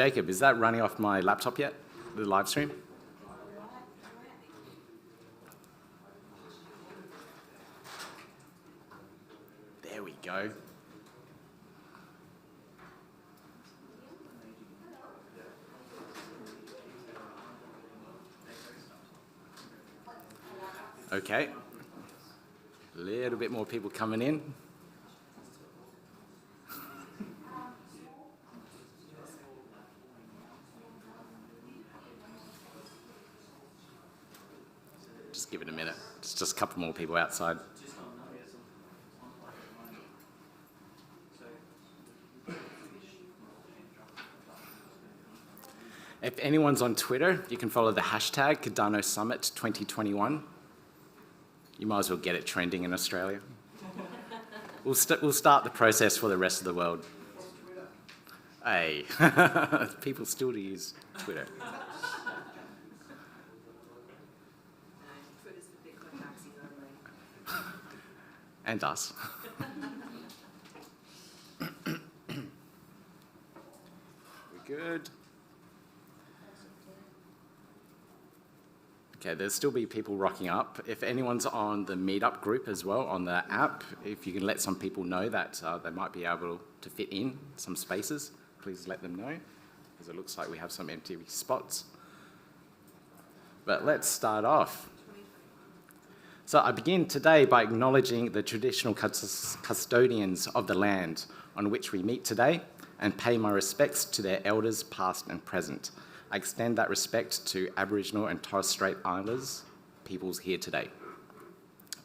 Jacob, is that running off my laptop yet, the live stream? There we go. Okay. A little bit more people coming in. Just give it a minute. It's just a couple more people outside. If anyone's on Twitter, you can follow the hashtag Cardano Summit 2021. You might as well get it trending in Australia. We'll start the process for the rest of the world. Hey, people still use Twitter. Twitter's the Bitcoin maxis only. And us. We're good. Okay, there'll still be people rocking up. If anyone's on the Meetup group as well, on the app, if you can let some people know that they might be able to fit in some spaces, please let them know, because it looks like we have some empty spots. But let's start off. So I begin today by acknowledging the traditional custodians of the land on which we meet today and pay my respects to their elders past and present. I extend that respect to Aboriginal and Torres Strait Islanders peoples here today.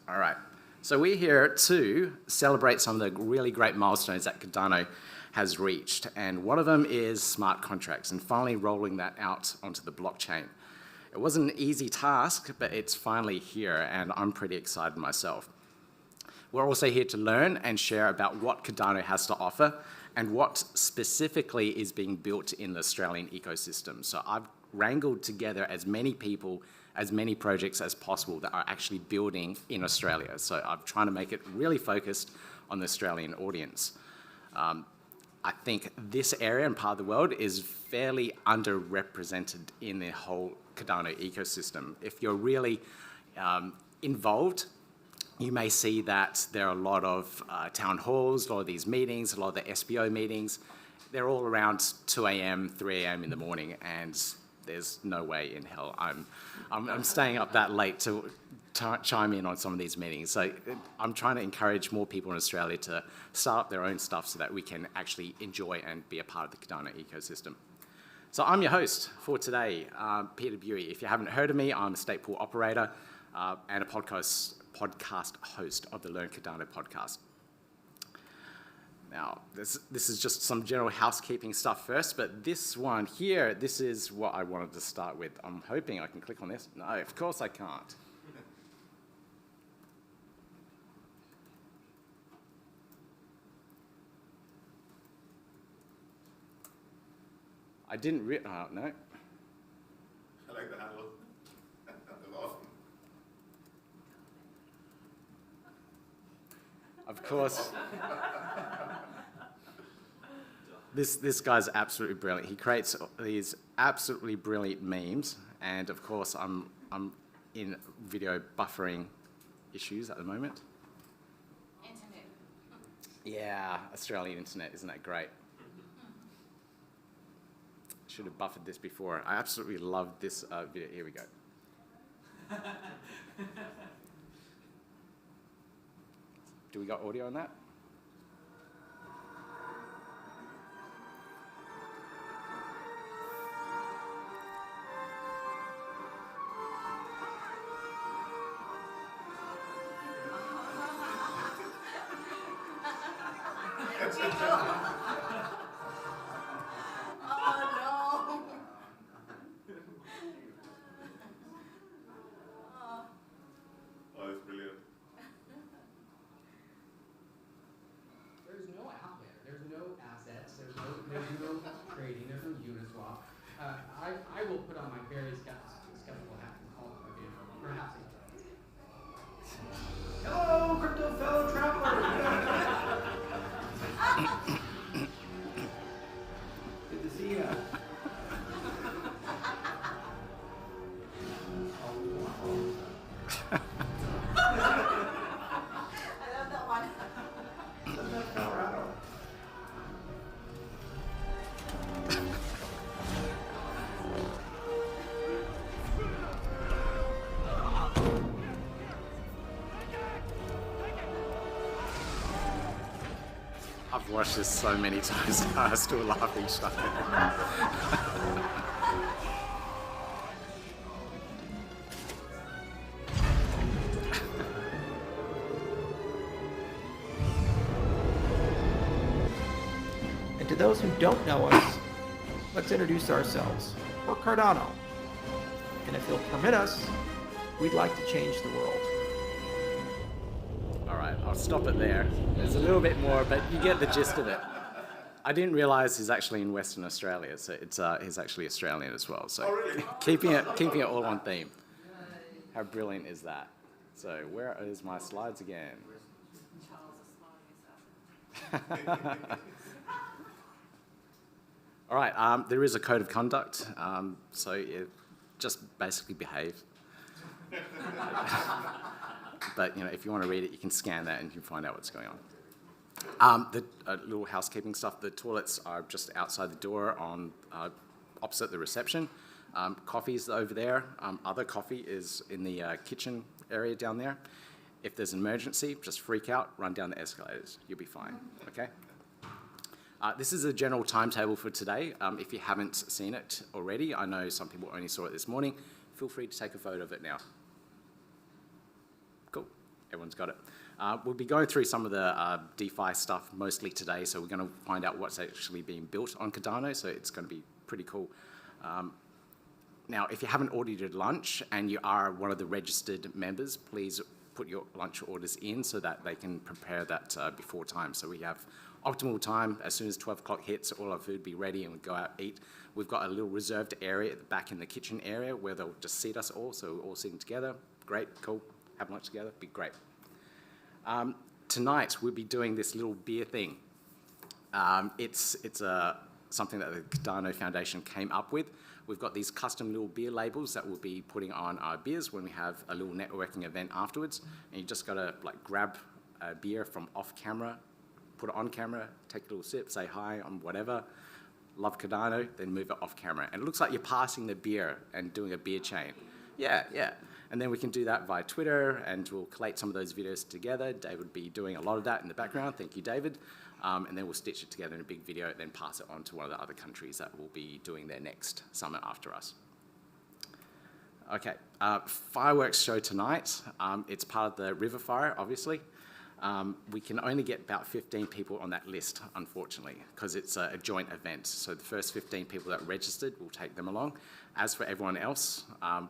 All right, so we're here to celebrate some of the really great milestones that Cardano has reached, and one of them is smart contracts and finally rolling that out onto the blockchain. It wasn't an easy task, but it's finally here, and I'm pretty excited myself. We're also here to learn and share about what Cardano has to offer and what specifically is being built in the Australian ecosystem. So I've wrangled together as many people, as many projects as possible that are actually building in Australia. So I'm trying to make it really focused on the Australian audience. I think this area and part of the world is fairly underrepresented in the whole Cardano ecosystem. If you're really involved, you may see that there are a lot of town halls, a lot of these meetings, a lot of the SBO meetings. They're all around 2 a.m., 3 a.m. in the morning, and there's no way in hell I'm staying up that late to chime in on some of these meetings. So I'm trying to encourage more people in Australia to start up their own stuff so that we can actually enjoy and be a part of the Cardano ecosystem. So I'm your host for today, Peter Buey. If you haven't heard of me, I'm a state pool operator and a podcast host of the Learn Cardano podcast. Now, this is just some general housekeeping stuff first, but this one here, this is what I wanted to start with. I'm hoping I can click on this. No, of course I can't. I didn't no. I like the handle. That's awesome. Of course. This guy's absolutely brilliant. He creates these absolutely brilliant memes, and of course I'm in video buffering issues at the moment. Internet. Yeah, Australian internet, isn't that great? Should have buffered this before. I absolutely love this video. Here we go. Do we got audio on that? I will put on my very skeptical hat and call it a video. Perhaps it does. Hello, crypto fellow traveler. Good to see you. I've watched this so many times now. I still laugh each time. And to those who don't know us, let's introduce ourselves. We're Cardano. And if you'll permit us, we'd like to change the world. All right, I'll stop it there. There's a little bit more, but you get the gist of it. I didn't realize he's actually in Western Australia, so he's actually Australian as well. So Oh, really? keeping it all on theme. How brilliant is that? So where is my slides again? Charles is smiling. All right, there is a code of conduct, so just basically behave. But if you want to read it, you can scan that and you can find out what's going on. The little housekeeping stuff, the toilets are just outside the door on opposite the reception. Coffee's over there. Other coffee is in the kitchen area down there. If there's an emergency, just freak out, run down the escalators. You'll be fine, okay? This is a general timetable for today. If you haven't seen it already, I know some people only saw it this morning. Feel free to take a photo of it now. Cool, everyone's got it. We'll be going through some of the DeFi stuff mostly today, so we're going to find out what's actually being built on Cardano, so it's going to be pretty cool. Now, if you haven't ordered your lunch and you are one of the registered members, please put your lunch orders in so that they can prepare that before time. So we have optimal time. As soon as 12 o'clock hits, all our food will be ready and we go out eat. We've got a little reserved area at the back in the kitchen area where they'll just seat us all, so we're all sitting together. Great, cool, have lunch together, be great. Tonight, we'll be doing this little beer thing. It's something that the Cardano Foundation came up with. We've got these custom little beer labels that we'll be putting on our beers when we have a little networking event afterwards. And you just gotta grab a beer from off camera, put it on camera, take a little sip, say hi, whatever, love Cardano, then move it off camera. And it looks like you're passing the beer and doing a beer chain. Yeah. And then we can do that via Twitter, and we'll collate some of those videos together. David would be doing a lot of that in the background. Thank you, David. And then we'll stitch it together in a big video, then pass it on to one of the other countries that will be doing their next summit after us. Okay, fireworks show tonight. It's part of the River Fire, obviously. We can only get about 15 people on that list, unfortunately, because it's a joint event. So the first 15 people that registered, we'll take them along. As for everyone else,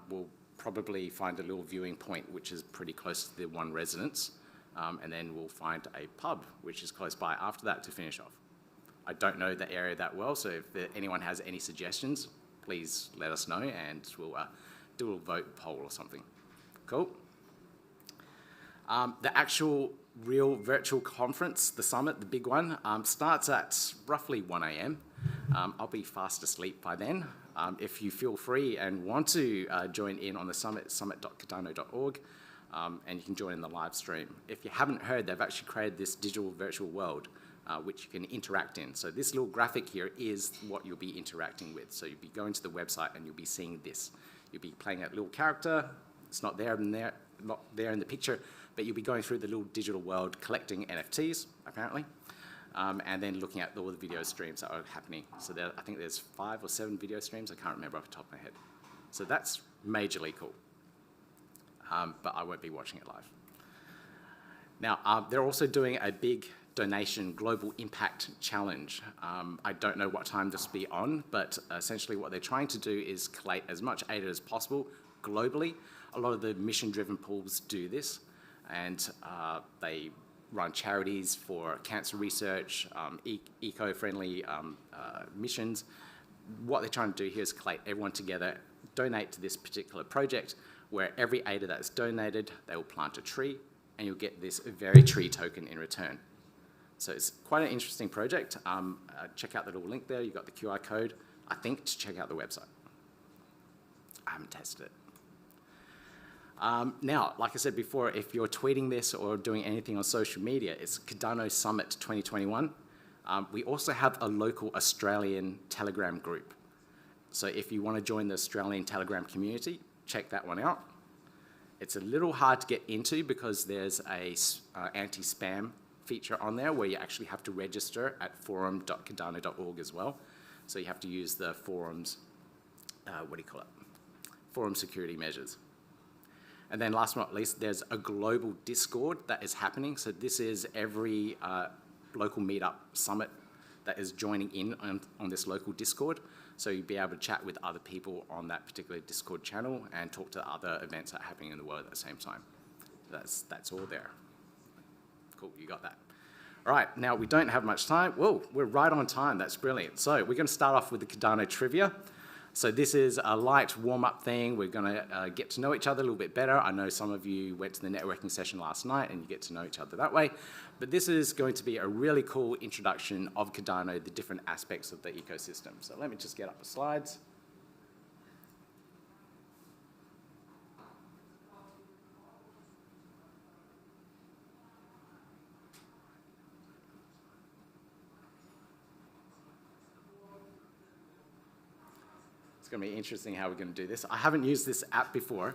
we'll probably find a little viewing point, which is pretty close to the one residence. And then we'll find a pub, which is close by after that to finish off. I don't know the area that well, so if anyone has any suggestions, please let us know and we'll do a vote poll or something. Cool. The actual real virtual conference, the summit, the big one, starts at roughly 1 a.m. I'll be fast asleep by then. If you feel free and want to join in on the summit, summit.cardano.org, and you can join in the live stream. If you haven't heard, they've actually created this digital virtual world which you can interact in. So this little graphic here is what you'll be interacting with. So you'll be going to the website and you'll be seeing this. You'll be playing a little character. It's not there in the picture, but you'll be going through the little digital world collecting NFTs, apparently, and then looking at all the video streams that are happening. So I think there's 5 or 7 video streams. I can't remember off the top of my head. So that's majorly cool. But I won't be watching it live. Now, they're also doing a big donation global impact challenge. I don't know what time this will be on, but essentially what they're trying to do is collate as much aid as possible globally. A lot of the mission-driven pools do this, and they run charities for cancer research, eco-friendly missions. What they're trying to do here is collate everyone together, donate to this particular project, where every ADA that's donated, they will plant a tree, and you'll get this very tree token in return. So it's quite an interesting project. Check out the little link there. You've got the QR code, I think, to check out the website. I haven't tested it. Now, like I said before, if you're tweeting this or doing anything on social media, it's Cardano Summit 2021. We also have a local Australian Telegram group. So if you want to join the Australian Telegram community, check that one out. It's a little hard to get into because there's a anti-spam feature on there where you actually have to register at forum.cardano.org as well. So you have to use the forum's, forum security measures. And then last but not least, there's a global Discord that is happening. So this is every local meetup summit that is joining in on this local Discord. So you'll be able to chat with other people on that particular Discord channel and talk to other events that are happening in the world at the same time. That's all there. Cool, you got that. All right, now we don't have much time. Whoa, we're right on time. That's brilliant. So we're going to start off with the Cardano Trivia. So this is a light warm-up thing. We're going to get to know each other a little bit better. I know some of you went to the networking session last night and you get to know each other that way. But this is going to be a really cool introduction of Cardano, the different aspects of the ecosystem. So let me just get up the slides. It's going to be interesting how we're going to do this. I haven't used this app before,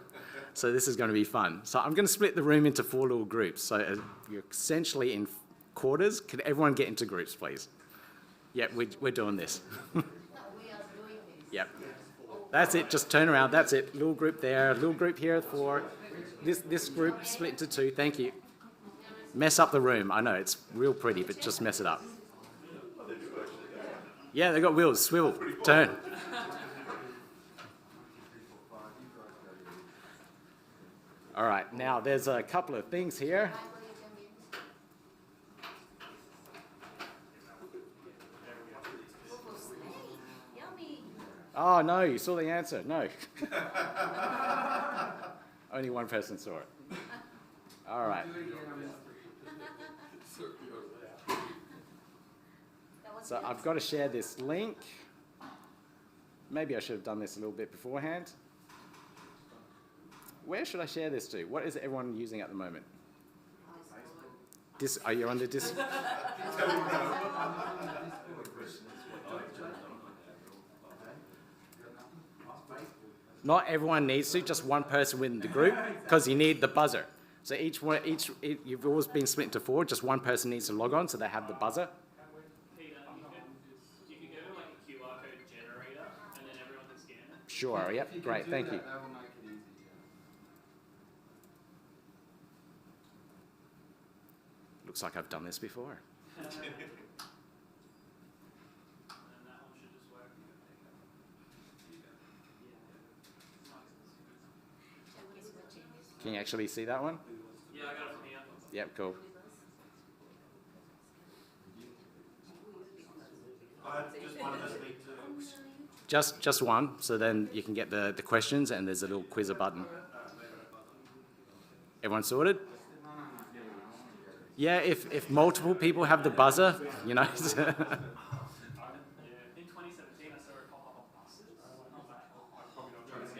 so this is going to be fun. So I'm going to split the room into 4 little groups. So you're essentially in quarters. Can everyone get into groups, please? Yeah, we're doing this. Yep. That's it. Just turn around. That's it. Little group there, little group here for this group split into 2. Thank you. Mess up the room. I know, it's real pretty, but just mess it up. Yeah, they've got wheels. Swivel. Turn. All right, now there's a couple of things here. Oh, no, you saw the answer. No. Only one person saw it. All right. So I've got to share this link. Maybe I should have done this a little bit beforehand. Where should I share this to? What is everyone using at the moment? Are you on the Discord? Not everyone needs to, just one person within the group, because you need the buzzer. So you've always been split into 4, just one person needs to log on so they have the buzzer. Peter, you can go to like a QR code generator and then everyone can scan it. Sure, yep, great, thank you. Looks like I've done this before. And that one should just work. Can you actually see that one? Yeah, I got it from here. Yep, cool. Just one of us need to. Just one, so then you can get the questions and there's a little quizzer button. Everyone sorted? Yeah, if multiple people have the buzzer, you know. In 2017, I saw it pop up on buses.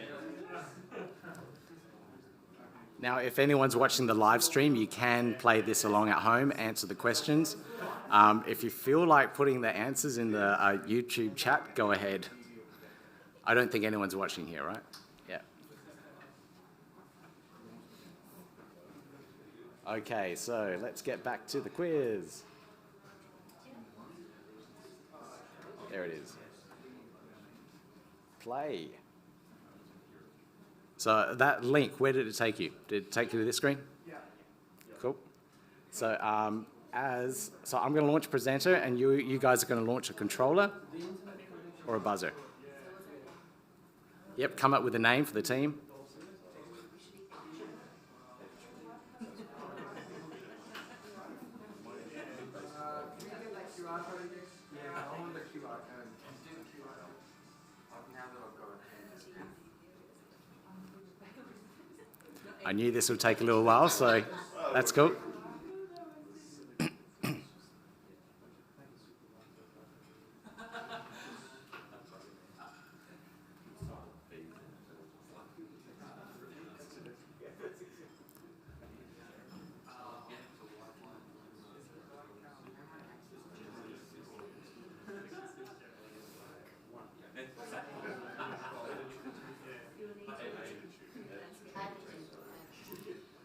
Now, if anyone's watching the live stream, you can play this along at home, answer the questions. If you feel like putting the answers in the YouTube chat, go ahead. I don't think anyone's watching here, right? Yeah. Okay, so let's get back to the quiz. There it is. Play. So that link, where did it take you? Did it take you to this screen? Yeah. Cool. So I'm going to launch presenter, and you guys are going to launch a controller or a buzzer. Yep, come up with a name for the team. I knew this would take a little while, so that's cool.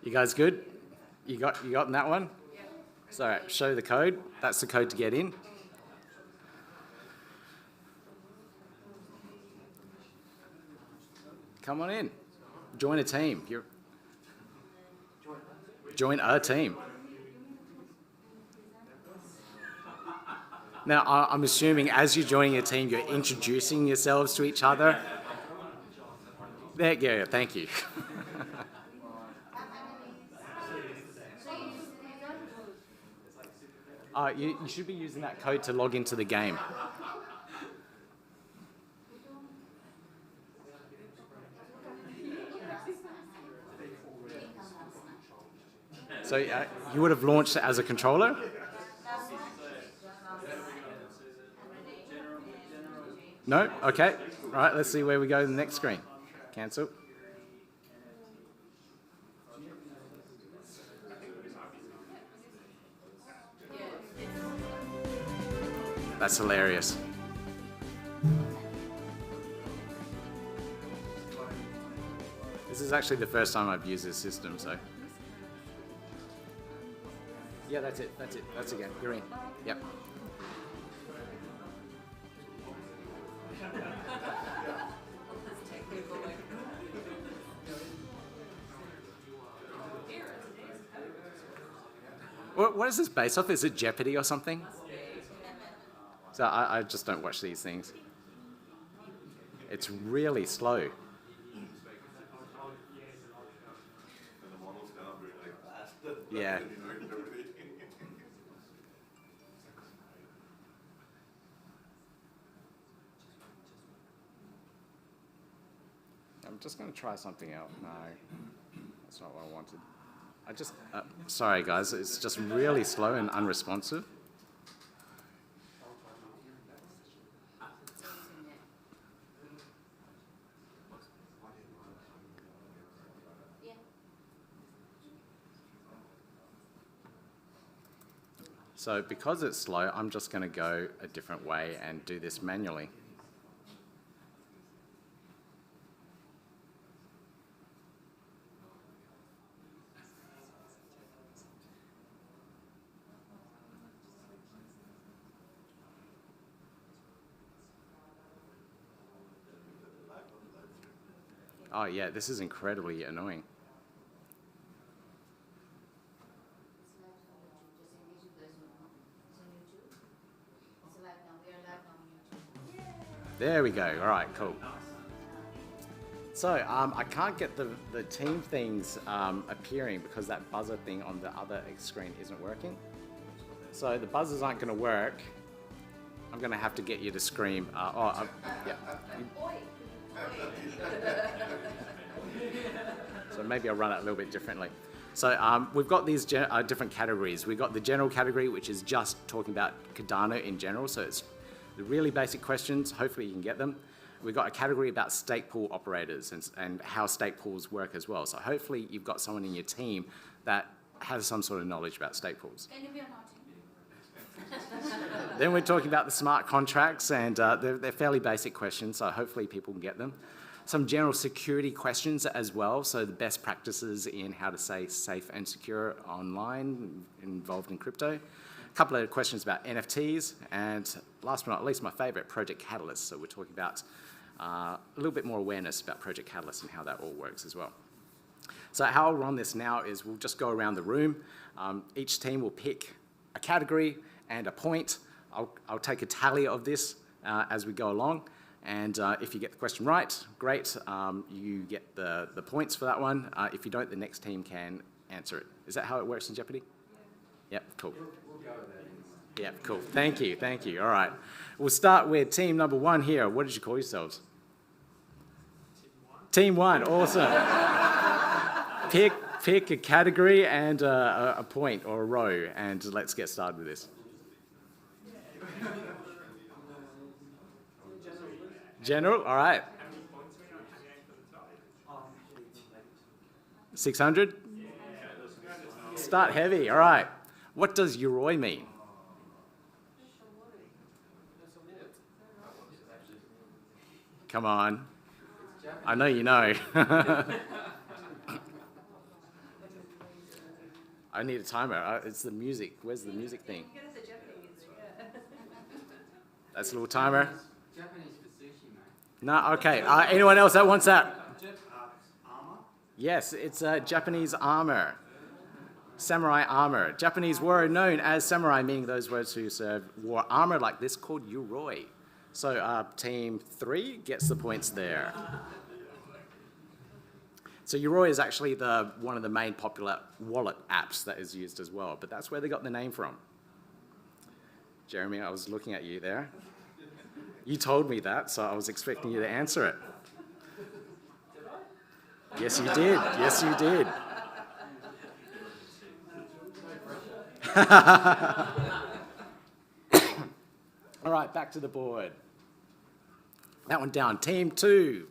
You guys good? You got in that one? So show the code. That's the code to get in. Come on in. Join a team. Join a team. Now, I'm assuming as you're joining a team, you're introducing yourselves to each other. There, yeah, thank you. You should be using that code to log into the game. So you would have launched it as a controller? No? Okay. All right, let's see where we go to the next screen. Cancel. That's hilarious. This is actually the first time I've used this system, so. Yeah, that's it. That's it. That's again. You're in. Yep. What is this based off? Is it Jeopardy or something? So I just don't watch these things. It's really slow. Yeah. I'm just going to try something out. No, that's not what I wanted. Sorry guys, it's just really slow and unresponsive. So because it's slow, I'm just going to go a different way and do this manually. Oh yeah, this is incredibly annoying. There we go. All right, cool. So I can't get the team things appearing because that buzzer thing on the other screen isn't working. So the buzzers aren't going to work. I'm going to have to get you to scream. Yeah. So maybe I'll run it a little bit differently. So we've got these different categories. We've got the general category, which is just talking about Cardano in general. So it's the really basic questions. Hopefully you can get them. We've got a category about stake pool operators and how stake pools work as well. So hopefully you've got someone in your team that has some sort of knowledge about stake pools. Can you be not? Then we're talking about the smart contracts, and they're fairly basic questions, so hopefully people can get them. Some general security questions as well, so the best practices in how to stay safe and secure online involved in crypto. A couple of questions about NFTs, and last but not least, my favorite, Project Catalyst. So we're talking about a little bit more awareness about Project Catalyst and how that all works as well. So how I'll run this now is we'll just go around the room. Each team will pick a category and a point. I'll take a tally of this as we go along. And if you get the question right, great, you get the points for that one. If you don't, the next team can answer it. Is that how it works in Jeopardy? Yep, cool. We'll go with that. Yep, cool. Thank you, thank you. All right. We'll start with team number 1 here. What did you call yourselves? Team 1, awesome. Pick a category and a point or a row, and let's get started with this. General, all right. 600? Start heavy, all right. What does Yoroi mean? Come on. I know you know. I need a timer. It's the music. Where's the music thing? You gotta say Japanese, yeah. That's a little timer. Japanese for sushi, mate. No, okay. Anyone else that wants that? Armor? Yes, it's Japanese armor. Samurai armor. Japanese were known as samurai, meaning those words who wore armor like this called yoroi. So team 3 gets the points there. So yoroi is actually one of the main popular wallet apps that is used as well, but that's where they got the name from. Jeremy, I was looking at you there. You told me that, so I was expecting you to answer it. Yes, you did. Yes, you did. All right, back to the board. That one down. Team 2.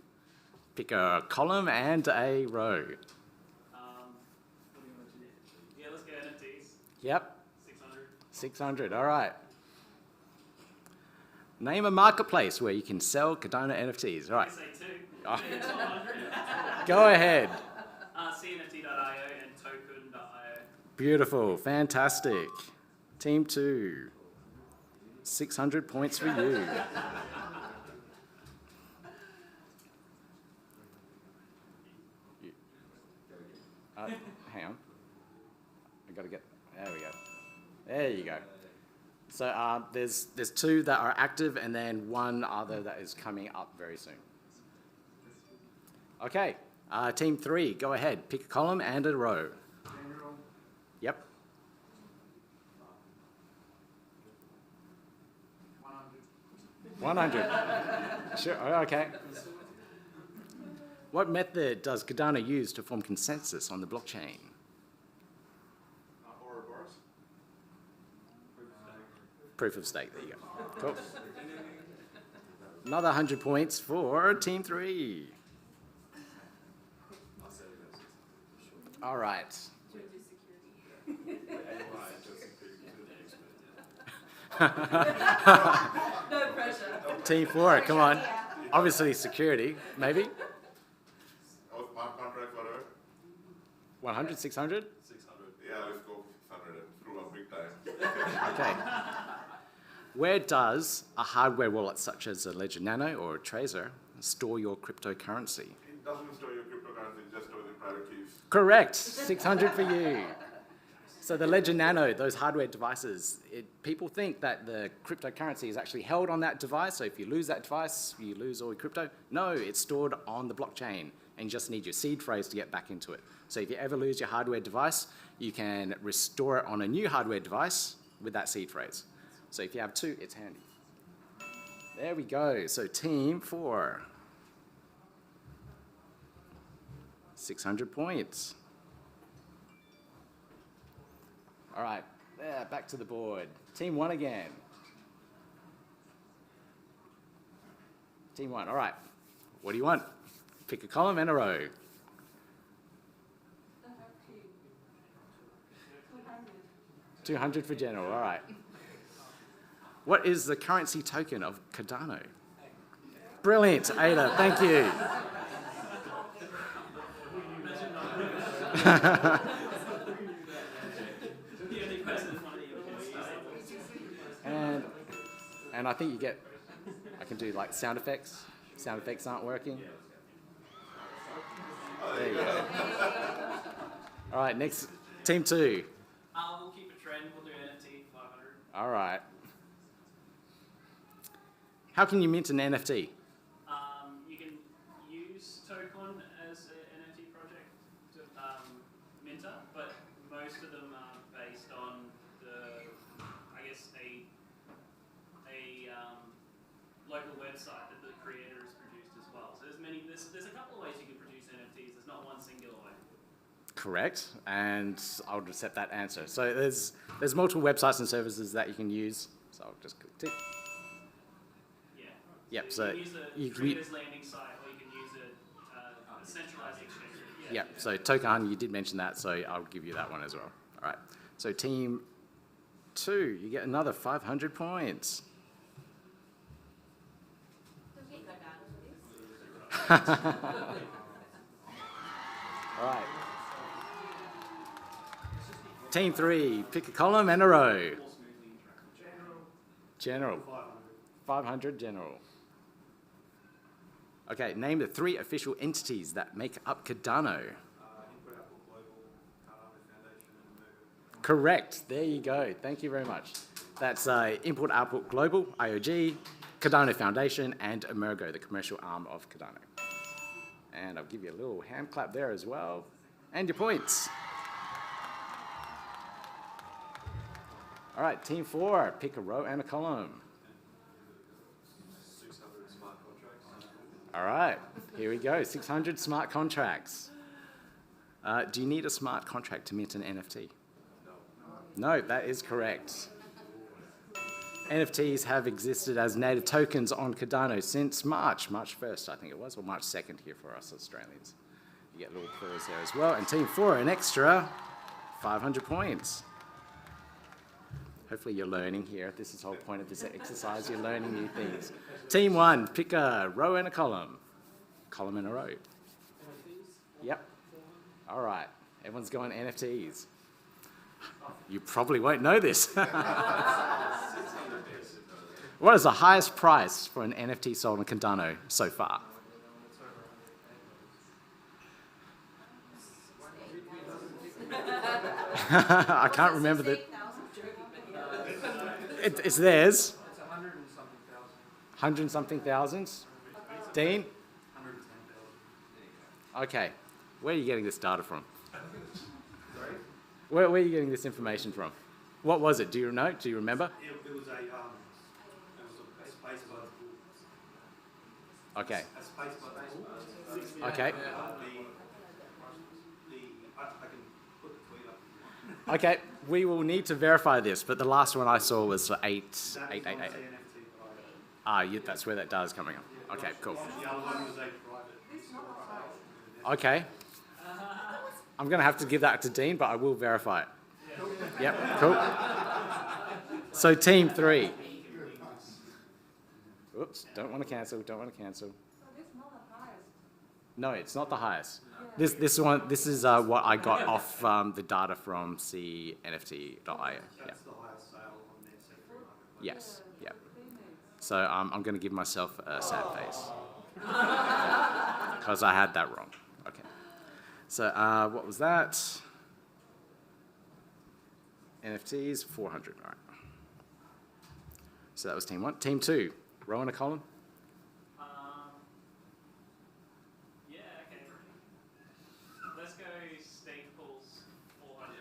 Pick a column and a row. What do you want to do? Yeah, let's go NFTs. Yep, 600. 600. All right. Name a marketplace where you can sell Cardano NFTs. All right. I say 2. Oh. 200. Go ahead. CNFT.io and token.io. Beautiful. Fantastic. Team 2. 600 points for you. Hang on. I gotta get. There we go. There you go. So there's 2 that are active, and then 1 other that is coming up very soon. Okay. Team 3, go ahead. Pick a column and a row. General. Yep. 100. Sure. Okay. What method does Cardano use to form consensus on the blockchain? Ouroboros. Proof of stake. There you go. Cool. Another 100 points for Team 3. All right. Do it do security. No pressure. Team 4, come on. Obviously security, maybe. Oh, smart contract, whatever. 100, 600? 600. Yeah, let's go 600 and throw up big time. Okay. Where does a hardware wallet such as a Ledger Nano or a Trezor store your cryptocurrency? It doesn't store your cryptocurrency, it just stores in private keys. Correct. 600 for you. So the Ledger Nano, those hardware devices, people think that the cryptocurrency is actually held on that device. So if you lose that device, you lose all your crypto. No, it's stored on the blockchain, and you just need your seed phrase to get back into it. So if you ever lose your hardware device, you can restore it on a new hardware device with that seed phrase. So if you have 2, it's handy. There we go. So team 4. 600 points. All right, back to the board. Team 1 again. Team 1, all right. What do you want? Pick a column and a row. 200 for general, all right. What is the currency token of Cardano? Brilliant, Ada, thank you. And I think you get, I can do like sound effects. Sound effects aren't working. There you go. All right, next, team 2. We'll keep a trend. We'll do NFT 500. All right. How can you mint an NFT? You can use Token as an NFT project to minter, but most of them are based on I guess, a local website that the creator has produced as well. So there's a couple of ways you can produce NFTs. There's not one singular way. Correct, and I'll accept that answer. So there's multiple websites and services that you can use. So I'll just click tick. Yeah. Yep. So So you can use a you creator's landing site, or you can use a centralized exchange. Yeah. Yep. So Token, you did mention that, so I'll give you that one as well. All right. So team 2, you get another 500 points. Okay, Cardano, please. All right. Team 3, pick a column and a row. General. 500 general. Okay, name the 3 official entities that make up Cardano. Correct. There you go. Thank you very much. That's Import Output Global, IOG, Cardano Foundation, and Emergo, the commercial arm of Cardano. And I'll give you a little hand clap there as well. And your points. All right, Team 4, pick a row and a column. 600 smart contracts. All right, here we go, 600 smart contracts. Do you need a smart contract to mint an NFT? No, that is correct. NFTs have existed as native tokens on Cardano since March 1st, I think it was, or March 2nd here for us Australians. You get a little pause there as well. And Team 4, an extra 500 points. Hopefully you're learning here. This is the whole point of this exercise. You're learning new things. Team 1, pick a row and a column. Column and a row. Yep. All right. Everyone's going NFTs. You probably won't know this. What is the highest price for an NFT sold on Cardano so far? I can't remember the... It's theirs. It's 100 and something thousand. 100 and something thousands? Dean? 110,000. Okay. Where are you getting this data from? Sorry? Where are you getting this information from? What was it? Do you know? Do you remember? It was a space by the pool. Okay. A space by the pool. Okay. I can put the tweet up. Okay. We will need to verify this, but the last one I saw was for 888. That's where that data is coming up. Okay, cool. The other one was a private. Okay. I'm going to have to give that to Dean, but I will verify it. Yep, cool. So Team 3. Oops, don't want to cancel, don't want to cancel. No, it's not the highest. This is what I got off the data from cnft.io. Yeah. That's the highest sale on their secondary market. Yes, yeah. So I'm going to give myself a sad face because I had that wrong. Okay. So what was that? NFTs, 400. All right. So that was Team 1. Team 2, row and a column. Yeah, okay. Let's go Staples 400.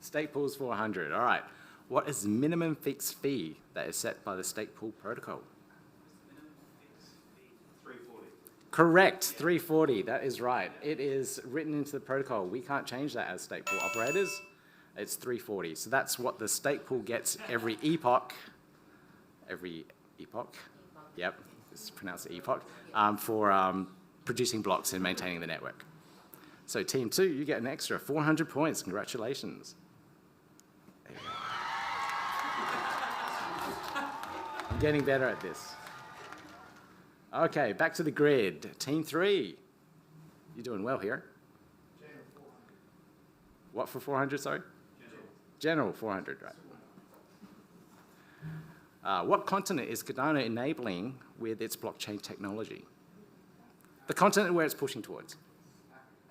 Stake pool's 400. All right. What is the minimum fixed fee that is set by the stake pool protocol? 340. Correct, 340. That is right. It is written into the protocol. We can't change that as stake pool operators. It's 340. So that's what the stake pool gets every epoch. Every epoch. Yep, it's pronounced epoch. For producing blocks and maintaining the network. So Team 2, you get an extra 400 points. Congratulations. There you go. I'm getting better at this. Okay, back to the grid. Team 3. You're doing well here. What for 400, sorry? General 400, right. What continent is Cardano enabling with its blockchain technology? The continent where it's pushing towards.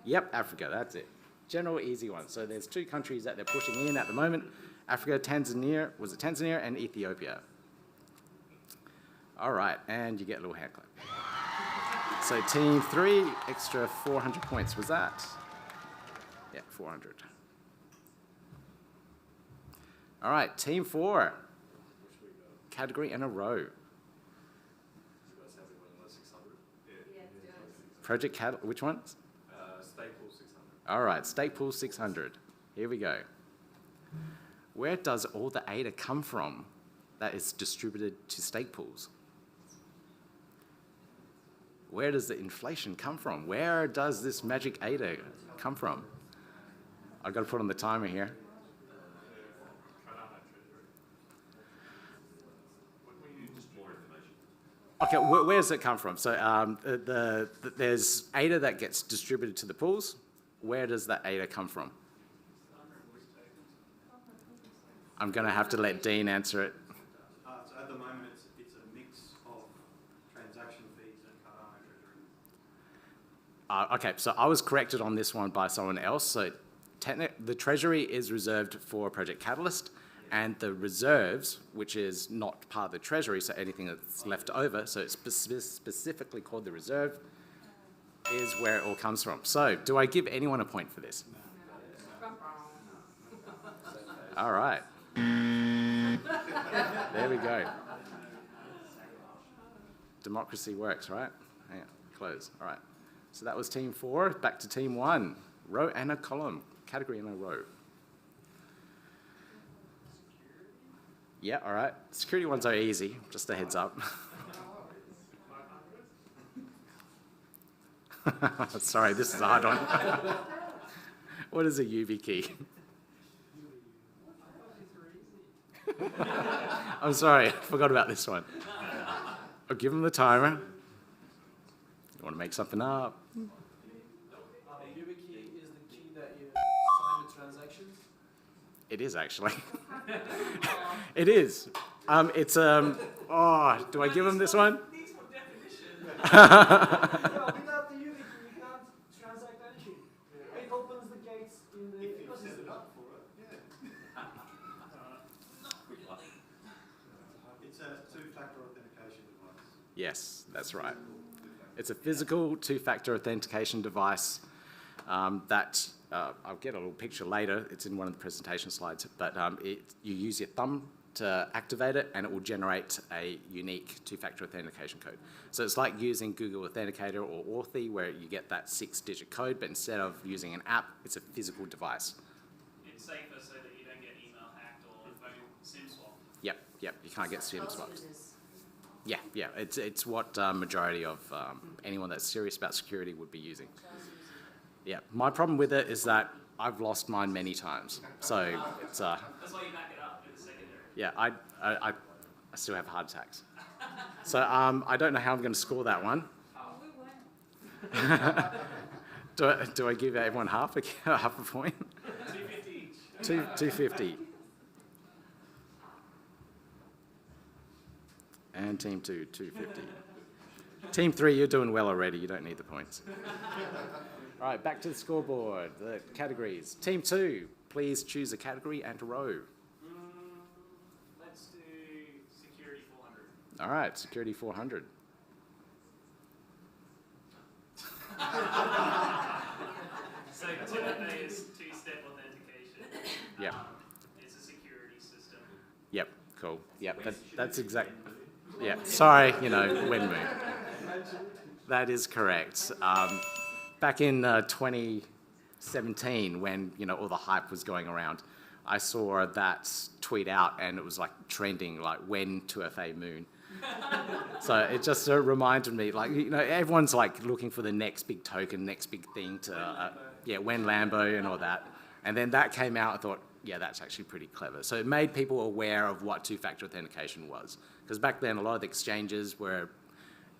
Yep, Africa, that's it. General easy one. So there's 2 countries that they're pushing in at the moment. Africa, Tanzania, was it Tanzania and Ethiopia? All right, and you get a little hand clap. So Team 3, extra 400 points. Was that? Yeah, 400. All right, Team 4. Category and a row. Project Cat, which ones? Staples 600. All right, stake pool 600. Here we go. Where does all the ADA come from that is distributed to stake pools? Where does the inflation come from? Where does this magic ADA come from? I've got to put on the timer here. Okay, where does it come from? So there's ADA that gets distributed to the pools. Where does that ADA come from? I'm going to have to let Dean answer it. So at the moment, it's a mix of transaction fees and Cardano Treasury. Okay, so I was corrected on this one by someone else. So the treasury is reserved for Project Catalyst, and the reserves, which is not part of the treasury, so anything that's left over, so it's specifically called the reserve, is where it all comes from. So do I give anyone a point for this? All right. There we go. Democracy works, right? Hang on, close. All right. So that was team 4. Back to team 1. Row and a column. Category and a row. Yeah, all right. Security ones are easy, just a heads up. Sorry, this is a hard one. What is a UV key? I'm sorry, I forgot about this one. I'll give them the timer. You want to make something up? The UV key is the key that you sign the transactions. It is actually. It is. It's oh, do I give them this one? No, without the UV key, you can't transact anything. It opens the gates in the ecosystem. It's a two-factor authentication device. Yes, that's right. It's a physical two-factor authentication device that I'll get a little picture later. It's in one of the presentation slides, but you use your thumb to activate it, and it will generate a unique two-factor authentication code. So it's like using Google Authenticator or Authy, where you get that 6-digit code, but instead of using an app, it's a physical device. It's safer so that you don't get email hacked or phone SIM swap. Yep, you can't get SIM swapped. Yeah, it's what majority of anyone that's serious about security would be using. Yeah, my problem with it is that I've lost mine many times. So it's That's why you back it up with a secondary. yeah, I still have heart attacks. So I don't know how I'm going to score that one. Do I give everyone half a point? 250 each. 250. And team 2, 250. Team 3, you're doing well already. You don't need the points. All right, back to the scoreboard. The categories. Team 2, please choose a category and a row. Let's do security 400. All right, security 400. So 2FA is two-step authentication. Yep. It's a security system. Yep, cool. Yep, that's exact. Yeah, sorry, wind moon. That is correct. Back in 2017, when all the hype was going around, I saw that tweet out, and it was like trending, like when 2FA moon. So it just reminded me, like everyone's like looking for the next big token, next big thing to, when Lambo and all that, and then that came out. I thought, yeah, that's actually pretty clever. So it made people aware of what two-factor authentication was, because back then a lot of the exchanges were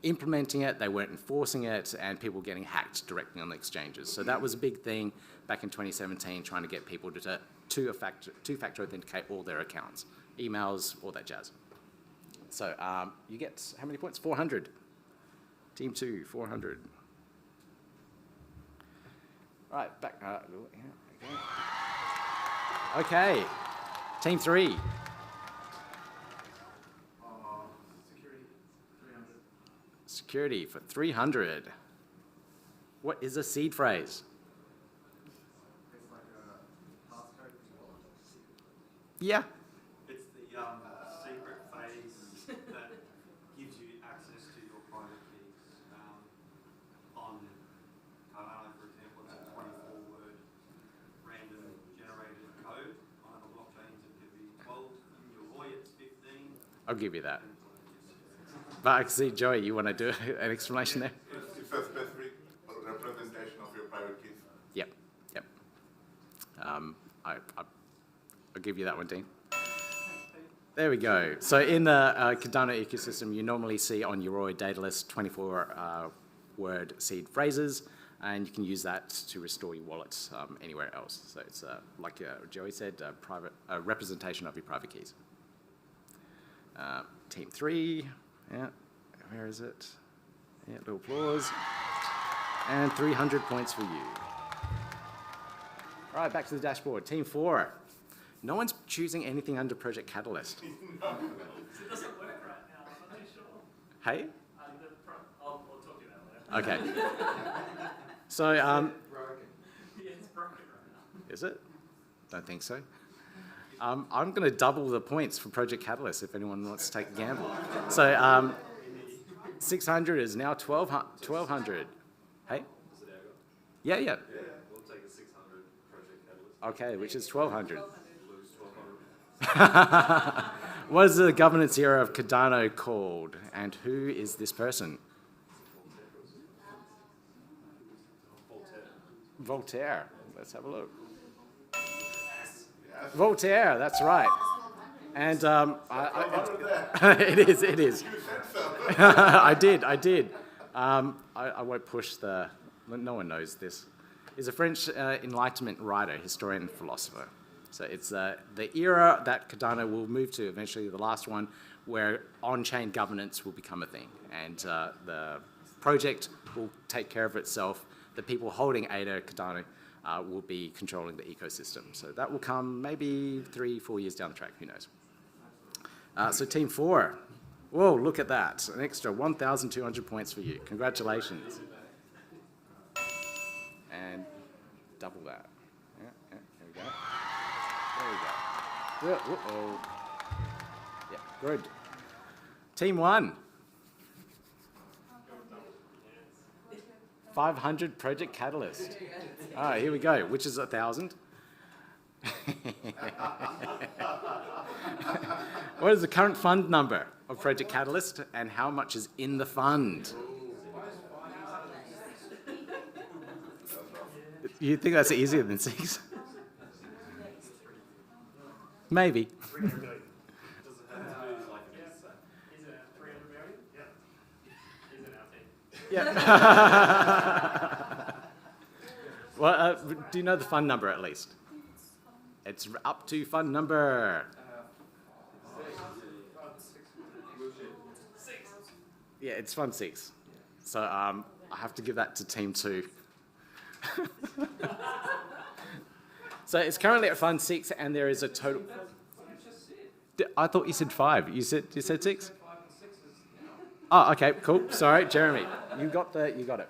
implementing it, they weren't enforcing it, and people were getting hacked directly on the exchanges. So that was a big thing back in 2017, trying to get people to two-factor authenticate all their accounts, emails, all that jazz. So you get how many points? 400. Team 2, 400. All right, back. Okay, team 3. Security 300. Security for 300. What is a seed phrase? It's like a passcode. Yeah. It's the secret phase that gives you access to your private keys. On Cardano, for example, it's a 24-word random generated code. On other blockchains, it could be 12. In your Voy, it's 15. I'll give you that. But I can see, Joey, you want to do an explanation there? It's a specific representation of your private keys. Yep. I'll give you that one, Dean. There we go. So in the Cardano ecosystem, you normally see on your Yoroi data list 24-word seed phrases. and you can use that to restore your wallet anywhere else. So it's, like Joey said, a representation of your private keys. Team 3, yeah, where is it? Yeah, little applause. And 300 points for you. All right, back to the dashboard. Team 4. No one's choosing anything under Project Catalyst. It doesn't work right now, I'm not too sure. Hey? I'll talk to you about it later. Okay. So, Yeah, it's broken right now. is it? Don't think so. I'm going to double the points for Project Catalyst if anyone wants to take a gamble. So 600 is now 1200. Hey? Yeah, yeah. Yeah, we'll take a 600 Project Catalyst. Okay, which is 1200. Lose 1200. What is the governance era of Cardano called? And who is this person? Voltaire. Let's have a look. Voltaire, that's right. And it is. I did. I won't push no one knows this. He's a French Enlightenment writer, historian, and philosopher. So it's the era that Cardano will move to, eventually the last one, where on-chain governance will become a thing. And the project will take care of itself. The people holding ADA Cardano will be controlling the ecosystem. So that will come maybe 3-4 years down the track, who knows. So Team 4, whoa, look at that. An extra 1,200 points for you. Congratulations. And double that. Yeah, there we go. There we go. Uh-oh. Yeah, good. Team 1. 500 Project Catalyst. All right, here we go, which is 1,000. What is the current fund number of Project Catalyst and how much is in the fund? You think that's easier than 6? Maybe. Is it 300 million? Yeah. Is it our team? Yeah. Well, do you know the fund number at least? It's up to fund number. 6. Yeah, it's fund 6. So I have to give that to team 2. So it's currently at fund 6, and there is a total. I thought you said 5. You said 6. Oh, okay, cool. Sorry, Jeremy, you got it.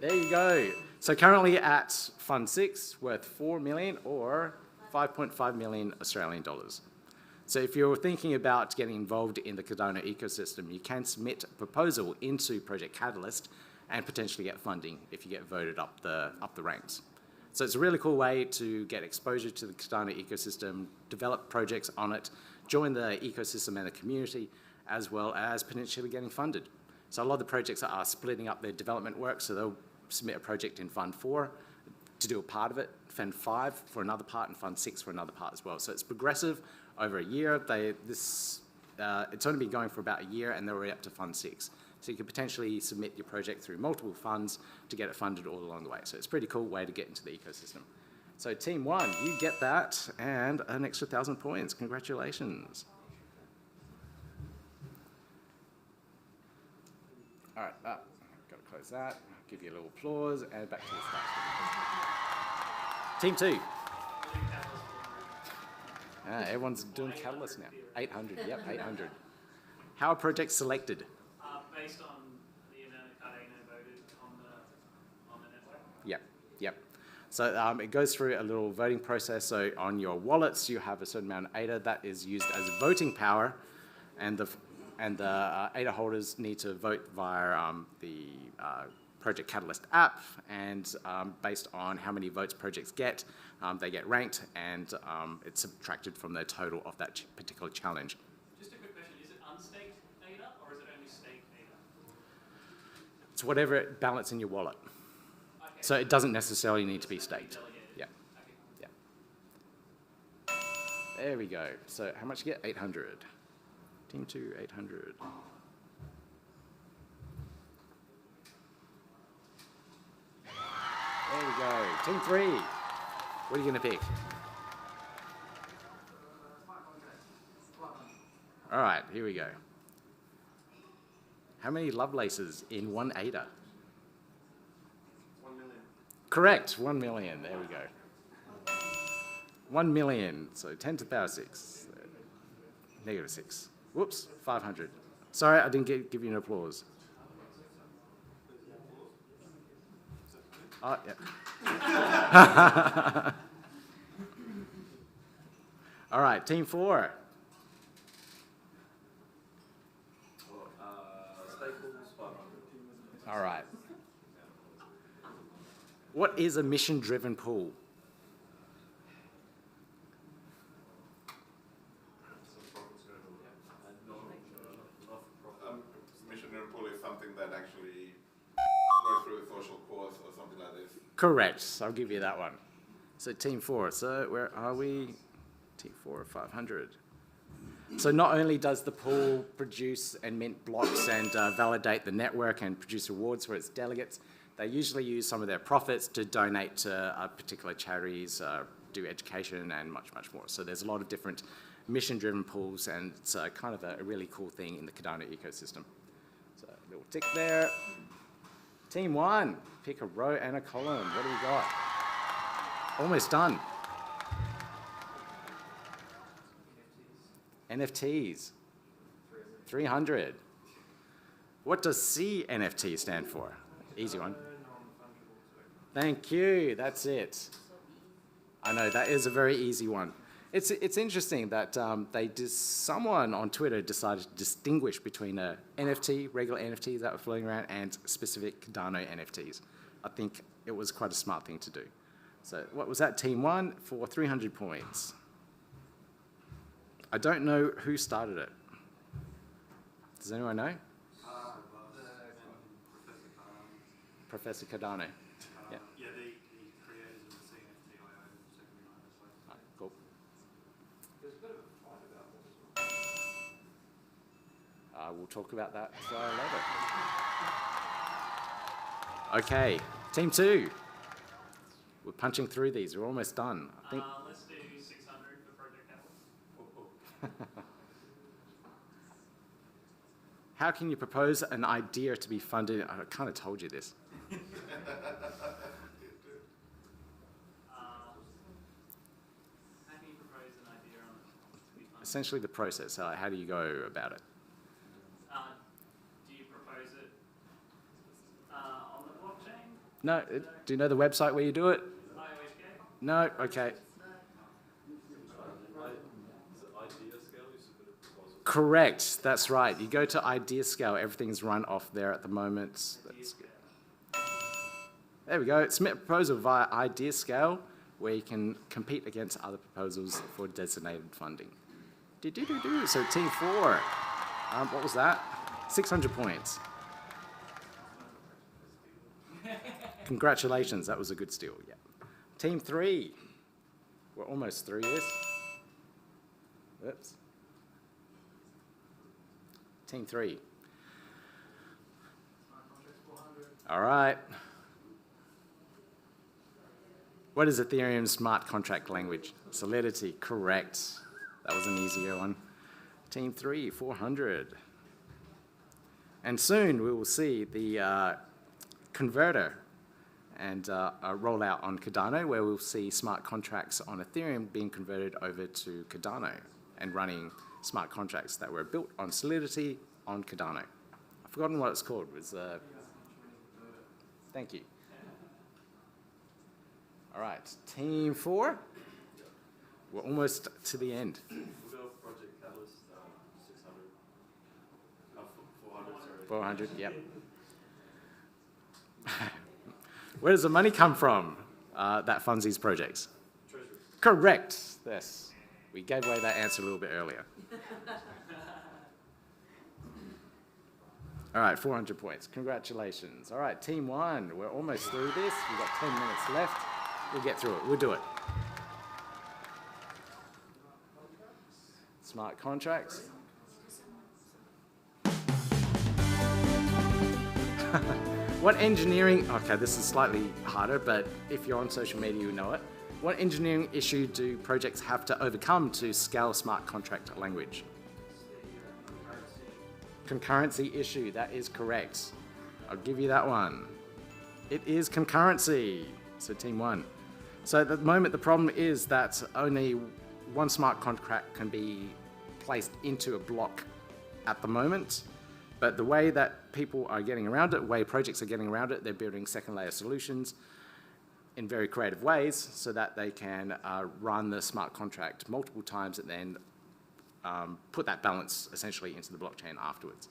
There you go. So currently at fund 6, worth 4 million or 5.5 million Australian dollars. So if you're thinking about getting involved in the Cardano ecosystem, you can submit a proposal into Project Catalyst and potentially get funding if you get voted up the ranks. So it's a really cool way to get exposure to the Cardano ecosystem, develop projects on it, join the ecosystem and the community, as well as potentially getting funded. So a lot of the projects are splitting up their development work, so they'll submit a project in Fund 4 to do a part of it, Fund 5 for another part, and Fund 6 for another part as well. So it's progressive over a year. It's only been going for about a year, and they're already up to Fund 6. So you could potentially submit your project through multiple funds to get it funded all along the way. So it's a pretty cool way to get into the ecosystem. So Team 1, you get that and an extra 1,000 points. Congratulations. All right, got to close that. Give you a little applause and back to the start. Team 2. Everyone's doing Catalyst now. 800, yep, 800. How are projects selected? Based on the amount of Cardano voted on the network. Yep. So it goes through a little voting process. So on your wallets, you have a certain amount of ADA that is used as voting power, and the ADA holders need to vote via the Project Catalyst app, and based on how many votes projects get, they get ranked, and it's subtracted from their total of that particular challenge. Just a quick question, is it unstaked ADA or is it only staked ADA? It's whatever balance in your wallet. Okay. So it doesn't necessarily need to be staked. Delegated. Yeah. Okay. Yeah. There we go. So how much you get? 800. Team 2, 800. Team 3. What are you going to pick? All right, here we go. How many Lovelaces in one ADA? 1 million. Correct, 1 million. There we go. 1 million, so 10 to the power 6. Negative 6. Whoops, 500. Sorry, I didn't give you an applause. Oh, yeah. All right, team 4. All right. What is a mission-driven pool? Mission driven pool is something that actually goes through a social cause or something like this. Correct. I'll give you that one. So team 4. So where are we? Team 4 of 500. So not only does the pool produce and mint blocks and validate the network and produce rewards for its delegates, they usually use some of their profits to donate to particular charities, do education and much, much more. So there's a lot of different mission-driven pools, and it's kind of a really cool thing in the Cardano ecosystem. So a little tick there. Team 1, pick a row and a column. What do we got? Almost done. NFTs. 300. What does CNFT stand for? Easy one. Thank you. That's it. I know, that is a very easy one. It's interesting that someone on Twitter decided to distinguish between a NFT, regular NFTs that were floating around, and specific Cardano NFTs. I think it was quite a smart thing to do. So what was that? Team 1 for 300 points. I don't know who started it. Does anyone know? Professor Cardano. Yeah. Yeah, the creators of the CNFTIO secondary marketplace. Cool. There's a bit of a fight about that as well. We'll talk about that later. Okay, team 2. We're punching through these. We're almost done. I think. Let's do 600 for project capital. How can you propose an idea to be funded? I kind of told you this. How can you propose an idea on to be funded? Essentially the process. How do you go about it? Do you propose it on the blockchain? No. Do you know the website where you do it? IOHK? No. Okay. Correct. That's right. You go to Idea Scale. Everything's run off there at the moment. That's good. There we go. Submit a proposal via Idea Scale, where you can compete against other proposals for designated funding. So team 4. What was that? 600 points. Congratulations. That was a good steal. Yeah. Team 3. We're almost through this. Oops. Team 3. All right. What is Ethereum's smart contract language? Solidity, correct. That was an easier one. Team 3, 400. And soon we will see the converter and roll out on Cardano, where we'll see smart contracts on Ethereum being converted over to Cardano and running smart contracts that were built on Solidity on Cardano. I've forgotten what it's called. It was, thank you. All right, team 4. We're almost to the end. We'll go Project Catalyst, 600. 400, sorry. 400, yep. Where does the money come from that funds these projects? Treasury. Correct. Yes. We gave away that answer a little bit earlier. All right, 400 points. Congratulations. All right, team 1. We're almost through this. We've got 10 minutes left. We'll get through it. We'll do it. Smart contracts. What engineering, okay, this is slightly harder, but if you're on social media, you know it. What engineering issue do projects have to overcome to scale smart contract language? Concurrency issue, that is correct. I'll give you that one. It is concurrency, so team 1. So at the moment, the problem is that only one smart contract can be placed into a block at the moment. But the way that people are getting around it, the way projects are getting around it, they're building second layer solutions in very creative ways so that they can run the smart contract multiple times and then put that balance essentially into the blockchain afterwards.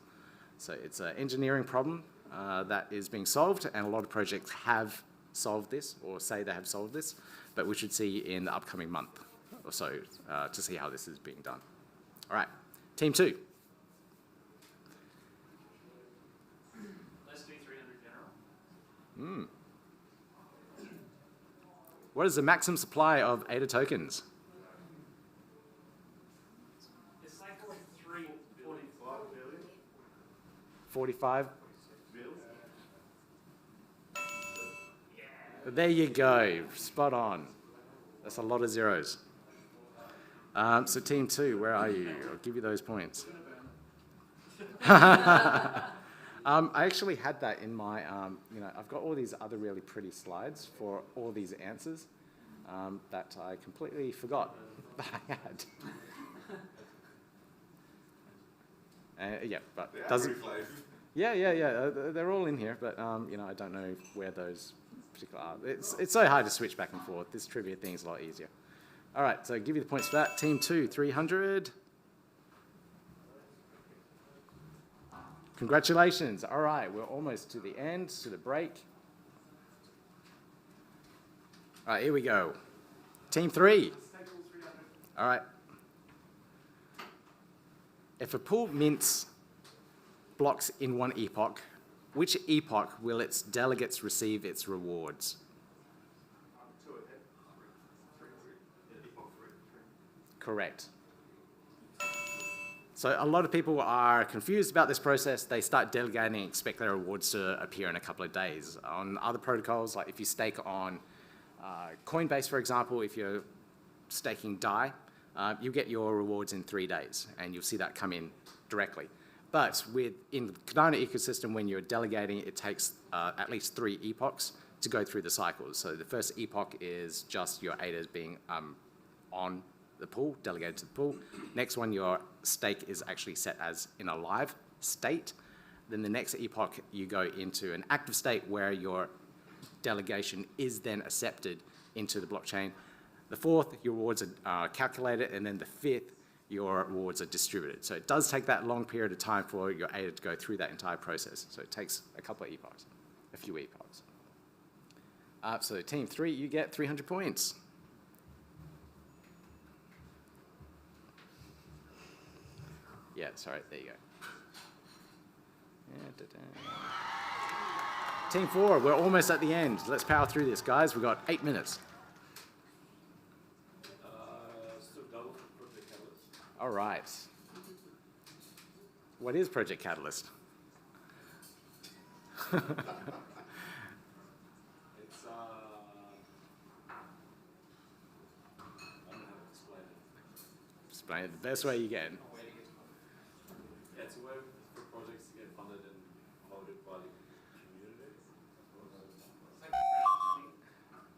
So it's an engineering problem that is being solved, and a lot of projects have solved this or say they have solved this, but we should see in the upcoming month or so to see how this is being done. All right, team 2. Let's do 300 general. What is the maximum supply of ADA tokens? It's like 45 billion. 45? There you go, spot on. That's a lot of zeros. So team 2, where are you? I'll give you those points. I actually had that in my, I've got all these other really pretty slides for all these answers that I completely forgot that I had. Yeah, but doesn't. Yeah, they're all in here, but I don't know where those particular are. It's so hard to switch back and forth. This trivia thing is a lot easier. All right, so give you the points for that. Team 2, 300. Congratulations. All right, we're almost to the end, to the break. All right, here we go. Team 3. All right. If a pool mints blocks in one epoch, which epoch will its delegates receive its rewards? Correct. So a lot of people are confused about this process. They start delegating and expect their rewards to appear in a couple of days. On other protocols, like if you stake on Coinbase, for example, if you're staking DAI, you get your rewards in 3 days, and you'll see that come in directly. But in the Cardano ecosystem, when you're delegating, it takes at least 3 epochs to go through the cycles. So the first epoch is just your ADAs being on the pool, delegated to the pool. Next one, your stake is actually set as in a live state. Then the next epoch, you go into an active state where your delegation is then accepted into the blockchain. The fourth, your rewards are calculated, and then the fifth, your rewards are distributed. So it does take that long period of time for your ADA to go through that entire process. So it takes a couple of epochs, a few epochs. So team 3, you get 300 points. Yeah, sorry, there you go. Team 4, we're almost at the end. Let's power through this, guys. We've got 8 minutes. All right. What is Project Catalyst? It's I don't know how to explain it. Explain it the best way you can. Yeah, it's a way for projects to get funded and voted by the community.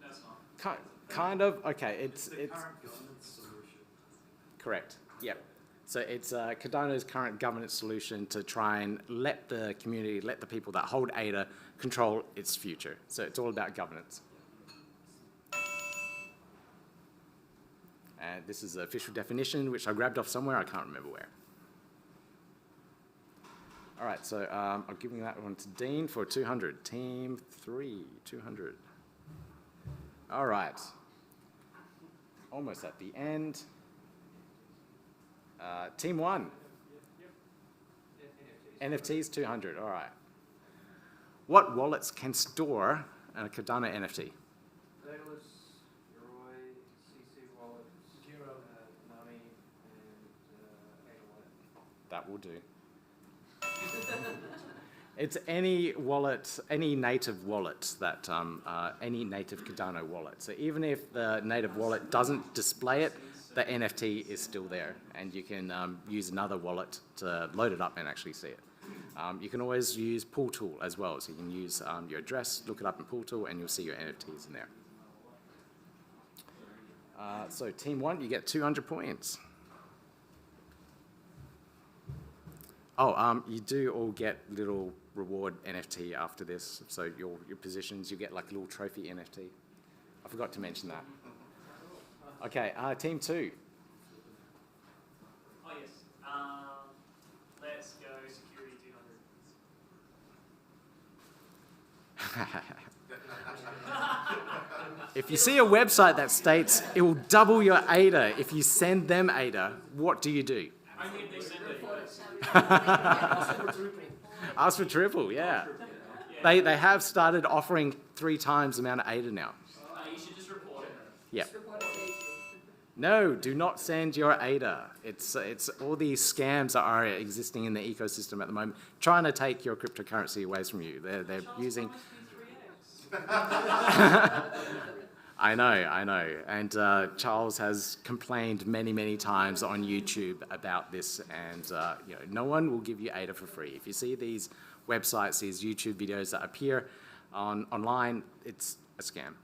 That's not. Kind of. Okay, it's current governance solution. correct. Yep. So it's Cardano's current governance solution to try and let the community, let the people that hold ADA control its future. So it's all about governance. And this is the official definition, which I grabbed off somewhere. I can't remember where. All right, so I'm giving that one to Dean for 200. Team 3, 200. All right. Almost at the end. Team 1. NFTs 200, all right. What wallets can store a Cardano NFT? Legolas, Yoroi, CC Wallet, Nami, and Ada Wallet. That will do. It's any wallet, any native wallet that, any native Cardano wallet. So even if the native wallet doesn't display it, the NFT is still there, and you can use another wallet to load it up and actually see it. You can always use Pool Tool as well, so you can use your address, look it up in Pool Tool, and you'll see your NFTs in there. So team 1, you get 200 points. Oh, you do all get little reward NFT after this. So your positions, you get like a little trophy NFT. I forgot to mention that. Okay, team 2. Oh yes. Let's go security 200. If you see a website that states it will double your ADA if you send them ADA, what do you do? Only if they send it. Ask for triple, yeah. They have started offering 3 times the amount of ADA now. You should just report it. Yeah. No, do not send your ADA. It's all these scams that are existing in the ecosystem at the moment, trying to take your cryptocurrency away from you. They're using. I know. And Charles has complained many times on YouTube about this, and no one will give you ADA for free. If you see these websites, these YouTube videos that appear online, it's a scam.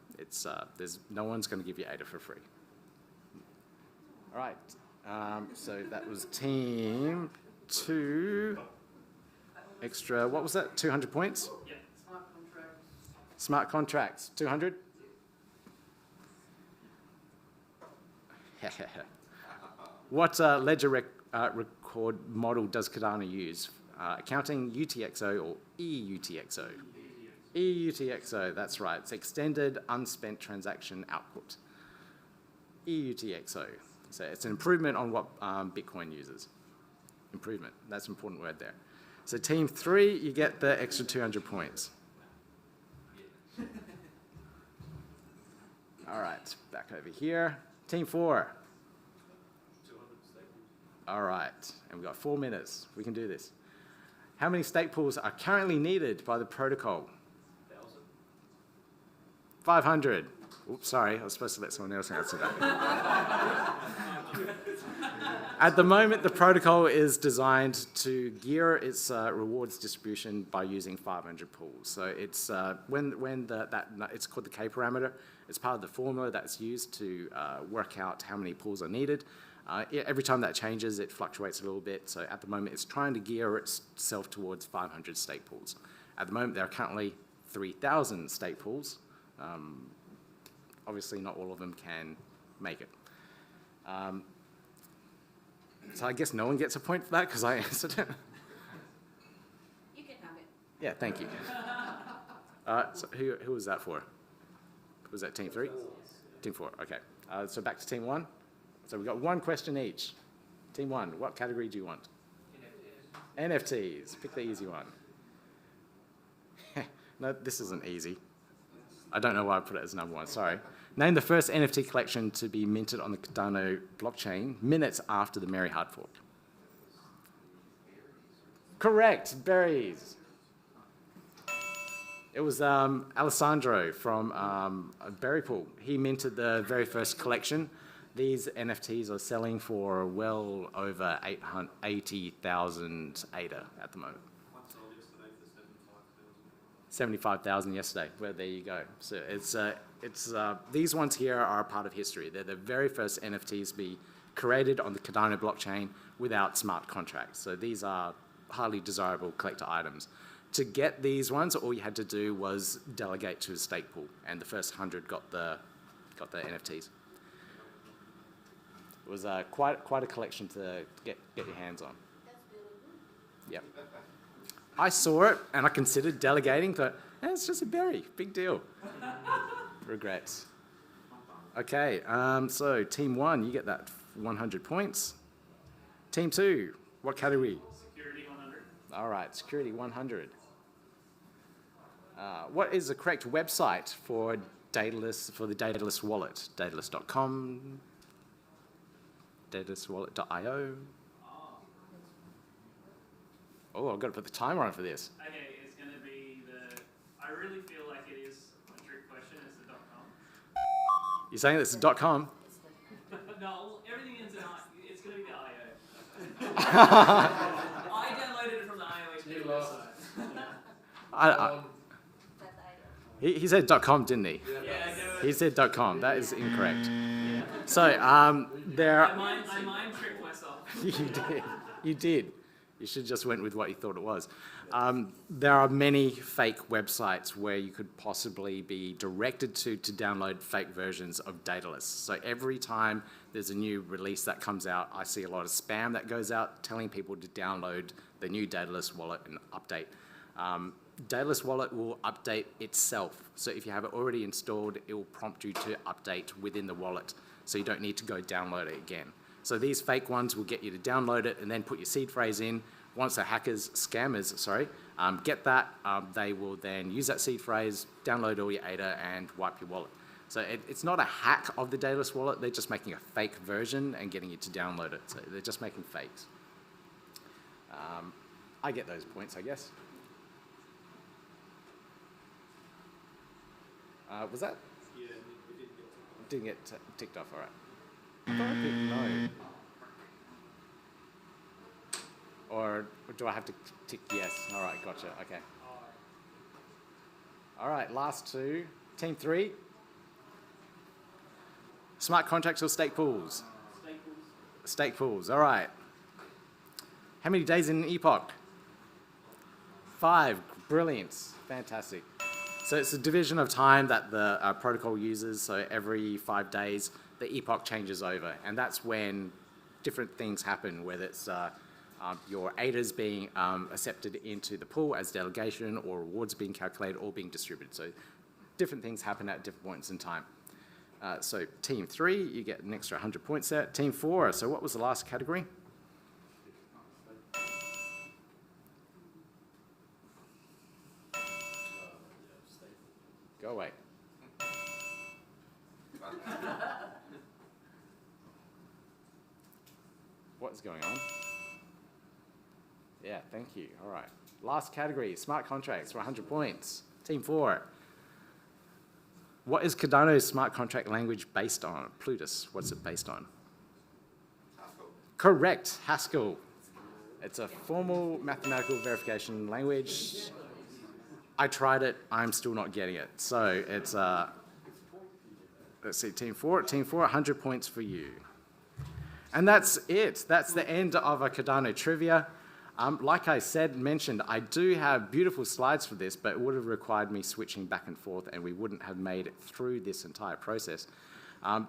There's no one's going to give you ADA for free. All right. So that was team 2. Extra. What was that? 200 points. Yeah. Smart contracts, 200? What ledger record model does Cardano use? Accounting UTXO or EUTXO? EUTXO, that's right. It's extended unspent transaction output. EUTXO. So it's an improvement on what Bitcoin uses. Improvement, that's an important word there. So team 3, you get the extra 200 points. All right, back over here. Team 4. All right, and we've got 4 minutes. We can do this. How many stake pools are currently needed by the protocol? 500. Oops, sorry, I was supposed to let someone else answer that. At the moment, the protocol is designed to gear its rewards distribution by using 500 pools. So it's it's called the K parameter. It's part of the formula that's used to work out how many pools are needed. Every time that changes, it fluctuates a little bit. So at the moment, it's trying to gear itself towards 500 stake pools. At the moment, there are currently 3,000 stake pools. Obviously, not all of them can make it. So I guess no one gets a point for that because I answered it. You can have it. Yeah, thank you. So who was that for? Was that team 3? Team 4, okay. So back to team 1. So we've got 1 question each. Team 1, what category do you want? NFTs. Pick the easy one. No, this isn't easy. I don't know why I put it as number 1, sorry. Name the first NFT collection to be minted on the Cardano blockchain minutes after the Merry hard fork. Correct, berries. It was Alessandro from Berrypool. He minted the very first collection. These NFTs are selling for well over 80,000 ADA at the moment. 75,000 yesterday. Well, there you go. So it's these ones here are a part of history. They're the very first NFTs to be created on the Cardano blockchain without smart contracts. So these are highly desirable collector items. To get these ones, all you had to do was delegate to a stake pool, and the first 100 got the NFTs. It was quite a collection to get your hands on. That's really good. Yep. I saw it and I considered delegating, but it's just a berry. Big deal. Regrets. Okay, so team 1, you get that 100 points. Team 2, what category? Security 100. All right, security 100. What is the correct website for Daedalus, for the Daedalus wallet? Daedalus.com, daedaluswallet.io. Oh, I've got to put the timer on for this. Okay, it's I really feel like it is a trick question. It's the .com. You're saying it's a .com? No, everything ends in I. It's going to be the IO. I downloaded it from the IOHP website. That's ideal. He said .com, didn't he? Yeah, I know. He said .com. That is incorrect. Yeah. So there. I mind tricked myself. You did. You did. You should just went with what you thought it was. There are many fake websites where you could possibly be directed to download fake versions of data lists. So every time there's a new release that comes out, I see a lot of spam that goes out telling people to download the new Datalist wallet and update. Datalist wallet will update itself. So if you have it already installed, it will prompt you to update within the wallet. So you don't need to go download it again. So these fake ones will get you to download it and then put your seed phrase in. Once the scammers, get that, they will then use that seed phrase, download all your ADA and wipe your wallet. So it's not a hack of the Datalist wallet, they're just making a fake version and getting you to download it. So they're just making fakes. I get those points, I guess. Was that? Yeah, we did get Didn't get ticked off, all right. I thought I picked no. Or do I have to tick yes? All right, gotcha, okay. All right, last two. Team 3. Smart contracts or stake pools? Stake pools, all right. How many days in Epoch? 5, brilliant, fantastic. So it's a division of time that the protocol uses, so every 5 days the epoch changes over, and that's when different things happen, whether it's your ADAs being accepted into the pool as delegation or rewards being calculated or being distributed. So different things happen at different points in time. So team 3, you get an extra 100 points there. Team 4, so what was the last category? Go away. What is going on? Yeah, thank you. All right. Last category, smart contracts for 100 points. Team 4. What is Cardano's smart contract language based on? Plutus, what's it based on? Haskell. Correct, Haskell. It's a formal mathematical verification language. I tried it, I'm still not getting it. So it's, let's see, Team 4, 100 points for you. And that's it. That's the end of a Cardano Trivia. Like I mentioned, I do have beautiful slides for this, but it would have required me switching back and forth and we wouldn't have made it through this entire process.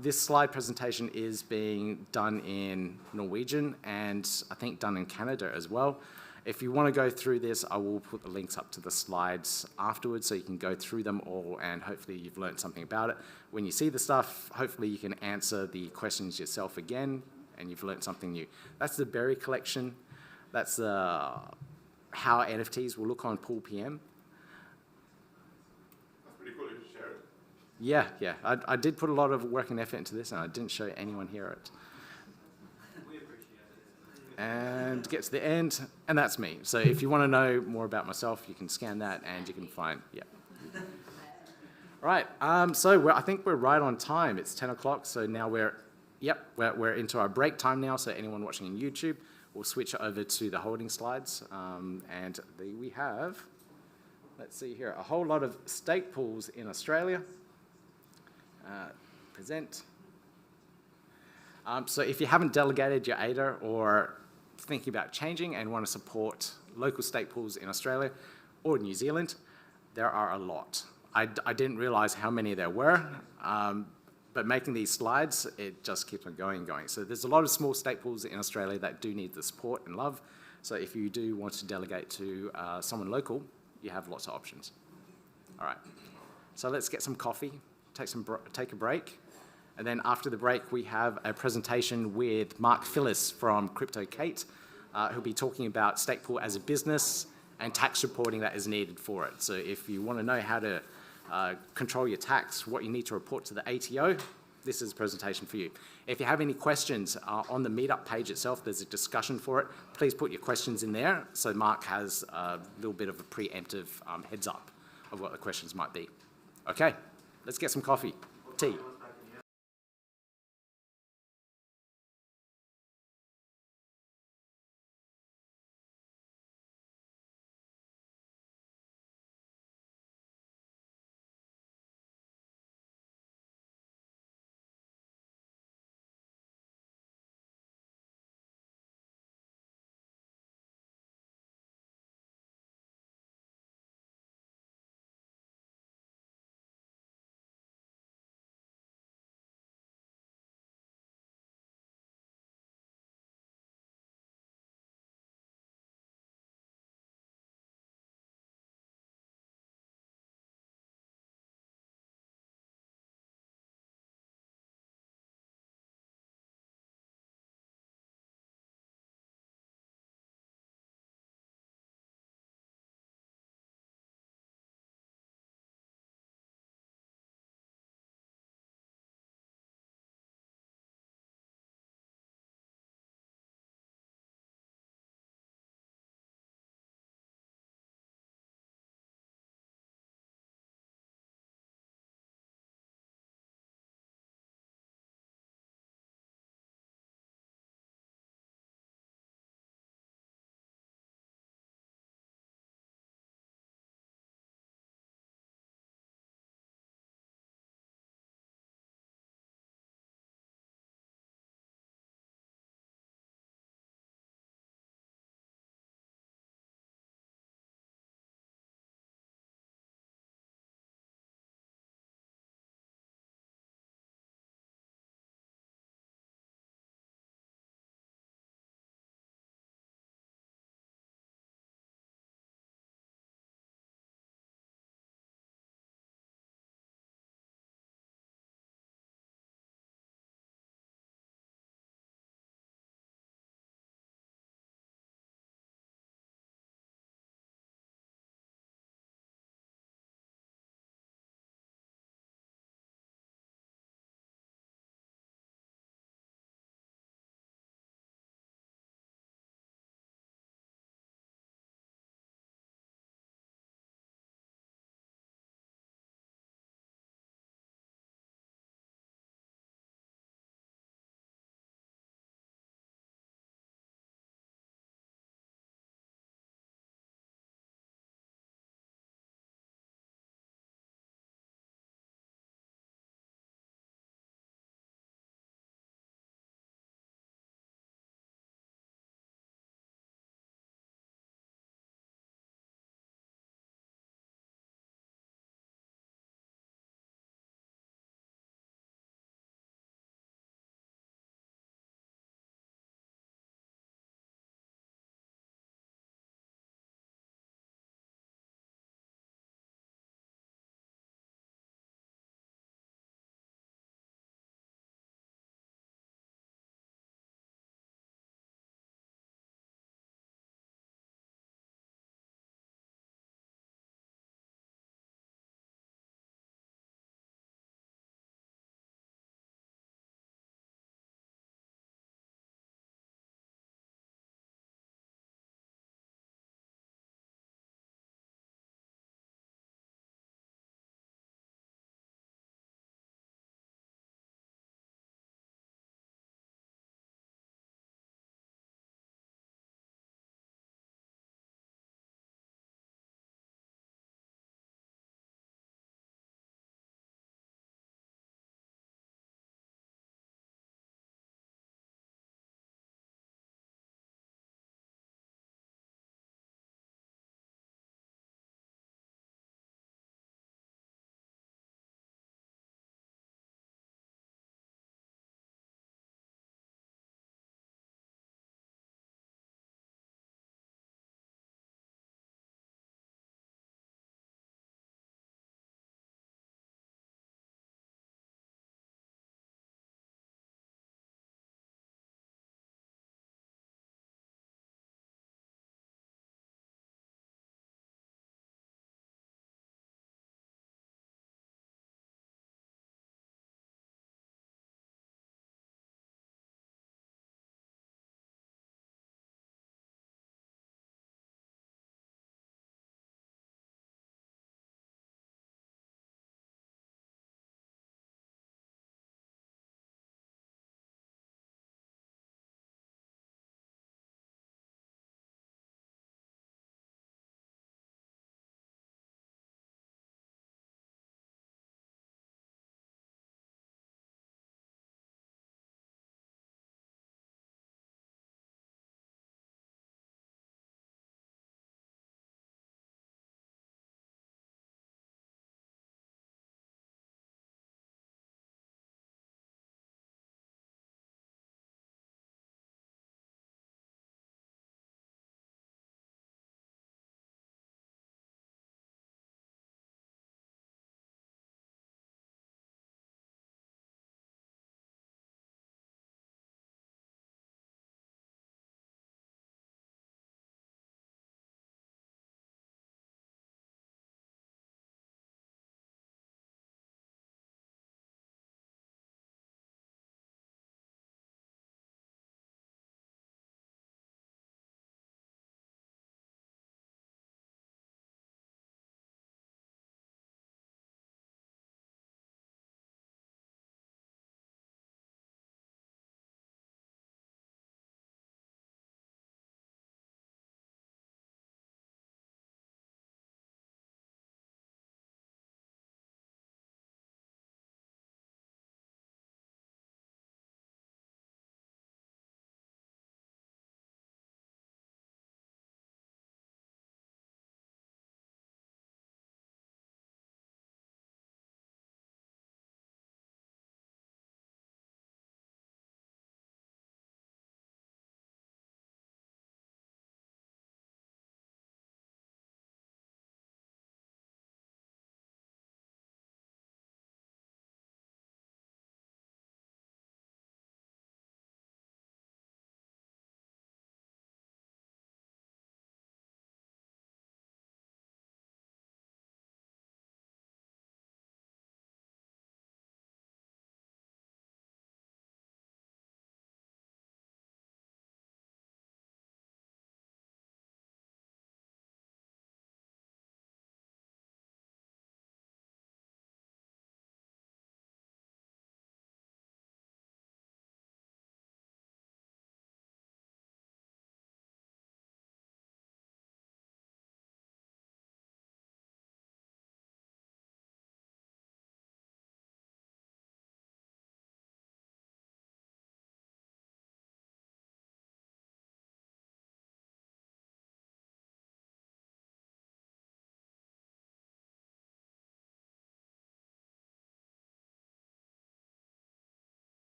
This slide presentation is being done in Norwegian and I think done in Canada as well. If you want to go through this, I will put the links up to the slides afterwards so you can go through them all and hopefully you've learned something about it. When you see the stuff, hopefully you can answer the questions yourself again and you've learned something new. That's the berry collection. That's how NFTs will look on Pool PM. That's pretty cool. You should share it. Yeah. I did put a lot of work and effort into this and I didn't show anyone here it. We appreciate it. And get to the end, and that's me. So if you want to know more about myself, you can scan that and you can find, yeah. All right, so I think we're right on time. It's 10 o'clock, so now we're into our break time now, so anyone watching on YouTube, we'll switch over to the holding slides. And we have, let's see here, a whole lot of stake pools in Australia. Present. So if you haven't delegated your ADA or thinking about changing and want to support local stake pools in Australia or New Zealand, there are a lot. I didn't realize how many there were, but making these slides, it just keeps on going and going. So there's a lot of small stake pools in Australia that do need the support and love. So if you do want to delegate to someone local, you have lots of options. All right, so let's get some coffee, take a break. And then after the break, we have a presentation with Mark Phillis from Crypto Kate, who'll be talking about stake pool as a business and tax reporting that is needed for it. So if you want to know how to control your tax, what you need to report to the ATO, this is a presentation for you. If you have any questions on the meetup page itself, there's a discussion for it. Please put your questions in there so Mark has a little bit of a preemptive heads up of what the questions might be. Okay, let's get some coffee, tea.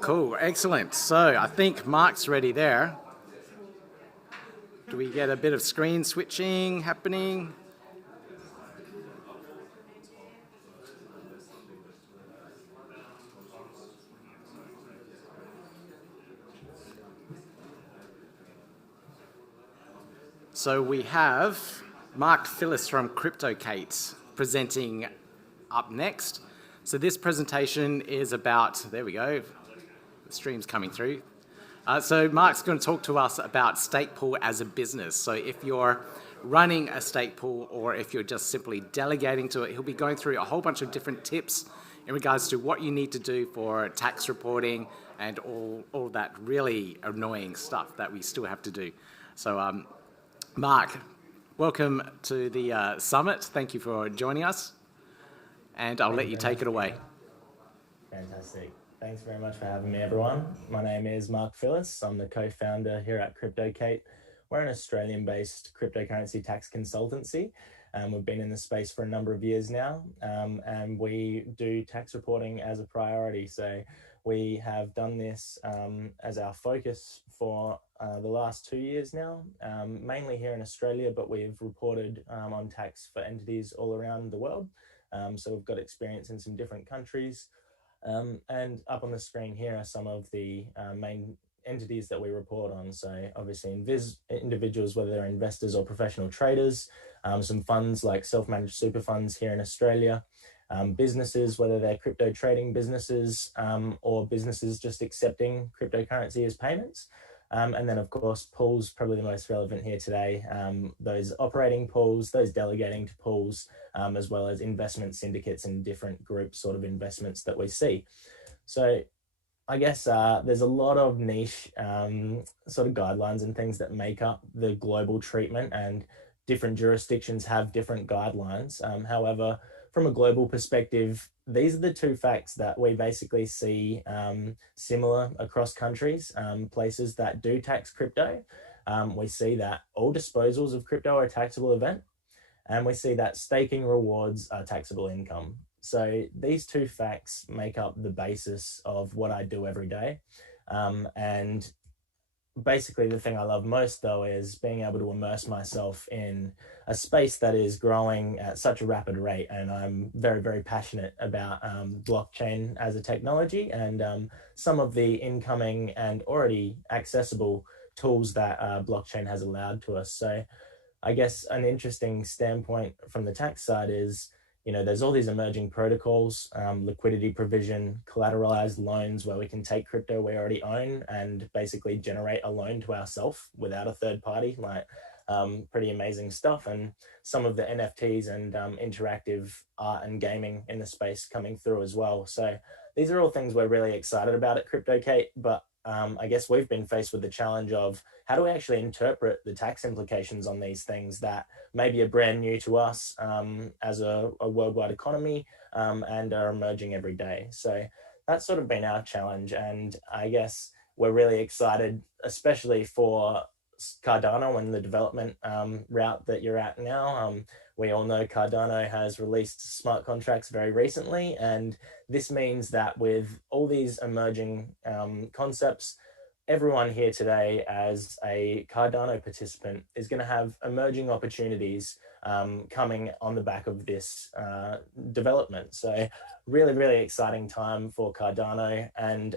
Cool, excellent. So I think Mark's ready there. Do we get a bit of screen switching happening? So we have Mark Phillis from CryptoKate presenting up next. So this presentation is about, there we go, the stream's coming through. So Mark's going to talk to us about stake pool as a business. So if you're running a stake pool or if you're just simply delegating to it, he'll be going through a whole bunch of different tips in regards to what you need to do for tax reporting and all that really annoying stuff that we still have to do. So Mark, welcome to the summit. Thank you for joining us. And I'll let you take it away. Fantastic. Thanks very much for having me, everyone. My name is Mark Phillis. I'm the co-founder here at CryptoKate. We're an Australian-based cryptocurrency tax consultancy. We've been in the space for a number of years now, and we do tax reporting as a priority. So we have done this as our focus for the last 2 years now, mainly here in Australia, but we've reported on tax for entities all around the world. So we've got experience in some different countries. And up on the screen here are some of the main entities that we report on. So obviously individuals, whether they're investors or professional traders, some funds like self-managed super funds here in Australia, businesses, whether they're crypto trading businesses or businesses just accepting cryptocurrency as payments. And then, of course, pools, probably the most relevant here today, those operating pools, those delegating to pools, as well as investment syndicates and different group sort of investments that we see. So I guess there's a lot of niche sort of guidelines and things that make up the global treatment, and different jurisdictions have different guidelines. However, from a global perspective, these are the two facts that we basically see similar across countries, places that do tax crypto. We see that all disposals of crypto are a taxable event, and we see that staking rewards are taxable income. So these two facts make up the basis of what I do every day. And basically the thing I love most, though, is being able to immerse myself in a space that is growing at such a rapid rate. And I'm very, very passionate about blockchain as a technology and some of the incoming and already accessible tools that blockchain has allowed to us. So I guess an interesting standpoint from the tax side is, you know, there's all these emerging protocols, liquidity provision, collateralized loans, where we can take crypto we already own and basically generate a loan to ourselves without a third party, like pretty amazing stuff. And some of the NFTs and interactive art and gaming in the space coming through as well. So these are all things we're really excited about at CryptoKate, but I guess we've been faced with the challenge of how do we actually interpret the tax implications on these things that maybe are brand new to us as a worldwide economy and are emerging every day. So that's sort of been our challenge. And I guess we're really excited, especially for Cardano and the development route that you're at now. We all know Cardano has released smart contracts very recently, and this means that with all these emerging concepts, everyone here today as a Cardano participant is going to have emerging opportunities coming on the back of this development. So really, really exciting time for Cardano, and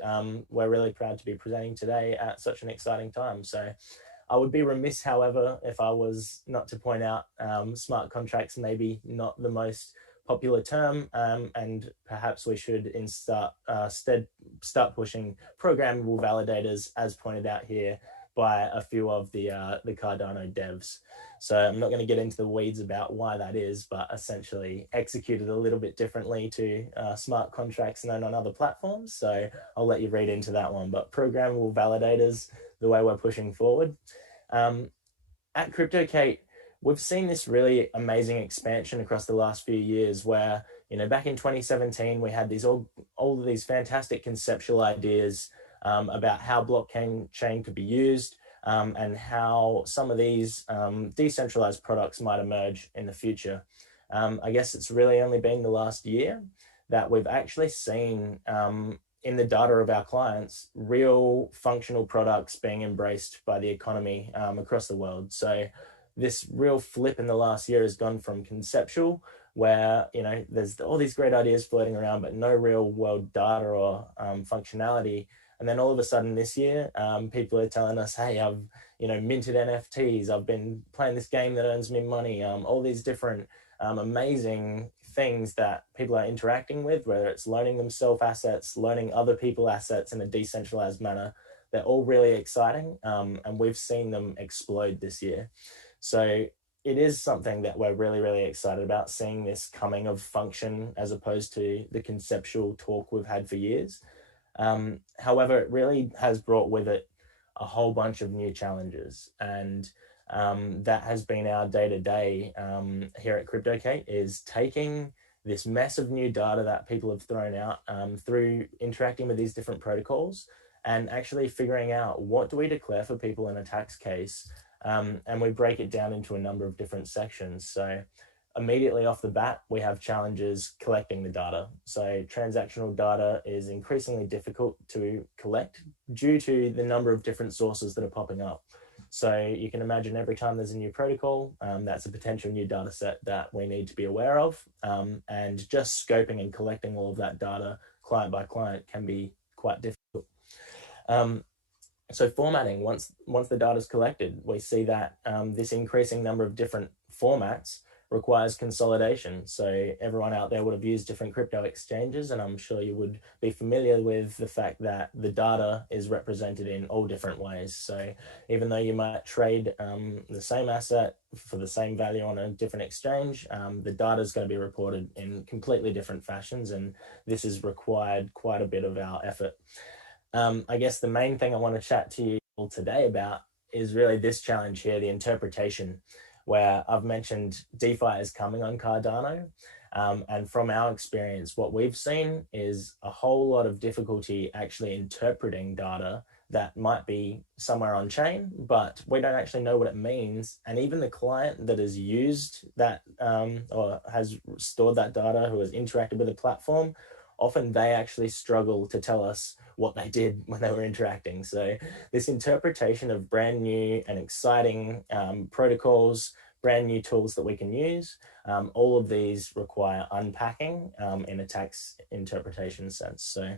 we're really proud to be presenting today at such an exciting time. So I would be remiss, however, if I was not to point out smart contracts, maybe not the most popular term, and perhaps we should start pushing programmable validators, as pointed out here by a few of the Cardano devs. So I'm not going to get into the weeds about why that is, but essentially executed a little bit differently to smart contracts known on other platforms. So I'll let you read into that one. But programmable validators, the way we're pushing forward. At CryptoKate, we've seen this really amazing expansion across the last few years where, you know, back in 2017, we had all of these fantastic conceptual ideas about how blockchain could be used and how some of these decentralized products might emerge in the future. I guess it's really only been the last year that we've actually seen in the data of our clients, real functional products being embraced by the economy across the world. So this real flip in the last year has gone from conceptual, where, you know, there's all these great ideas floating around, but no real world data or functionality. And then all of a sudden this year, people are telling us, hey, I've, you know, minted NFTs. I've been playing this game that earns me money. All these different amazing things that people are interacting with, whether it's loaning themselves assets, loaning other people assets in a decentralized manner. They're all really exciting, and we've seen them explode this year. So it is something that we're really, really excited about, seeing this coming of function as opposed to the conceptual talk we've had for years. However, it really has brought with it a whole bunch of new challenges, and that has been our day-to-day here at CryptoKate, is taking this mess of new data that people have thrown out through interacting with these different protocols and actually figuring out what do we declare for people in a tax case. And we break it down into a number of different sections. So immediately off the bat, we have challenges collecting the data. So transactional data is increasingly difficult to collect due to the number of different sources that are popping up. So you can imagine every time there's a new protocol, that's a potential new data set that we need to be aware of. And just scoping and collecting all of that data client by client can be quite difficult. So formatting, once the data is collected, we see that this increasing number of different formats requires consolidation. So everyone out there would have used different crypto exchanges, and I'm sure you would be familiar with the fact that the data is represented in all different ways. So even though you might trade the same asset for the same value on a different exchange, the data is going to be reported in completely different fashions, and this has required quite a bit of our effort. I guess the main thing I want to chat to you all today about is really this challenge here, the interpretation, where I've mentioned DeFi is coming on Cardano. And from our experience, what we've seen is a whole lot of difficulty actually interpreting data that might be somewhere on chain, but we don't actually know what it means. And even the client that has used that or has stored that data, who has interacted with the platform, often they actually struggle to tell us what they did when they were interacting. So this interpretation of brand new and exciting protocols, brand new tools that we can use, all of these require unpacking in a tax interpretation sense. So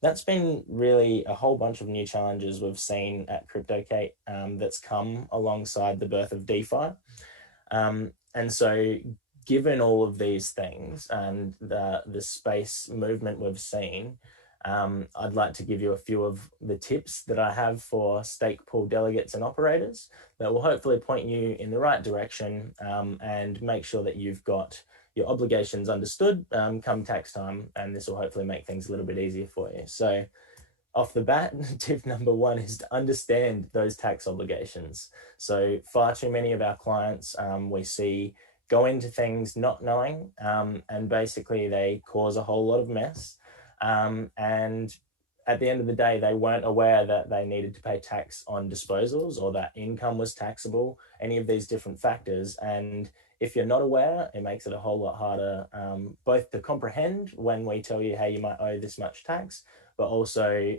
that's been really a whole bunch of new challenges we've seen at CryptoKate that's come alongside the birth of DeFi. And so given all of these things and the space movement we've seen, I'd like to give you a few of the tips that I have for stake pool delegates and operators that will hopefully point you in the right direction and make sure that you've got your obligations understood come tax time, and this will hopefully make things a little bit easier for you. So off the bat, tip number one is to understand those tax obligations. So far too many of our clients we see go into things not knowing, and basically they cause a whole lot of mess. And at the end of the day, they weren't aware that they needed to pay tax on disposals or that income was taxable, any of these different factors. And if you're not aware, it makes it a whole lot harder, both to comprehend when we tell you, hey, you might owe this much tax, but also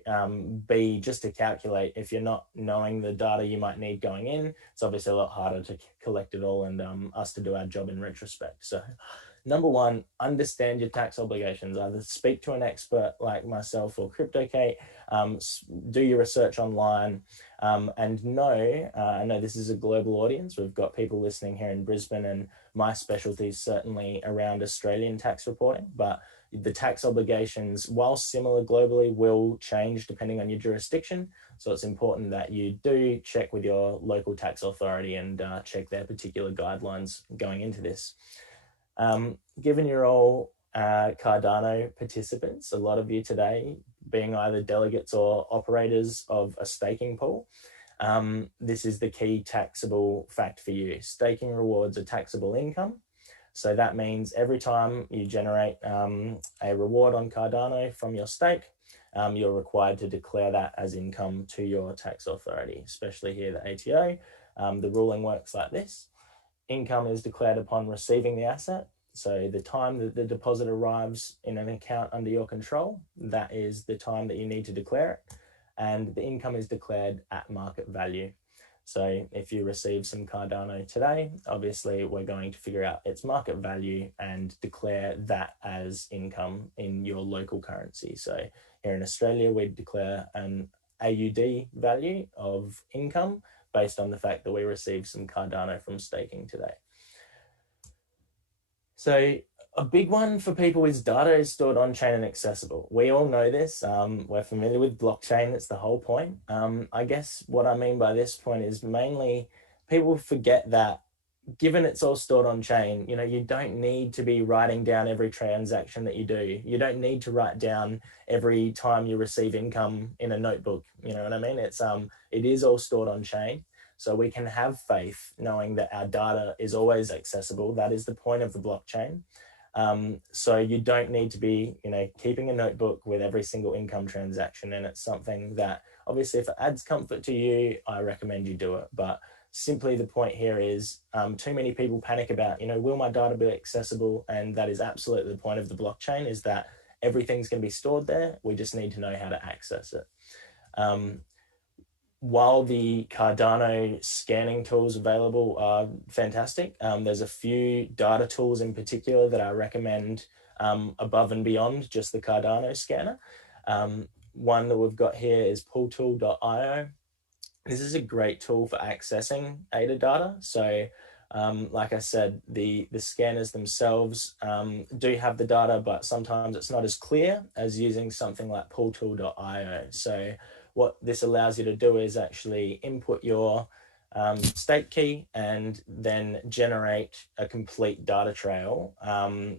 B, just to calculate. If you're not knowing the data you might need going in, it's obviously a lot harder to collect it all and us to do our job in retrospect. So number one, understand your tax obligations. Either speak to an expert like myself or CryptoKate, do your research online, and know, I know this is a global audience. We've got people listening here in Brisbane, and my specialty is certainly around Australian tax reporting, but the tax obligations, while similar globally, will change depending on your jurisdiction. So it's important that you do check with your local tax authority and check their particular guidelines going into this. Given you're all Cardano participants, a lot of you today being either delegates or operators of a staking pool, this is the key taxable fact for you. Staking rewards are taxable income. So that means every time you generate a reward on Cardano from your stake, you're required to declare that as income to your tax authority, especially here the ATO. The ruling works like this. Income is declared upon receiving the asset. So the time that the deposit arrives in an account under your control, that is the time that you need to declare it. And the income is declared at market value. So if you receive some Cardano today, obviously we're going to figure out its market value and declare that as income in your local currency. So here in Australia, we declare an AUD value of income based on the fact that we received some Cardano from staking today. So a big one for people is data is stored on-chain and accessible. We all know this. We're familiar with blockchain. That's the whole point. I guess what I mean by this point is mainly people forget that given it's all stored on-chain, you don't need to be writing down every transaction that you do. You don't need to write down every time you receive income in a notebook. You know what I mean? It is all stored on-chain. So we can have faith knowing that our data is always accessible. That is the point of the blockchain. So you don't need to be, keeping a notebook with every single income transaction. And it's something that obviously if it adds comfort to you, I recommend you do it. But simply the point here is too many people panic about, will my data be accessible? And that is absolutely the point of the blockchain, is that everything's going to be stored there. We just need to know how to access it. While the Cardano scanning tools available are fantastic, there's a few data tools in particular that I recommend above and beyond just the Cardano scanner. One that we've got here is pooltool.io. This is a great tool for accessing ADA data. So like I said, the scanners themselves do have the data, but sometimes it's not as clear as using something like pooltool.io. So what this allows you to do is actually input your stake key and then generate a complete data trail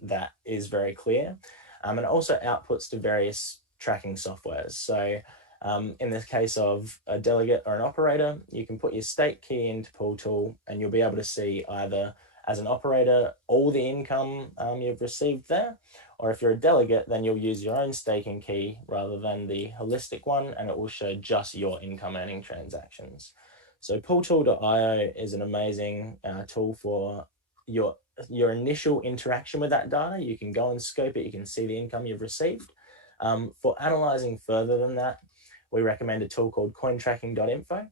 that is very clear. And it also outputs to various tracking softwares. So in the case of a delegate or an operator, you can put your stake key into Pooltool and you'll be able to see either as an operator all the income you've received there, or if you're a delegate, then you'll use your own staking key rather than the holistic one, and it will show just your income earning transactions. So pooltool.io is an amazing tool for your initial interaction with that data. You can go and scope it, you can see the income you've received. For analyzing further than that, we recommend a tool called cointracking.info.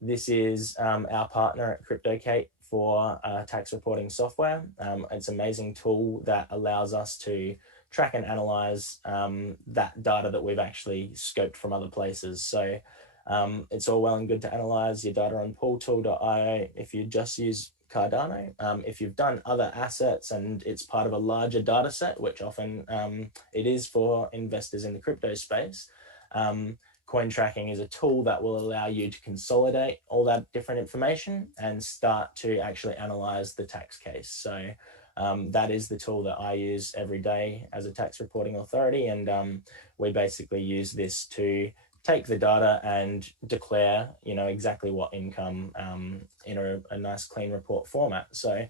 This is our partner at CryptoKate for tax reporting software. It's an amazing tool that allows us to track and analyze that data that we've actually scoped from other places. So it's all well and good to analyze your data on pooltool.io if you just use Cardano. If you've done other assets and it's part of a larger data set, which often it is for investors in the crypto space, coin tracking is a tool that will allow you to consolidate all that different information and start to actually analyze the tax case. So that is the tool that I use every day as a tax reporting authority. And we basically use this to take the data and declare, exactly what income in a nice clean report format. So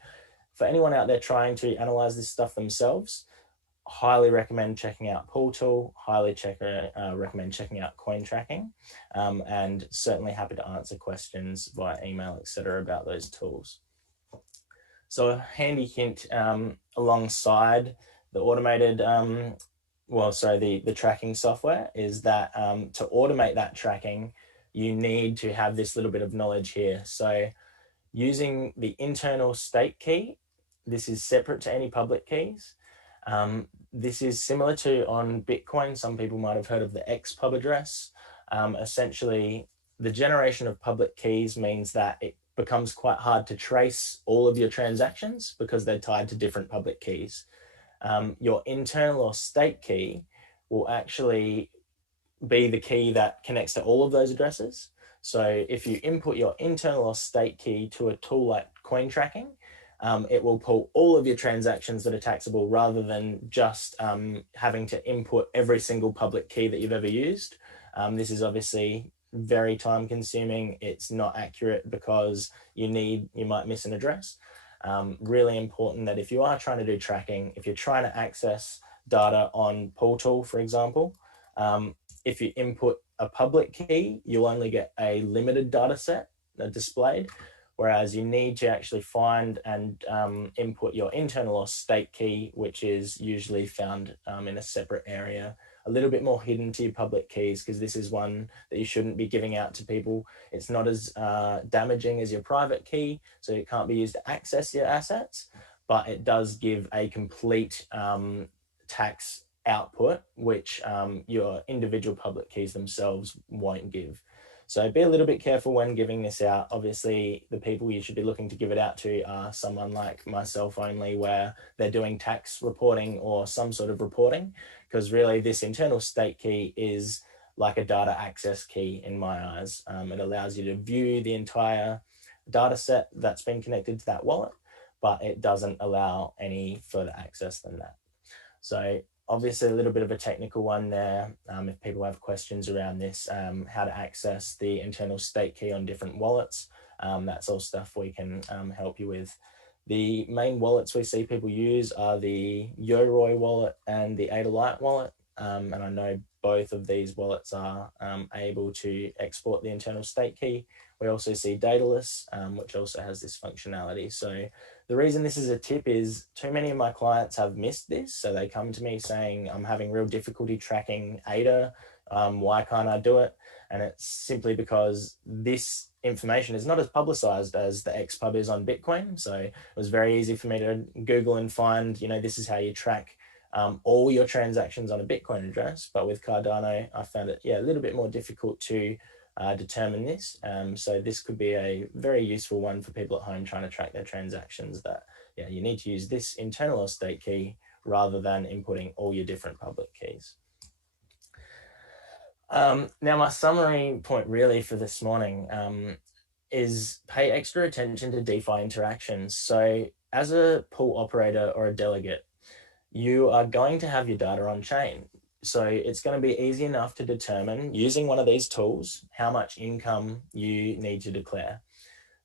for anyone out there trying to analyze this stuff themselves, highly recommend checking out Pooltool, recommend checking out coin tracking, and certainly happy to answer questions via email, etc. about those tools. So a handy hint alongside the automated, the tracking software is that to automate that tracking, you need to have this little bit of knowledge here. So using the internal stake key, this is separate to any public keys. This is similar to on Bitcoin. Some people might have heard of the XPub address. Essentially, the generation of public keys means that it becomes quite hard to trace all of your transactions because they're tied to different public keys. Your internal or stake key will actually be the key that connects to all of those addresses. So if you input your internal or stake key to a tool like coin tracking, it will pull all of your transactions that are taxable rather than just having to input every single public key that you've ever used. This is obviously very time consuming. It's not accurate because you might miss an address. Really important that if you are trying to do tracking, if you're trying to access data on Pooltool, for example, if you input a public key, you'll only get a limited data set displayed. whereas you need to actually find and input your internal or state key, which is usually found in a separate area, a little bit more hidden to your public keys, because this is one that you shouldn't be giving out to people. It's not as damaging as your private key, so it can't be used to access your assets, but it does give a complete tax output, which your individual public keys themselves won't give. So be a little bit careful when giving this out. Obviously, the people you should be looking to give it out to are someone like myself only, where they're doing tax reporting or some sort of reporting, because really this internal state key is like a data access key in my eyes. It allows you to view the entire data set that's been connected to that wallet, but it doesn't allow any further access than that. So obviously a little bit of a technical one there. If people have questions around this, how to access the internal state key on different wallets, that's all stuff we can help you with. The main wallets we see people use are the Yoroi wallet and the Adalite wallet. And I know both of these wallets are able to export the internal state key. We also see Daedalus, which also has this functionality. So the reason this is a tip is too many of my clients have missed this. So they come to me saying, I'm having real difficulty tracking ADA. Why can't I do it? And it's simply because this information is not as publicized as the XPub is on Bitcoin. So it was very easy for me to Google and find, this is how you track all your transactions on a Bitcoin address. But with Cardano, I found it, a little bit more difficult to determine this. So this could be a very useful one for people at home trying to track their transactions, that you need to use this internal or state key rather than inputting all your different public keys. Now my summary point really for this morning is pay extra attention to DeFi interactions. So as a pool operator or a delegate, you are going to have your data on chain. So it's going to be easy enough to determine, using one of these tools, how much income you need to declare.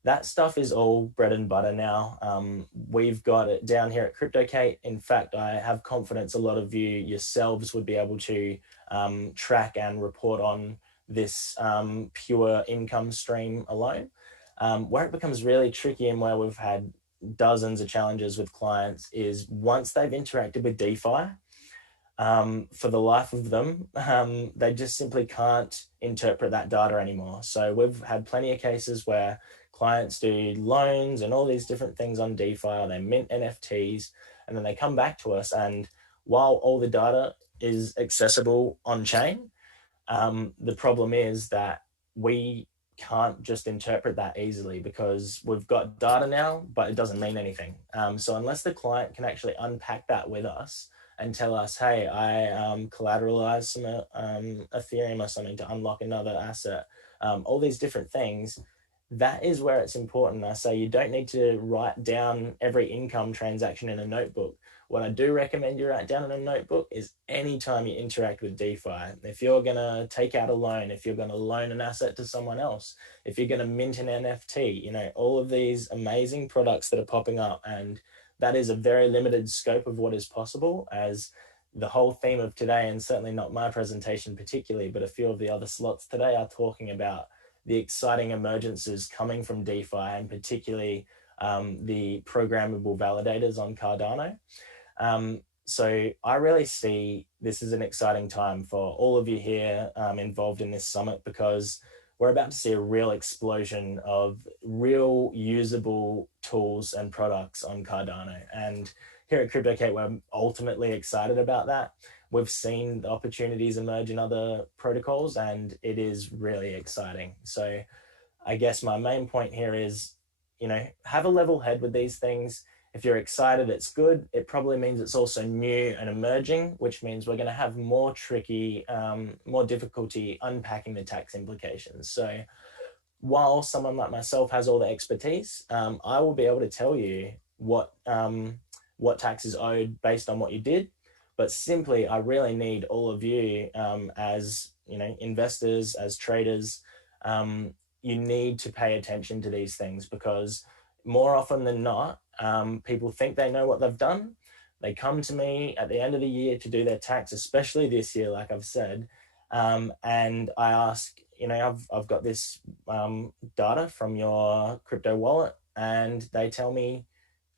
That stuff is all bread and butter now. We've got it down here at CryptoKate. In fact, I have confidence a lot of you yourselves would be able to track and report on this pure income stream alone. Where it becomes really tricky and where we've had dozens of challenges with clients is once they've interacted with DeFi, for the life of them, they just simply can't interpret that data anymore. So we've had plenty of cases where clients do loans and all these different things on DeFi, or they mint NFTs, and then they come back to us, and while all the data is accessible on chain, the problem is that we can't just interpret that easily because we've got data now, but it doesn't mean anything. So unless the client can actually unpack that with us and tell us, hey, I collateralized some Ethereum or something to unlock another asset, all these different things, that is where it's important. I say you don't need to write down every income transaction in a notebook. What I do recommend you write down in a notebook is anytime you interact with DeFi. If you're going to take out a loan, if you're going to loan an asset to someone else, if you're going to mint an NFT, all of these amazing products that are popping up, and that is a very limited scope of what is possible, as the whole theme of today, and certainly not my presentation particularly, but a few of the other slots today are talking about the exciting emergences coming from DeFi, and particularly the programmable validators on Cardano. So I really see this as an exciting time for all of you here involved in this summit, because we're about to see a real explosion of real usable tools and products on Cardano. And here at CryptoKate, we're ultimately excited about that. We've seen the opportunities emerge in other protocols, and it is really exciting. So I guess my main point here is, have a level head with these things. If you're excited, it's good. It probably means it's also new and emerging, which means we're going to have more difficulty unpacking the tax implications. So while someone like myself has all the expertise, I will be able to tell you what tax is owed based on what you did. But simply, I really need all of you as investors, as traders. You need to pay attention to these things, because more often than not, people think they know what they've done. They come to me at the end of the year to do their tax, especially this year, like I've said, and I ask, I've got this data from your crypto wallet, and they tell me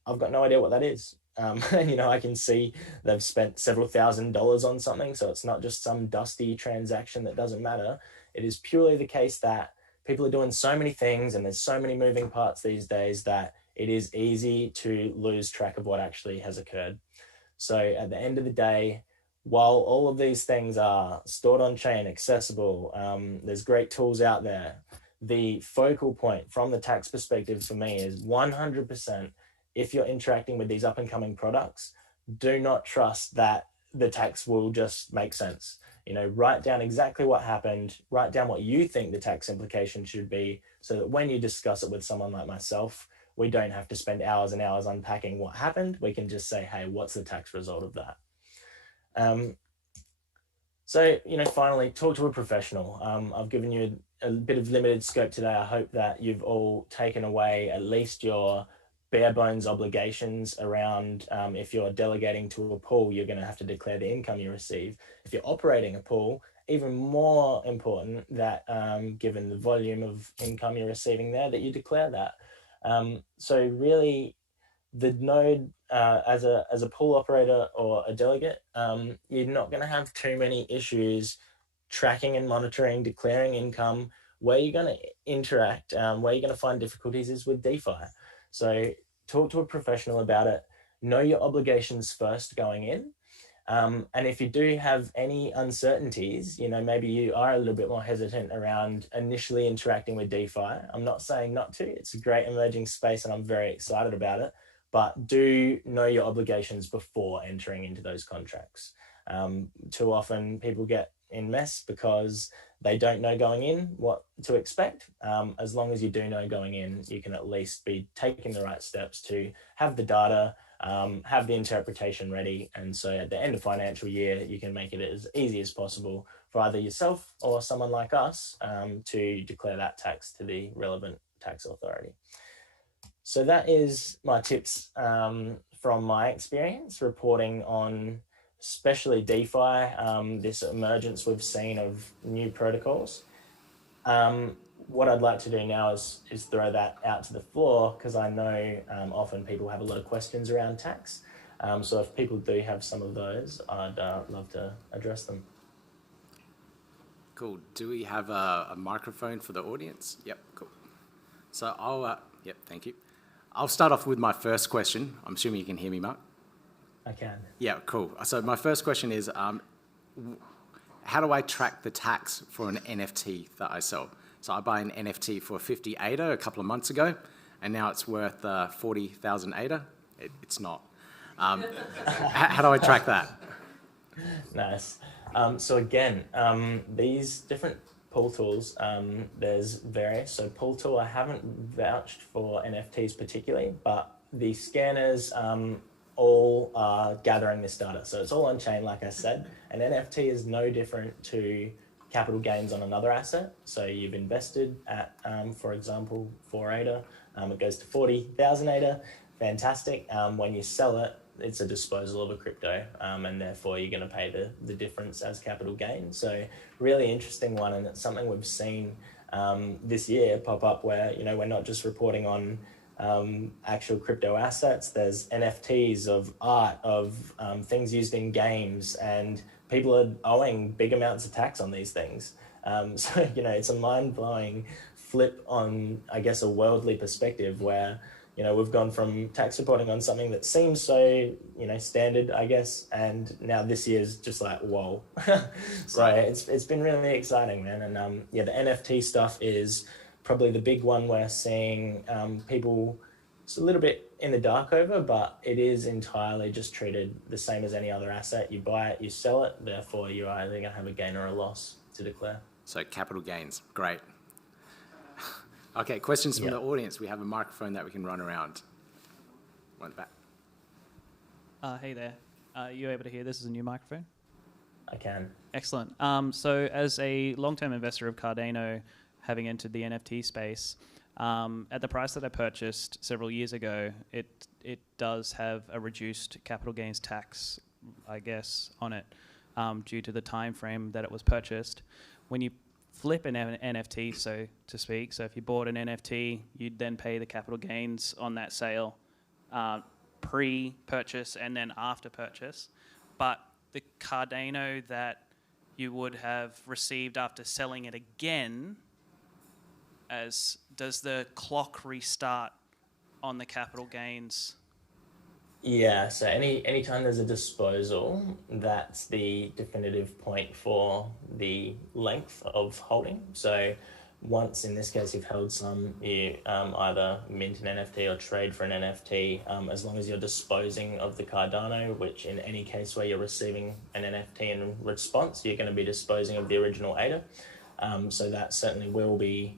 I've got no idea what that is. And, I can see they've spent several $1,000s on something. So it's not just some dusty transaction that doesn't matter. It is purely the case that people are doing so many things and there's so many moving parts these days that it is easy to lose track of what actually has occurred. So at the end of the day, while all of these things are stored on chain, accessible, there's great tools out there. The focal point from the tax perspective for me is 100%. If you're interacting with these up and coming products, do not trust that the tax will just make sense. Write down exactly what happened, write down what you think the tax implication should be, so that when you discuss it with someone like myself, we don't have to spend hours and hours unpacking what happened. We can just say, hey, what's the tax result of that? So, finally, talk to a professional. I've given you a bit of limited scope today. I hope that you've all taken away at least your bare bones obligations around if you're delegating to a pool, you're going to have to declare the income you receive. If you're operating a pool, even more important that given the volume of income you're receiving there, that you declare that. So really, the node as a pool operator or a delegate, you're not going to have too many issues tracking and monitoring, declaring income. Where you're going to interact, where you're going to find difficulties is with DeFi. So talk to a professional about it. Know your obligations first going in. And if you do have any uncertainties, maybe you are a little bit more hesitant around initially interacting with DeFi. I'm not saying not to. It's a great emerging space and I'm very excited about it. But do know your obligations before entering into those contracts. Too often people get in mess because they don't know going in what to expect. As long as you do know going in, you can at least be taking the right steps to have the data, have the interpretation ready. And so at the end of financial year, you can make it as easy as possible for either yourself or someone like us to declare that tax to the relevant tax authority. So that is my tips from my experience reporting on especially DeFi, this emergence we've seen of new protocols. What I'd like to do now is throw that out to the floor because I know often people have a lot of questions around tax. So if people do have some of those, I'd love to address them. Cool. Do we have a microphone for the audience? Yep, cool. So yep, thank you. I'll start off with my first question. I'm assuming you can hear me, Mark. I can. Yeah, cool. So my first question is, how do I track the tax for an NFT that I sell? So I buy an NFT for 50 ADA a couple of months ago, and now it's worth 40,000 ADA. It's not. How do I track that? Nice. So again, these different pool tools, there's various. So pool tool, I haven't vouched for NFTs particularly, but the scanners all are gathering this data. So it's all on chain, like I said. An NFT is no different to capital gains on another asset. So you've invested at, for example, 4 ADA, it goes to 40,000 ADA, fantastic. When you sell it, it's a disposal of a crypto, and therefore you're going to pay the difference as capital gain. So really interesting one, and it's something we've seen this year pop up where, we're not just reporting on actual crypto assets. There's NFTs of art, of things used in games, and people are owing big amounts of tax on these things. So, it's a mind-blowing flip on, I guess, a worldly perspective where, we've gone from tax reporting on something that seems so, standard, I guess, and now this year's just like, whoa. So right. It's been really exciting, man. And the NFT stuff is probably the big one we're seeing people, it's a little bit in the dark over, but it is entirely just treated the same as any other asset. You buy it, you sell it, therefore you're either going to have a gain or a loss to declare. So capital gains, great. Okay, questions from the audience. We have a microphone that we can run around. One back. Hey there. Are you able to hear? This is a new microphone. I can. Excellent. So as a long-term investor of Cardano, having entered the NFT space, at the price that I purchased several years ago, it does have a reduced capital gains tax, I guess, on it, due to the time frame that it was purchased. When you flip an NFT, so to speak. So if you bought an NFT, you'd then pay the capital gains on that sale pre-purchase and then after purchase. But the Cardano that you would have received after selling it again, does the clock restart on the capital gains? Yeah, so anytime there's a disposal, that's the definitive point for the length of holding. So once, in this case, you've held some, you either mint an NFT or trade for an NFT, as long as you're disposing of the Cardano, which in any case where you're receiving an NFT in response, you're going to be disposing of the original ADA. So that certainly will be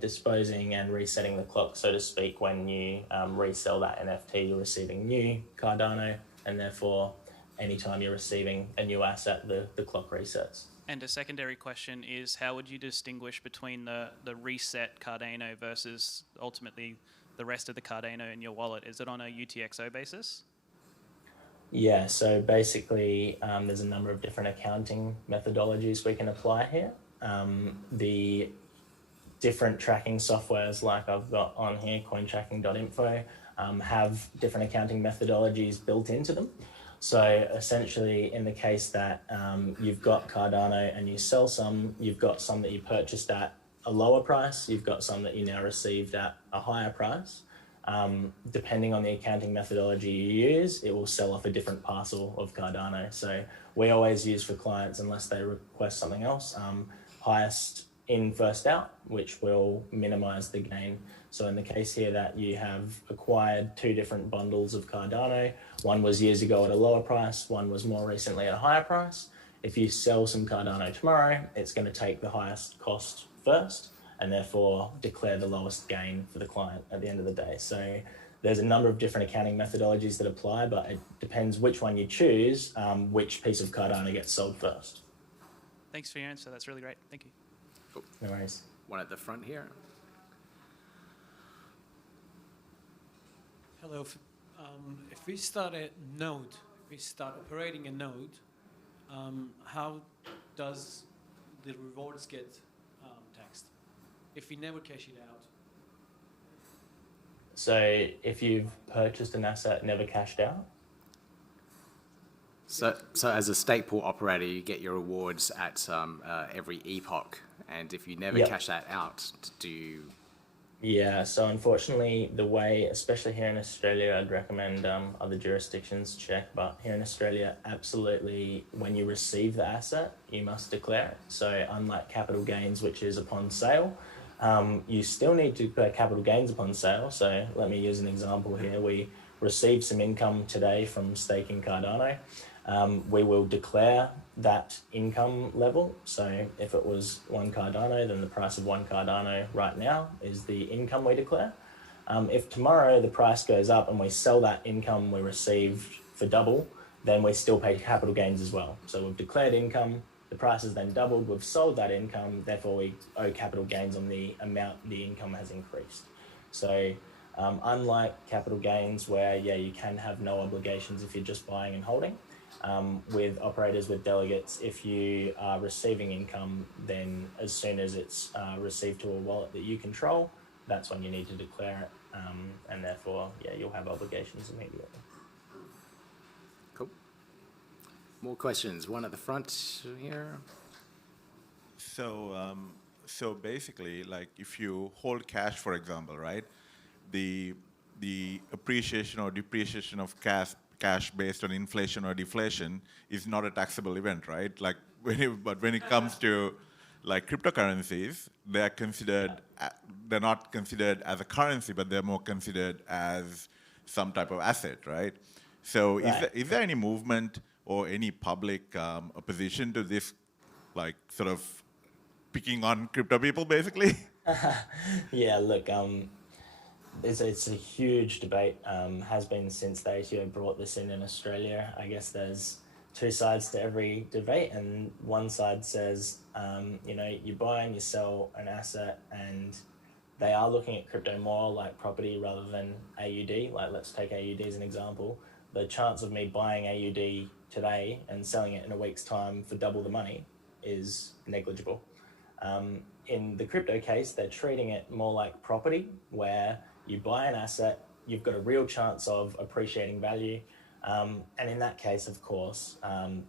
disposing and resetting the clock, so to speak. When you resell that NFT, you're receiving new Cardano, and therefore anytime you're receiving a new asset, the clock resets. And a secondary question is, how would you distinguish between the reset Cardano versus ultimately the rest of the Cardano in your wallet? Is it on a UTXO basis? Yeah, so basically there's a number of different accounting methodologies we can apply here. The different tracking softwares, like I've got on here, cointracking.info, have different accounting methodologies built into them. So essentially, in the case that you've got Cardano and you sell some, you've got some that you purchased at a lower price, you've got some that you now received at a higher price. Depending on the accounting methodology you use, it will sell off a different parcel of Cardano. So we always use for clients, unless they request something else, highest in, first out, which will minimize the gain. So in the case here that you have acquired two different bundles of Cardano, one was years ago at a lower price, one was more recently at a higher price. If you sell some Cardano tomorrow, it's going to take the highest cost first and therefore declare the lowest gain for the client at the end of the day. So there's a number of different accounting methodologies that apply, but it depends which one you choose, which piece of Cardano gets sold first. Thanks for your answer. That's really great. Thank you. Cool. No worries. One at the front here. Hello. If we start a node, if we start operating a node, how does the rewards get taxed if we never cash it out? So if you've purchased an asset, never cashed out? So as a stake pool operator, you get your rewards at every epoch, and if you never cash that out, do you? Yeah, so unfortunately, the way, especially here in Australia, I'd recommend other jurisdictions check, but here in Australia, absolutely, when you receive the asset, you must declare it. So unlike capital gains, which is upon sale, you still need to declare capital gains upon sale. So let me use an example here. We received some income today from staking Cardano. We will declare that income level. So if it was one Cardano, then the price of one Cardano right now is the income we declare. If tomorrow the price goes up and we sell that income we received for double, then we still pay capital gains as well. So we've declared income, the price has then doubled, we've sold that income, therefore we owe capital gains on the amount the income has increased. So unlike capital gains where, you can have no obligations if you're just buying and holding, with operators with delegates, if you are receiving income, then as soon as it's received to a wallet that you control, that's when you need to declare it, and therefore, you'll have obligations immediately. Cool. More questions. One at the front here. So basically, like if you hold cash, for example, right, the appreciation or depreciation of cash based on inflation or deflation is not a taxable event, right? Like but when it comes to like cryptocurrencies, they're not considered as a currency, but they're more considered as some type of asset, right? So is there any movement or any public opposition to this, like sort of picking on crypto people, basically? Yeah, look, it's a huge debate, has been since the ATO brought this in Australia. I guess there's two sides to every debate, and one side says, you buy and you sell an asset, and they are looking at crypto more like property rather than AUD. Like, let's take AUD as an example. The chance of me buying AUD today and selling it in a week's time for double the money is negligible. In the crypto case, they're treating it more like property, where you buy an asset, you've got a real chance of appreciating value. And in that case, of course,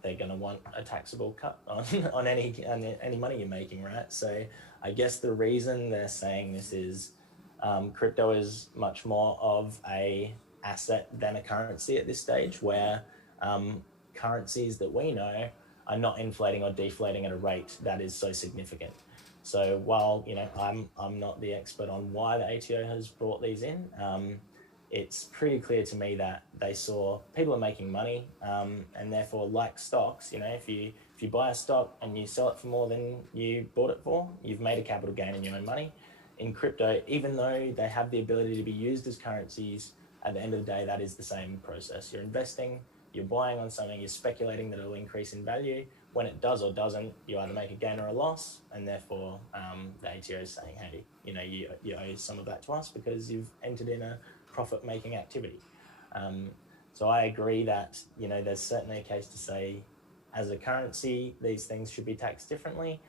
they're going to want a taxable cut on any money you're making, right? So I guess the reason they're saying this is crypto is much more of a asset than a currency at this stage, where currencies that we know are not inflating or deflating at a rate that is so significant. So while I'm not the expert on why the ATO has brought these in, it's pretty clear to me that they saw people are making money, and therefore, like stocks, if you buy a stock and you sell it for more than you bought it for, you've made a capital gain in your own money. In crypto, even though they have the ability to be used as currencies, at the end of the day, that is the same process. You're investing, you're buying on something, you're speculating that it'll increase in value. When it does or doesn't, you either make a gain or a loss, and therefore the ATO is saying, hey, you owe some of that to us because you've entered in a profit-making activity. So I agree that there's certainly a case to say, as a currency, these things should be taxed differently.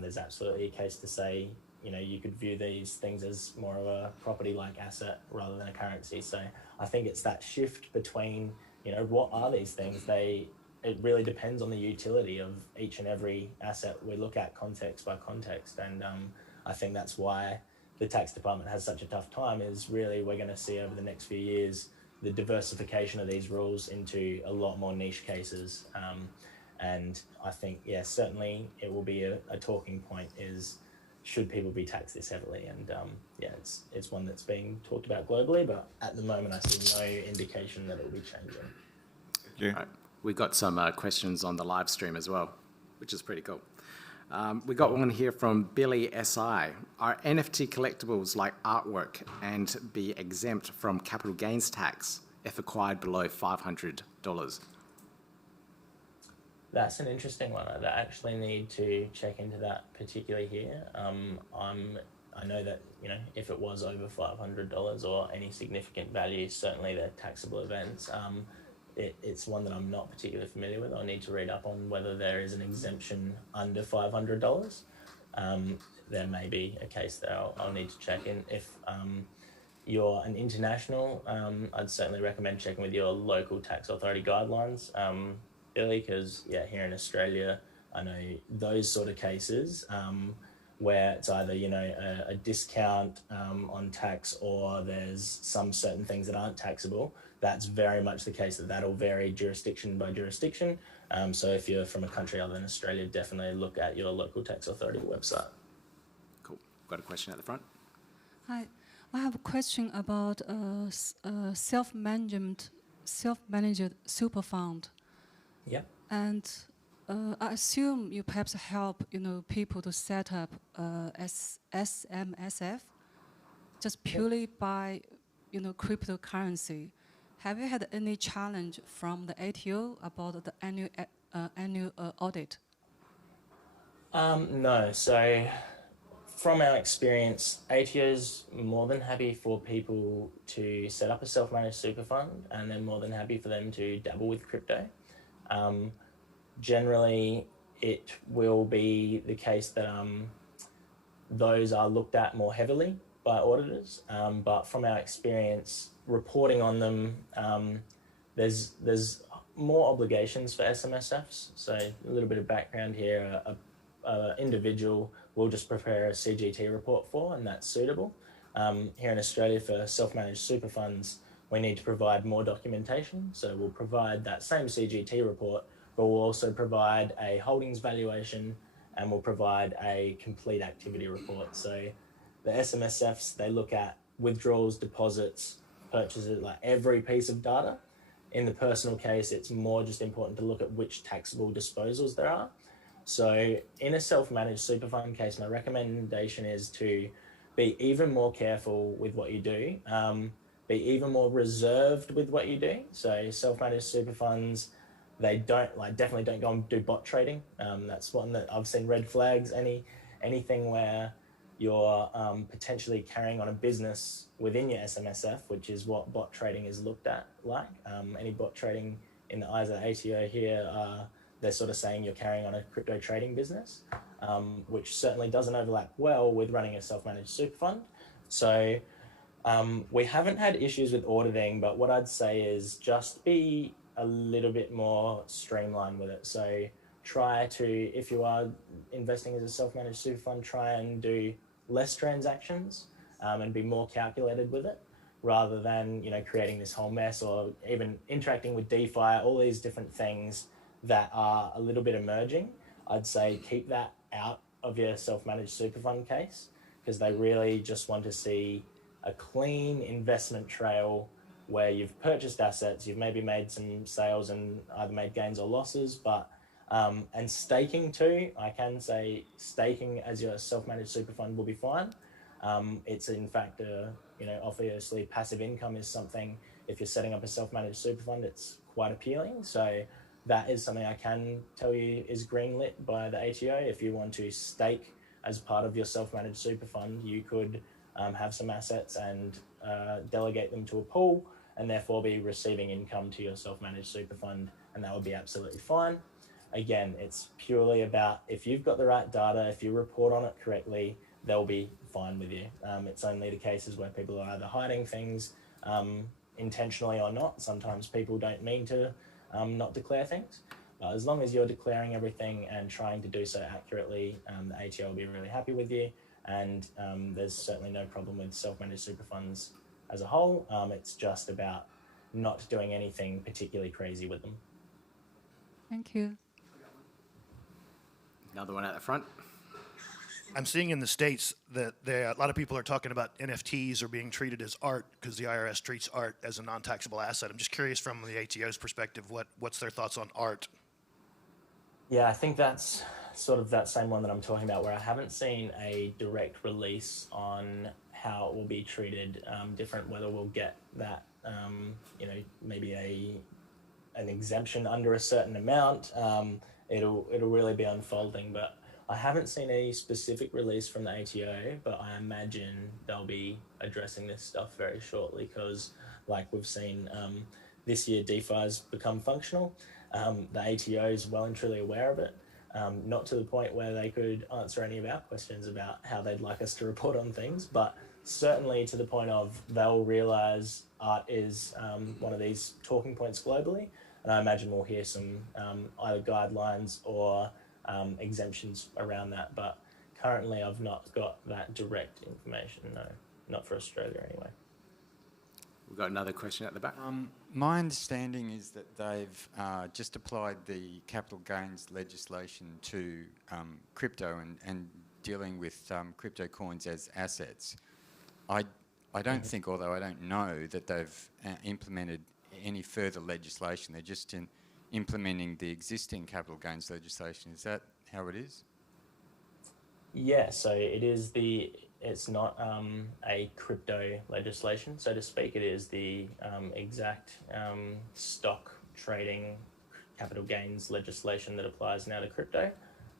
There's absolutely a case to say, you could view these things as more of a property-like asset rather than a currency. So I think it's that shift between, what are these things? It really depends on the utility of each and every asset. We look at context by context, and I think that's why the tax department has such a tough time. Is really we're going to see over the next few years the diversification of these rules into a lot more niche cases, and I think certainly it will be a talking point is, should people be taxed this heavily? And it's one that's being talked about globally, but at the moment I see no indication that it will be changing. Yeah. Right. We got some questions on the live stream as well, which is pretty cool. We got one here from Billy SI. Are NFT collectibles like artwork and be exempt from capital gains tax if acquired below $500? That's an interesting one. I actually need to check into that particularly here. I know that if it was over $500 or any significant value, certainly they're taxable events. It's one that I'm not particularly familiar with. I'll need to read up on whether there is an exemption under $500. There may be a case there. I'll need to check in. If you're an international, I'd certainly recommend checking with your local tax authority guidelines, Billy, because here in Australia, I know those sort of cases where it's either a discount on tax, or there's some certain things that aren't taxable. That's very much the case that'll vary jurisdiction by jurisdiction. So if you're from a country other than Australia, definitely look at your local tax authority website. Cool. Got a question at the front? Hi, I have a question about self-managed super fund. Yeah. And I assume you perhaps help people to set up SMSF just purely by cryptocurrency. Have you had any challenge from the ATO about the annual audit? No. So from our experience, ATO's more than happy for people to set up a self-managed super fund, and they're more than happy for them to dabble with crypto. Generally, it will be the case that those are looked at more heavily by auditors, but from our experience reporting on them, there's more obligations for SMSFs. So a little bit of background here, an individual will just prepare a CGT report for, and that's suitable. Here in Australia for self-managed super funds, we need to provide more documentation. So we'll provide that same CGT report, but we'll also provide a holdings valuation, and we'll provide a complete activity report. So the SMSFs, they look at withdrawals, deposits, purchases, like every piece of data. In the personal case, it's more just important to look at which taxable disposals there are. So in a self-managed super fund case, my recommendation is to be even more careful with what you do, be even more reserved with what you do. So self-managed super funds, they definitely don't go and do bot trading. That's one that I've seen red flags. Anything where you're potentially carrying on a business within your SMSF, which is what bot trading is looked at like. Any bot trading in the eyes of the ATO here are they're sort of saying you're carrying on a crypto trading business, which certainly doesn't overlap well with running a self-managed super fund. So we haven't had issues with auditing, but what I'd say is just be a little bit more streamlined with it. So try to, if you are investing as a self-managed super fund, try and do less transactions and be more calculated with it, rather than, you know, creating this whole mess or even interacting with DeFi, all these different things that are a little bit emerging. I'd say keep that out of your self-managed super fund case, because they really just want to see a clean investment trail where you've purchased assets, you've maybe made some sales and either made gains or losses, but and staking too. I can say staking as your self-managed super fund will be fine. It's in fact, you know, obviously passive income is something, if you're setting up a self-managed super fund, it's quite appealing. So that is something I can tell you is greenlit by the ATO. If you want to stake as part of your self-managed super fund, you could have some assets and delegate them to a pool and therefore be receiving income to your self-managed super fund, and that would be absolutely fine. Again, it's purely about if you've got the right data, if you report on it correctly, they'll be fine with you. It's only the cases where people are either hiding things intentionally or not. Sometimes people don't mean to not declare things. But as long as you're declaring everything and trying to do so accurately, the ATO will be really happy with you. And there's certainly no problem with self-managed super funds as a whole. It's just about not doing anything particularly crazy with them. Thank you. Another one at the front. I'm seeing in the States that a lot of people are talking about NFTs are being treated as art because the IRS treats art as a non-taxable asset. I'm just curious from the ATO's perspective, what's their thoughts on art? Yeah, I think that's sort of that same one that I'm talking about, where I haven't seen a direct release on how it will be treated different, whether we'll get that, you know, maybe an exemption under a certain amount. It'll really be unfolding, but I haven't seen any specific release from the ATO, but I imagine they'll be addressing this stuff very shortly, because like we've seen this year, DeFi's become functional. The ATO is well and truly aware of it, not to the point where they could answer any of our questions about how they'd like us to report on things, but certainly to the point of they'll realise art is one of these talking points globally, and I imagine we'll hear some either guidelines or exemptions around that, but currently I've not got that direct information, no, not for Australia anyway. We've got another question at the back. My understanding is that they've just applied the capital gains legislation to crypto and dealing with crypto coins as assets. I don't think, although I don't know, that they've implemented any further legislation. They're just implementing the existing capital gains legislation. Is that how it is? Yeah, so it is it's not a crypto legislation, so to speak. It is the exact stock trading capital gains legislation that applies now to crypto.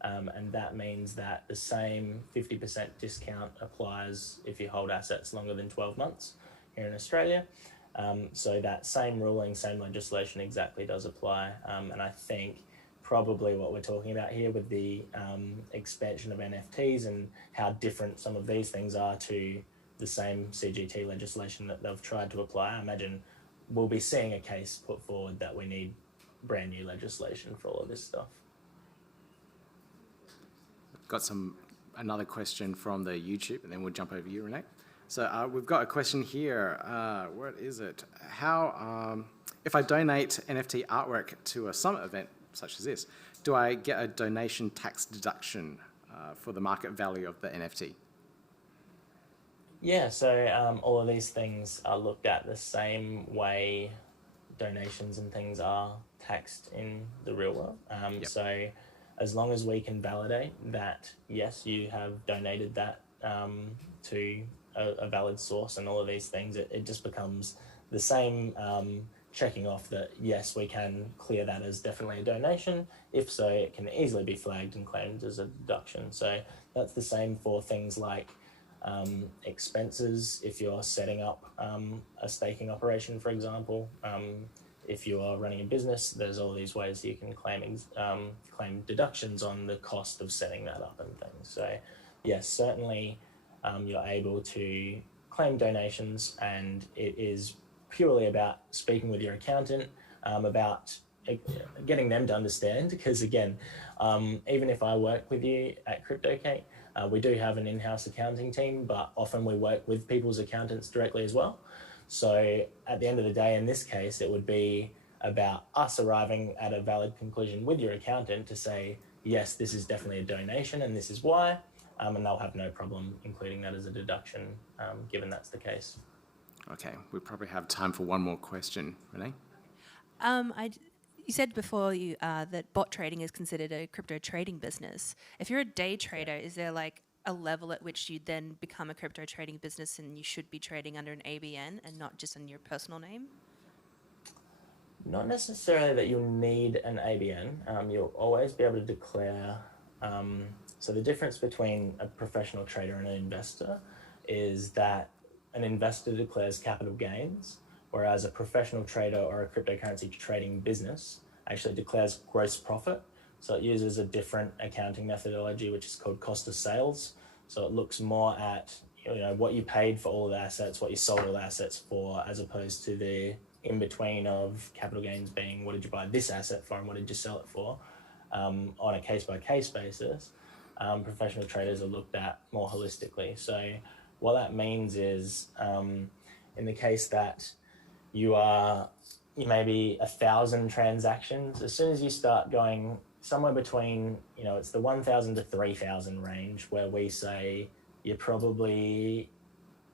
And that means that the same 50% discount applies if you hold assets longer than 12 months here in Australia. So that same ruling, same legislation exactly does apply. And I think probably what we're talking about here with the expansion of NFTs and how different some of these things are to the same CGT legislation that they've tried to apply, I imagine we'll be seeing a case put forward that we need brand new legislation for all of this stuff. Got another question from the YouTube, and then we'll jump over to you, Renee. So we've got a question here. What is it? How, if I donate NFT artwork to a summit event such as this, do I get a donation tax deduction for the market value of the NFT? Yeah, so all of these things are looked at the same way donations and things are taxed in the real world. Yep. So as long as we can validate that, yes, you have donated that to a valid source and all of these things, it just becomes the same checking off that, yes, we can clear that as definitely a donation. If so, it can easily be flagged and claimed as a deduction. So that's the same for things like expenses. If you're setting up a staking operation, for example, if you are running a business, there's all these ways you can claim deductions on the cost of setting that up and things. So yes, certainly you're able to claim donations, and it is purely about speaking with your accountant about getting them to understand, because again, even if I work with you at CryptoKate, we do have an in-house accounting team, but often we work with people's accountants directly as well. So at the end of the day, in this case, it would be about us arriving at a valid conclusion with your accountant to say, yes, this is definitely a donation and this is why, and they'll have no problem including that as a deduction, given that's the case. Okay, we probably have time for one more question. Renee? You said before that bot trading is considered a crypto trading business. If you're a day trader, is there like a level at which you then become a crypto trading business and you should be trading under an ABN and not just in your personal name? Not necessarily that you'll need an ABN. You'll always be able to declare. So the difference between a professional trader and an investor is that an investor declares capital gains, whereas a professional trader or a cryptocurrency trading business actually declares gross profit. So it uses a different accounting methodology, which is called cost of sales. So it looks more at what you paid for all the assets, what you sold all the assets for, as opposed to the in-between of capital gains being what did you buy this asset for and what did you sell it for. On a case-by-case basis, professional traders are looked at more holistically. So what that means is in the case that you maybe 1,000 transactions, as soon as you start going somewhere between, it's the 1,000 to 3,000 range where we say you're probably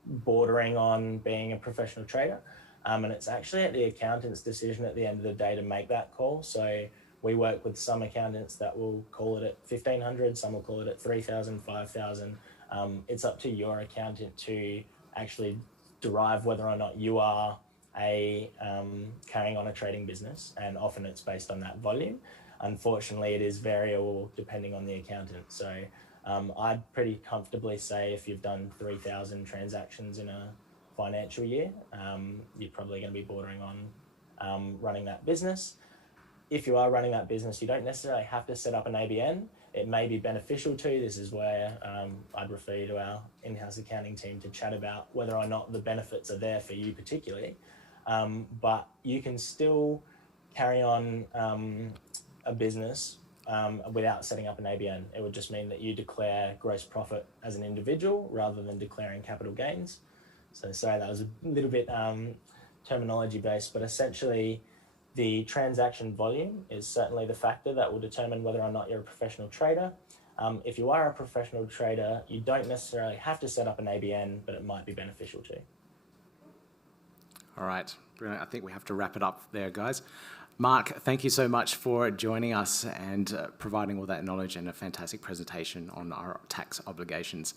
bordering on being a professional trader. And it's actually at the accountant's decision at the end of the day to make that call. So we work with some accountants that will call it at 1,500, some will call it at 3,000, 5,000. It's up to your accountant to actually derive whether or not you are carrying on a trading business, and often it's based on that volume. Unfortunately, it is variable depending on the accountant. So I'd pretty comfortably say if you've done 3,000 transactions in a financial year, you're probably going to be bordering on running that business. If you are running that business, you don't necessarily have to set up an ABN. It may be beneficial to. This is where I'd refer you to our in-house accounting team to chat about whether or not the benefits are there for you particularly. But you can still carry on a business without setting up an ABN. It would just mean that you declare gross profit as an individual rather than declaring capital gains. So sorry, that was a little bit terminology based, but essentially the transaction volume is certainly the factor that will determine whether or not you're a professional trader. If you are a professional trader, you don't necessarily have to set up an ABN, but it might be beneficial too. All right, brilliant. I think we have to wrap it up there, guys. Mark, thank you so much for joining us and providing all that knowledge and a fantastic presentation on our tax obligations.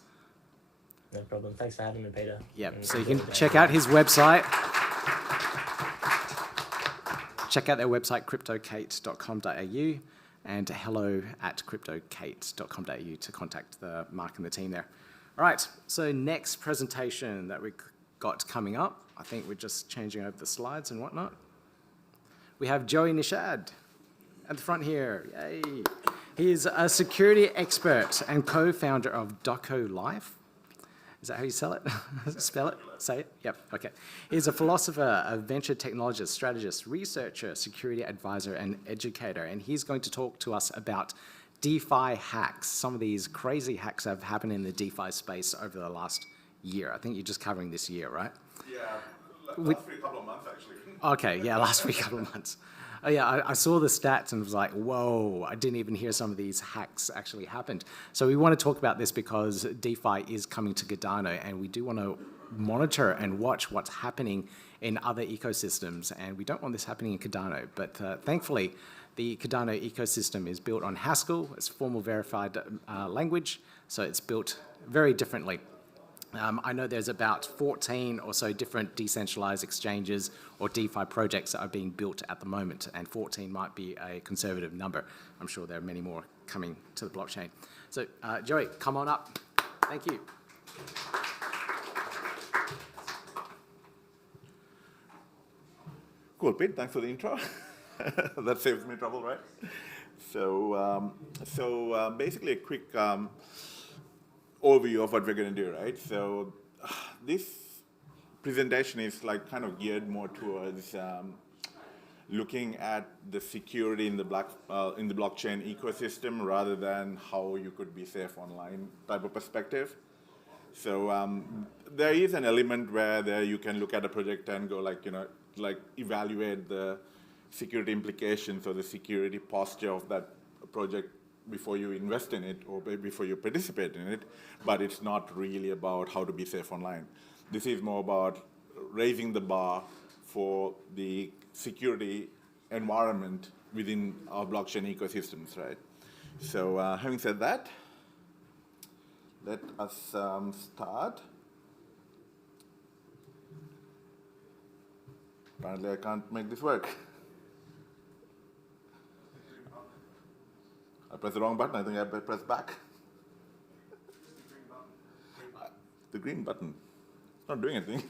No problem. Thanks for having me, Peter. Yep, so you can check out his website. Check out their website, cryptokate.com.au, and hello@cryptokate.com.au to contact Mark and the team there. All right, so next presentation that we got coming up, I think we're just changing over the slides and whatnot. We have Joey Nishad at the front here. Yay. He's a security expert and co-founder of Doco Life. Is that how you spell it? Say it? Yep, okay. He's a philosopher, a venture technologist, strategist, researcher, security advisor, and educator. And he's going to talk to us about DeFi hacks, some of these crazy hacks that have happened in the DeFi space over the last year. I think you're just covering this year, right? Yeah, last week, couple of months actually. Okay, yeah, last week, couple of months. Oh, yeah, I saw the stats and was like, whoa, I didn't even hear some of these hacks actually happened. So we want to talk about this because DeFi is coming to Cardano, and we do want to monitor and watch what's happening in other ecosystems, and we don't want this happening in Cardano. But thankfully, the Cardano ecosystem is built on Haskell. It's formal verified language, so it's built very differently. I know there's about 14 or so different decentralized exchanges or DeFi projects that are being built at the moment, and 14 might be a conservative number. I'm sure there are many more coming to the blockchain. So, Joey, come on up. Thank you. Cool, Pete. Thanks for the intro. That saves me trouble, right? So, basically a quick overview of what we're going to do, right? So this presentation is like kind of geared more towards looking at the security in the blockchain ecosystem rather than how you could be safe online type of perspective. So there is an element where there you can look at a project and go like, like evaluate the security implications or the security posture of that project before you invest in it or before you participate in it, but it's not really about how to be safe online. This is more about raising the bar for the security environment within our blockchain ecosystems, right? So having said that, let us start. Apparently I can't make this work. I pressed the wrong button. I think I pressed back. The green button. It's not doing anything.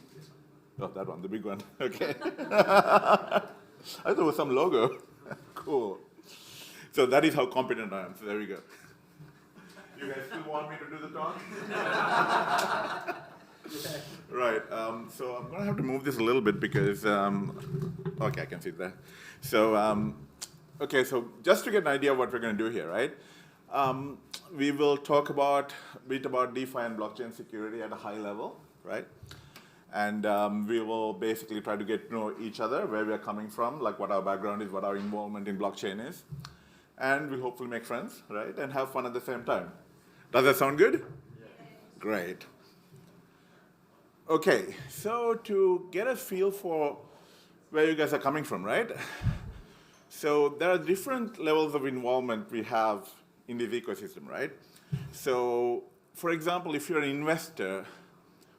Oh, that one, the big one. Okay. I thought it was some logo. Cool. So that is how competent I am. So there we go. You guys still want me to do the talk? Right. So I'm going to have to move this a little bit because, okay, I can see that. So, okay, so just to get an idea of what we're going to do here, right? We will talk a bit about DeFi and blockchain security at a high level, right? And we will basically try to get to know each other, where we are coming from, like what our background is, what our involvement in blockchain is. And we'll hopefully make friends, right? And have fun at the same time. Does that sound good? Yeah. Great. Okay, so to get a feel for where you guys are coming from, right? So there are different levels of involvement we have in this ecosystem, right? So, for example, if you're an investor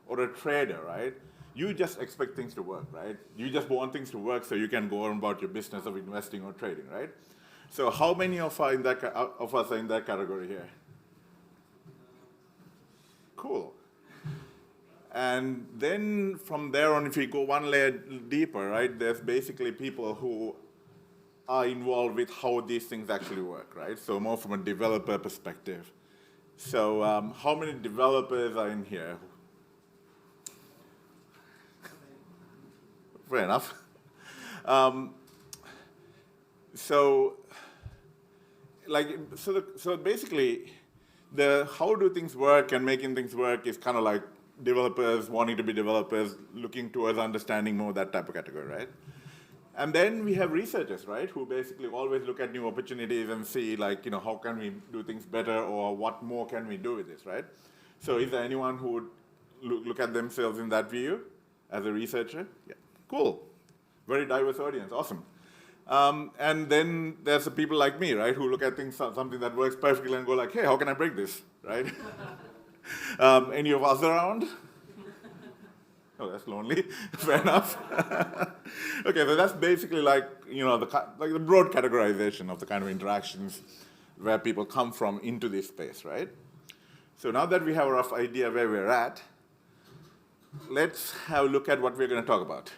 or a trader, right, you just expect things to work, right? You just want things to work so you can go on about your business of investing or trading, right? So how many of us are in that category here? Cool. And then from there on, if you go one layer deeper, right, there's basically people who are involved with how these things actually work, right? So more from a developer perspective. So how many developers are in here? Fair enough. So basically, the how do things work and making things work is kind of like developers wanting to be developers, looking towards understanding more that type of category, right? And then we have researchers, right, who basically always look at new opportunities and see, like, how can we do things better or what more can we do with this, right? So is there anyone who would look at themselves in that view as a researcher? Yeah, cool. Very diverse audience, awesome. And then there's the people like me, right, who look at things, something that works perfectly and go like, hey, how can I break this, right? Any of us around? Oh, that's lonely. Fair enough. Okay, so that's basically like, the broad categorization of the kind of interactions where people come from into this space, right? So now that we have a rough idea where we're at, let's have a look at what we're going to talk about.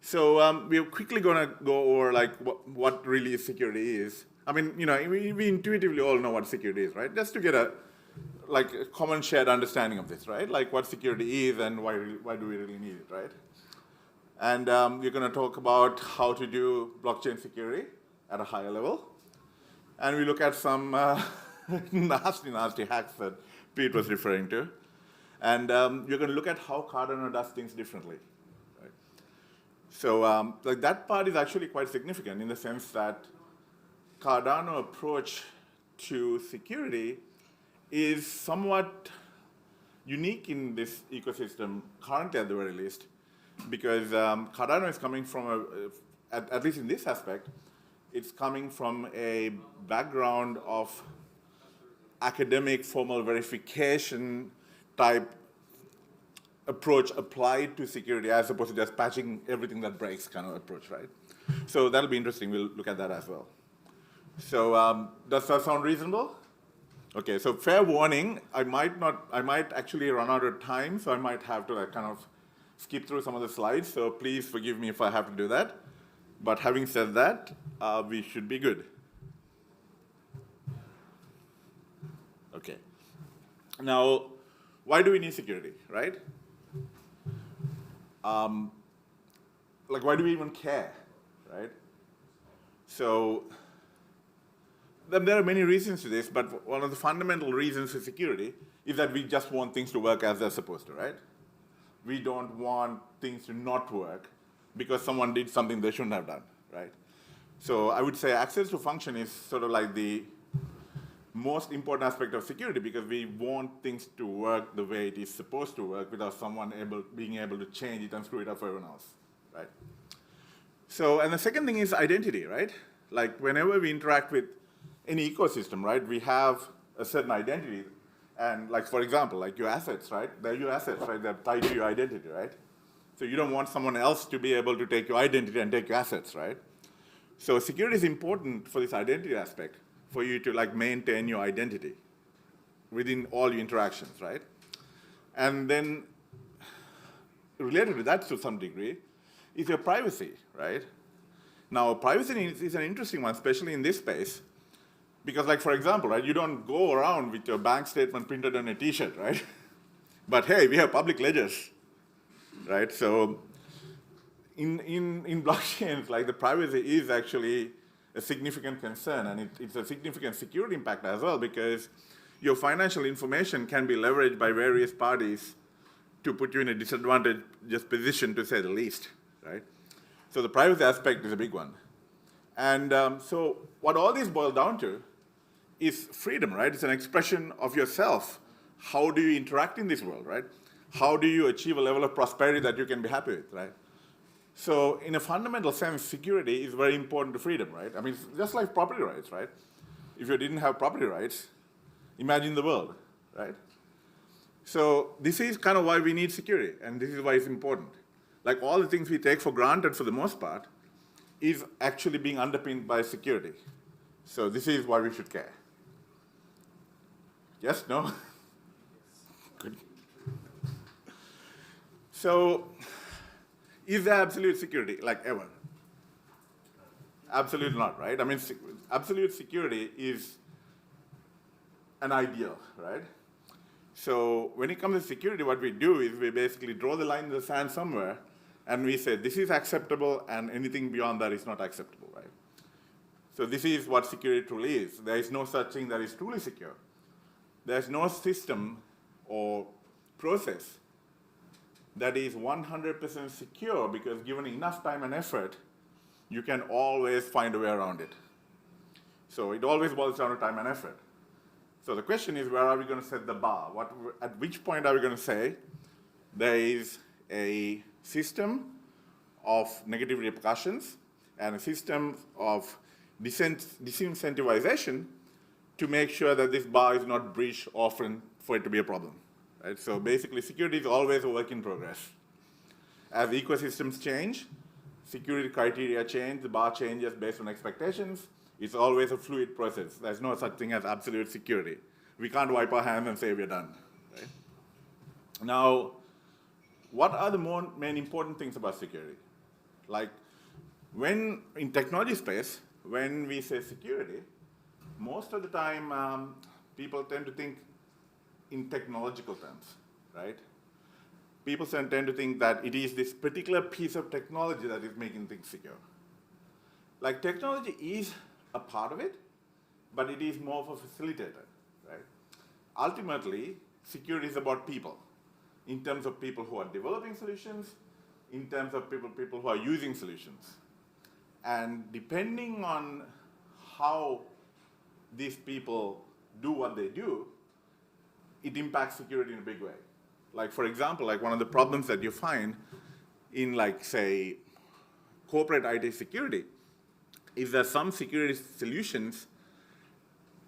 So we're quickly going to go over like what really security is. I mean, we intuitively all know what security is, right? Just to get a common shared understanding of this, right? Like what security is and why do we really need it, right? And we're going to talk about how to do blockchain security at a higher level. And we look at some nasty hacks that Pete was referring to. And we're going to look at how Cardano does things differently. Right? So that part is actually quite significant in the sense that Cardano approach to security is somewhat unique in this ecosystem, currently at the very least, because Cardano is coming from, at least in this aspect, it's coming from a background of academic formal verification type approach applied to security as opposed to just patching everything that breaks kind of approach, right? So that'll be interesting. We'll look at that as well. So does that sound reasonable? Okay, so fair warning, I might actually run out of time, so I might have to kind of skip through some of the slides, so please forgive me if I have to do that. But having said that, we should be good. Okay. Now, why do we need security, right? Like, why do we even care, right? So, there are many reasons to this, but one of the fundamental reasons for security is that we just want things to work as they're supposed to, right? We don't want things to not work because someone did something they shouldn't have done, right? So I would say access to function is sort of like the most important aspect of security because we want things to work the way it is supposed to work without someone being able to change it and screw it up for everyone else, right? So, and the second thing is identity, right? Like whenever we interact with any ecosystem, right, we have a certain identity. And like, for example, like your assets, right? They're your assets, right? They're tied to your identity, right? So you don't want someone else to be able to take your identity and take your assets, right? So security is important for this identity aspect, for you to like maintain your identity within all your interactions, right? And then related to that to some degree is your privacy, right? Now, privacy is an interesting one, especially in this space, because like, for example, right, you don't go around with your bank statement printed on a t-shirt, right? But hey, we have public ledgers, right? So in blockchains, like the privacy is actually a significant concern, and it's a significant security impact as well, because your financial information can be leveraged by various parties to put you in a disadvantaged position, to say the least, right? So the privacy aspect is a big one. And so what all this boils down to is freedom, right? It's an expression of yourself. How do you interact in this world, right? How do you achieve a level of prosperity that you can be happy with, right? So in a fundamental sense, security is very important to freedom, right? I mean, just like property rights, right? If you didn't have property rights, imagine the world, right? So this is kind of why we need security, and this is why it's important. Like all the things we take for granted for the most part is actually being underpinned by security. So this is why we should care. Yes? No? Good. So, is there absolute security, like ever? Absolutely not, right? I mean, absolute security is an ideal, right? So when it comes to security, what we do is we basically draw the line in the sand somewhere, and we say this is acceptable, and anything beyond that is not acceptable, right? So this is what security truly is. There is no such thing that is truly secure. There's no system or process that is 100% secure, because given enough time and effort, you can always find a way around it. So it always boils down to time and effort. So the question is, where are we going to set the bar? At which point are we going to say there is a system of negative repercussions and a system of disincentivization to make sure that this bar is not breached often for it to be a problem, right? So basically, security is always a work in progress. As ecosystems change, security criteria change, the bar changes based on expectations. It's always a fluid process. There's no such thing as absolute security. We can't wipe our hands and say we're done, right? Now, what are the main important things about security? Like, when in technology space, when we say security, most of the time people tend to think in technological terms, right? People tend to think that it is this particular piece of technology that is making things secure. Like, technology is a part of it, but it is more of a facilitator, right? Ultimately, security is about people, in terms of people who are developing solutions, in terms of people who are using solutions. And depending on how these people do what they do, it impacts security in a big way. Like, for example, like one of the problems that you find in, like, say, corporate IT security is that some security solutions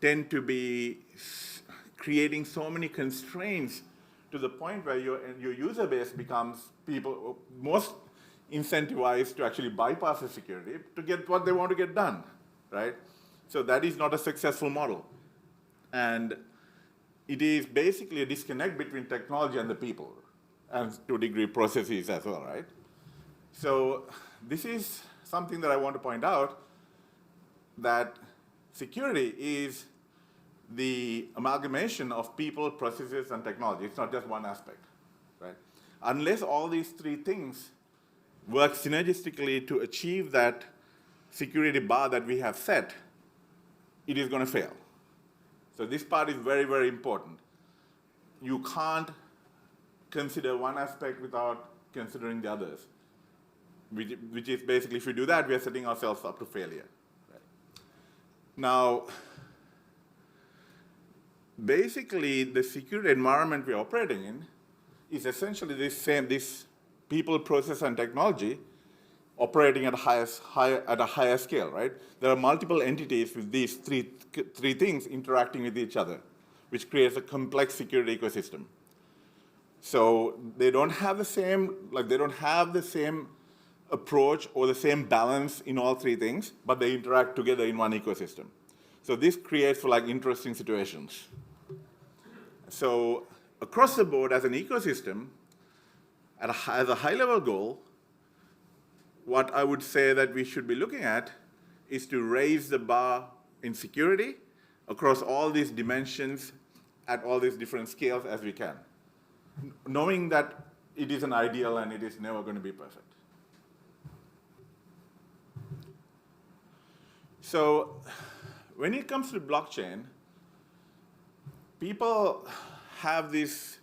tend to be creating so many constraints to the point where your user base becomes people most incentivized to actually bypass the security to get what they want to get done, right? So that is not a successful model. And it is basically a disconnect between technology and the people, and to a degree processes as well, right? So this is something that I want to point out, that security is the amalgamation of people, processes, and technology. It's not just one aspect, right? Unless all these three things work synergistically to achieve that security bar that we have set, it is going to fail. So this part is very, very important. You can't consider one aspect without considering the others, which is basically, if we do that, we are setting ourselves up to failure. Right? Now, basically, the security environment we're operating in is essentially this people, process, and technology operating at a higher scale, right? There are multiple entities with these three things interacting with each other, which creates a complex security ecosystem. So they don't have the same, approach or the same balance in all three things, but they interact together in one ecosystem. So this creates interesting situations. So across the board, as an ecosystem, as a high-level goal, what I would say that we should be looking at is to raise the bar in security across all these dimensions at all these different scales as we can, knowing that it is an ideal and it is never going to be perfect. So when it comes to blockchain, people have these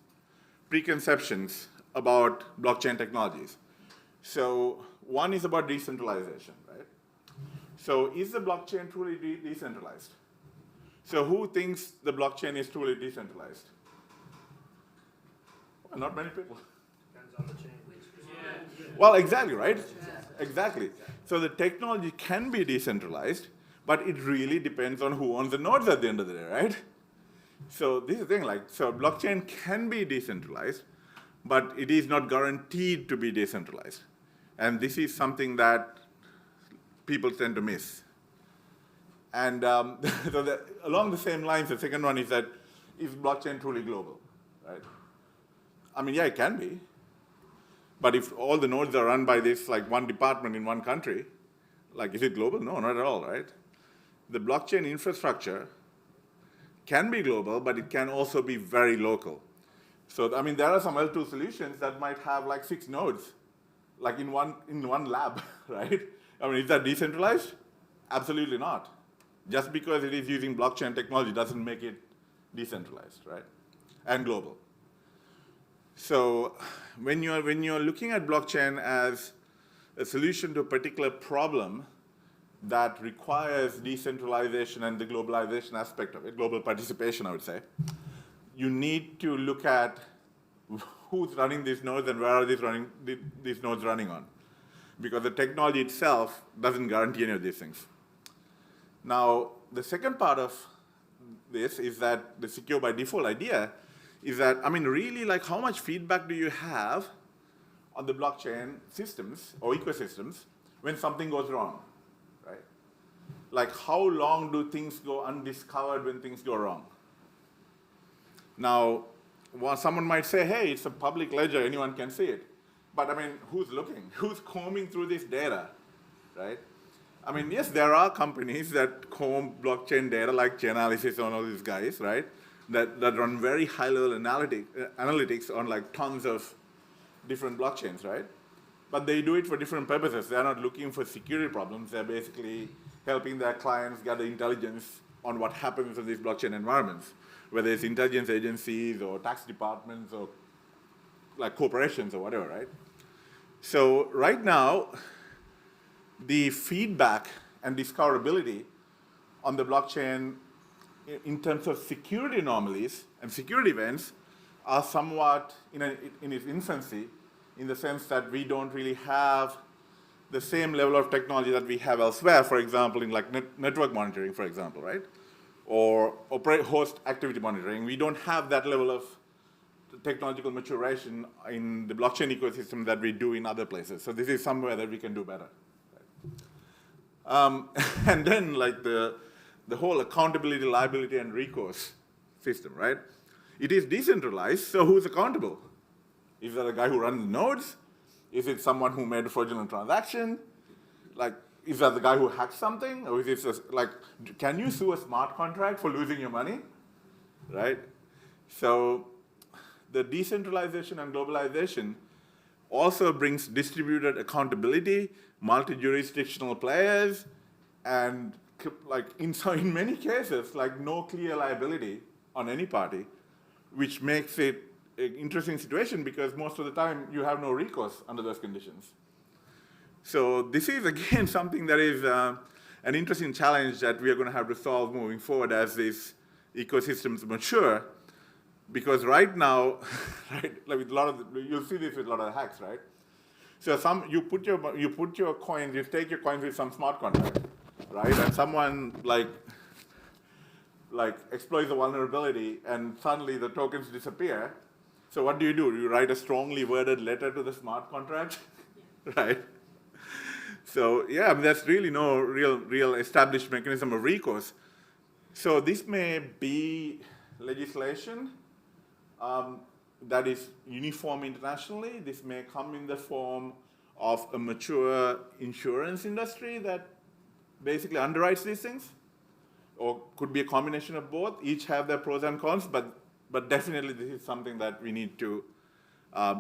preconceptions about blockchain technologies. So one is about decentralization, right? So is the blockchain truly decentralized? So who thinks the blockchain is truly decentralized? Well, not many people. Depends on the chain. Well, exactly, right? Exactly. So the technology can be decentralized, but it really depends on who owns the nodes at the end of the day, right? So this is the thing, so blockchain can be decentralized, but it is not guaranteed to be decentralized. And this is something that people tend to miss. And so along the same lines, the second one is that, is blockchain truly global, right? I mean, yeah, it can be. But if all the nodes are run by this one department in one country, is it global? No, not at all, right? The blockchain infrastructure can be global, but it can also be very local. So, I mean, there are some L2 solutions that might have 6 nodes, in one lab, right? I mean, is that decentralized? Absolutely not. Just because it is using blockchain technology doesn't make it decentralized, right? And global. So when you're looking at blockchain as a solution to a particular problem that requires decentralization and the globalization aspect of it, global participation, I would say, you need to look at who's running these nodes and where are these nodes running on. Because the technology itself doesn't guarantee any of these things. Now, the second part of this is that the secure by default idea is that, I mean, really, how much feedback do you have on the blockchain systems or ecosystems when something goes wrong, right? How long do things go undiscovered when things go wrong? Now, someone might say, hey, it's a public ledger, anyone can see it. But I mean, who's looking? Who's combing through this data, right? I mean, yes, there are companies that comb blockchain data like Chainalysis and all these guys, right? That run very high-level analytics on tons of different blockchains, right? But they do it for different purposes. They're not looking for security problems. They're basically helping their clients gather intelligence on what happens in these blockchain environments, whether it's intelligence agencies or tax departments or corporations or whatever, right? So right now, the feedback and discoverability on the blockchain in terms of security anomalies and security events are somewhat in its infancy, in the sense that we don't really have the same level of technology that we have elsewhere, for example, in network monitoring, for example, right? Or host activity monitoring. We don't have that level of technological maturation in the blockchain ecosystem that we do in other places. So this is somewhere that we can do better. Right? And then the whole accountability, liability, and recourse system, right? It is decentralized, so who's accountable? Is there a guy who runs the nodes? Is it someone who made a fraudulent transaction? Like, is that the guy who hacked something? Or is it just, like, can you sue a smart contract for losing your money? Right? So the decentralization and globalization also brings distributed accountability, multi-jurisdictional players, and like in many cases, like no clear liability on any party, which makes it an interesting situation because most of the time you have no recourse under those conditions. So this is, again, something that is an interesting challenge that we are going to have to solve moving forward as these ecosystems mature. Because right now, right, like with a lot of you'll see this with a lot of hacks, right? So you put your coins, you take your coins with some smart contract, right? And someone like exploits a vulnerability, and suddenly the tokens disappear. So what do? You write a strongly worded letter to the smart contract, right? So yeah, I mean, there's really no real established mechanism of recourse. So this may be legislation that is uniform internationally. This may come in the form of a mature insurance industry that basically underwrites these things, or could be a combination of both. Each have their pros and cons, but definitely this is something that we need to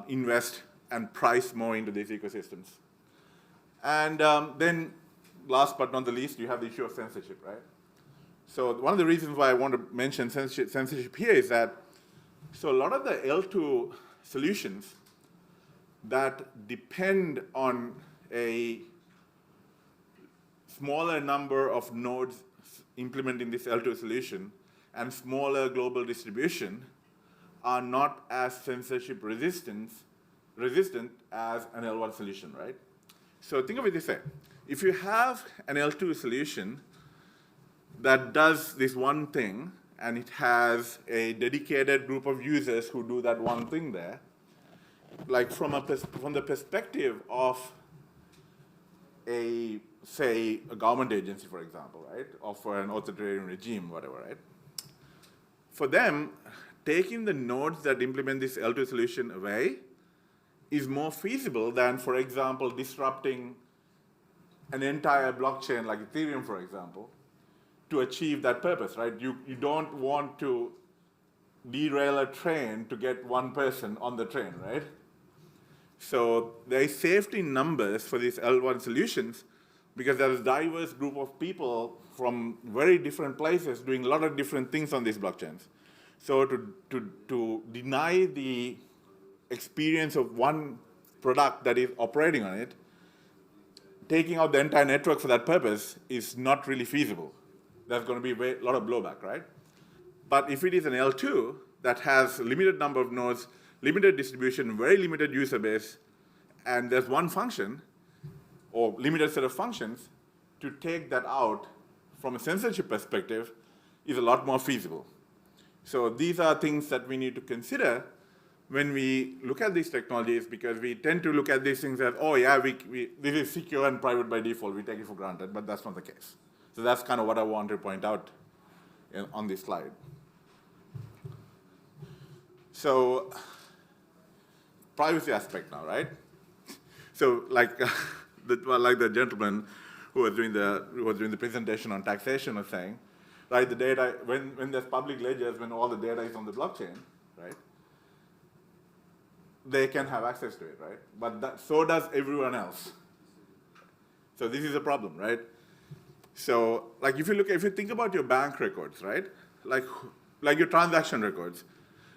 invest and price more into these ecosystems. And then, last but not the least, you have the issue of censorship, right? So one of the reasons why I want to mention censorship here is that, so a lot of the L2 solutions that depend on a smaller number of nodes implementing this L2 solution and smaller global distribution are not as censorship resistant as an L1 solution, right? So think of it this way. If you have an L2 solution that does this one thing, and it has a dedicated group of users who do that one thing there, like from the perspective of say a government agency, for example, right? Or for an authoritarian regime, whatever, right? For them, taking the nodes that implement this L2 solution away is more feasible than, for example, disrupting an entire blockchain like Ethereum, for example, to achieve that purpose, right? You don't want to derail a train to get one person on the train, right? So there is safety in numbers for these L1 solutions because there is a diverse group of people from very different places doing a lot of different things on these blockchains. So to deny the experience of one product that is operating on it, taking out the entire network for that purpose is not really feasible. There's going to be a lot of blowback, right? But if it is an L2 that has a limited number of nodes, limited distribution, very limited user base, and there's one function, or limited set of functions, to take that out from a censorship perspective is a lot more feasible. So these are things that we need to consider when we look at these technologies, because we tend to look at these things as, oh yeah, this is secure and private by default, we take it for granted, but that's not the case. So that's kind of what I want to point out on this slide. So privacy aspect now, right? So like the gentleman who was doing the presentation on taxation was saying, right? The data, when there's public ledgers, when all the data is on the blockchain, right? They can have access to it, right? But so does everyone else. So this is a problem, right? So like if you think about your bank records, right? Like your transaction records,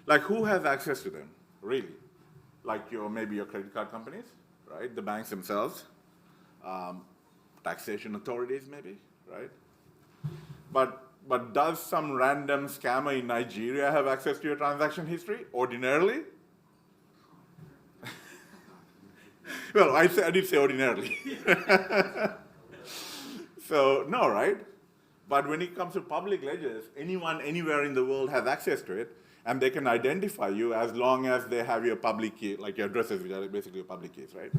like who has access to them, really? Like maybe your credit card companies, right? The banks themselves, taxation authorities maybe, right? But does some random scammer in Nigeria have access to your transaction history ordinarily? Well, I did say ordinarily. So no, right? But when it comes to public ledgers, anyone anywhere in the world has access to it, and they can identify you as long as they have your public key, like your addresses, which are basically your public keys, right?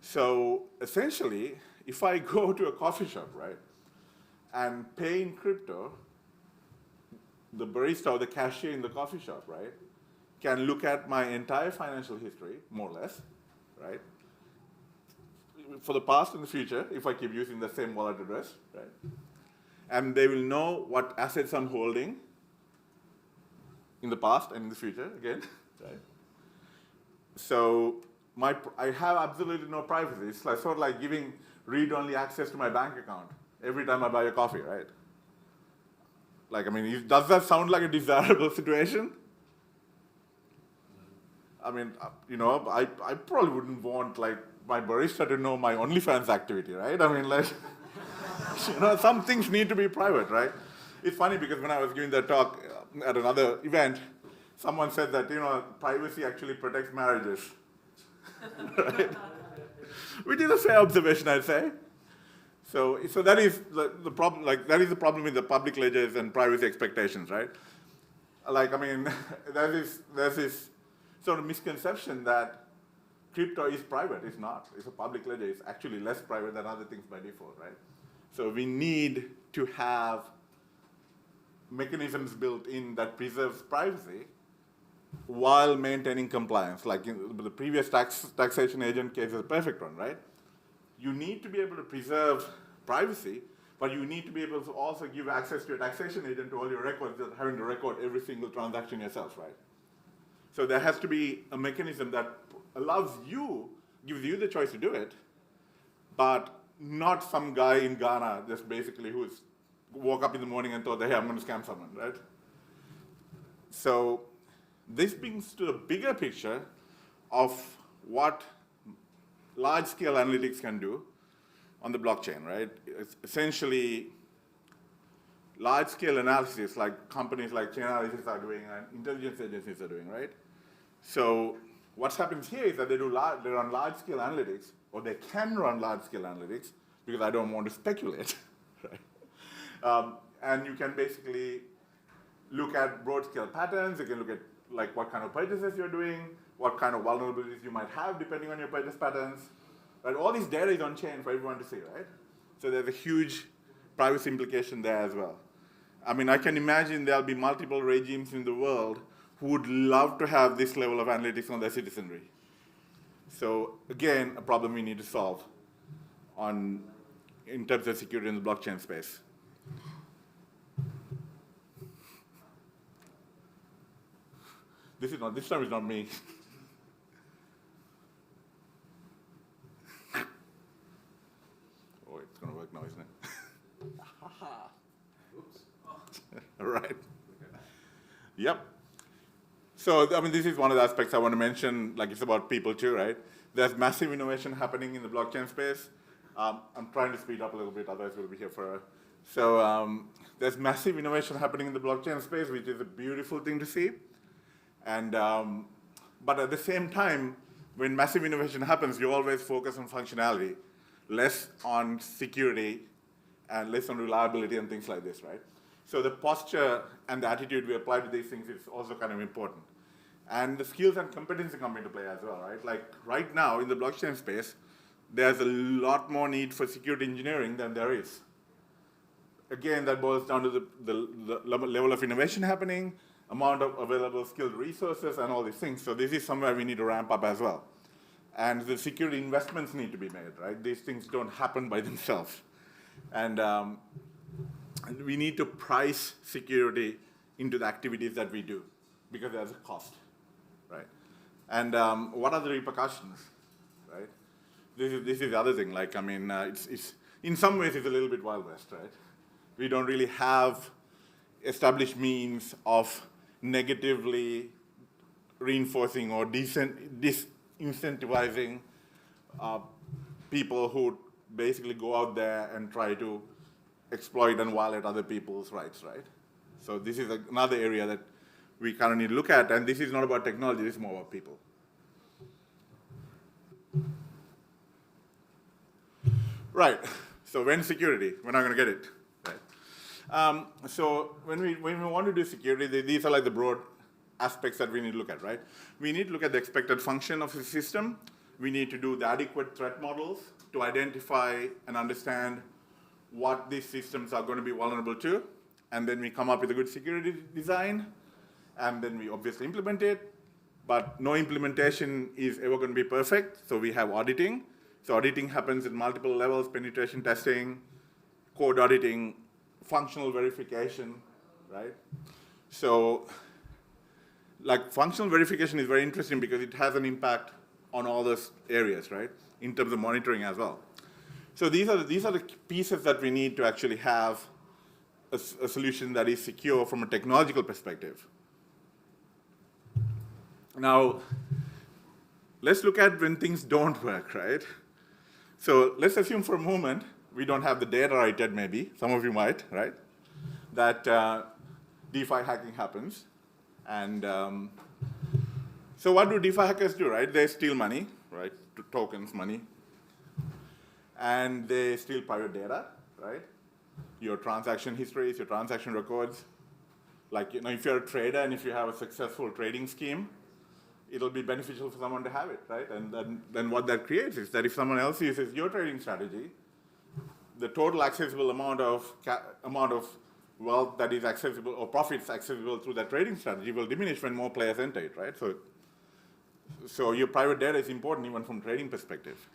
So essentially, if I go to a coffee shop, right, and pay in crypto, the barista or the cashier in the coffee shop, right, can look at my entire financial history, more or less, right? For the past and the future, if I keep using the same wallet address, right? And they will know what assets I'm holding in the past and in the future, again, right? So I have absolutely no privacy. It's like, sort of like giving read-only access to my bank account every time I buy a coffee, right? Like, I mean, does that sound like a desirable situation? I mean, you know, I probably wouldn't want, like, my barista to know my OnlyFans activity, right? I mean, like, you know, some things need to be private, right? It's funny because when I was giving that talk at another event, someone said that, you know, privacy actually protects marriages, right? Which is a fair observation, I'd say. So that is the problem. Like, that is the problem with the public ledgers and privacy expectations, right? Like, I mean, there's this sort of misconception that crypto is private. It's not. It's a public ledger. It's actually less private than other things by default, right? So we need to have mechanisms built in that preserves privacy while maintaining compliance. Like in the previous taxation agent case is a perfect one, right? You need to be able to preserve privacy, but you need to be able to also give access to a taxation agent to all your records without having to record every single transaction yourself, right? So there has to be a mechanism that allows you, gives you the choice to do it, but not some guy in Ghana just basically who's woke up in the morning and thought, hey, I'm going to scam someone, right? So this brings to a bigger picture of what large-scale analytics can do on the blockchain, right? It's essentially large-scale analysis like companies like Chainalysis are doing and intelligence agencies are doing, right? So what happens here is that they run large-scale analytics, or they can run large-scale analytics, because I don't want to speculate, right? And you can basically look at broad-scale patterns. You can look at like what kind of purchases you're doing, what kind of vulnerabilities you might have depending on your purchase patterns. Right? All this data is on chain for everyone to see, right? So there's a huge privacy implication there as well. I mean, I can imagine there'll be multiple regimes in the world who would love to have this level of analytics on their citizenry. So again, a problem we need to solve in terms of security in the blockchain space. This time is not me. Oh, it's going to work now, isn't it? Oops. All right. Yep. So, I mean, this is one of the aspects I want to mention, like it's about people too, right? There's massive innovation happening in the blockchain space. I'm trying to speed up a little bit, otherwise we'll be here for So there's massive innovation happening in the blockchain space, which is a beautiful thing to see. And, but at the same time, when massive innovation happens, you always focus on functionality, less on security, and less on reliability and things like this, right? So the posture and the attitude we apply to these things is also kind of important. And the skills and competency come into play as well, right? Like right now in the blockchain space, there's a lot more need for security engineering than there is. Again, that boils down to the level of innovation happening, amount of available skilled resources, and all these things. So this is somewhere we need to ramp up as well. And the security investments need to be made, right? These things don't happen by themselves. And we need to price security into the activities that we do, because there's a cost, right? And what are the repercussions, right? This is the other thing. Like, I mean, it's in some ways it's a little bit Wild West, right? We don't really have established means of negatively reinforcing or disincentivizing people who basically go out there and try to exploit and violate other people's rights, right? So this is another area that we kind of need to look at, and this is not about technology, this is more about people. Right, so when security, we're not going to get it, right? So when we want to do security, these are like the broad aspects that we need to look at, right? We need to look at the expected function of the system. We need to do the adequate threat models to identify and understand what these systems are going to be vulnerable to. And then we come up with a good security design. And then we obviously implement it. but no implementation is ever going to be perfect, so we have auditing. So auditing happens at multiple levels: penetration testing, code auditing, functional verification, right? So like functional verification is very interesting because it has an impact on all those areas, right? In terms of monitoring as well. So these are the pieces that we need to actually have a solution that is secure from a technological perspective. Now, let's look at when things don't work, right? So let's assume for a moment we don't have the data right yet, maybe. Some of you might, right? That DeFi hacking happens. And so what do DeFi hackers do, right? They steal money, right? Tokens, money. And they steal private data, right? Your transaction histories, your transaction records. Like, if you're a trader and if you have a successful trading scheme, it'll be beneficial for someone to have it, right? And then what that creates is that if someone else uses your trading strategy, the total accessible amount of wealth that is accessible or profits accessible through that trading strategy will diminish when more players enter it, right? So your private data is important even from trading perspective.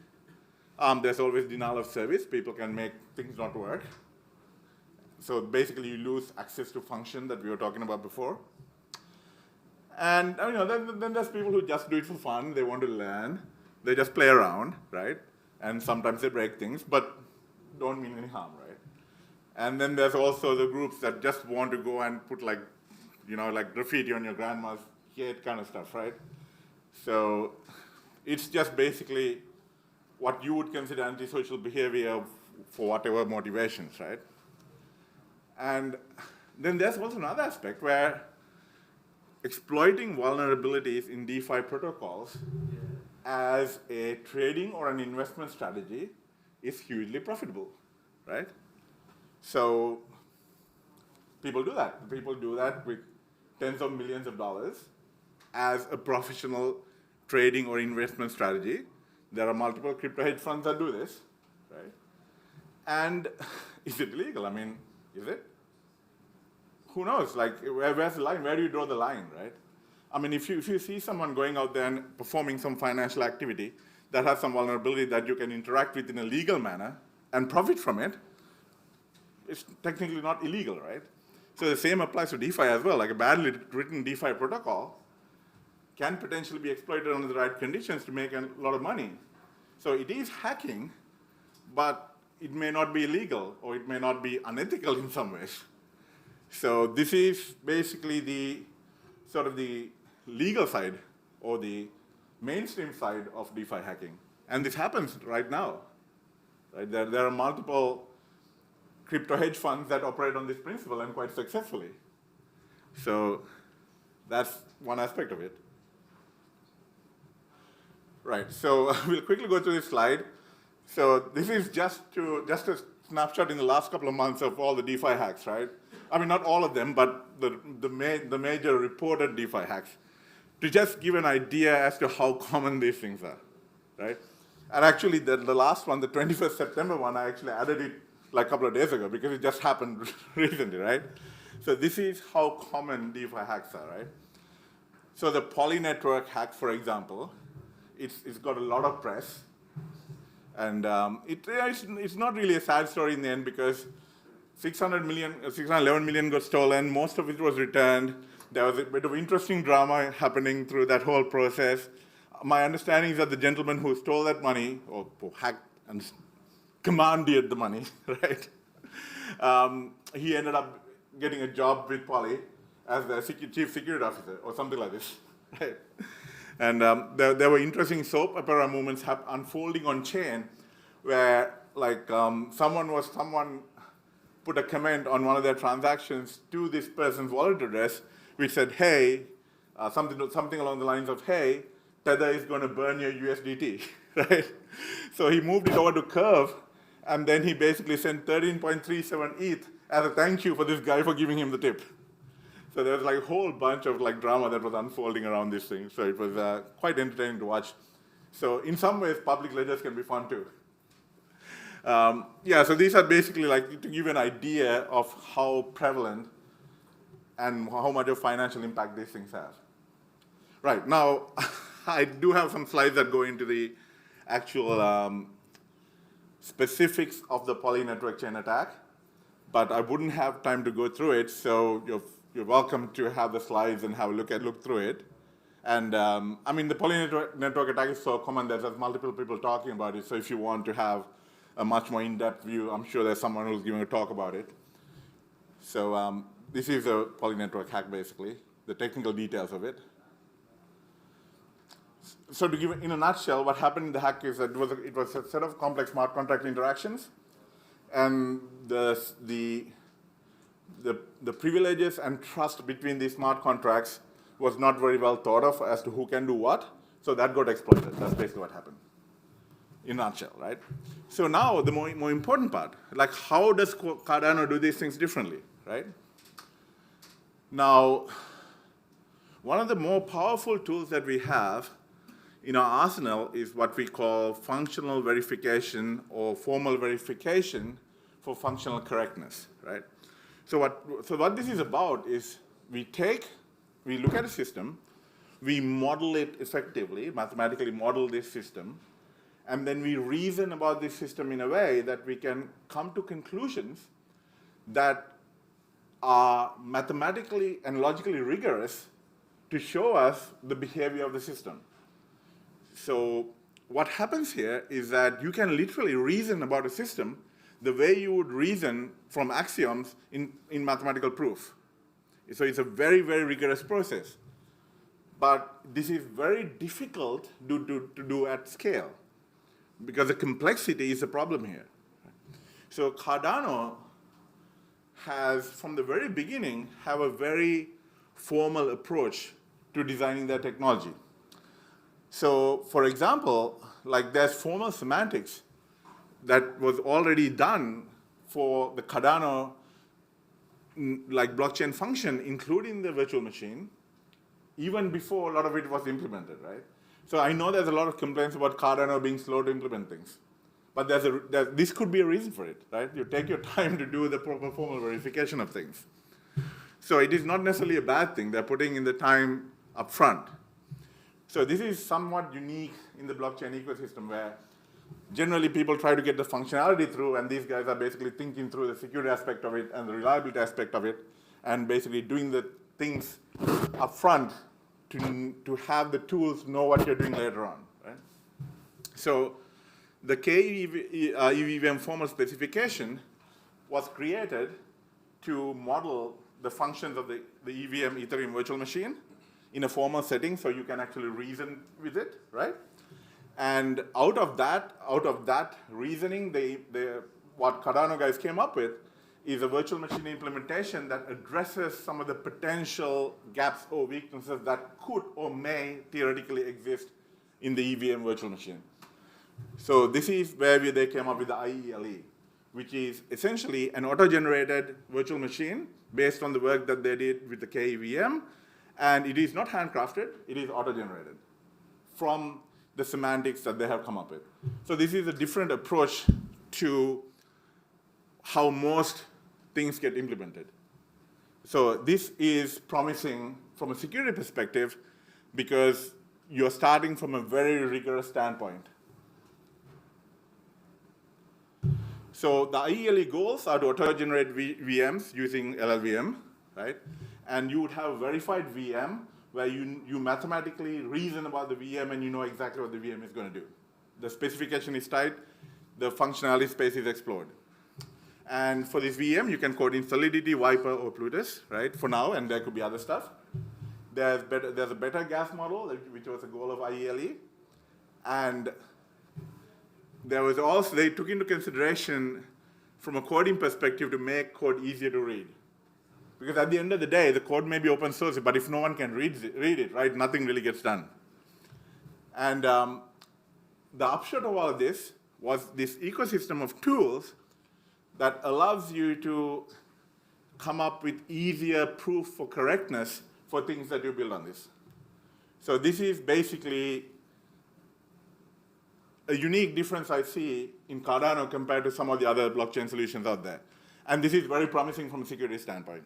There's always denial of service. People can make things not work. So basically you lose access to function that we were talking about before. And then there's people who just do it for fun. They want to learn. They just play around, right? And sometimes they break things, but don't mean any harm, right? And then there's also the groups that just want to go and put like graffiti on your grandma's head kind of stuff, right? So it's just basically what you would consider antisocial behavior for whatever motivations, right? And then there's also another aspect where exploiting vulnerabilities in DeFi protocols as a trading or an investment strategy is hugely profitable, right? So people do that. People do that with tens of millions of dollars as a professional trading or investment strategy. There are multiple crypto hedge funds that do this, right? And is it legal? I mean, is it? Who knows? Like, where's the line? Where do you draw the line, right? I mean, if you see someone going out there and performing some financial activity that has some vulnerability that you can interact with in a legal manner and profit from it, it's technically not illegal, right? So the same applies to DeFi as well. Like a badly written DeFi protocol can potentially be exploited under the right conditions to make a lot of money. So it is hacking, but it may not be illegal, or it may not be unethical in some ways. So this is basically the sort of the legal side or the mainstream side of DeFi hacking. And this happens right now. Right? There are multiple crypto hedge funds that operate on this principle and quite successfully. So that's one aspect of it. Right, so we'll quickly go through this slide. So this is just a snapshot in the last couple of months of all the DeFi hacks, right? I mean, not all of them, but the major reported DeFi hacks, to just give an idea as to how common these things are, right? And actually, the last one, the 21st September one, I actually added it like a couple of days ago because it just happened recently, right? So this is how common DeFi hacks are, right? So the Poly network hack, for example, it's got a lot of press. And it's not really a sad story in the end because 611 million got stolen. Most of it was returned. There was a bit of interesting drama happening through that whole process. My understanding is that the gentleman who stole that money, or who hacked and commandeered the money, right? He ended up getting a job with Poly as the chief security officer or something like this, right? And there were interesting soap opera movements unfolding on chain where like someone put a comment on one of their transactions to this person's wallet address which said, hey, something along the lines of, hey, Tether is going to burn your USDT, right? So he moved it over to Curve, and then he basically sent 13.37 ETH as a thank you for this guy for giving him the tip. So there was like a whole bunch of like drama that was unfolding around this thing. So it was quite entertaining to watch. So in some ways, public ledgers can be fun too. Yeah, so these are basically like to give you an idea of how prevalent and how much of financial impact these things have. Right, now, I do have some slides that go into the actual specifics of the poly network chain attack, but I wouldn't have time to go through it, so you're welcome to have the slides and have a look through it. And I mean, the poly network attack is so common that there's multiple people talking about it, so if you want to have a much more in-depth view, I'm sure there's someone who's giving a talk about it. So this is a poly network hack, basically, the technical details of it. So to give it in a nutshell, what happened in the hack is that it was a set of complex smart contract interactions, and the privileges and trust between these smart contracts was not very well thought of as to who can do what, so that got exploited. That's basically what happened in a nutshell, right? So now the more important part, like how does Cardano do these things differently, right? Now, one of the more powerful tools that we have in our arsenal is what we call functional verification or formal verification for functional correctness, right? So what this is about is we look at a system, we model it effectively, mathematically model this system, and then we reason about this system in a way that we can come to conclusions that are mathematically and logically rigorous to show us the behavior of the system. So what happens here is that you can literally reason about a system the way you would reason from axioms in mathematical proof. So it's a very, very rigorous process. But this is very difficult to do at scale, because the complexity is a problem here. So Cardano has, from the very beginning, have a very formal approach to designing their technology. So, for example, like there's formal semantics that was already done for the Cardano like blockchain function, including the virtual machine, even before a lot of it was implemented, right? So I know there's a lot of complaints about Cardano being slow to implement things, but this could be a reason for it, right? You take your time to do the proper formal verification of things. So it is not necessarily a bad thing. They're putting in the time up front. So this is somewhat unique in the blockchain ecosystem, where generally people try to get the functionality through, and these guys are basically thinking through the security aspect of it and the reliability aspect of it, and basically doing the things up front to have the tools know what you're doing later on, right? So the KEVM formal specification was created to model the functions of the EVM Ethereum virtual machine in a formal setting, so you can actually reason with it, right? And out of that reasoning, what Cardano guys came up with is a virtual machine implementation that addresses some of the potential gaps or weaknesses that could or may theoretically exist in the EVM virtual machine. So this is where they came up with the IELE, which is essentially an auto-generated virtual machine based on the work that they did with the KEVM. And it is not handcrafted, it is auto-generated from the semantics that they have come up with. So this is a different approach to how most things get implemented. So this is promising from a security perspective because you're starting from a very rigorous standpoint. So the IELE goals are to auto-generate VMs using LLVM, right? And you would have a verified VM where you mathematically reason about the VM and you know exactly what the VM is going to do. The specification is tight, the functionality space is explored. And for this VM, you can code in Solidity, Viper, or Plutus, right, for now, and there could be other stuff. There's a better gas model, which was a goal of IELE. And there was also, they took into consideration from a coding perspective to make code easier to read. Because at the end of the day, the code may be open source, but if no one can read it, right, nothing really gets done. And the upshot of all of this was this ecosystem of tools that allows you to come up with easier proof for correctness for things that you build on this. So this is basically a unique difference I see in Cardano compared to some of the other blockchain solutions out there. And this is very promising from a security standpoint.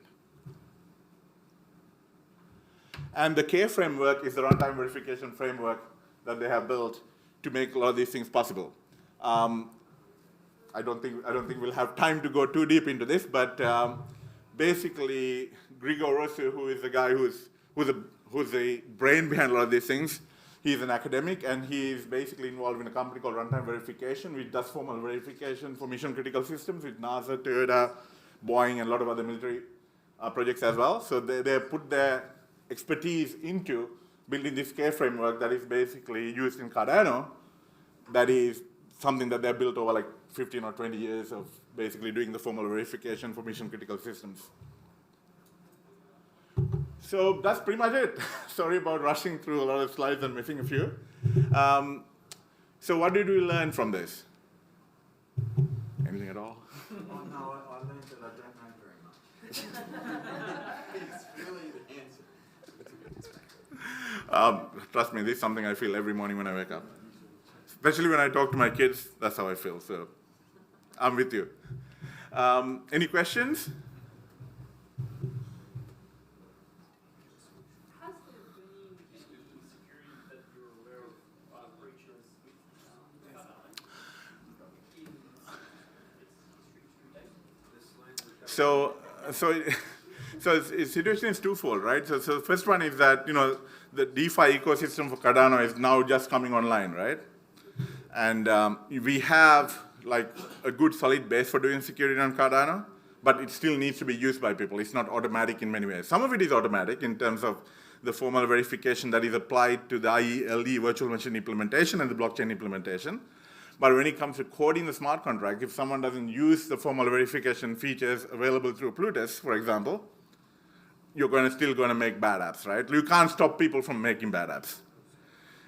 And the K framework is the runtime verification framework that they have built to make a lot of these things possible. I don't think we'll have time to go too deep into this, but basically, Grigor Rosu, who is the guy who's the brain behind a lot of these things, he's an academic, and he's basically involved in a company called Runtime Verification, which does formal verification for mission-critical systems with NASA, Toyota, Boeing, and a lot of other military projects as well. So they put their expertise into building this K framework that is basically used in Cardano. That is something that they've built over like 15 or 20 years of basically doing the formal verification for mission-critical systems. So that's pretty much it. Sorry about rushing through a lot of slides and missing a few. So what did we learn from this? Anything at all? Oh no, I learned that I don't know very much. It's really the answer. Trust me, this is something I feel every morning when I wake up. Especially when I talk to my kids, that's how I feel. So I'm with you. Any questions? Has there been any security that you're aware of breaches with So the situation is twofold, right? So the first one is that the DeFi ecosystem for Cardano is now just coming online, right? And we have like a good solid base for doing security on Cardano, but it still needs to be used by people. It's not automatic in many ways. Some of it is automatic in terms of the formal verification that is applied to the IELE virtual machine implementation and the blockchain implementation. But when it comes to coding the smart contract, if someone doesn't use the formal verification features available through Plutus, for example, you're still going to make bad apps, right? You can't stop people from making bad apps.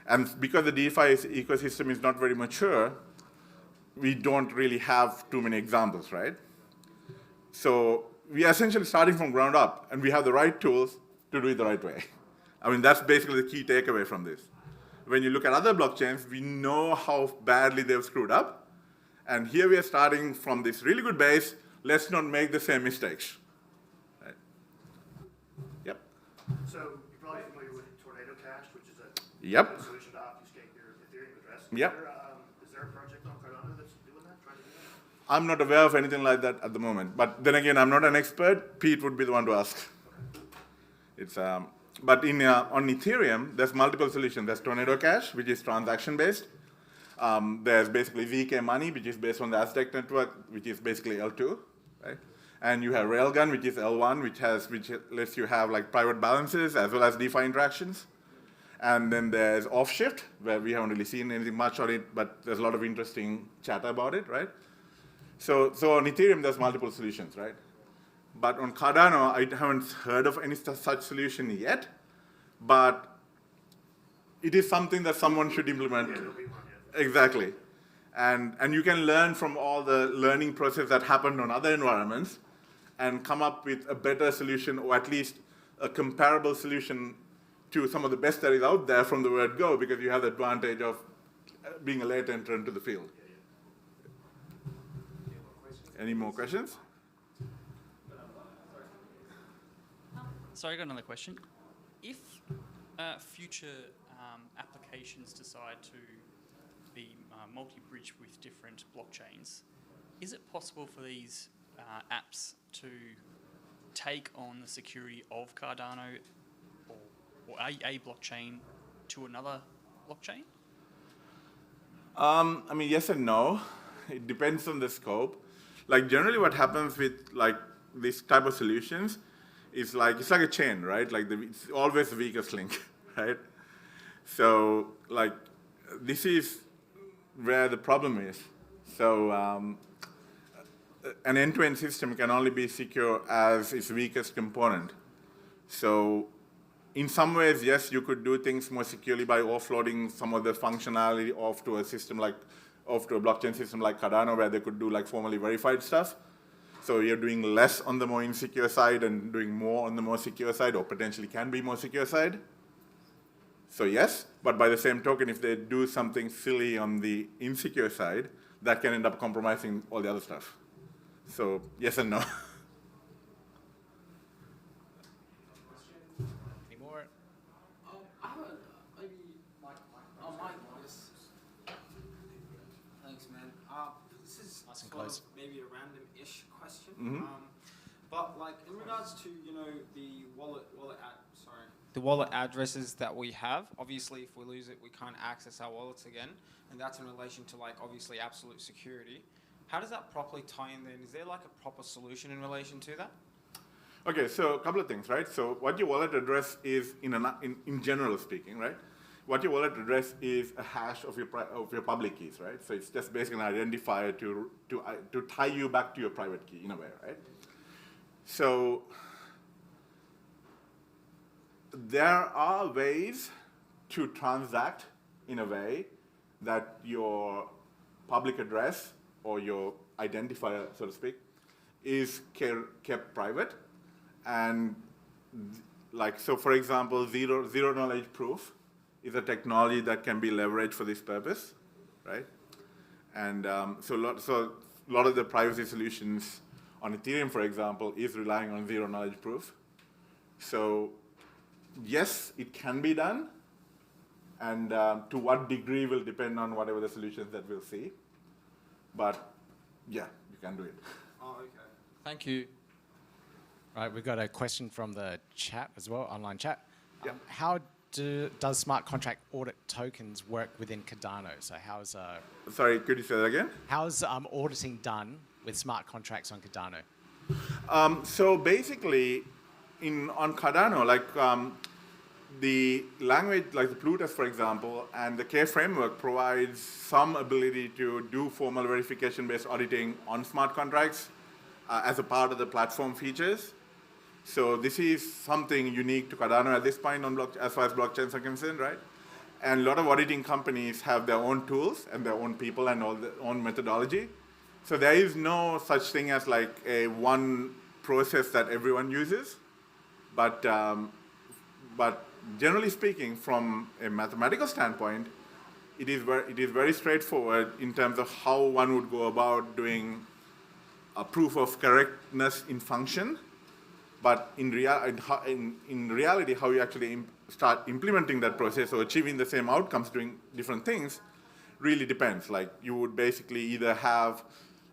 And because the DeFi ecosystem is not very mature, we don't really have too many examples, right? So we are essentially starting from ground up, and we have the right tools to do it the right way. I mean, that's basically the key takeaway from this. When you look at other blockchains, we know how badly they've screwed up. And here we are starting from this really good base. Let's not make the same mistakes. Right? Yep. So you're probably familiar with Tornado Cash, which is a Yep. solution to obfuscate your Ethereum address. Yep. Is there a project on Cardano that's doing that, trying to do that? I'm not aware of anything like that at the moment. But then again, I'm not an expert. Pete would be the one to ask. It's, but on Ethereum, there's multiple solutions. There's Tornado Cash, which is transaction-based. There's basically ZK Money, which is based on the Aztec network, which is basically L2, right? And you have Railgun, which is L1, which lets you have like private balances as well as DeFi interactions. And then there's Offshift, where we haven't really seen anything much on it, but there's a lot of interesting chatter about it, right? So on Ethereum, there's multiple solutions, right? But on Cardano, I haven't heard of any such solution yet, but it is something that someone should implement. Yeah, there'll be one, yeah. Exactly. And you can learn from all the learning process that happened on other environments and come up with a better solution, or at least a comparable solution to some of the best that is out there from the word go, because you have the advantage of being a late entrant to the field. Any more questions? Sorry, I got another question. If future applications decide to be multi-bridge with different blockchains, is it possible for these apps to take on the security of Cardano or a blockchain to another blockchain? I mean, yes and no. It depends on the scope. Like generally what happens with like this type of solutions is like, it's like a chain, right? Like it's always the weakest link, right? So like this is where the problem is. So an end-to-end system can only be secure as its weakest component. So in some ways, yes, you could do things more securely by offloading some of the functionality off to a system like, off to a blockchain system like Cardano, where they could do like formally verified stuff. So you're doing less on the more insecure side and doing more on the more secure side, or potentially can be more secure side. So yes, but by the same token, if they do something silly on the insecure side, that can end up compromising all the other stuff. So yes and no. Any more? this is Nice and sort close. of maybe a random-ish question. Mhm. But like in regards to the wallet addresses that we have. Obviously, if we lose it, we can't access our wallets again, and that's in relation to like obviously absolute security. How does that properly tie in then? Is there like a proper solution in relation to that? Okay, so a couple of things, right? So what your wallet address is, in general speaking, right? What your wallet address is a hash of your public keys, right? So it's just basically an identifier to tie you back to your private key in a way, right? So there are ways to transact in a way that your public address or your identifier, so to speak, is kept private. And so for example, zero knowledge proof is a technology that can be leveraged for this purpose, right? And so a lot of the privacy solutions on Ethereum, for example, is relying on zero knowledge proof. So yes, it can be done, and to what degree will depend on whatever the solutions that we'll see. But yeah, you can do it. Oh, okay. Thank you. Right, we've got a question from the chat as well, online chat. Yeah. How does smart contract audit tokens work within Cardano? So how's Sorry, could you say that again? How's auditing done with smart contracts on Cardano? So basically, on Cardano, the language, like the Plutus, for example, and the K framework provides some ability to do formal verification-based auditing on smart contracts as a part of the platform features. So this is something unique to Cardano at this point as far as blockchains are concerned, right? And a lot of auditing companies have their own tools and their own people and all their own methodology. So there is no such thing as like a one process that everyone uses. But generally speaking, from a mathematical standpoint, it is very straightforward in terms of how one would go about doing a proof of correctness in function. But in reality, how you actually start implementing that process or achieving the same outcomes doing different things really depends. Like you would basically either have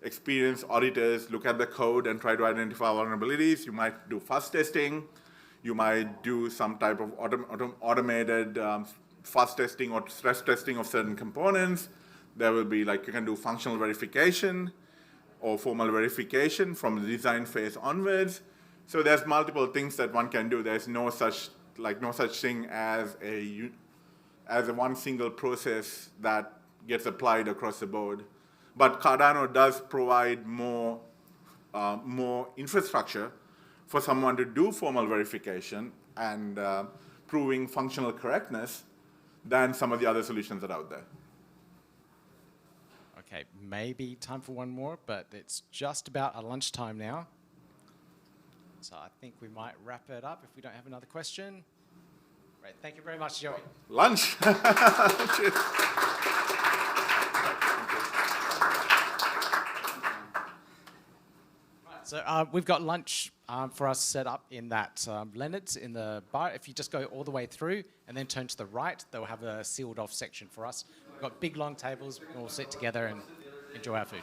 experienced auditors look at the code and try to identify vulnerabilities. You might do fuzz testing. You might do some type of automated fuzz testing or stress testing of certain components. There will be you can do functional verification or formal verification from the design phase onwards. So there's multiple things that one can do. There's no such thing as a one single process that gets applied across the board. But Cardano does provide more infrastructure for someone to do formal verification and proving functional correctness than some of the other solutions that are out there. Okay, maybe time for one more, but it's just about our lunchtime now. So I think we might wrap it up if we don't have another question. Great, thank you very much, Joey. Lunch. Cheers. So we've got lunch for us set up in that Leonard's in the bar. If you just go all the way through and then turn to the right, they'll have a sealed off section for us. We've got big long tables, we can all sit together and enjoy our food.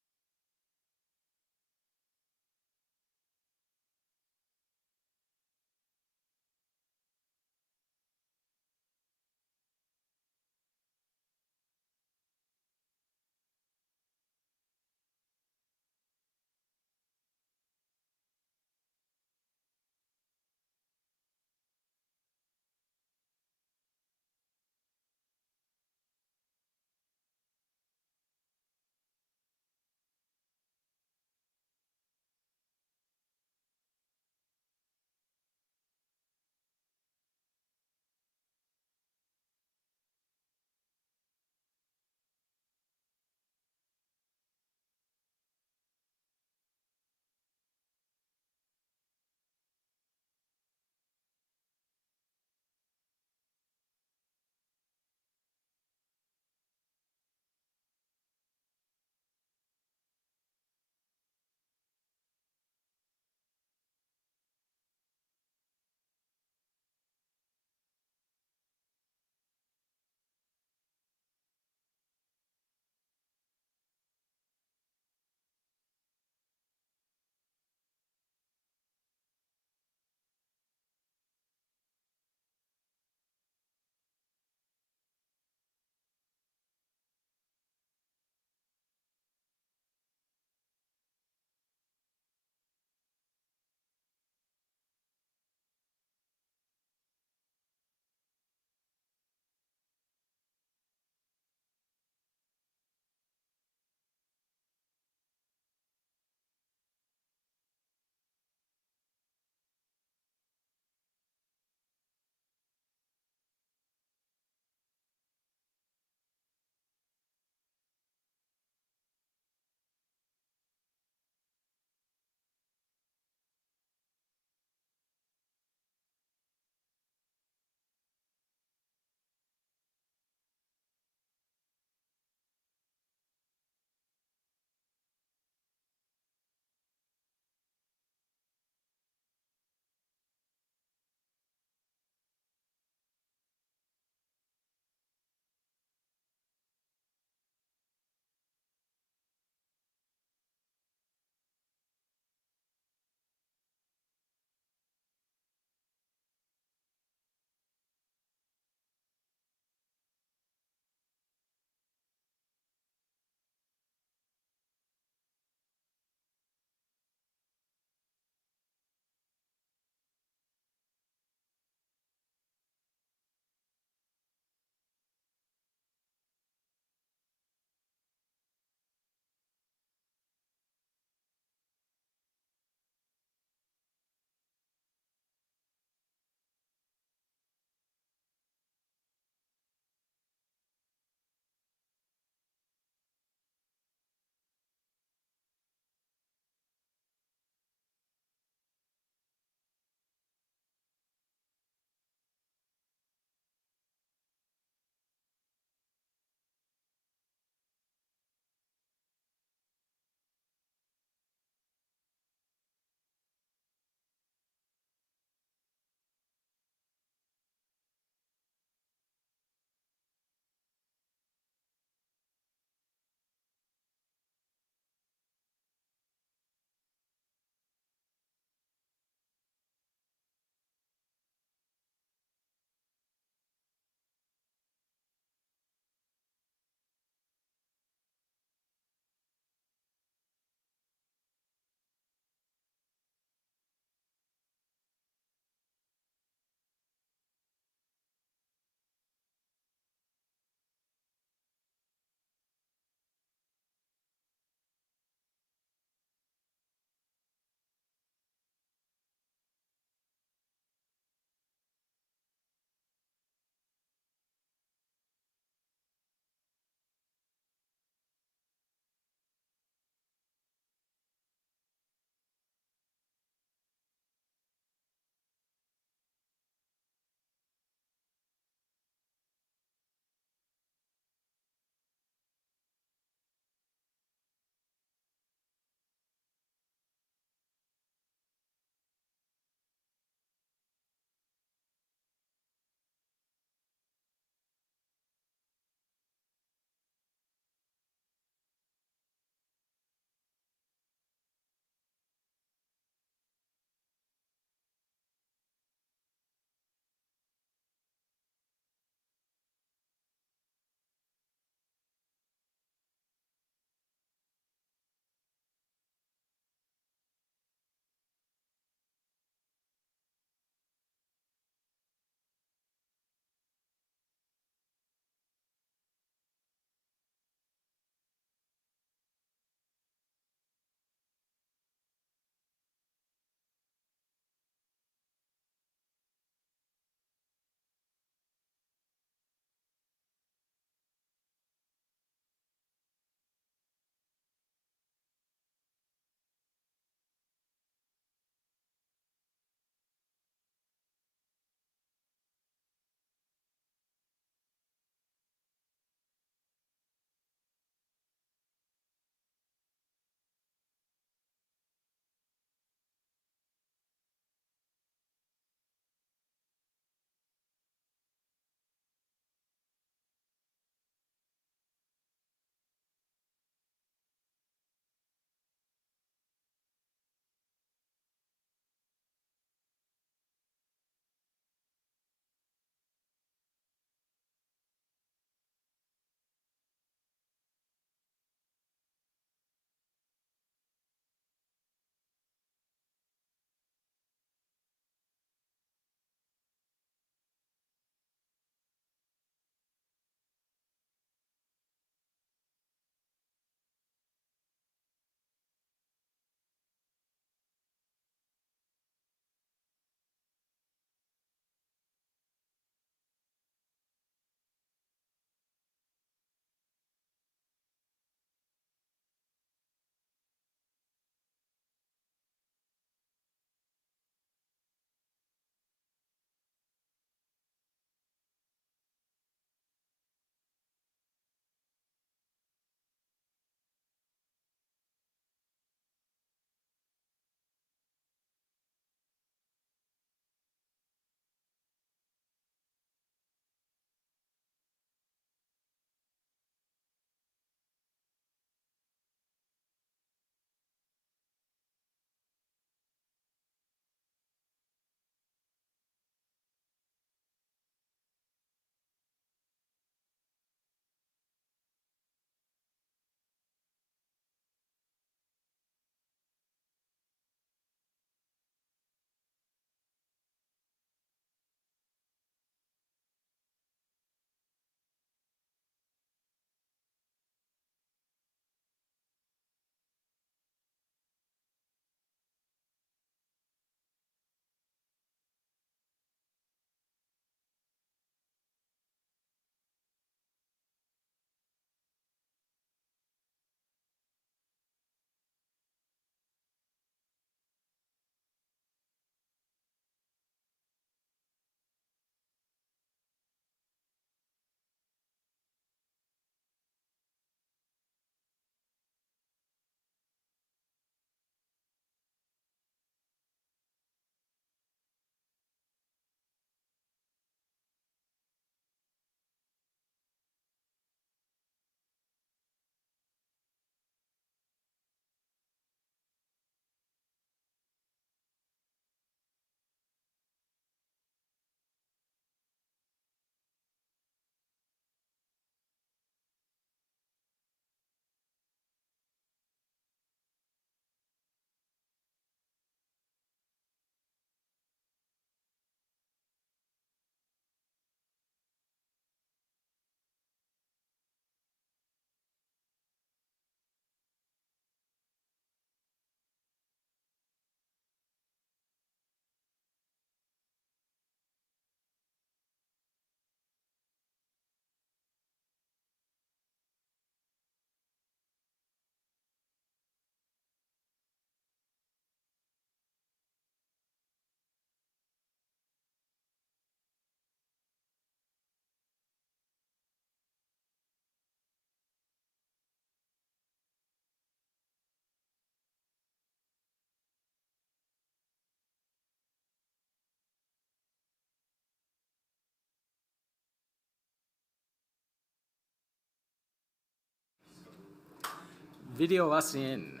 Video us in.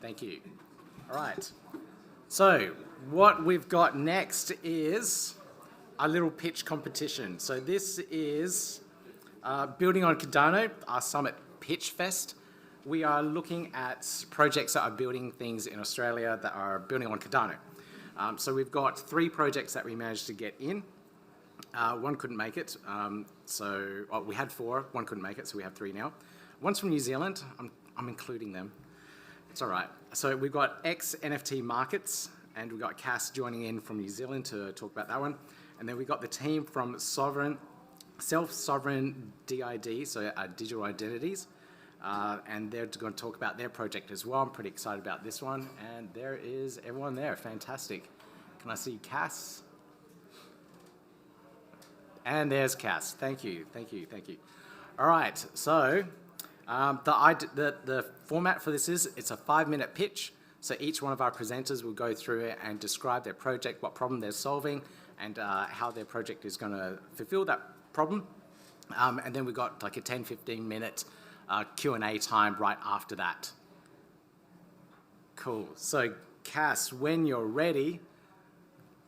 Thank you. All right. So what we've got next is a little pitch competition. So this is building on Cardano, our Summit Pitch Fest. We are looking at projects that are building things in Australia that are building on Cardano. So we've got 3 projects that we managed to get in. One couldn't make it, we had 4, one couldn't make it, so we have 3 now. One's from New Zealand, I'm including them. It's all right. So we've got X NFT Markets, and we've got Cass joining in from New Zealand to talk about that one. And then we got the team from Self-Sovereign DID, so Digital Identities, and they're going to talk about their project as well. I'm pretty excited about this one, and there is everyone there. Fantastic. Can I see Cass? And there's Cass. Thank you, thank you, thank you. All right, so the format for this is it's a 5-minute pitch. So each one of our presenters will go through it and describe their project, what problem they're solving, and how their project is going to fulfill that problem. And then we've got like a 10-15 minute Q&A time right after that. Cool. So Cass, when you're ready,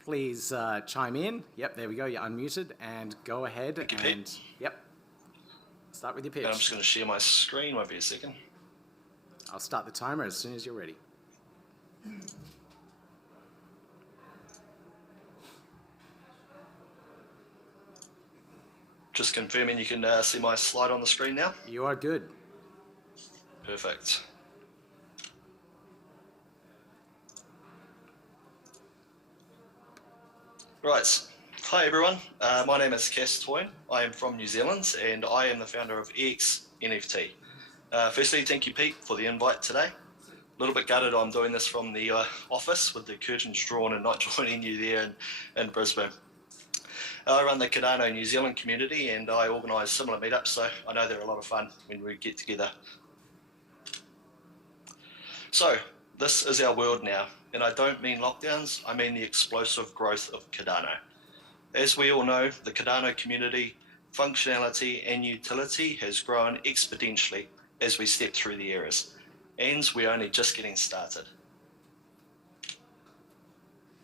please chime in. Yep, there we go. You're unmuted, and go ahead and yep. Start with your pitch. I'm just going to share my screen. Won't be a second. I'll start the timer as soon as you're ready. Just confirming you can see my slide on the screen now. You are good. Perfect. Right. Hi everyone. My name is Cass Toyne. I am from New Zealand and I am the founder of X NFT. Firstly, thank you, Pete, for the invite today. A little bit gutted I'm doing this from the office with the curtains drawn and not joining you there in Brisbane. I run the Cardano New Zealand community and I organise similar meetups, so I know they're a lot of fun when we get together. So, this is our world now, and I don't mean lockdowns, I mean the explosive growth of Cardano. As we all know, the Cardano community, functionality and utility has grown exponentially as we step through the eras, and we're only just getting started.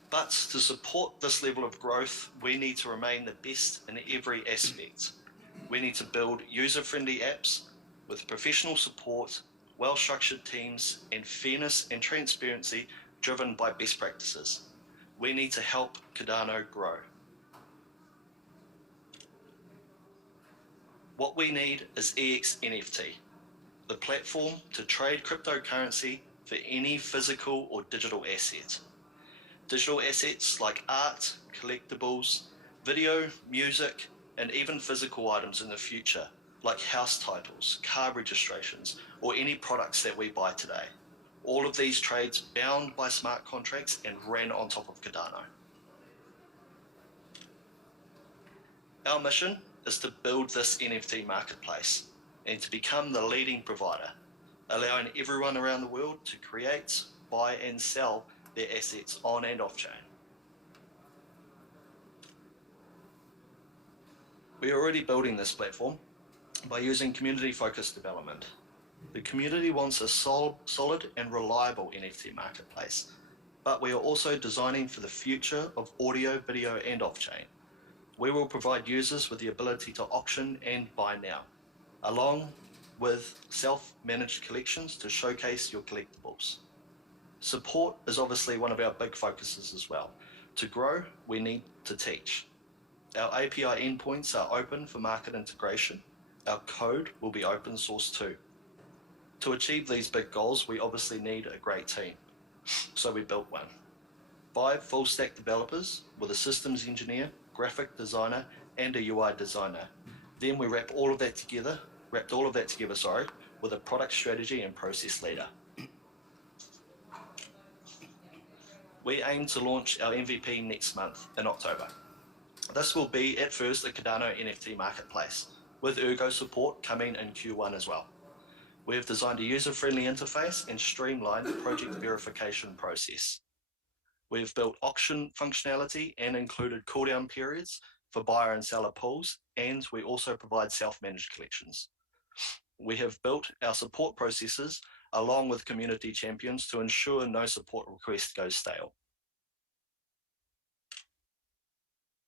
But to support this level of growth, we need to remain the best in every aspect. We need to build user-friendly apps with professional support, well-structured teams, and fairness and transparency driven by best practices. We need to help Cardano grow. What we need is EX NFT, the platform to trade cryptocurrency for any physical or digital asset. Digital assets like art, collectibles, video, music, and even physical items in the future, like house titles, car registrations, or any products that we buy today. All of these trades bound by smart contracts and ran on top of Cardano. Our mission is to build this NFT marketplace and to become the leading provider, allowing everyone around the world to create, buy, and sell their assets on and off chain. We are already building this platform by using community-focused development. The community wants a solid and reliable NFT marketplace, but we are also designing for the future of audio, video, and off-chain. We will provide users with the ability to auction and buy now, along with self-managed collections to showcase your collectibles. Support is obviously one of our big focuses as well. To grow, we need to teach. Our API endpoints are open for market integration. Our code will be open source too. To achieve these big goals, we obviously need a great team. So we built one. 5 full stack developers with a systems engineer, graphic designer, and a UI designer. Then we wrapped all of that together, with a product strategy and process leader. We aim to launch our MVP next month in October. This will be at first a Cardano NFT marketplace, with Ergo support coming in Q1 as well. We have designed a user-friendly interface and streamlined the project verification process. We have built auction functionality and included cooldown periods for buyer and seller pools, and we also provide self-managed collections. We have built our support processes along with community champions to ensure no support request goes stale.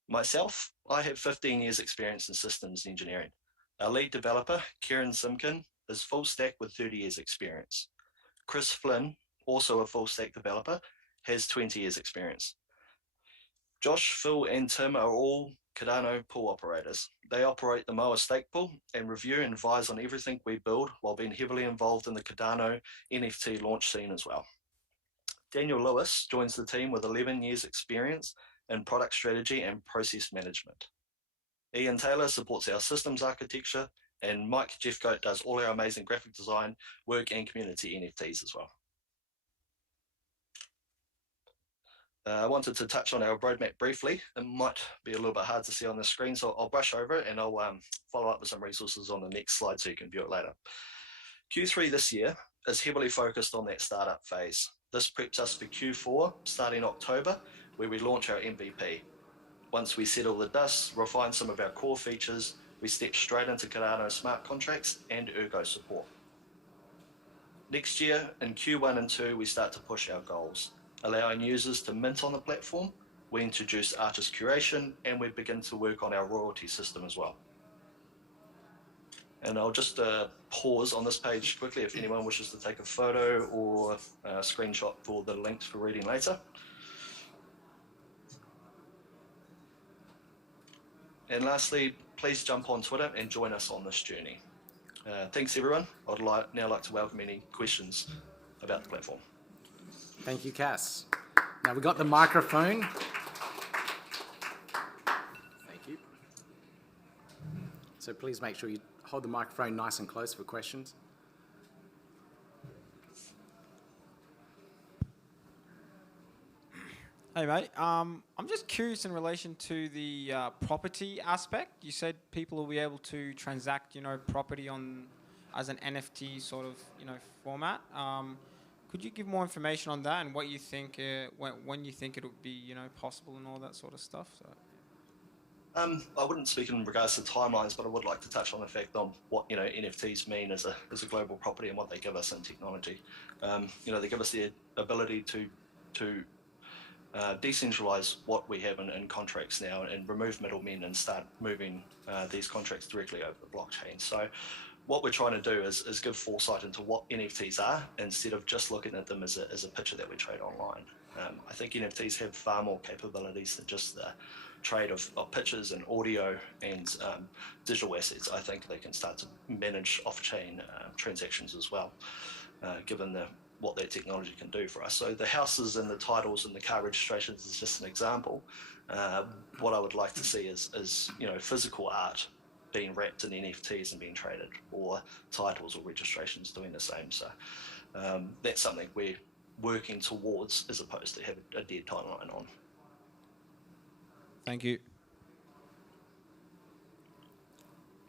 Myself, I have 15 years experience in systems engineering. Our lead developer, Kieran Simkin, is full stack with 30 years experience. Chris Flynn, also a full stack developer, has 20 years experience. Josh, Phil, and Tim are all Cardano pool operators. They operate the MOA stake pool and review and advise on everything we build while being heavily involved in the Cardano NFT launch scene as well. Daniel Lewis joins the team with 11 years experience in product strategy and process management. Ian Taylor supports our systems architecture, and Mike Jeffcoat does all our amazing graphic design work and community NFTs as well. I wanted to touch on our roadmap briefly. It might be a little bit hard to see on the screen, so I'll brush over it and I'll follow up with some resources on the next slide so you can view it later. Q3 this year is heavily focused on that startup phase. This preps us for Q4, starting October, where we launch our MVP. Once we settle the dust, refine some of our core features, we step straight into Cardano smart contracts and Ergo support. Next year, in Q1 and 2, we start to push our goals, allowing users to mint on the platform. We introduce artist curation, and we begin to work on our royalty system as well. And I'll just pause on this page quickly if anyone wishes to take a photo or a screenshot for the links for reading later. And lastly, please jump on Twitter and join us on this journey. Thanks everyone. I'd now like to welcome any questions about the platform. Thank you, Cass. Now we've got the microphone. Thank you. So please make sure you hold the microphone nice and close for questions. Hey mate, I'm just curious in relation to the property aspect. You said people will be able to transact, property on as an NFT sort of, format. Could you give more information on that and what you think, when you think it would be, possible and all that sort of stuff? So. I wouldn't speak in regards to timelines, but I would like to touch on the fact on what NFTs mean as a global property and what they give us in technology. They give us the ability to decentralize what we have in contracts now and remove middlemen and start moving these contracts directly over the blockchain. So what we're trying to do is give foresight into what NFTs are instead of just looking at them as a picture that we trade online. I think NFTs have far more capabilities than just the trade of pictures and audio and digital assets. I think they can start to manage off-chain transactions as well, given what that technology can do for us. So the houses and the titles and the car registrations is just an example. What I would like to see is physical art being wrapped in NFTs and being traded, or titles or registrations doing the same. So that's something we're working towards as opposed to having a dead timeline on. Thank you.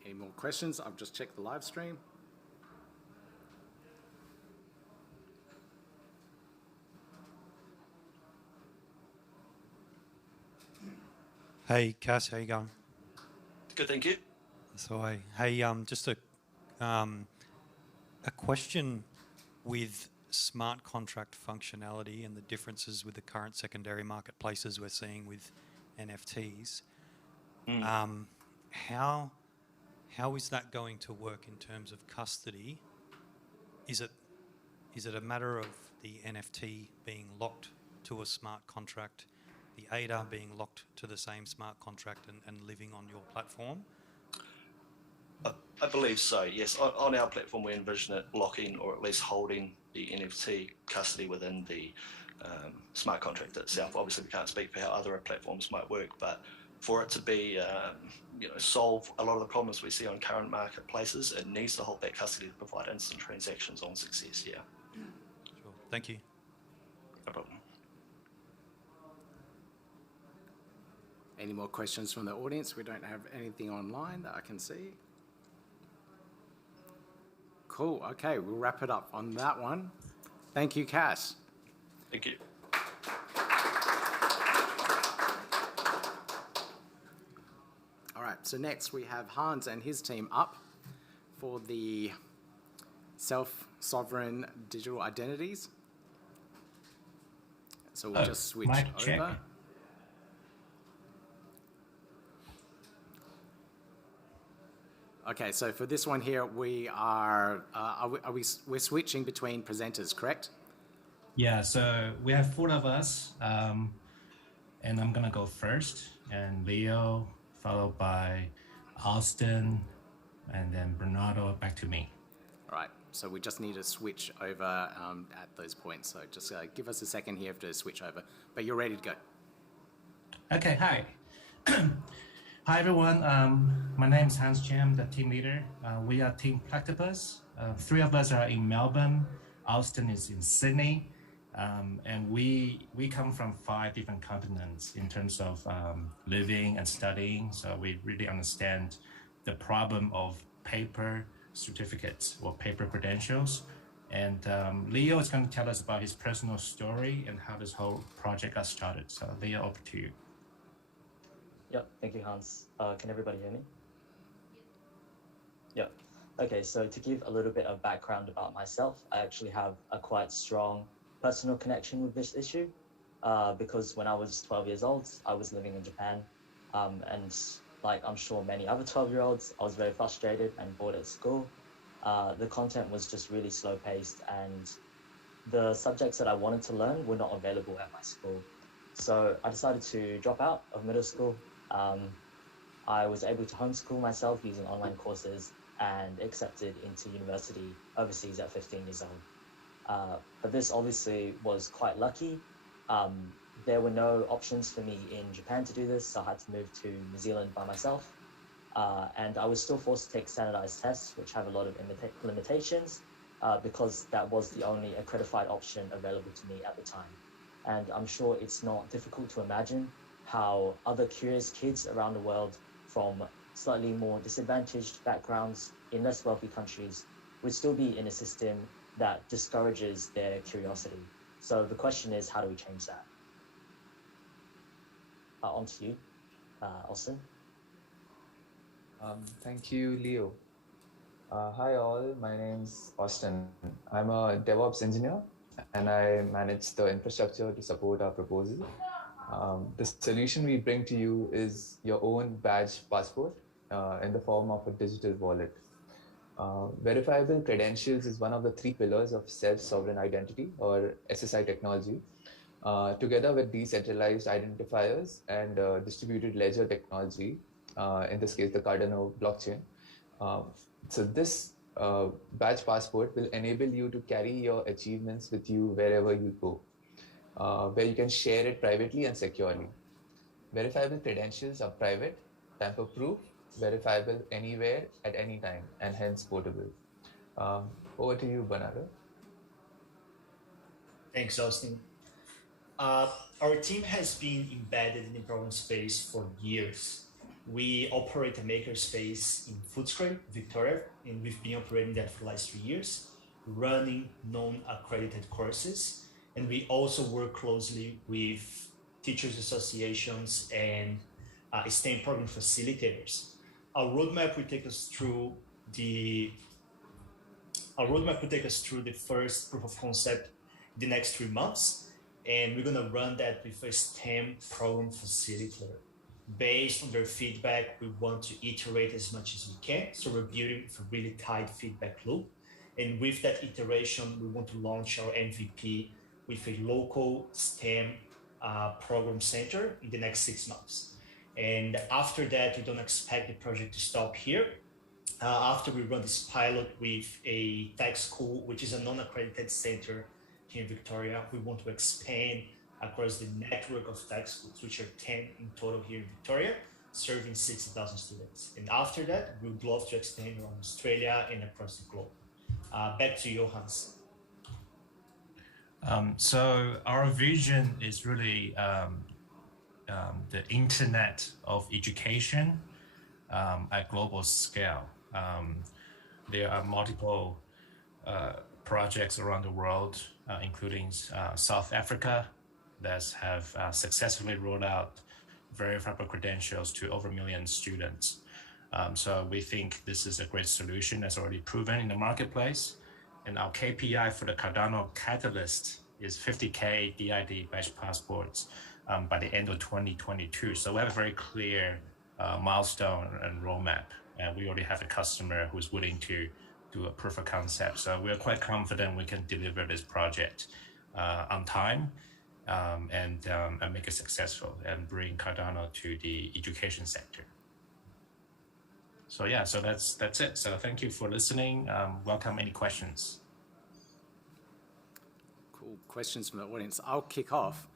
Any more questions? I've just checked the live stream. Hey, Cass, how you going? Good, thank you. So, hey, just a question with smart contract functionality and the differences with the current secondary marketplaces we're seeing with NFTs. How is that going to work in terms of custody? Is it a matter of the NFT being locked to a smart contract, the ADA being locked to the same smart contract and living on your platform? I believe so, yes. On our platform, we envision it locking or at least holding the NFT custody within the smart contract itself. Obviously, we can't speak for how other platforms might work, but for it to be, solve a lot of the problems we see on current marketplaces, it needs to hold that custody to provide instant transactions on success, yeah. Sure, thank you. No problem. Any more questions from the audience? We don't have anything online that I can see. Cool, okay, we'll wrap it up on that one. Thank you, Cass. Thank you. All right, so next we have Hans and his team up for the self-sovereign digital identities. So we'll just switch mic over. check. Okay, so for this one here, we're switching between presenters, correct? Yeah, so we have 4 of us, and I'm gonna go first, and Leo, followed by Austin, and then Bernardo, back to me. All right, so we just need to switch over at those points. So just give us a second here to switch over, but you're ready to go. Okay, hi. Hi everyone, my name is Hans Cham, the team leader. We are Team Platypus. 3 of us are in Melbourne, Austin is in Sydney, and we come from 5 different continents in terms of living and studying, so we really understand the problem of paper certificates or paper credentials. And Leo is going to tell us about his personal story and how this whole project got started. So Leo, over to you. Yep, thank you, Hans. Can everybody hear me? Yep. Okay, so to give a little bit of background about myself, I actually have a quite strong personal connection with this issue because when I was 12 years old, I was living in Japan, and like I'm sure many other 12-year-olds, I was very frustrated and bored at school. The content was just really slow-paced, and the subjects that I wanted to learn were not available at my school. So I decided to drop out of middle school. I was able to homeschool myself using online courses and accepted into university overseas at 15 years old. But this obviously was quite lucky. There were no options for me in Japan to do this, so I had to move to New Zealand by myself. And I was still forced to take standardized tests, which have a lot of limitations, because that was the only accredited option available to me at the time. And I'm sure it's not difficult to imagine how other curious kids around the world from slightly more disadvantaged backgrounds in less wealthy countries would still be in a system that discourages their curiosity. So the question is, how do we change that? On to you, Austin. Thank you, Leo. Hi all, my name's Austin. I'm a DevOps engineer and I manage the infrastructure to support our proposal. The solution we bring to you is your own badge passport in the form of a digital wallet. Verifiable credentials is one of the 3 pillars of self-sovereign identity, or SSI technology, together with decentralized identifiers and distributed ledger technology, in this case the Cardano blockchain. So this badge passport will enable you to carry your achievements with you wherever you go, where you can share it privately and securely. Verifiable credentials are private, tamper-proof, verifiable anywhere at any time, and hence portable. Over to you, Bernardo. Thanks, Austin. Our team has been embedded in the problem space for years. We operate a makerspace in Footscray, Victoria, and we've been operating that for the last 3 years, running non-accredited courses. And we also work closely with teachers associations and STEM program facilitators. Our roadmap will take us through the first proof of concept the next 3 months, and we're gonna run that with a STEM program facilitator. Based on their feedback, we want to iterate as much as we can, so we're building a really tight feedback loop. And with that iteration, we want to launch our MVP with a local STEM program center in the next 6 months. And after that, we don't expect the project to stop here. After we run this pilot with a tech school, which is a non-accredited center here in Victoria, we want to expand across the network of tech schools, which are 10 in total here in Victoria, serving 60,000 students. And after that, we would love to extend around Australia and across the globe. Back to you, Hans. So our vision is really the internet of education at global scale. There are multiple projects around the world, including South Africa, that have successfully rolled out verifiable credentials to over 1 million students. So we think this is a great solution that's already proven in the marketplace. And our KPI for the Cardano Catalyst is 50K DID badge passports by the end of 2022. So we have a very clear milestone and roadmap. And we already have a customer who's willing to do a proof of concept. So we're quite confident we can deliver this project on time and make it successful and bring Cardano to the education sector. So yeah, so that's it. So thank you for listening. Welcome any questions. Cool. Questions from the audience. I'll kick off.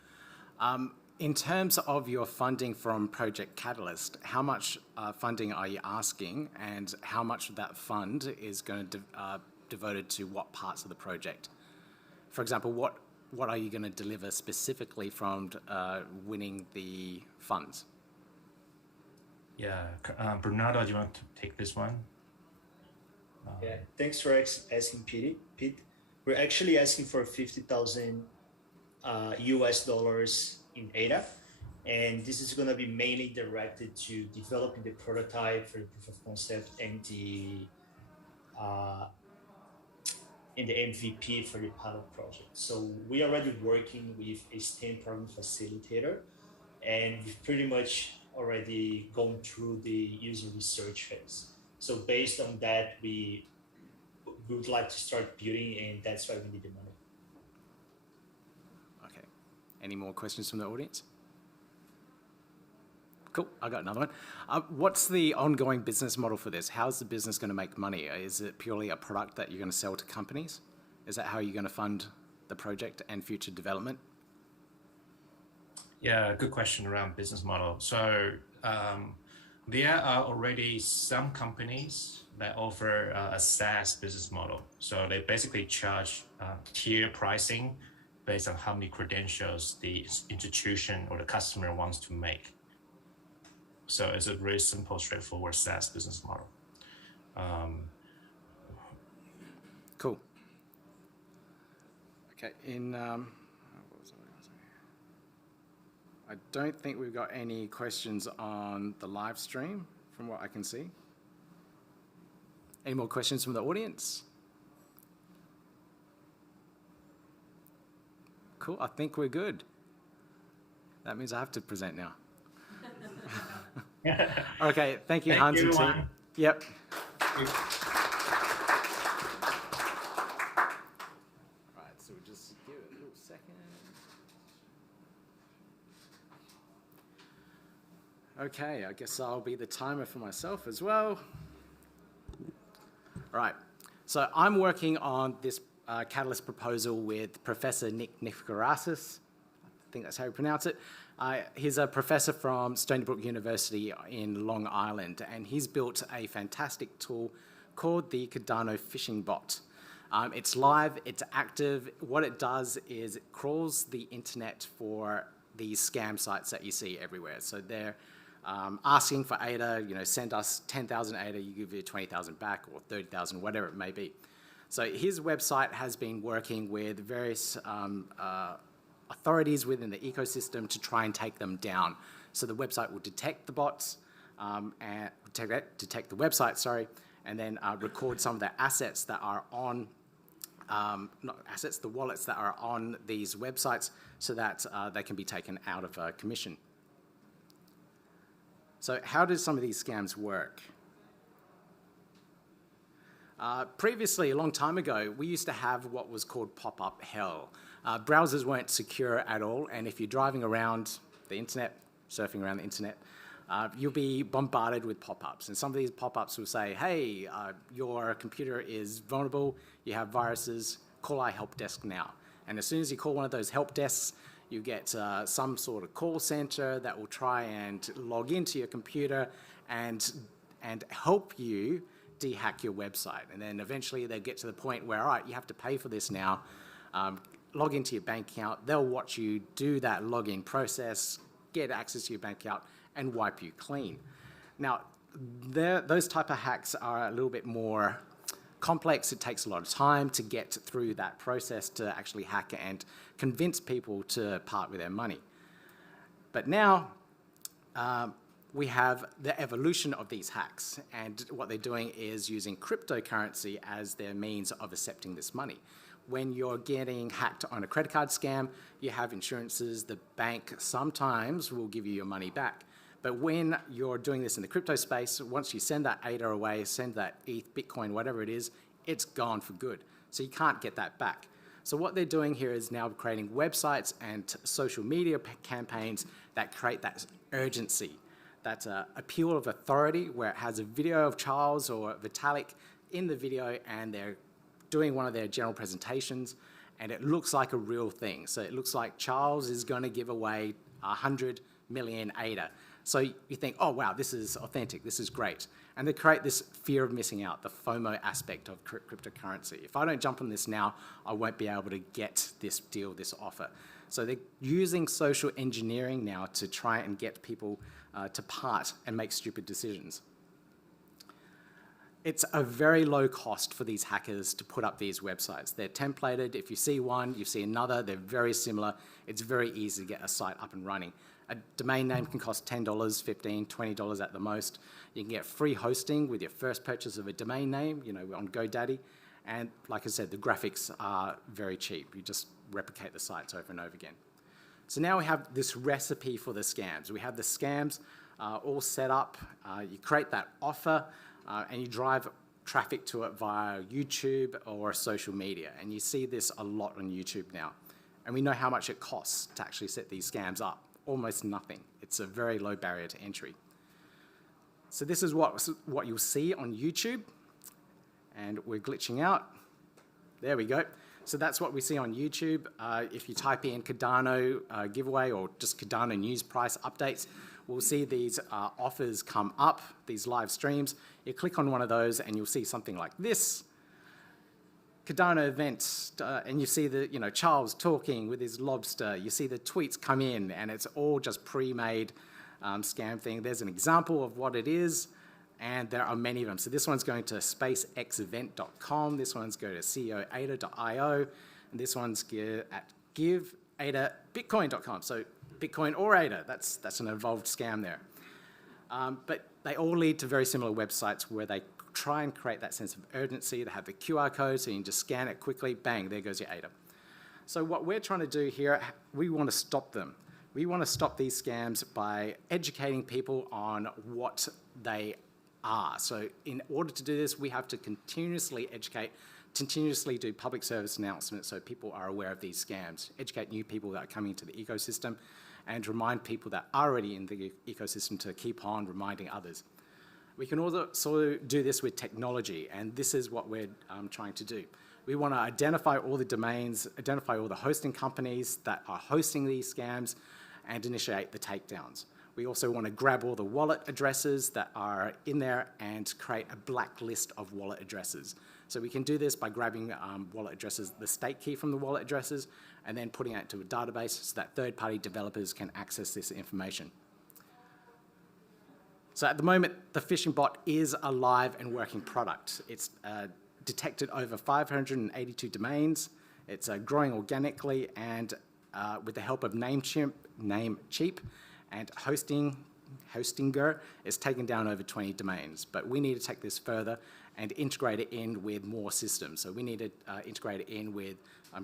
In terms of your funding from Project Catalyst, how much funding are you asking, and how much of that fund is going to devoted to what parts of the project? For example, what are you going to deliver specifically from winning the funds? Yeah, Bernardo, do you want to take this one? Yeah, thanks for asking, Pete. We're actually asking for 50,000 US dollars in ADA, and this is going to be mainly directed to developing the prototype for the proof of concept and the MVP for the pilot project. So we are already working with a STEM program facilitator, and we've pretty much already gone through the user research phase. So based on that, we would like to start building, and that's why we need the money. Okay. Any more questions from the audience? Cool. I got another one. What's the ongoing business model for this? How's the business going to make money? Is it purely a product that you're going to sell to companies? Is that how you're going to fund the project and future development? Yeah, good question around business model. So there are already some companies that offer a SaaS business model. So they basically charge tier pricing based on how many credentials the institution or the customer wants to make. So it's a very simple, straightforward SaaS business model. Cool. Okay, I don't think we've got any questions on the live stream from what I can see. Any more questions from the audience? Cool, I think we're good. That means I have to present now. Okay, thank you, Hans and team. Yep. Right, so we'll just give it a little second. Okay, I guess I'll be the timer for myself as well. All right, so I'm working on this Catalyst proposal with Professor Nick Niforasis. I think that's how you pronounce it. He's a professor from Stony Brook University in Long Island, and he's built a fantastic tool called the Cardano phishing bot. It's live, it's active. What it does is it crawls the internet for these scam sites that you see everywhere. So they're asking for ADA, send us 10,000 ADA, you give you 20,000 back, or 30,000, whatever it may be. So his website has been working with various authorities within the ecosystem to try and take them down. So the website will detect the bots, and detect the website, sorry, and then record some of the assets that are on, not assets, the wallets that are on these websites, so that they can be taken out of commission. So how do some of these scams work? Previously, a long time ago, we used to have what was called pop-up hell. Browsers weren't secure at all, and if you're driving around the internet, surfing around the internet, you'll be bombarded with pop-ups. And some of these pop-ups will say, hey, your computer is vulnerable, you have viruses, call our help desk now. And as soon as you call one of those help desks, you get some sort of call center that will try and log into your computer and help you de-hack your website. And then eventually they get to the point where, all right, you have to pay for this now. Log into your bank account, they'll watch you do that login process, get access to your bank account, and wipe you clean. Now, those type of hacks are a little bit more complex. It takes a lot of time to get through that process to actually hack and convince people to part with their money. But now, we have the evolution of these hacks. And what they're doing is using cryptocurrency as their means of accepting this money. When you're getting hacked on a credit card scam, you have insurances. The bank sometimes will give you your money back. But when you're doing this in the crypto space, once you send that ADA away, send that ETH, Bitcoin, whatever it is, it's gone for good. So you can't get that back. So what they're doing here is now creating websites and social media campaigns that create that urgency, that appeal of authority, where it has a video of Charles or Vitalik in the video and they're doing one of their general presentations, and it looks like a real thing. So it looks like Charles is going to give away 100 million ADA. So you think, oh, wow, this is authentic, this is great. And they create this fear of missing out, the FOMO aspect of cryptocurrency. If I don't jump on this now, I won't be able to get this deal, this offer. So they're using social engineering now to try and get people to part and make stupid decisions. It's a very low cost for these hackers to put up these websites. They're templated. If you see one, you see another. They're very similar. It's very easy to get a site up and running. A domain name can cost $10, $15, $20 at the most. You can get free hosting with your first purchase of a domain name, you know, on GoDaddy. And like I said, the graphics are very cheap. You just replicate the sites over and over again. So now we have this recipe for the scams. We have the scams all set up. You create that offer, and you drive traffic to it via YouTube or social media. And you see this a lot on YouTube now. And we know how much it costs to actually set these scams up. Almost nothing. It's a very low barrier to entry. So this is what you'll see on YouTube. And we're glitching out. There we go. So that's what we see on YouTube. If you type in Cardano giveaway or just Cardano news price updates, we'll see these offers come up, these live streams. You click on one of those and you'll see something like this. Cardano event, and you see the, Charles talking with his lobster. You see the tweets come in, and it's all just pre-made scam thing. There's an example of what it is, and there are many of them. So this one's going to spacexevent.com. This one's going to ceoada.io, and this one's at giveadabitcoin.com. So Bitcoin or ADA, that's an evolved scam there. But they all lead to very similar websites where they try and create that sense of urgency. They have the QR code, so you can just scan it quickly, bang, there goes your ADA. So what we're trying to do here, we want to stop them. We want to stop these scams by educating people on what they are. So in order to do this, we have to continuously educate, continuously do public service announcements so people are aware of these scams, educate new people that are coming into the ecosystem, and remind people that are already in the ecosystem to keep on reminding others. We can also do this with technology, and this is what we're trying to do. We want to identify all the domains, identify all the hosting companies that are hosting these scams, and initiate the takedowns. We also want to grab all the wallet addresses that are in there and create a blacklist of wallet addresses. So we can do this by grabbing wallet addresses, the state key from the wallet addresses, and then putting it into a database so that third-party developers can access this information. So at the moment, the phishing bot is a live and working product. It's detected over 582 domains. It's growing organically, and with the help of Namecheap and Hostinger, it's taken down over 20 domains. But we need to take this further and integrate it in with more systems. So we need to integrate it in with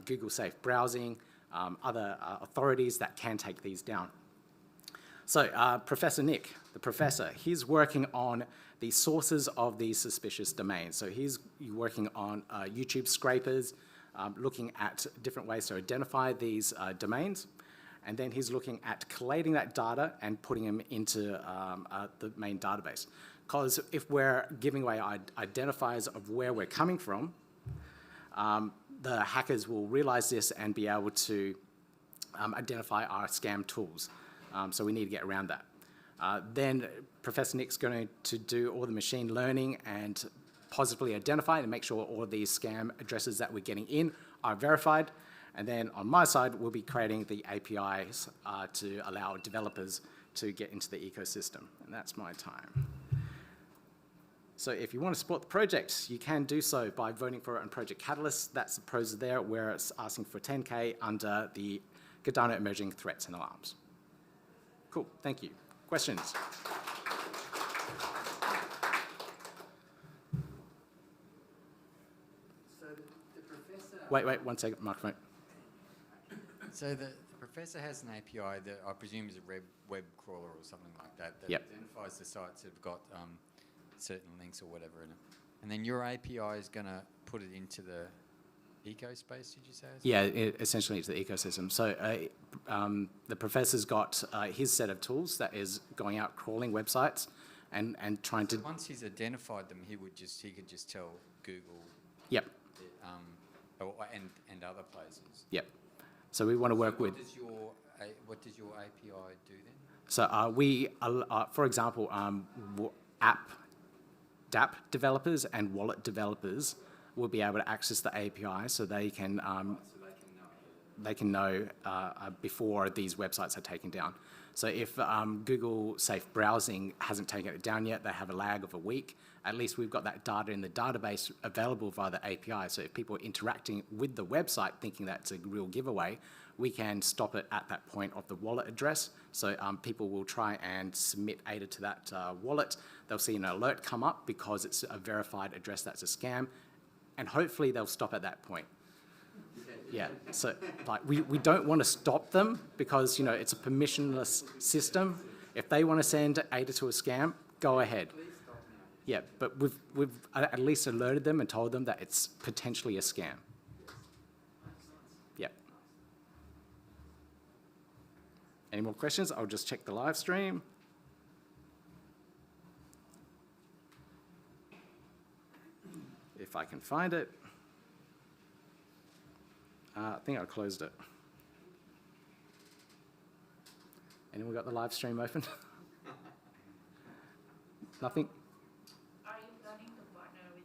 Google Safe Browsing, other authorities that can take these down. So Professor Nick, the professor, he's working on the sources of these suspicious domains. So he's working on YouTube scrapers, looking at different ways to identify these domains. And then he's looking at collating that data and putting them into the main database. Because if we're giving away identifiers of where we're coming from, the hackers will realize this and be able to identify our scam tools. So we need to get around that. Then Professor Nick's going to do all the machine learning and positively identify and make sure all of these scam addresses that we're getting in are verified. And then on my side, we'll be creating the APIs to allow developers to get into the ecosystem. And that's my time. So if you want to support the project, you can do so by voting for it on Project Catalyst. That's the proposal there, where it's asking for 10K under the Cardano Emerging Threats and Alarms. Cool, thank you. Questions? Wait, 1 second, microphone. So the professor has an API that I presume is a web crawler or something like that Yep. identifies the sites that have got certain links or whatever in it. And then your API is going to put it into the eco space, did you say? Yeah, essentially into the ecosystem. So the professor's got his set of tools that is going out crawling websites and trying to... Once he's identified them, he could just tell Google... Yep. And other places. Yep. So we want to work with... What does your API do then? So we, for example, DApp developers and wallet developers will be able to access the API so they can know before these websites are taken down. So if Google Safe Browsing hasn't taken it down yet, they have a lag of a week, at least we've got that data in the database available via the API. So if people are interacting with the website thinking that's a real giveaway, we can stop it at that point of the wallet address. So people will try and submit ADA to that wallet. They'll see an alert come up because it's a verified address that's a scam, and hopefully they'll stop at that point. Yeah, so like we don't want to stop them because, you know, it's a permissionless system. If they want to send ADA to a scam, go ahead. Yeah, but we've at least alerted them and told them that it's potentially a scam. Yeah. Any more questions? I'll just check the live stream. If I can find it. I think I closed it. Anyone got the live stream open? Nothing? Are you planning to partner with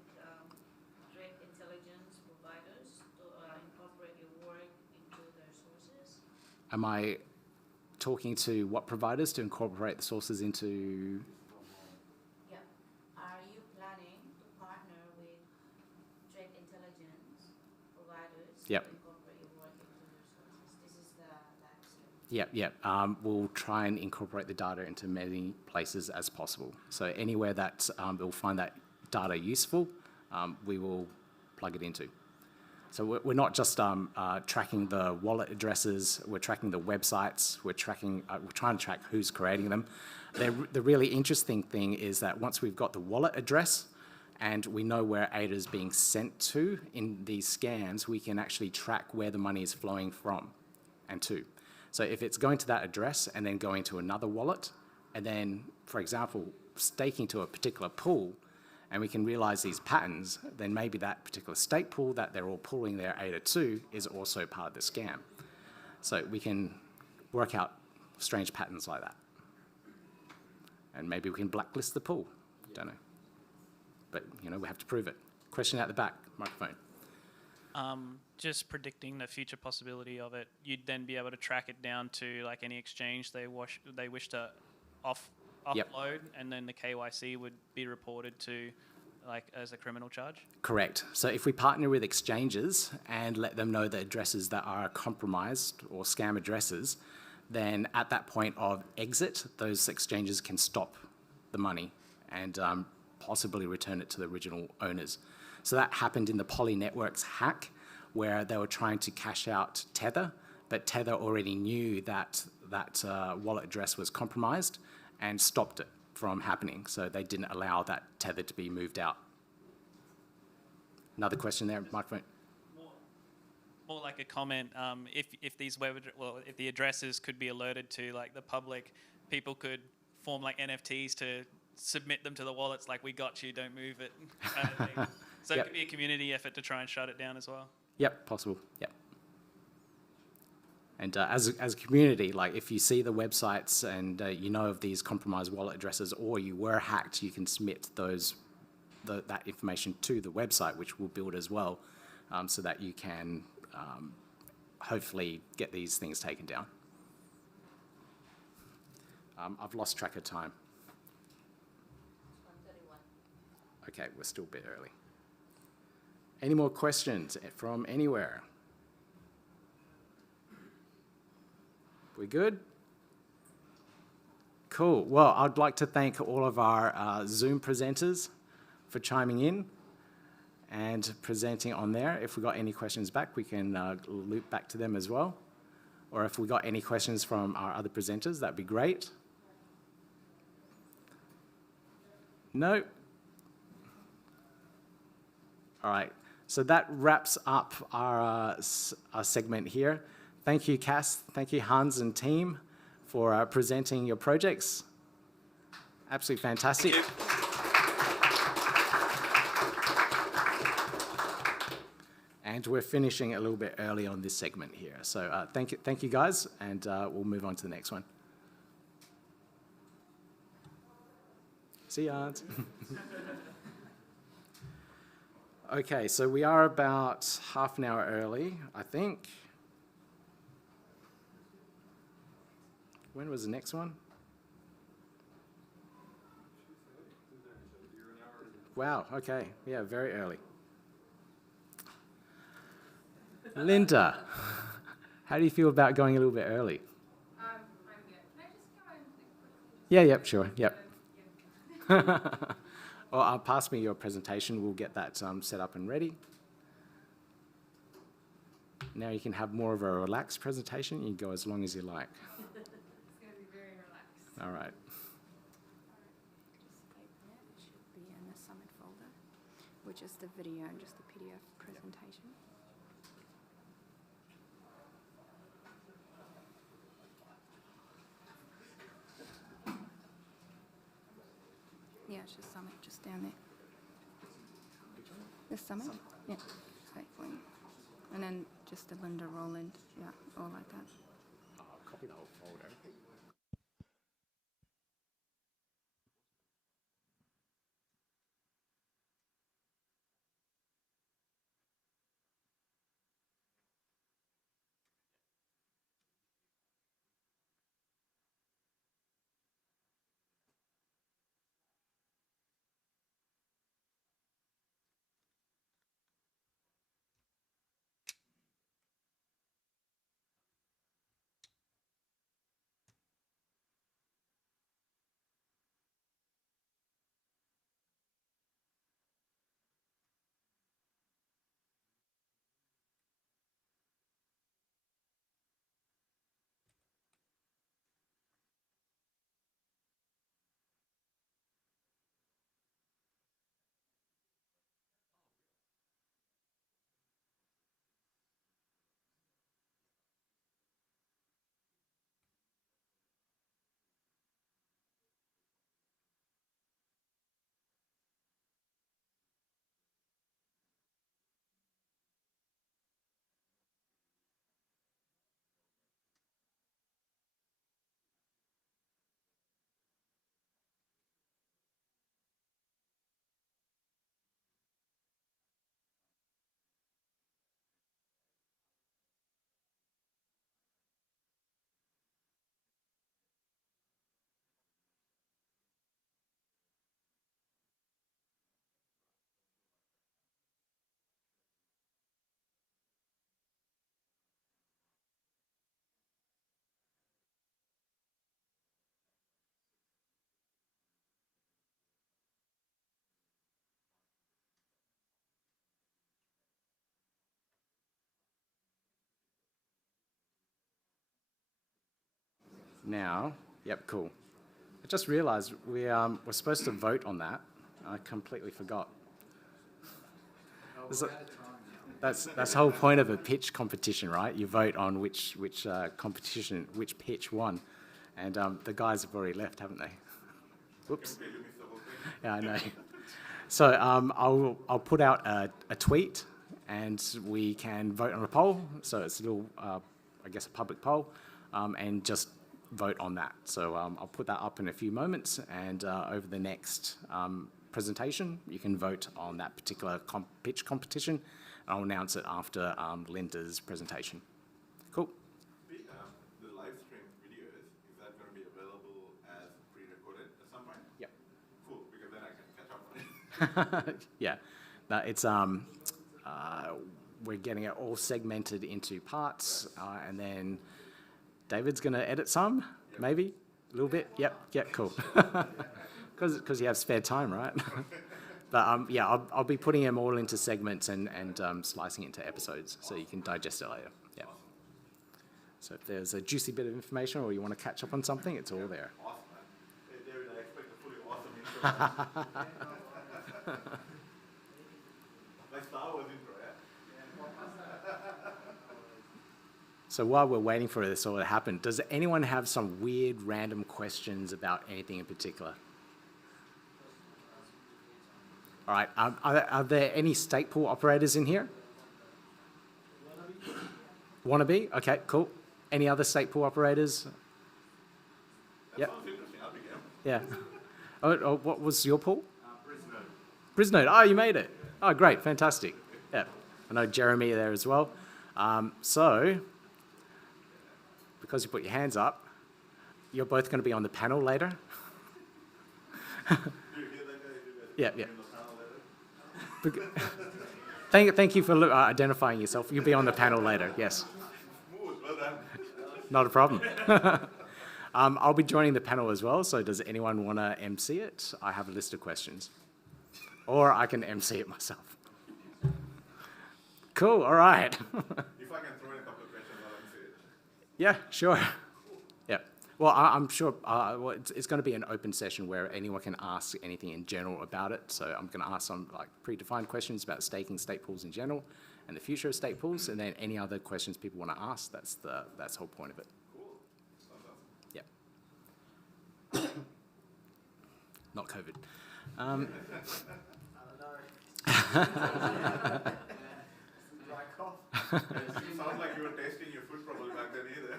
threat intelligence providers to incorporate your work into their sources? Am I talking to what providers to incorporate the sources into? Yeah. Are you planning to partner with threat intelligence providers Yep. to incorporate your work into their sources? This is the live stream. Yep. We'll try and incorporate the data into many places as possible. So anywhere that we'll find that data useful, we will plug it into. So we're not just tracking the wallet addresses, we're tracking the websites, we're trying to track who's creating them. The really interesting thing is that once we've got the wallet address and we know where ADA is being sent to in these scans, we can actually track where the money is flowing from and to. So if it's going to that address and then going to another wallet, and then, for example, staking to a particular pool, and we can realize these patterns, then maybe that particular stake pool that they're all pooling their ADA to is also part of the scam. So we can work out strange patterns like that. And maybe we can blacklist the pool, don't know. But, you know, we have to prove it. Question out the back, microphone. Just predicting the future possibility of it, you'd then be able to track it down to like any exchange they wish to upload, Yep. and then the KYC would be reported to like as a criminal charge? Correct. So if we partner with exchanges and let them know the addresses that are compromised or scam addresses, then at that point of exit, those exchanges can stop the money and possibly return it to the original owners. So that happened in the Poly Networks hack, where they were trying to cash out Tether, but Tether already knew that that wallet address was compromised and stopped it from happening. So they didn't allow that Tether to be moved out. Another question there, microphone. More like a comment. If these if the addresses could be alerted to like the public, people could form like NFTs to submit them to the wallets. Like, we got you, don't move it. Kind of thing. So Yep. it could be a community effort to try and shut it down as well. Yep, possible. Yep. And as a community, like if you see the websites and you know of these compromised wallet addresses, or you were hacked, you can submit that information to the website, which we'll build as well, so that you can hopefully get these things taken down. I've lost track of time. 1:31. Okay, we're still a bit early. Any more questions from anywhere? We good? Cool. Well, I'd like to thank all of our Zoom presenters for chiming in and presenting on there. If we got any questions back, we can loop back to them as well. Or if we got any questions from our other presenters, that'd be great. No? All right. So that wraps up our segment here. Thank you, Cass. Thank you, Hans and team, for presenting your projects. Absolutely fantastic. And we're finishing a little bit early on this segment here. So thank you guys, and we'll move on to the next one. See ya. Okay, so we are about half an hour early, I think. When was the next one? Wow, okay. Yeah, very early. Linda, how do you feel about going a little bit early? I'm good. Can I just go in quickly? Yeah, yep, sure, yep. Well, pass me your presentation. We'll get that set up and ready. Now you can have more of a relaxed presentation. You can go as long as you like. It's going to be very relaxed. All right. It should be in the summit folder, which is the video and just the PDF presentation. Yeah, it's just summit, just down there. The summit? Yeah. Hopefully. And then just the Linda Roland, yeah, all like that. I'll copy the whole folder. Now, yep, cool. I just realised we're supposed to vote on that. I completely forgot. That's the whole point of a pitch competition, right? You vote on which competition, which pitch won, and the guys have already left, haven't they? Whoops. Yeah, I know. So I'll put out a tweet, and we can vote on a poll. So it's a little, I guess, a public poll, and just vote on that. So I'll put that up in a few moments, and over the next presentation, you can vote on that particular pitch competition. I'll announce it after Linda's presentation. Cool. The live stream videos, is that going to be available as pre-recorded at some point? Yep. Cool, because then I can catch up on it. Yeah, no, it's we're getting it all segmented into parts, and then David's going to edit some, maybe. little bit? Yep, cool. Because you have spare time, right? But yeah, I'll be putting them all into segments and slicing it into episodes so you can digest it later. Yeah. So if there's a juicy bit of information or you want to catch up on something, it's all there. Awesome, man. Hey, David, I expect a fully awesome intro. Like Star Wars intro, yeah? So while we're waiting for this all to happen, does anyone have some weird random questions about anything in particular? All right, are there any stake pool operators in here? Wannabe? Okay, cool. Any other stake pool operators? Yep. Yeah. Oh, what was your pool? Brisbane. Oh, you made it. Oh, great, fantastic. Yeah, I know Jeremy there as well. So, because you put your hands up, you're both going to be on the panel later. Yeah. Thank you for identifying yourself. You'll be on the panel later, yes. Not a problem. I'll be joining the panel as well, so does anyone want to MC it? I have a list of questions. Or I can MC it myself. Cool, all right. If I can throw in a couple of questions, I'll MC it. Yeah, sure. Yeah. Well, I'm sure it's going to be an open session where anyone can ask anything in general about it. So I'm going to ask some like predefined questions about staking, stake pools in general, and the future of stake pools, and then any other questions people want to ask. That's the whole point of it. Cool. Yeah. Not COVID. Sounds like you were tasting your food probably back then either.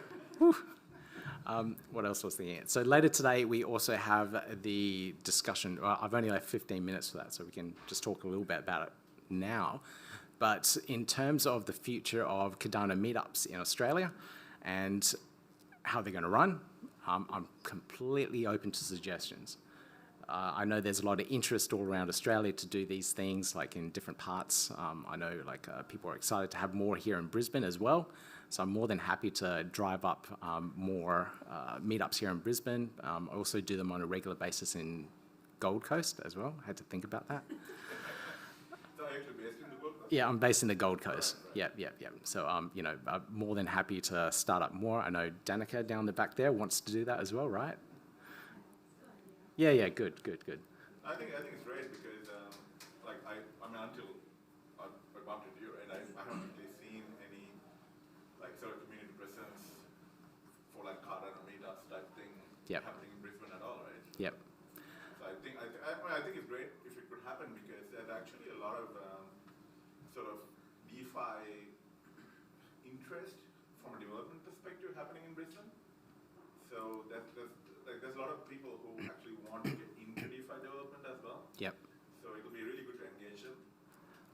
What else was thinking? So later today, we also have the discussion. Well, I've only left 15 minutes for that, so we can just talk a little bit about it now. But in terms of the future of Cardano meetups in Australia and how they're going to run, I'm completely open to suggestions. I know there's a lot of interest all around Australia to do these things, like in different parts. I know people are excited to have more here in Brisbane as well. So I'm more than happy to drive up more meetups here in Brisbane. I also do them on a regular basis in Gold Coast as well. I had to think about that. So are you actually based in the Gold Coast? Yeah, I'm based in the Gold Coast. Yeah. So I'm more than happy to start up more. I know Danica down the back there wants to do that as well, right? Yeah, good. I think it's great because, I mean, until I bumped into you, and I haven't really seen any, sort of community presence for, Cardano meetups type thing happening in Brisbane at all, right? Yep. So I think it's great if it could happen because there's actually a lot of, sort of DeFi interest from a development perspective happening in Brisbane. So there's a lot of people who actually want to get into DeFi development as well. Yep. So it'll be really good to engage them.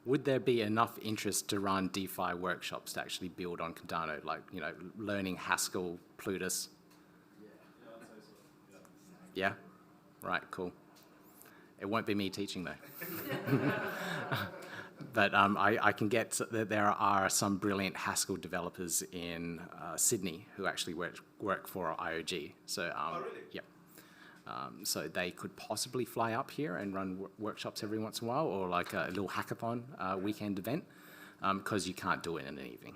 Would there be enough interest to run DeFi workshops to actually build on Cardano, learning Haskell, Plutus? Yeah? Right, cool. It won't be me teaching though. But I can get that there are some brilliant Haskell developers in Sydney who actually work for IOG. So, really? Yep. So they could possibly fly up here and run workshops every once in a while, or like a little hackathon weekend event, because you can't do it in an evening.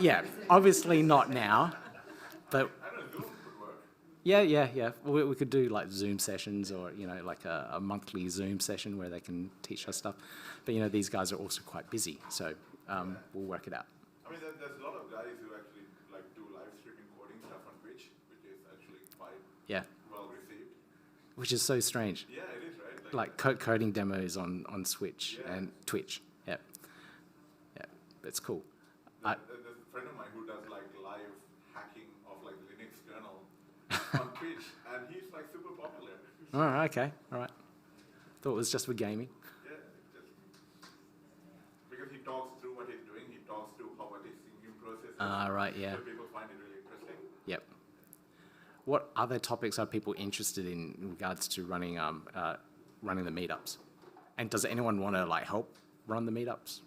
Yeah, obviously not now, but yeah. We could do like Zoom sessions, or like a monthly Zoom session where they can teach us stuff. But these guys are also quite busy, so we'll work it out. I mean, there's a lot of guys who actually do live streaming coding stuff on Twitch, which is actually quite well received. Which is so strange. Yeah, it is, right? Like coding demos on Switch and Twitch. Yeah, it's cool. There's a friend of mine who does live hacking of Linux kernel on Twitch, and he's super popular. Oh, okay, all right. Thought it was just for gaming. Yeah, because he talks through what he's doing, he talks through what his thinking process is. Right, yeah. So people find it really interesting. Yep. What other topics are people interested in regards to running the meetups? And does anyone want to help run the meetups?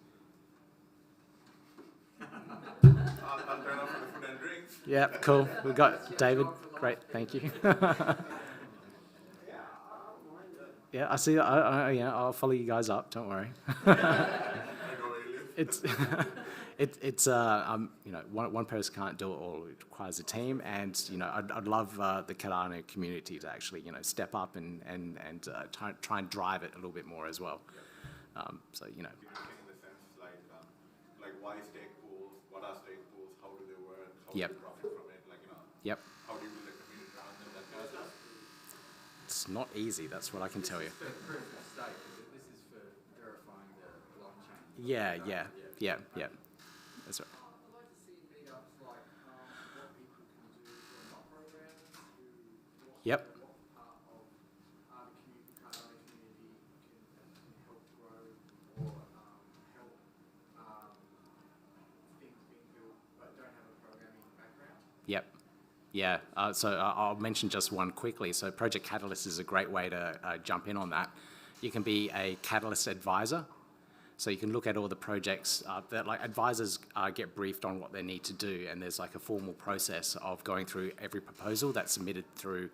I'll turn up for the food and drinks. Yeah, cool. We've got David. Great, thank you. Yeah, I see. Yeah, I'll follow you guys up. Don't worry. It's you know, one person can't do it all. It requires a team, and you know, I'd love the Cardano community to actually, you know, step up and try and drive it a little bit more as well. So you know. In the sense like why stake pools? What are stake pools? How do they work? How Yep. do you profit from it? Like, you know. Yep. How do you build a community around them? That kind of stuff. It's not easy. That's what I can tell you. This is for proof of stake. This is for verifying the blockchain. Yeah. That's right. I'd like to see meetups like what people can do for not programmers who Yep. what part of the Cardano community can help grow or help things being built but don't have a programming background. Yep. Yeah, so I'll mention just one quickly. So Project Catalyst is a great way to jump in on that. You can be a Catalyst advisor. So you can look at all the projects that, like, advisors get briefed on what they need to do, and there's like a formal process of going through every proposal that's submitted through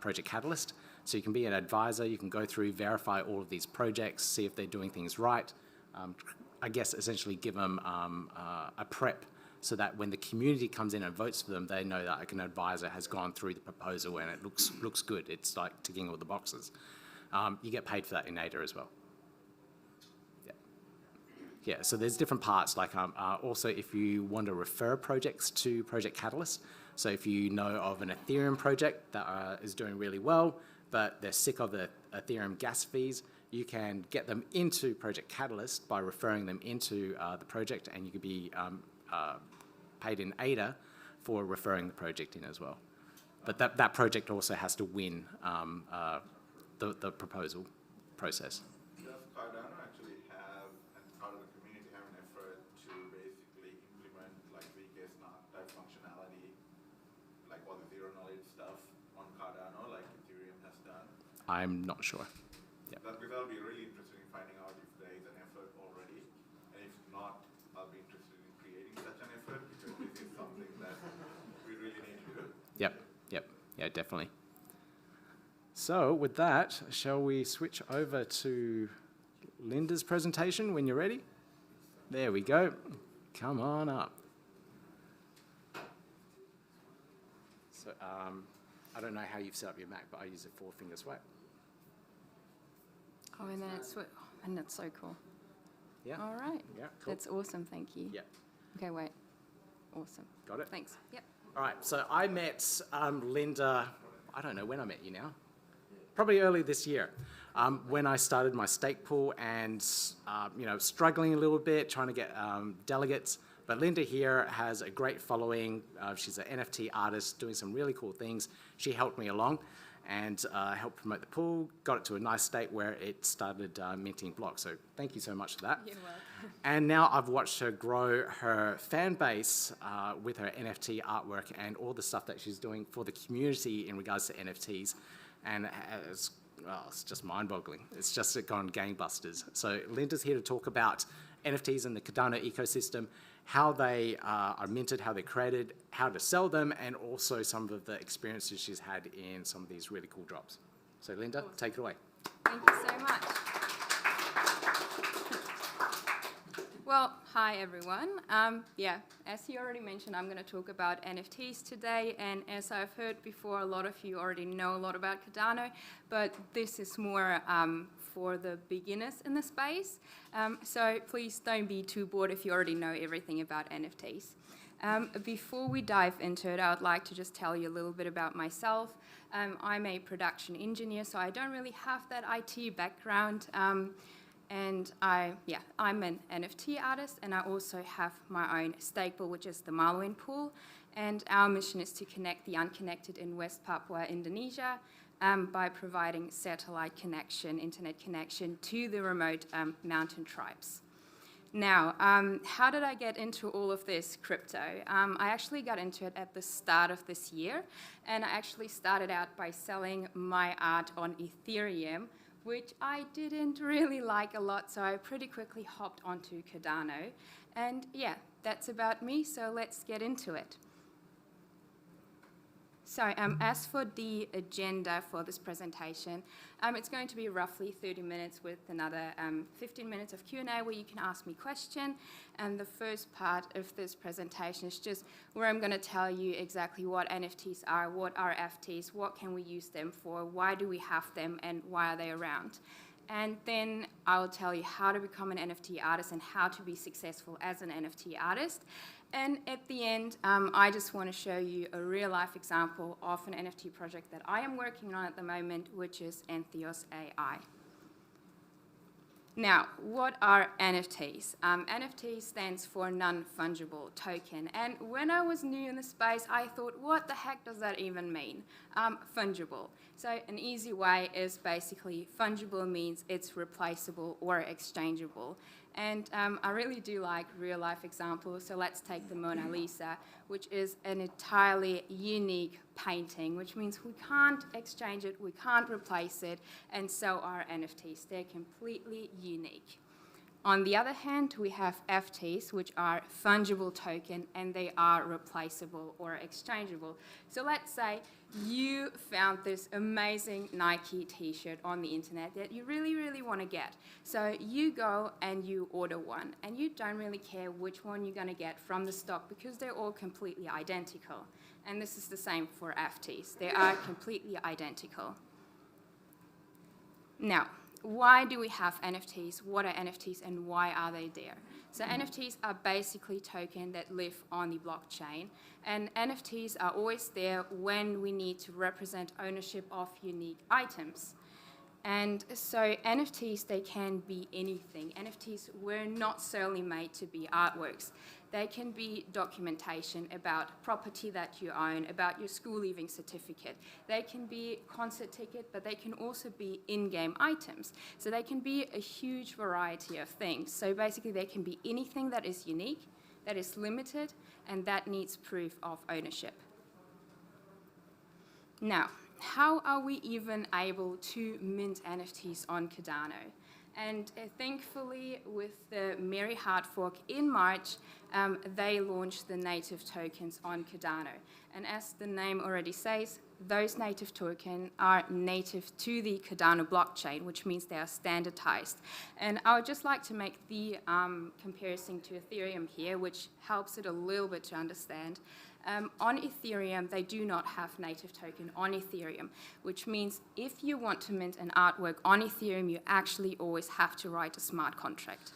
Project Catalyst. So you can be an advisor, you can go through, verify all of these projects, see if they're doing things right. I guess essentially give them a prep, so that when the community comes in and votes for them, they know that like an advisor has gone through the proposal and it looks good. It's like ticking all the boxes. You get paid for that in ADA as well. Yeah, so there's different parts. Like also, if you want to refer projects to Project Catalyst, so if you know of an Ethereum project that is doing really well, but they're sick of the Ethereum gas fees, you can get them into Project Catalyst by referring them into the project, and you could be paid in ADA for referring the project in as well. But that project also has to win the proposal process. Does Cardano actually have, and part of the community have an effort to basically implement like VK Snark type functionality, like all the zero knowledge stuff on Cardano, like Ethereum has done? I'm not sure. That'll be really interesting in finding out if there is an effort already, and if not, I'll be interested in creating such an effort, because this is something that we really need to do. Yep, yeah, definitely. So with that, shall we switch over to Linda's presentation when you're ready? There we go. Come on up. So I don't know how you've set up your Mac, but I use a 4-finger swipe. Oh, and that's so cool. Yeah. All right. Yeah, cool. That's awesome. Thank you. Yeah. Okay, wait. Awesome. Got it? Thanks. Yep. All right, so I met Linda, I don't know when I met you now, probably early this year, when I started my stake pool and, you know, struggling a little bit, trying to get delegates. But Linda here has a great following. She's an NFT artist doing some really cool things. She helped me along and helped promote the pool, got it to a nice state where it started minting blocks. So thank you so much for that. You're welcome. And now I've watched her grow her fan base with her NFT artwork and all the stuff that she's doing for the community in regards to NFTs. And it's just mind-boggling. It's just gone gangbusters. So Linda's here to talk about NFTs and the Cardano ecosystem, how they are minted, how they're created, how to sell them, and also some of the experiences she's had in some of these really cool drops. So Linda, awesome. Take it away. Thank you so much. Well, hi everyone. Yeah, as you already mentioned, I'm going to talk about NFTs today, and as I've heard before, a lot of you already know a lot about Cardano, but this is more for the beginners in the space. So please don't be too bored if you already know everything about NFTs. Before we dive into it, I would like to just tell you a little bit about myself. I'm a production engineer, so I don't really have that IT background. And I'm an NFT artist, and I also have my own stake pool, which is the Marlin pool. And our mission is to connect the unconnected in West Papua, Indonesia, by providing satellite connection, internet connection to the remote mountain tribes. Now, how did I get into all of this crypto? I actually got into it at the start of this year, and I actually started out by selling my art on Ethereum, which I didn't really like a lot, so I pretty quickly hopped onto Cardano. And yeah, that's about me, so let's get into it. So as for the agenda for this presentation, it's going to be roughly 30 minutes with another 15 minutes of Q&A where you can ask me questions. And the first part of this presentation is just where I'm going to tell you exactly what NFTs are, what are FTs, what can we use them for, why do we have them, and why are they around. And then I'll tell you how to become an NFT artist and how to be successful as an NFT artist. And at the end, I just want to show you a real-life example of an NFT project that I am working on at the moment, which is Entheos AI. Now, what are NFTs? NFT stands for non-fungible token. And when I was new in the space, I thought, what the heck does that even mean? Fungible. So an easy way is basically fungible means it's replaceable or exchangeable. And I really do like real-life examples. So let's take the Mona Lisa, which is an entirely unique painting, which means we can't exchange it, we can't replace it, and so are NFTs. They're completely unique. On the other hand, we have FTs, which are fungible token, and they are replaceable or exchangeable. So let's say you found this amazing Nike t-shirt on the internet that you really, really want to get. So you go and you order one, and you don't really care which one you're going to get from the stock because they're all completely identical. And this is the same for FTs. They are completely identical. Now, why do we have NFTs? What are NFTs and why are they there? So NFTs are basically tokens that live on the blockchain, and NFTs are always there when we need to represent ownership of unique items. And so NFTs, they can be anything. NFTs were not solely made to be artworks. They can be documentation about property that you own, about your school leaving certificate. They can be concert ticket, but they can also be in-game items. So they can be a huge variety of things. So basically they can be anything that is unique, that is limited, and that needs proof of ownership. Now, how are we even able to mint NFTs on Cardano? And thankfully, with the Merry hard fork in March, they launched the native tokens on Cardano. And as the name already says, those native tokens are native to the Cardano blockchain, which means they are standardized. And I would just like to make the comparison to Ethereum here, which helps it a little bit to understand. On Ethereum, they do not have native token on Ethereum, which means if you want to mint an artwork on Ethereum, you actually always have to write a smart contract.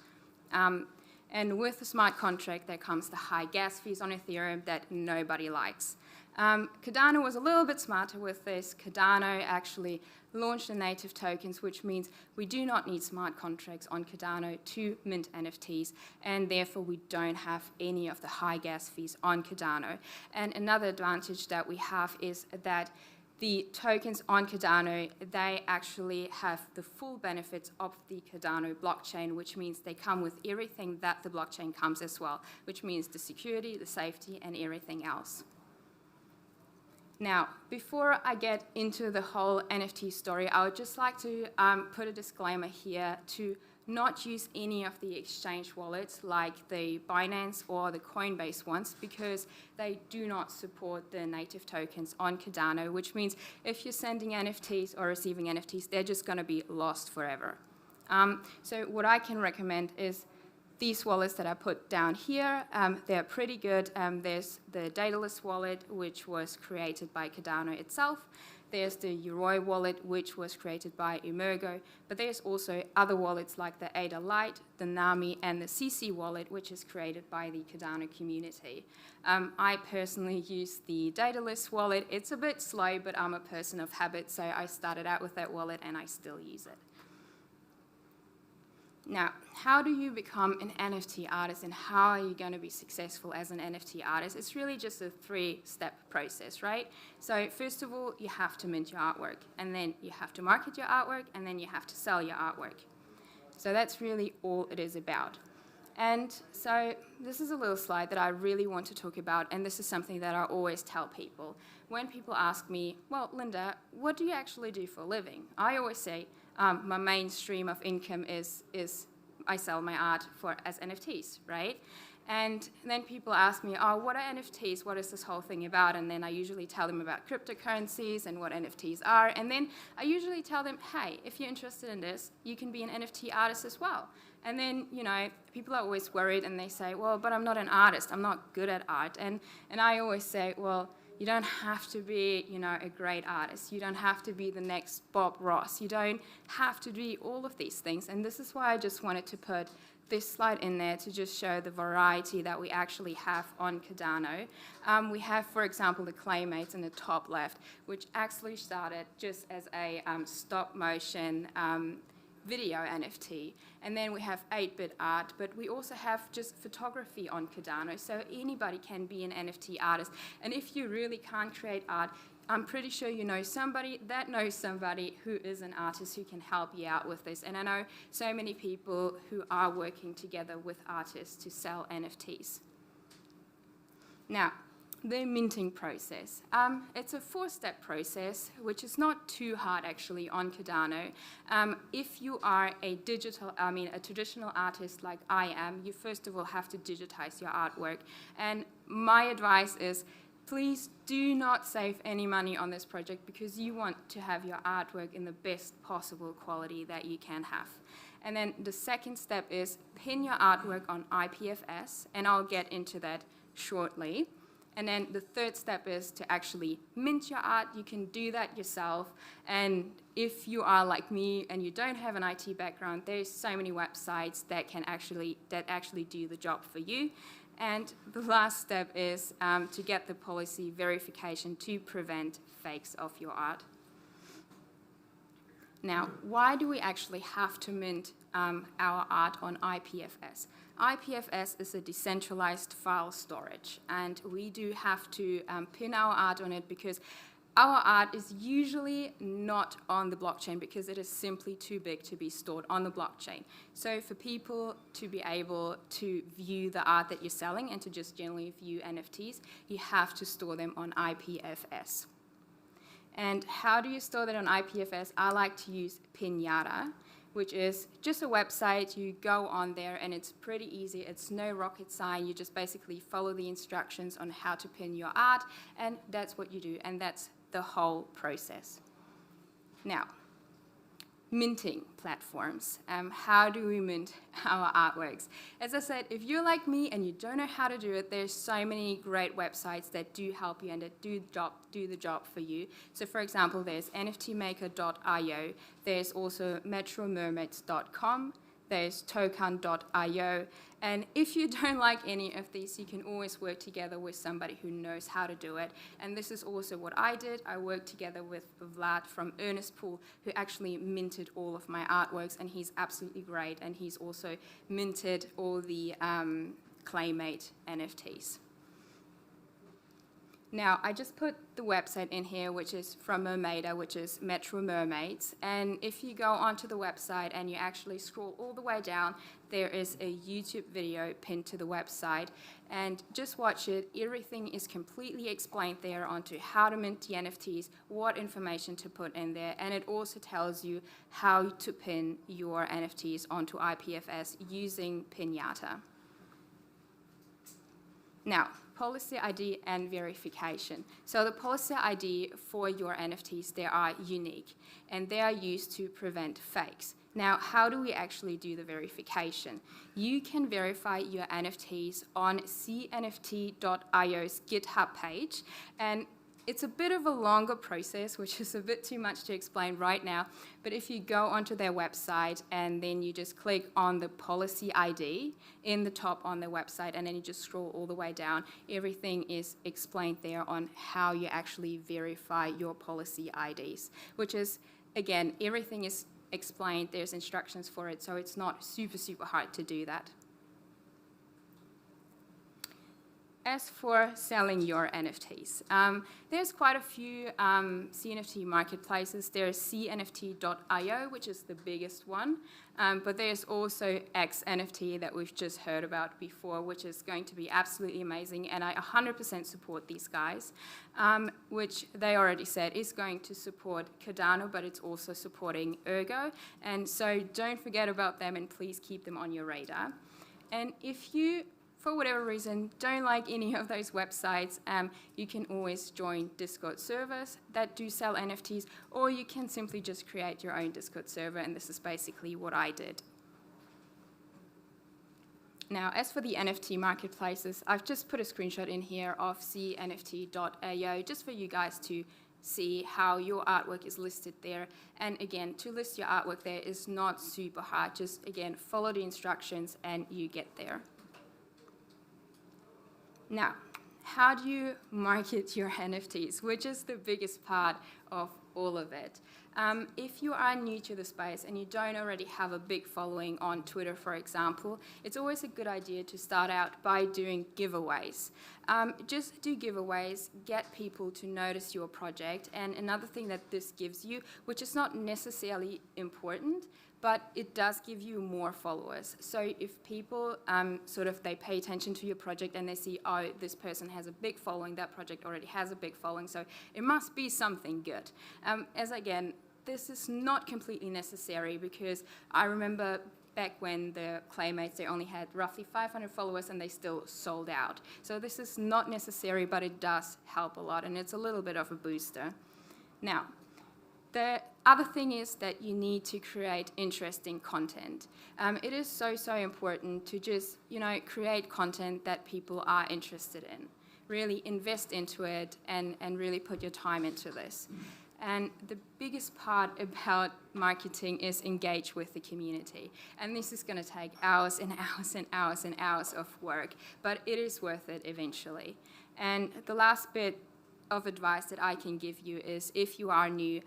And with the smart contract, there comes the high gas fees on Ethereum that nobody likes. Cardano was a little bit smarter with this. Cardano actually launched the native tokens, which means we do not need smart contracts on Cardano to mint NFTs, and therefore we don't have any of the high gas fees on Cardano. And another advantage that we have is that the tokens on Cardano, they actually have the full benefits of the Cardano blockchain, which means they come with everything that the blockchain comes as well, which means the security, the safety, and everything else. Now, before I get into the whole NFT story, I would just like to put a disclaimer here to not use any of the exchange wallets like the Binance or the Coinbase ones because they do not support the native tokens on Cardano, which means if you're sending NFTs or receiving NFTs, they're just going to be lost forever. So what I can recommend is these wallets that I put down here, they're pretty good. There's the Daedalus wallet, which was created by Cardano itself. There's the Yoroi wallet, which was created by Emergo. But there's also other wallets like the Ada Lite, the Nami, and the CC wallet, which is created by the Cardano community. I personally use the Daedalus wallet. It's a bit slow, but I'm a person of habit, so I started out with that wallet and I still use it. Now, how do you become an NFT artist and how are you going to be successful as an NFT artist? It's really just a three-step process, right? So first of all, you have to mint your artwork, and then you have to market your artwork, and then you have to sell your artwork. So that's really all it is about. And so this is a little slide that I really want to talk about, and this is something that I always tell people. When people ask me, well, Linda, what do you actually do for a living? I always say, my main stream of income is I sell my art as NFTs, right? And then people ask me, oh, what are NFTs? What is this whole thing about? And then I usually tell them about cryptocurrencies and what NFTs are. And then I usually tell them, hey, if you're interested in this, you can be an NFT artist as well. And then, you know, people are always worried and they say, well, but I'm not an artist. I'm not good at art. And I always say, well, you don't have to be, you know, a great artist. You don't have to be the next Bob Ross. You don't have to be all of these things. And this is why I just wanted to put this slide in there to just show the variety that we actually have on Cardano. We have, for example, the Claymates in the top left, which actually started just as a stop motion video NFT. And then we have 8-bit art, but we also have just photography on Cardano, so anybody can be an NFT artist. And if you really can't create art, I'm pretty sure you know somebody that knows somebody who is an artist who can help you out with this. And I know so many people who are working together with artists to sell NFTs. Now, the minting process. It's a 4-step process, which is not too hard actually on Cardano. If you are a traditional artist like I am, you first of all have to digitize your artwork. And my advice is, please do not save any money on this project because you want to have your artwork in the best possible quality that you can have. And then the second step is pin your artwork on IPFS, and I'll get into that shortly. And then the third step is to actually mint your art. You can do that yourself. And if you are like me and you don't have an IT background, there's so many websites that actually do the job for you. And the last step is to get the policy verification to prevent fakes of your art. Now, why do we actually have to mint our art on IPFS? IPFS is a decentralized file storage, and we do have to pin our art on it because our art is usually not on the blockchain because it is simply too big to be stored on the blockchain. So for people to be able to view the art that you're selling and to just generally view NFTs, you have to store them on IPFS. And how do you store that on IPFS? I like to use Pinata, which is just a website. You go on there and it's pretty easy. It's no rocket science. You just basically follow the instructions on how to pin your art, and that's what you do, and that's the whole process. Now, minting platforms. How do we mint our artworks? As I said, if you're like me and you don't know how to do it, there's so many great websites that do help you and that do the job for you. So for example, there's nftmaker.io, there's also metromermaids.com, there's token.io, and if you don't like any of these, you can always work together with somebody who knows how to do it. And this is also what I did. I worked together with Vlad from Earnest Pool, who actually minted all of my artworks, and he's absolutely great, and he's also minted all the Claymate NFTs. Now, I just put the website in here, which is from Mermaida, which is Metro Mermaids. And if you go onto the website and you actually scroll all the way down, there is a YouTube video pinned to the website. And just watch it. Everything is completely explained there onto how to mint the NFTs, what information to put in there, and it also tells you how to pin your NFTs onto IPFS using Pinata. Now, policy ID and verification. So the policy ID for your NFTs, they are unique, and they are used to prevent fakes. Now, how do we actually do the verification? You can verify your NFTs on cnft.io's GitHub page, and it's a bit of a longer process, which is a bit too much to explain right now, but if you go onto their website and then you just click on the policy ID in the top on their website, and then you just scroll all the way down, everything is explained there on how you actually verify your policy IDs, which is, again, everything is explained, there's instructions for it, so it's not super, super hard to do that. As for selling your NFTs, there's quite a few CNFT marketplaces. There's cnft.io, which is the biggest one, but there's also XNFT that we've just heard about before, which is going to be absolutely amazing, and I 100% support these guys, which they already said is going to support Cardano, but it's also supporting Ergo, and so don't forget about them and please keep them on your radar. And if you for whatever reason, don't like any of those websites, you can always join Discord servers that do sell NFTs, or you can simply just create your own Discord server, and this is basically what I did. Now, as for the NFT marketplaces, I've just put a screenshot in here of cnft.ao just for you guys to see how your artwork is listed there. And again, to list your artwork there is not super hard. Just, again, follow the instructions and you get there. Now, how do you market your NFTs, which is the biggest part of all of it? If you are new to the space and you don't already have a big following on Twitter, for example, it's always a good idea to start out by doing giveaways. Just do giveaways, get people to notice your project, and another thing that this gives you, which is not necessarily important, but it does give you more followers. So if people they pay attention to your project and they see, oh, this person has a big following, that project already has a big following, so it must be something good. Again, this is not completely necessary, because I remember back when the Claymates, they only had roughly 500 followers and they still sold out. So this is not necessary, but it does help a lot, and it's a little bit of a booster. Now, the other thing is that you need to create interesting content. It is so important to just, create content that people are interested in. Really invest into it and really put your time into this. And the biggest part about marketing is engage with the community. And this is going to take hours and hours and hours and hours of work, but it is worth it eventually. And the last bit of advice that I can give you is, if you are new,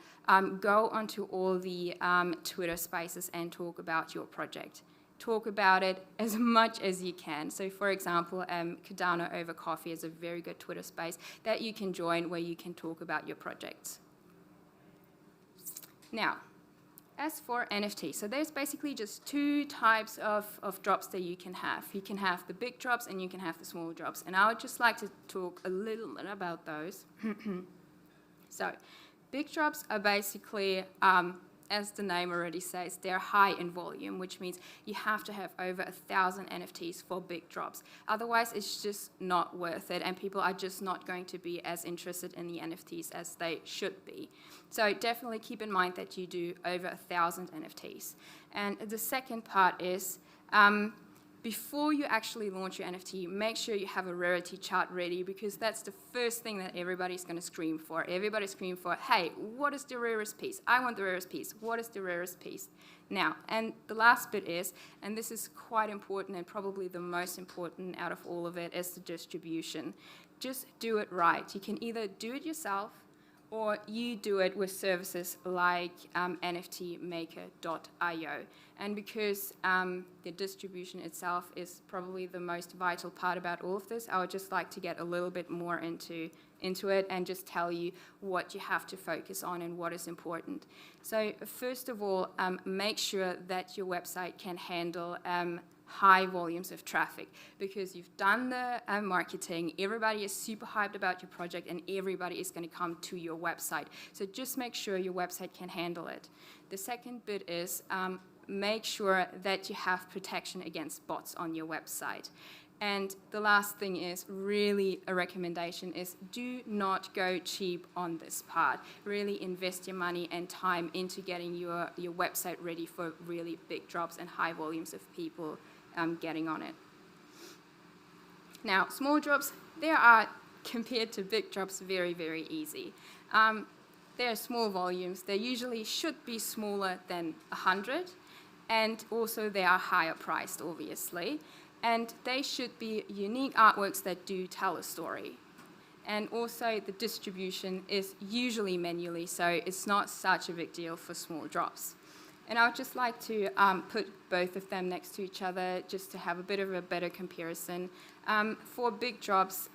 go onto all the Twitter spaces and talk about your project. Talk about it as much as you can. So for example, Cardano Over Coffee is a very good Twitter space that you can join where you can talk about your projects. Now, as for NFT, so there's basically just two types of drops that you can have. You can have the big drops and you can have the small drops. And I would just like to talk a little bit about those. So, big drops are basically, as the name already says, they're high in volume, which means you have to have over 1,000 NFTs for big drops. Otherwise, it's just not worth it, and people are just not going to be as interested in the NFTs as they should be. So definitely keep in mind that you do over 1,000 NFTs. And the second part is, before you actually launch your NFT, make sure you have a rarity chart ready, because that's the first thing that everybody's going to scream for. Everybody's screaming for, hey, what is the rarest piece? I want the rarest piece. What is the rarest piece? Now, and the last bit is, and this is quite important and probably the most important out of all of it, is the distribution. Just do it right. You can either do it yourself, or you do it with services like nftmaker.io. And because the distribution itself is probably the most vital part about all of this, I would just like to get a little bit more into it and just tell you what you have to focus on and what is important. So first of all, make sure that your website can handle high volumes of traffic, because you've done the marketing, everybody is super hyped about your project, and everybody is going to come to your website. So just make sure your website can handle it. The second bit is make sure that you have protection against bots on your website. And the last thing is, really a recommendation is, do not go cheap on this part. Really invest your money and time into getting your website ready for really big drops and high volumes of people getting on it. Now, small drops, they are, compared to big drops, very, very easy. They're small volumes. They usually should be smaller than 100, and also they are higher priced, obviously. And they should be unique artworks that do tell a story. And also the distribution is usually manually, so it's not such a big deal for small drops. And I would just like to put both of them next to each other just to have a bit of a better comparison. For big drops,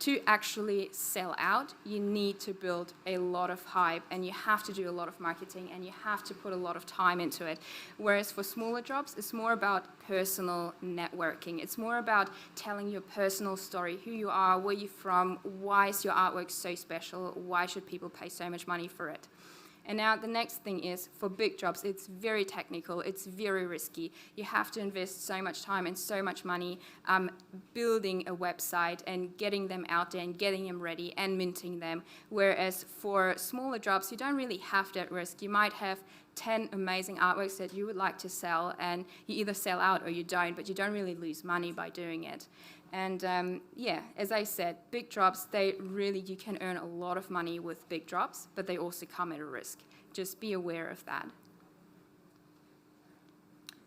to actually sell out, you need to build a lot of hype, and you have to do a lot of marketing, and you have to put a lot of time into it. Whereas for smaller drops, it's more about personal networking. It's more about telling your personal story, who you are, where you're from, why is your artwork so special, why should people pay so much money for it. And now the next thing is, for big drops, it's very technical, it's very risky. You have to invest so much time and so much money building a website and getting them out there and getting them ready and minting them. Whereas for smaller drops, you don't really have that risk. You might have 10 amazing artworks that you would like to sell, and you either sell out or you don't, but you don't really lose money by doing it. And yeah, as I said, big drops, you can earn a lot of money with big drops, but they also come at a risk. Just be aware of that.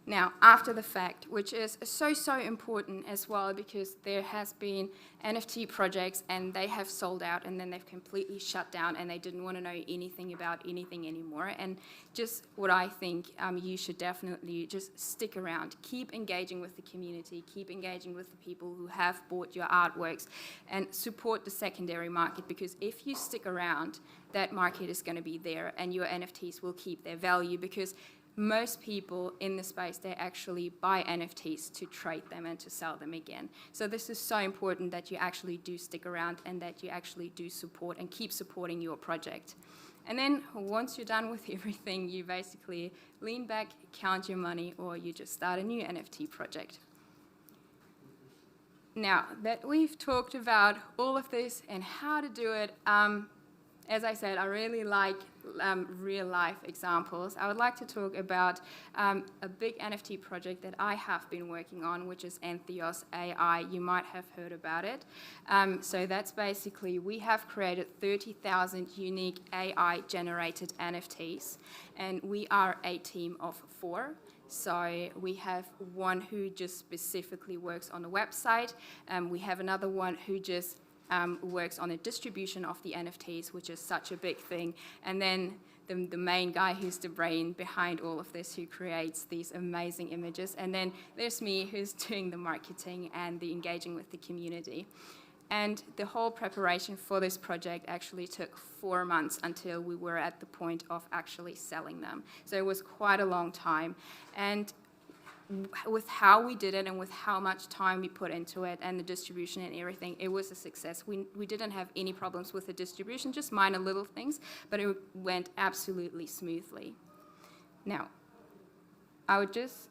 Now, after the fact, which is so important as well, because there has been NFT projects and they have sold out and then they've completely shut down and they didn't want to know anything about anything anymore. And just what I think you should definitely just stick around. Keep engaging with the community, keep engaging with the people who have bought your artworks, and support the secondary market, because if you stick around, that market is going to be there and your NFTs will keep their value, because most people in the space, they actually buy NFTs to trade them and to sell them again. So this is so important that you actually do stick around and that you actually do support and keep supporting your project. And then once you're done with everything, you basically lean back, count your money, or you just start a new NFT project. Now that we've talked about all of this and how to do it, as I said, I really like real-life examples. I would like to talk about a big NFT project that I have been working on, which is Antheos AI. You might have heard about it. So that's basically, we have created 30,000 unique AI-generated NFTs, and we are a team of 4. So we have one who just specifically works on the website. We have another one who just works on the distribution of the NFTs, which is such a big thing. And then the main guy who's the brain behind all of this, who creates these amazing images. And then there's me, who's doing the marketing and the engaging with the community. And the whole preparation for this project actually took 4 months until we were at the point of actually selling them. So it was quite a long time. And with how we did it and with how much time we put into it and the distribution and everything, it was a success. We didn't have any problems with the distribution, just minor little things, but it went absolutely smoothly. Now, I would just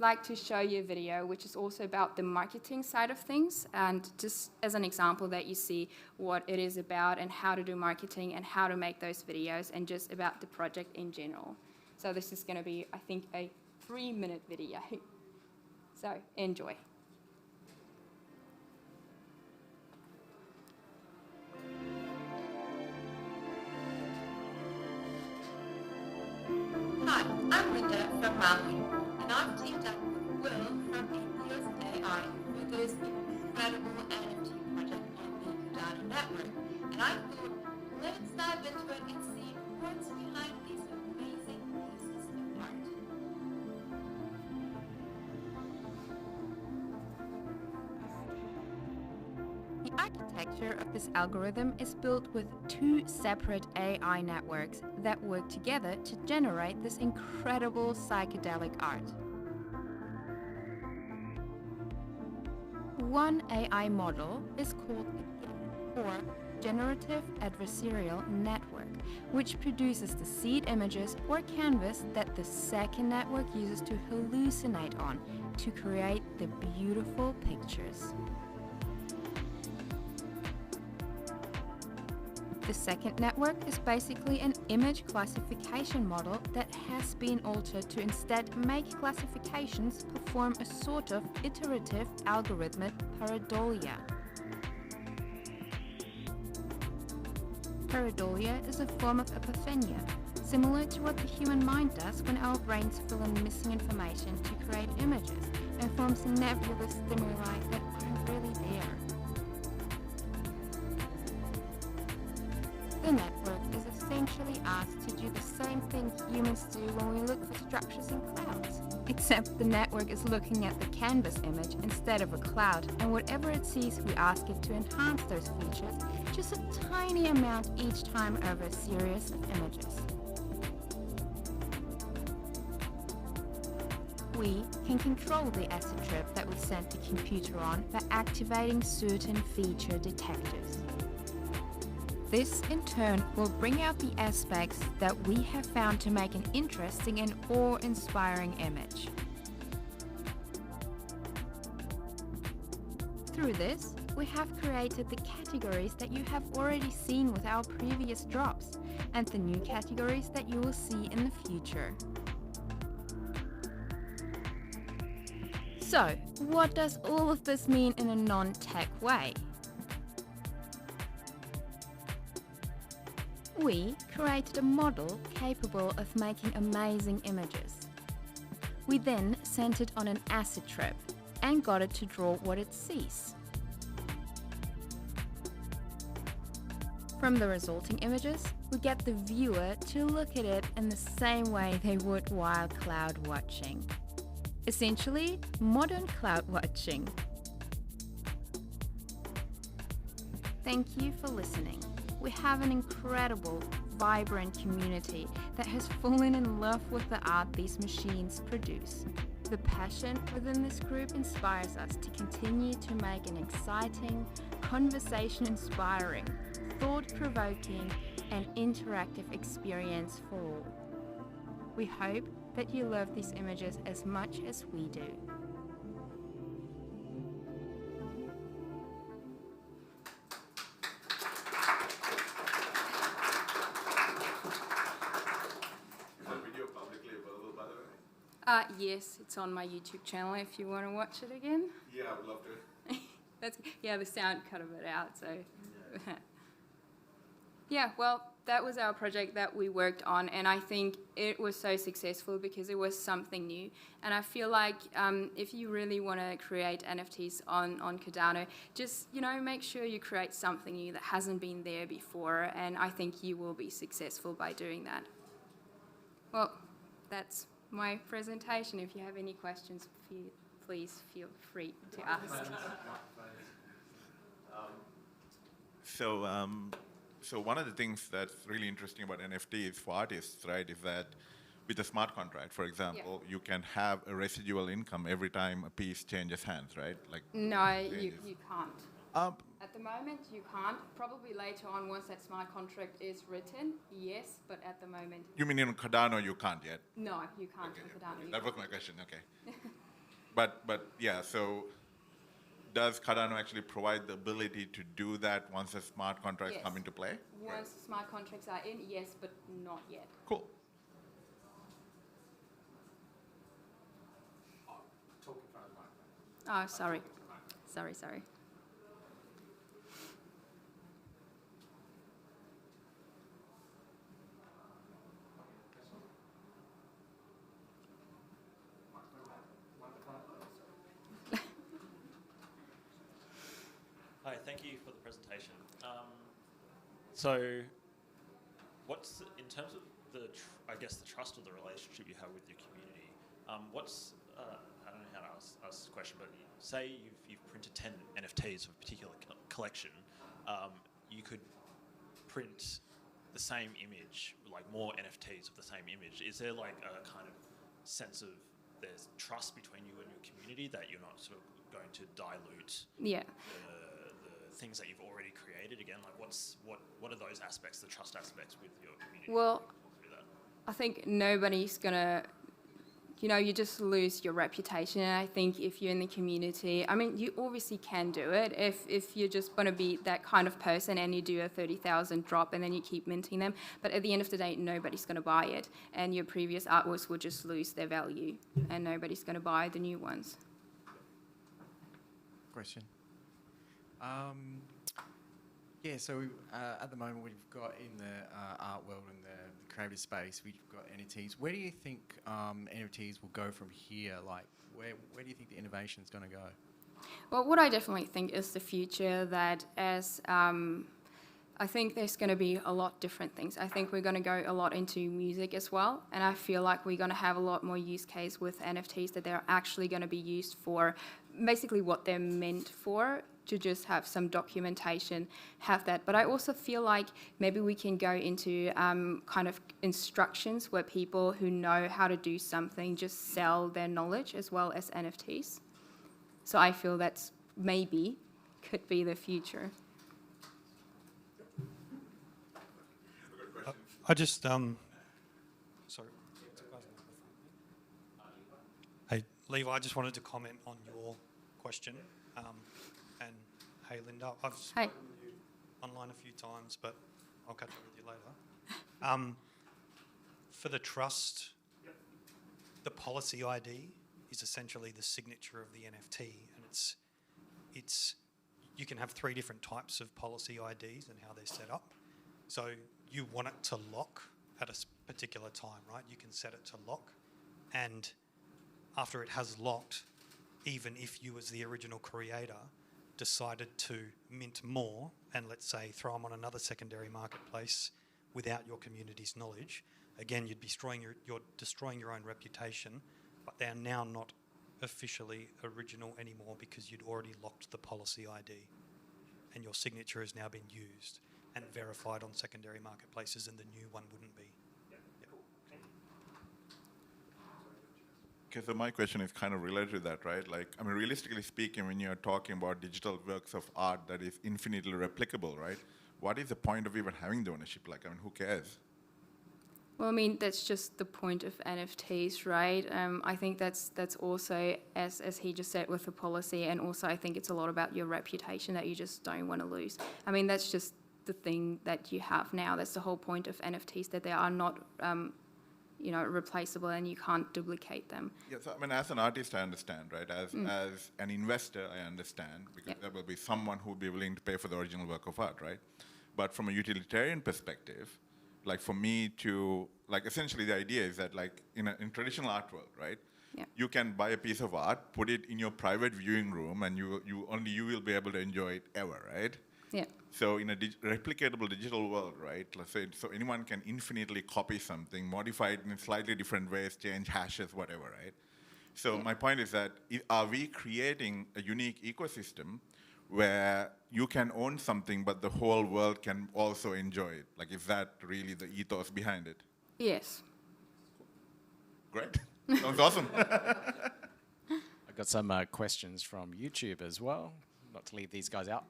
like to show you a video which is also about the marketing side of things, and just as an example that you see what it is about and how to do marketing and how to make those videos, and just about the project in general. So this is going to be, I think, a 3-minute video. So enjoy. Hi, I'm Linda from Mali, and I've teamed up with Will from Antheos AI, who does the incredible NFT project on the Cardano network. And I thought, let's dive into it and see what's behind these amazing pieces of art. The architecture of this algorithm is built with 2 separate AI networks that work together to generate this incredible psychedelic art. One AI model is called a GAN, or Generative Adversarial Network, which produces the seed images or canvas that the second network uses to hallucinate on to create the beautiful pictures. The second network is basically an image classification model that has been altered to instead make classifications perform a sort of iterative algorithmic pareidolia. Pareidolia is a form of epiphania, similar to what the human mind does when our brains fill in missing information to create images and forms nebulous stimuli that aren't really there. The network is essentially asked to do the same thing humans do when we look for structures in clouds. Except the network is looking at the canvas image instead of a cloud, and whatever it sees, we ask it to enhance those features just a tiny amount each time over a series of images. We can control the acid trip that we send the computer on by activating certain feature detectors. This, in turn, will bring out the aspects that we have found to make an interesting and awe-inspiring image. Through this, we have created the categories that you have already seen with our previous drops, and the new categories that you will see in the future. So, what does all of this mean in a non-tech way? We created a model capable of making amazing images. We then sent it on an acid trip and got it to draw what it sees. From the resulting images, we get the viewer to look at it in the same way they would while cloud watching. Essentially, modern cloud watching. Thank you for listening. We have an incredible, vibrant community that has fallen in love with the art these machines produce. The passion within this group inspires us to continue to make an exciting, conversation-inspiring, thought-provoking, and interactive experience for all. We hope that you love these images as much as we do. Yes, it's on my YouTube channel if you want to watch it again. Yeah, I would love to. Yeah, the sound cut a bit out, so. Yeah, well, that was our project that we worked on, and I think it was so successful because it was something new. And I feel like if you really want to create NFTs on Cardano, just, make sure you create something new that hasn't been there before, and I think you will be successful by doing that. Well, that's my presentation. If you have any questions, please feel free to ask. So one of the things that's really interesting about NFTs for artists, right, is that with a smart contract, for example, you can have a residual income every time a piece changes hands, right? Like no, you can't. At the moment, you can't. Probably later on, once that smart contract is written, yes, but at the moment... You mean in Cardano you can't yet? No, you can't in Cardano. That was my question, okay. But yeah, so does Cardano actually provide the ability to do that once the smart contracts come into play? Once smart contracts are in, yes, but not yet. Cool. Oh, sorry. Sorry. Hi, thank you for the presentation. So, what's in terms of the trust or the relationship you have with your community? I don't know how to ask this question, but say you've printed 10 NFTs of a particular collection, you could print the same image, like more NFTs of the same image. Is there like a kind of sense of there's trust between you and your community that you're not sort of going to dilute the things that you've already created? Again, like what are those aspects, the trust aspects with your community? Well, I think nobody's gonna, you just lose your reputation. And I think if you're in the community, I mean, you obviously can do it. If you're just going to be that kind of person and you do a 30,000 drop and then you keep minting them, but at the end of the day, nobody's going to buy it. And your previous artworks will just lose their value and nobody's going to buy the new ones. Question. Yeah, so at the moment we've got in the art world and the creative space, we've got NFTs. Where do you think NFTs will go from here? Like, where do you think the innovation is going to go? Well, what I definitely think is the future that as I think there's going to be a lot different things. I think we're going to go a lot into music as well, and I feel like we're going to have a lot more use case with NFTs that they're actually going to be used for basically what they're meant for, to just have some documentation, have that. But I also feel like maybe we can go into kind of instructions where people who know how to do something just sell their knowledge as well as NFTs. So I feel that's maybe could be the future. I just, sorry. Hey, Levi, I just wanted to comment on your question. And hey, Linda, I've spoken with you online a few times, but I'll catch up with you later. For the trust, the policy ID is essentially the signature of the NFT, and it's you can have 3 different types of policy IDs and how they're set up. So you want it to lock at a particular time, right? You can set it to lock, and after it has locked, even if you as the original creator decided to mint more and let's say throw them on another secondary marketplace without your community's knowledge, again, you'd be destroying your own reputation, but they're now not officially original anymore because you'd already locked the policy ID and your signature has now been used and verified on secondary marketplaces, and the new one wouldn't be. Okay, so my question is kind of related to that, right? Like, I mean, realistically speaking, when you're talking about digital works of art that is infinitely replicable, right? What is the point of even having the ownership? Like, I mean, who cares? Well, I mean, that's just the point of NFTs, right? I think that's also, as he just said, with the policy, and also I think it's a lot about your reputation that you just don't want to lose. I mean, that's just the thing that you have now. That's the whole point of NFTs, that they are not, replaceable and you can't duplicate them. Yes, I mean, as an artist, I understand, right? As an investor, I understand, because there will be someone who will be willing to pay for the original work of art, right? But from a utilitarian perspective, like for me to, like essentially the idea is that like in traditional art world, right? Yeah. You can buy a piece of art, put it in your private viewing room, and you will be able to enjoy it ever, right? Yeah. So in a replicatable digital world, right? Let's say, so anyone can infinitely copy something, modify it in slightly different ways, change hashes, whatever, right? So my point is that are we creating a unique ecosystem where you can own something, but the whole world can also enjoy it? Like, is that really the ethos behind it? Yes. Great. Sounds awesome. I've got some questions from YouTube as well, not to leave these guys out.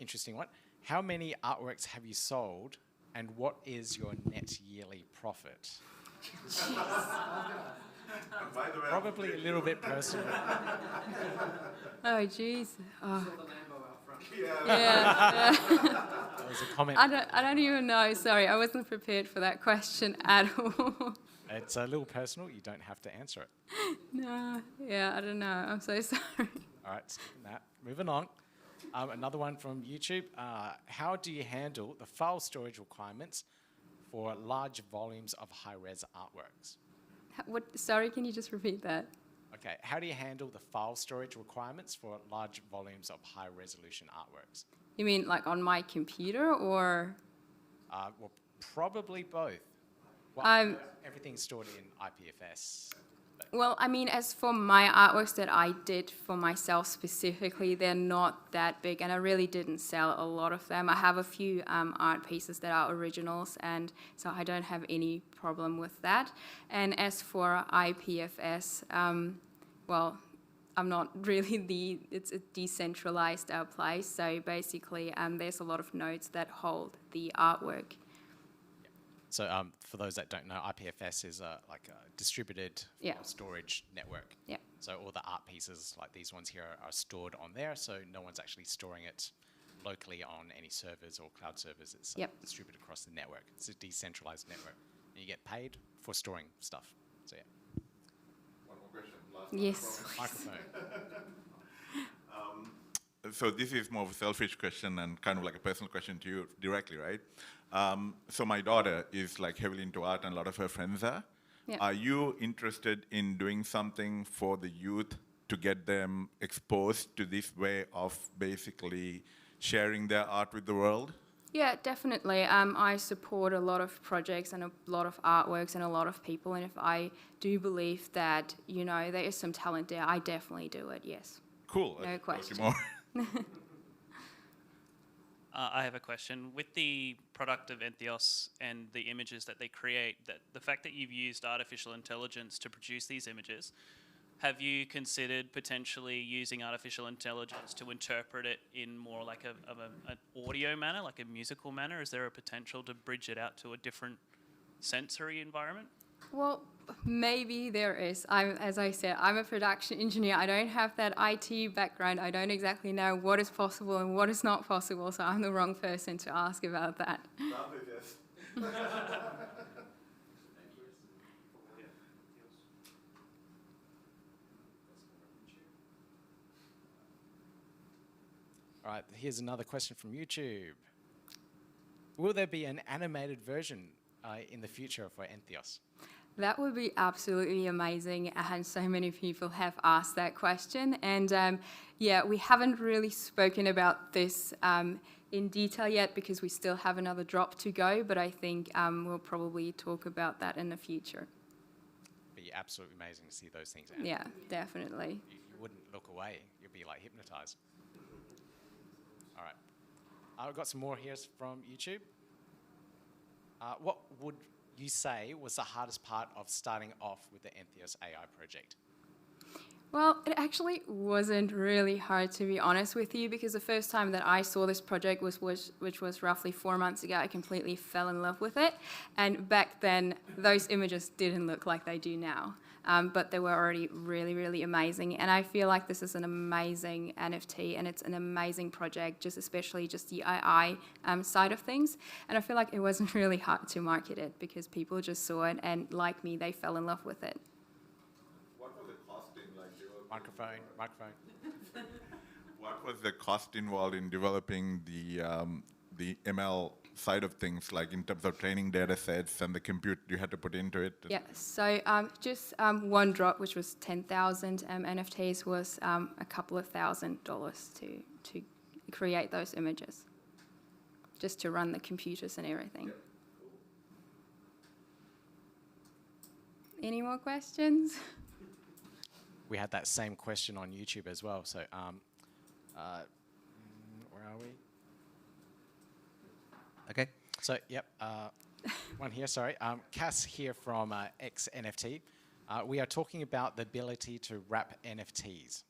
Interesting one. How many artworks have you sold, and what is your net yearly profit? Probably a little bit personal. Oh, jeez. Oh. Yeah. That was a comment. I don't even know. Sorry, I wasn't prepared for that question at all. It's a little personal. You don't have to answer it. No. Yeah, I don't know. I'm so sorry. All right, skipping that. Moving on. Another one from YouTube. How do you handle the file storage requirements for large volumes of high-res artworks? Sorry, can you just repeat that? Okay, how do you handle the file storage requirements for large volumes of high-resolution artworks? You mean like on my computer or? Well, probably both. Well, everything's stored in IPFS. Well, I mean, as for my artworks that I did for myself specifically, they're not that big, and I really didn't sell a lot of them. I have a few art pieces that are originals, and so I don't have any problem with that. And as for IPFS, well, I'm not really it's a decentralized place, so basically there's a lot of nodes that hold the artwork. So for those that don't know, IPFS is like a distributed storage network. Yeah. So all the art pieces, like these ones here, are stored on there, so no one's actually storing it locally on any servers or cloud servers. It's distributed across the network. It's a decentralized network. And you get paid for storing stuff. So yeah. One more question. Yes. Microphone. So this is more of a selfish question and kind of like a personal question to you directly, right? So my daughter is like heavily into art, and a lot of her friends are. Yeah. Are you interested in doing something for the youth to get them exposed to this way of basically sharing their art with the world? Yeah, definitely. I support a lot of projects and a lot of artworks and a lot of people, and if I do believe that, there is some talent there, I definitely do it, yes. Cool. No question. I have a question. With the product of Entheos and the images that they create, that the fact that you've used artificial intelligence to produce these images, have you considered potentially using artificial intelligence to interpret it in more like an audio manner, like a musical manner? Is there a potential to bridge it out to a different sensory environment? Well, maybe there is. As I said, I'm a production engineer. I don't have that IT background. I don't exactly know what is possible and what is not possible, so I'm the wrong person to ask about that. Probably yes. All right, here's another question from YouTube. Will there be an animated version in the future for Entheos? That would be absolutely amazing, and so many people have asked that question. And yeah, we haven't really spoken about this in detail yet because we still have another drop to go, but I think we'll probably talk about that in the future. It'd be absolutely amazing to see those things. Yeah, definitely. You wouldn't look away. You'd be like hypnotized. All right. I've got some more here from YouTube. What would you say was the hardest part of starting off with the Entheos AI project? Well, it actually wasn't really hard, to be honest with you, because the first time that I saw this project, which was roughly 4 months ago, I completely fell in love with it. And back then, those images didn't look like they do now. But they were already really, really amazing. And I feel like this is an amazing NFT, and it's an amazing project, especially just the AI side of things. And I feel like it wasn't really hard to market it because people just saw it, and like me, they fell in love with it. What was the costing like? Microphone. What was the cost involved in developing the ML side of things, like in terms of training data sets and the compute you had to put into it? Yeah, so just one drop, which was 10,000 NFTs, was a couple of $1,000s to create those images, just to run the computers and everything. Any more questions? We had that same question on YouTube as well. So where are we? Okay. So, yep, one here, sorry. Cass here from XNFT. We are talking about the ability to wrap NFTs,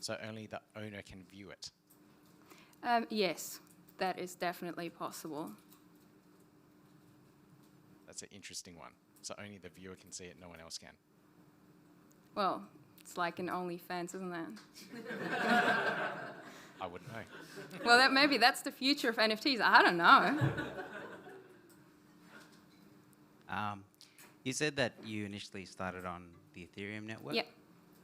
so only the owner can view it. Yes, that is definitely possible. That's an interesting one. So only the viewer can see it, no one else can. Well, it's like an OnlyFans, isn't it? I wouldn't know. Well, maybe that's the future of NFTs. I don't know. You said that you initially started on the Ethereum network. Yep.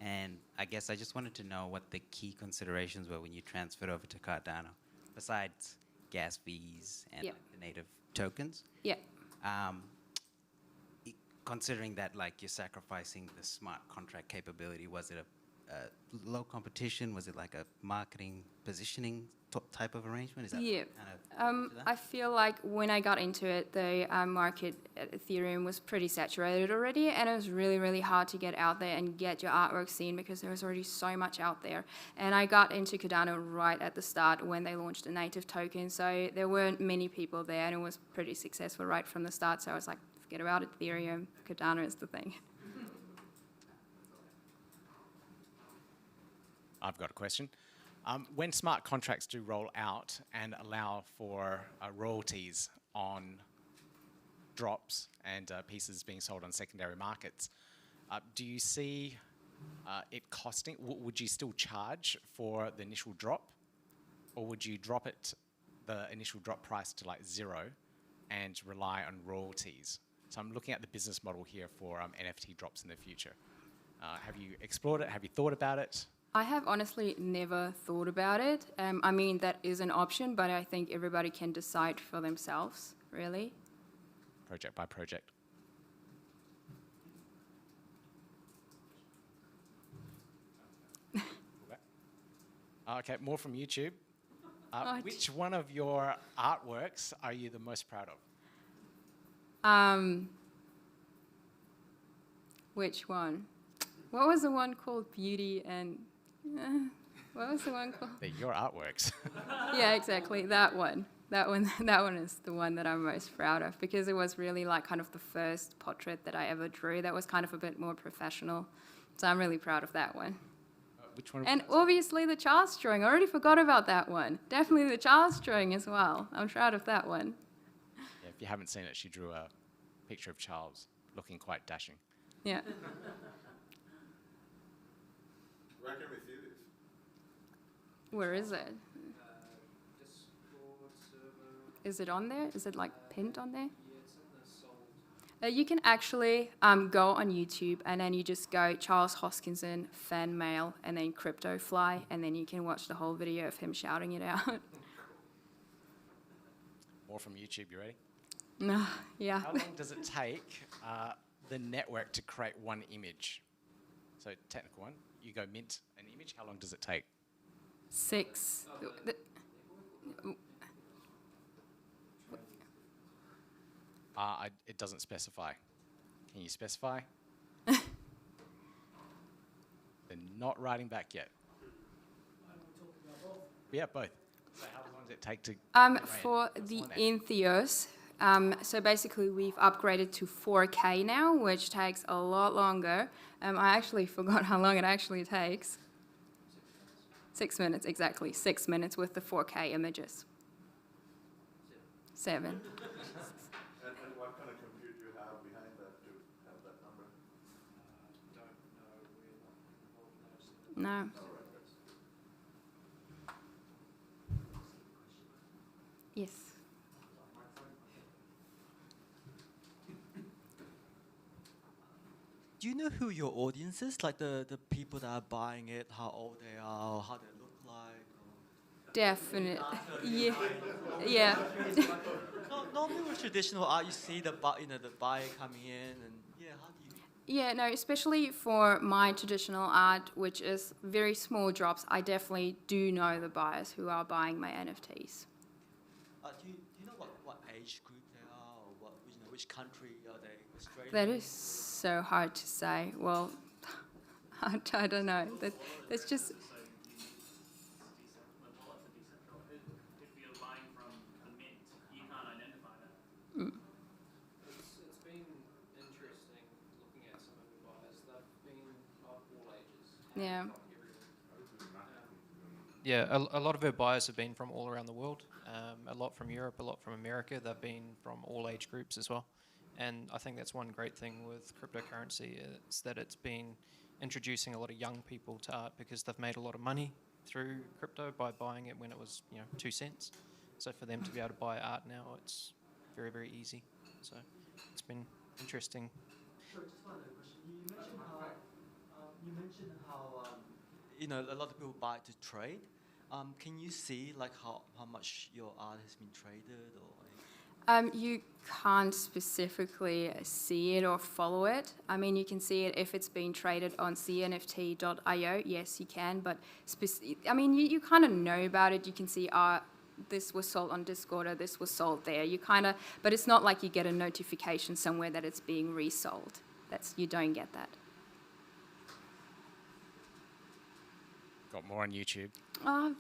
And I guess I just wanted to know what the key considerations were when you transferred over to Cardano, besides gas fees and Yep. the native tokens. Yeah. Considering that, like, you're sacrificing the smart contract capability, was it a low competition? Was it like a marketing positioning type of arrangement? Is that Yeah. kind of I feel like when I got into it, the market at Ethereum was pretty saturated already, and it was really, really hard to get out there and get your artwork seen because there was already so much out there. And I got into Cardano right at the start when they launched a native token, so there weren't many people there, and it was pretty successful right from the start. So I was like, forget about Ethereum, Cardano is the thing. I've got a question. When smart contracts do roll out and allow for royalties on drops and pieces being sold on secondary markets, do you see it costing? Would you still charge for the initial drop, or would you drop it, the initial drop price, to like 0 and rely on royalties? So I'm looking at the business model here for NFT drops in the future. Have you explored it? Have you thought about it? I have honestly never thought about it. I mean, that is an option, but I think everybody can decide for themselves, really. Project by project. Okay, more from YouTube. Which one of your artworks are you the most proud of? Which one? What was the one called Beauty and... what was the one called? They're your artworks. Yeah, exactly, that one. that one is the one that I'm most proud of, because it was really like kind of the first portrait that I ever drew that was kind of a bit more professional. So I'm really proud of that one. Which one? And obviously the Charles drawing. I already forgot about that one. Definitely the Charles drawing as well. I'm proud of that one. Yeah, if you haven't seen it, she drew a picture of Charles looking quite dashing. Yeah. Where can we see this? Where is it? Is it on there? Is it like pinned on there? You can actually go on YouTube and then you just go Charles Hoskinson fan mail and then crypto fly, and then you can watch the whole video of him shouting it out. More from YouTube, you ready? No, yeah. How long does it take the network to create one image? So technical one, you go mint an image, how long does it take? 6. It doesn't specify. Can you specify? They're not writing back yet. Yeah, both. So how long does it take to... For the Entheos, so basically we've upgraded to 4K now, which takes a lot longer. I actually forgot how long it actually takes. 6 minutes, exactly. 6 minutes with the 4K images. 7. And what kind of compute do you have behind that to have that number? No. Yes. Do you know who your audience is? Like the people that are buying it, how old they are, or how they look like? Definitely. Yeah. Yeah. Normally with traditional art, you see the buyer coming in, and how do you? Yeah, no, especially for my traditional art, which is very small drops, I definitely do know the buyers who are buying my NFTs. Do you know what age group they are, or which country are they? Australia? That is so hard to say. Well, I don't know. That's just... It's been interesting looking at some of the buyers. They've been of all ages. Yeah. Yeah, a lot of her buyers have been from all around the world. A lot from Europe, a lot from America. They've been from all age groups as well. And I think that's one great thing with cryptocurrency is that it's been introducing a lot of young people to art because they've made a lot of money through crypto by buying it when it was 2 cents. So for them to be able to buy art now, it's very, very easy. So it's been interesting. Sure, just one other question. You mentioned how a lot of people buy it to trade. Can you see like how much your art has been traded or? You can't specifically see it or follow it. I mean, you can see it if it's being traded on cnft.io. Yes, you can, but I mean, you kind of know about it. You can see, this was sold on Discord or this was sold there. You kind of, but it's not like you get a notification somewhere that it's being resold. You don't get that. Got more on YouTube. Oh.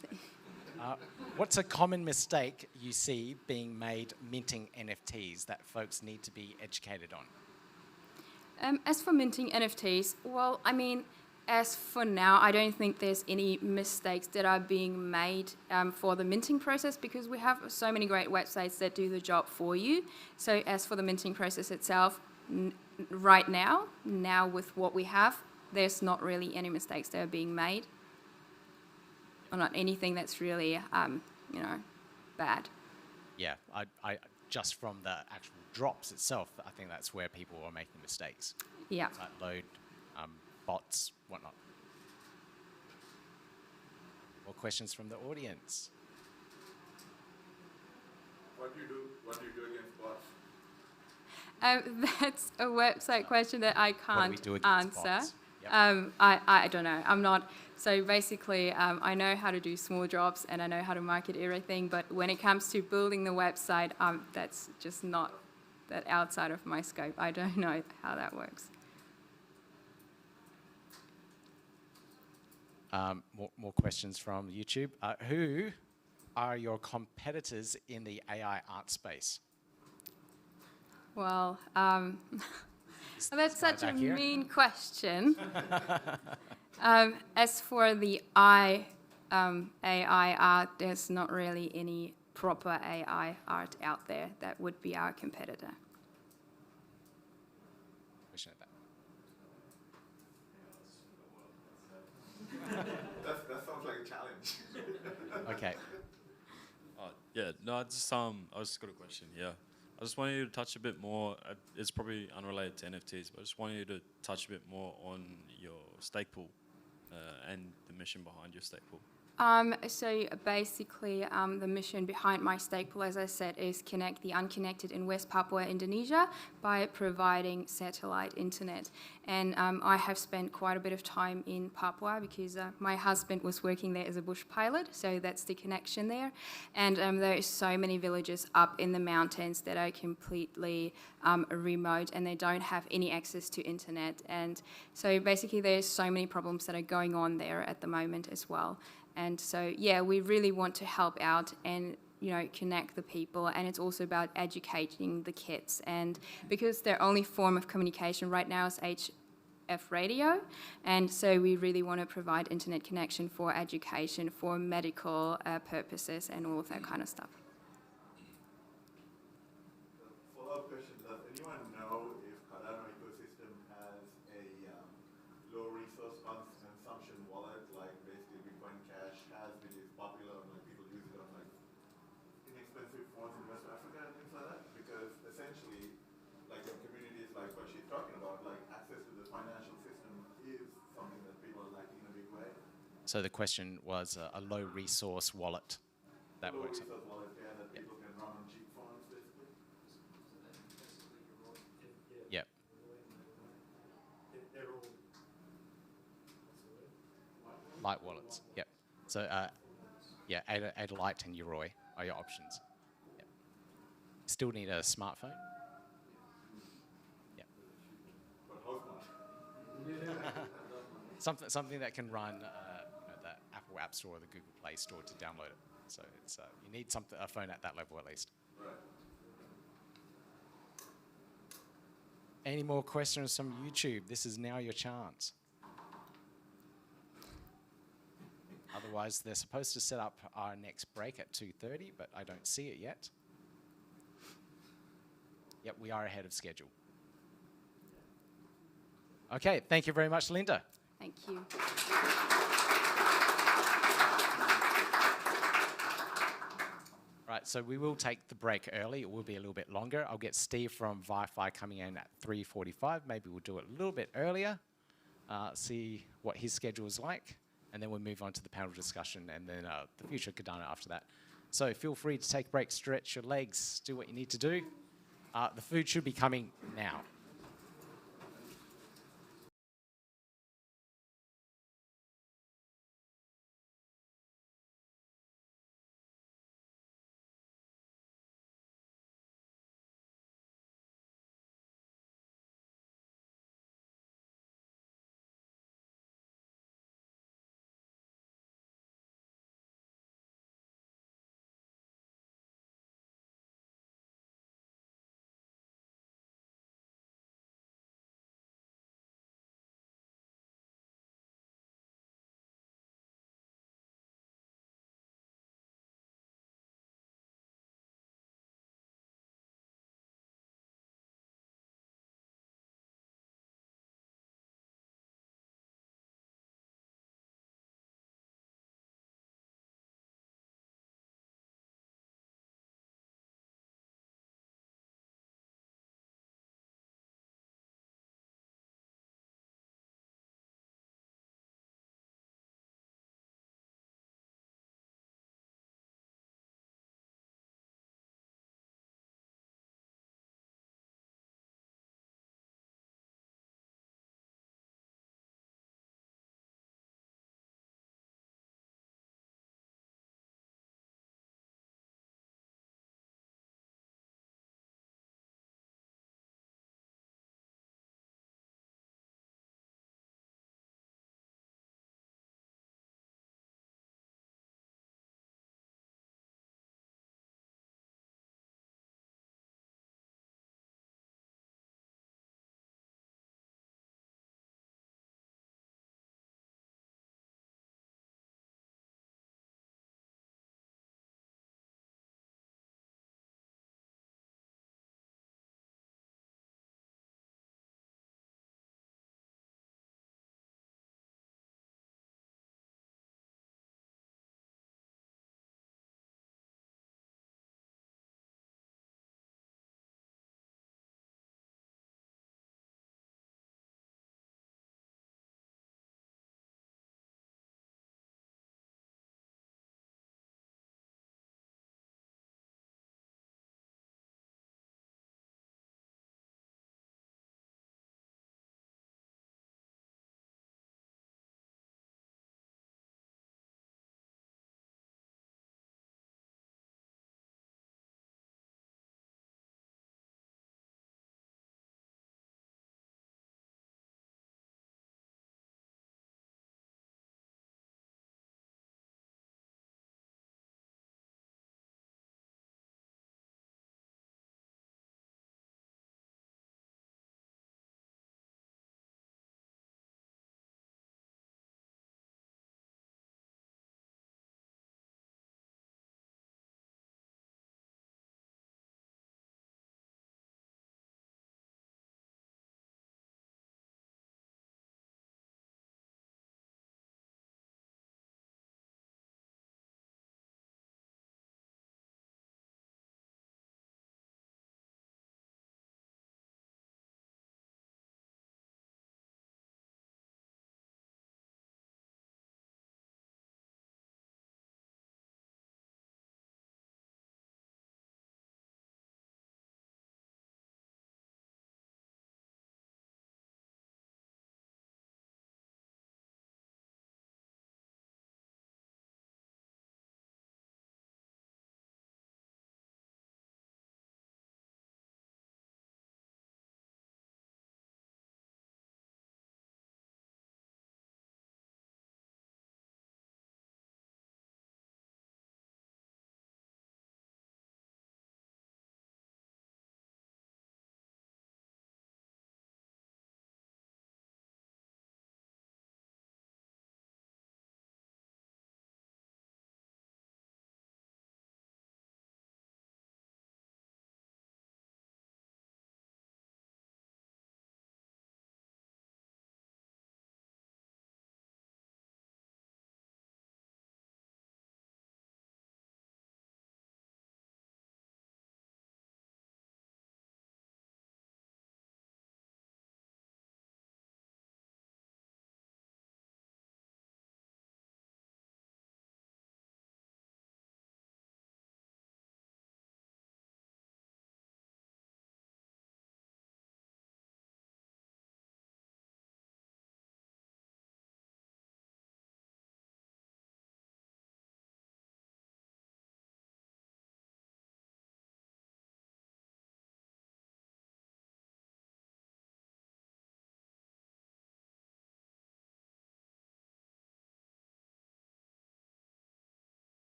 What's a common mistake you see being made minting NFTs that folks need to be educated on? As for minting NFTs, well, I mean, as for now, I don't think there's any mistakes that are being made for the minting process because we have so many great websites that do the job for you. So as for the minting process itself, right now with what we have, there's not really any mistakes that are being made. Or not anything that's really, bad. Yeah, I just from the actual drops itself, I think that's where people are making mistakes. Yeah. Like load, bots, whatnot. More questions from the audience? What do you do against bots? That's a website question that I can't answer. Bots? Yep. I don't know. I'm not. So basically, I know how to do small drops and I know how to market everything. But when it comes to building the website, that's just not that outside of my scope. I don't know how that works. More questions from YouTube. Who are your competitors in the AI art space? Well, that's such a back here. mean question. As for the AI art, there's not really any proper AI art out there that would be our competitor. Question at that. That sounds like a challenge. Okay. Yeah, no, I just got a question. Yeah, I just wanted you to touch a bit more. It's probably unrelated to NFTs, but I just wanted you to touch a bit more on your stake pool and the mission behind your stake pool. So basically, the mission behind my stake pool, as I said, is connect the unconnected in West Papua, Indonesia, by providing satellite internet. And I have spent quite a bit of time in Papua because my husband was working there as a bush pilot, so that's the connection there. And there are so many villages up in the mountains that are completely remote, and they don't have any access to internet. And so basically, there's so many problems that are going on there at the moment as well. And so, yeah, we really want to help out and, connect the people. And it's also about educating the kids. And because their only form of communication right now is HF radio. And so we really want to provide internet connection for education, for medical purposes, and all of that kind of stuff. Follow-up question, does anyone know if Cardano ecosystem has a low resource consumption wallet, like basically Bitcoin Cash has, which is popular, and like people use it on like inexpensive phones in West Africa and things like that? Because essentially, like in communities like what she's talking about, like access to the financial system is something that people are lacking in a big way. So the question was a low resource wallet that works. Low resource wallet, yeah, that people can run on cheap phones, basically. Yep. Light wallets. Yep. So, yeah, Ada Lite and Yoroi are your options. Yep. Still need a smartphone. Yep. Something that can run the Apple App Store or the Google Play Store to download it. So it's you need a phone at that level at least. Right. Any more questions from YouTube? This is now your chance. Otherwise, they're supposed to set up our next break at 2:30, but I don't see it yet. Yep, we are ahead of schedule. Okay, thank you very much, Linda. Thank you. Right, so we will take the break early. It will be a little bit longer. I'll get Steve from VyFi coming in at 3:45. Maybe we'll do it a little bit earlier, see what his schedule is like, and then we'll move on to the panel discussion and then the future of Cardano after that. So feel free to take a break, stretch your legs, do what you need to do. The food should be coming now.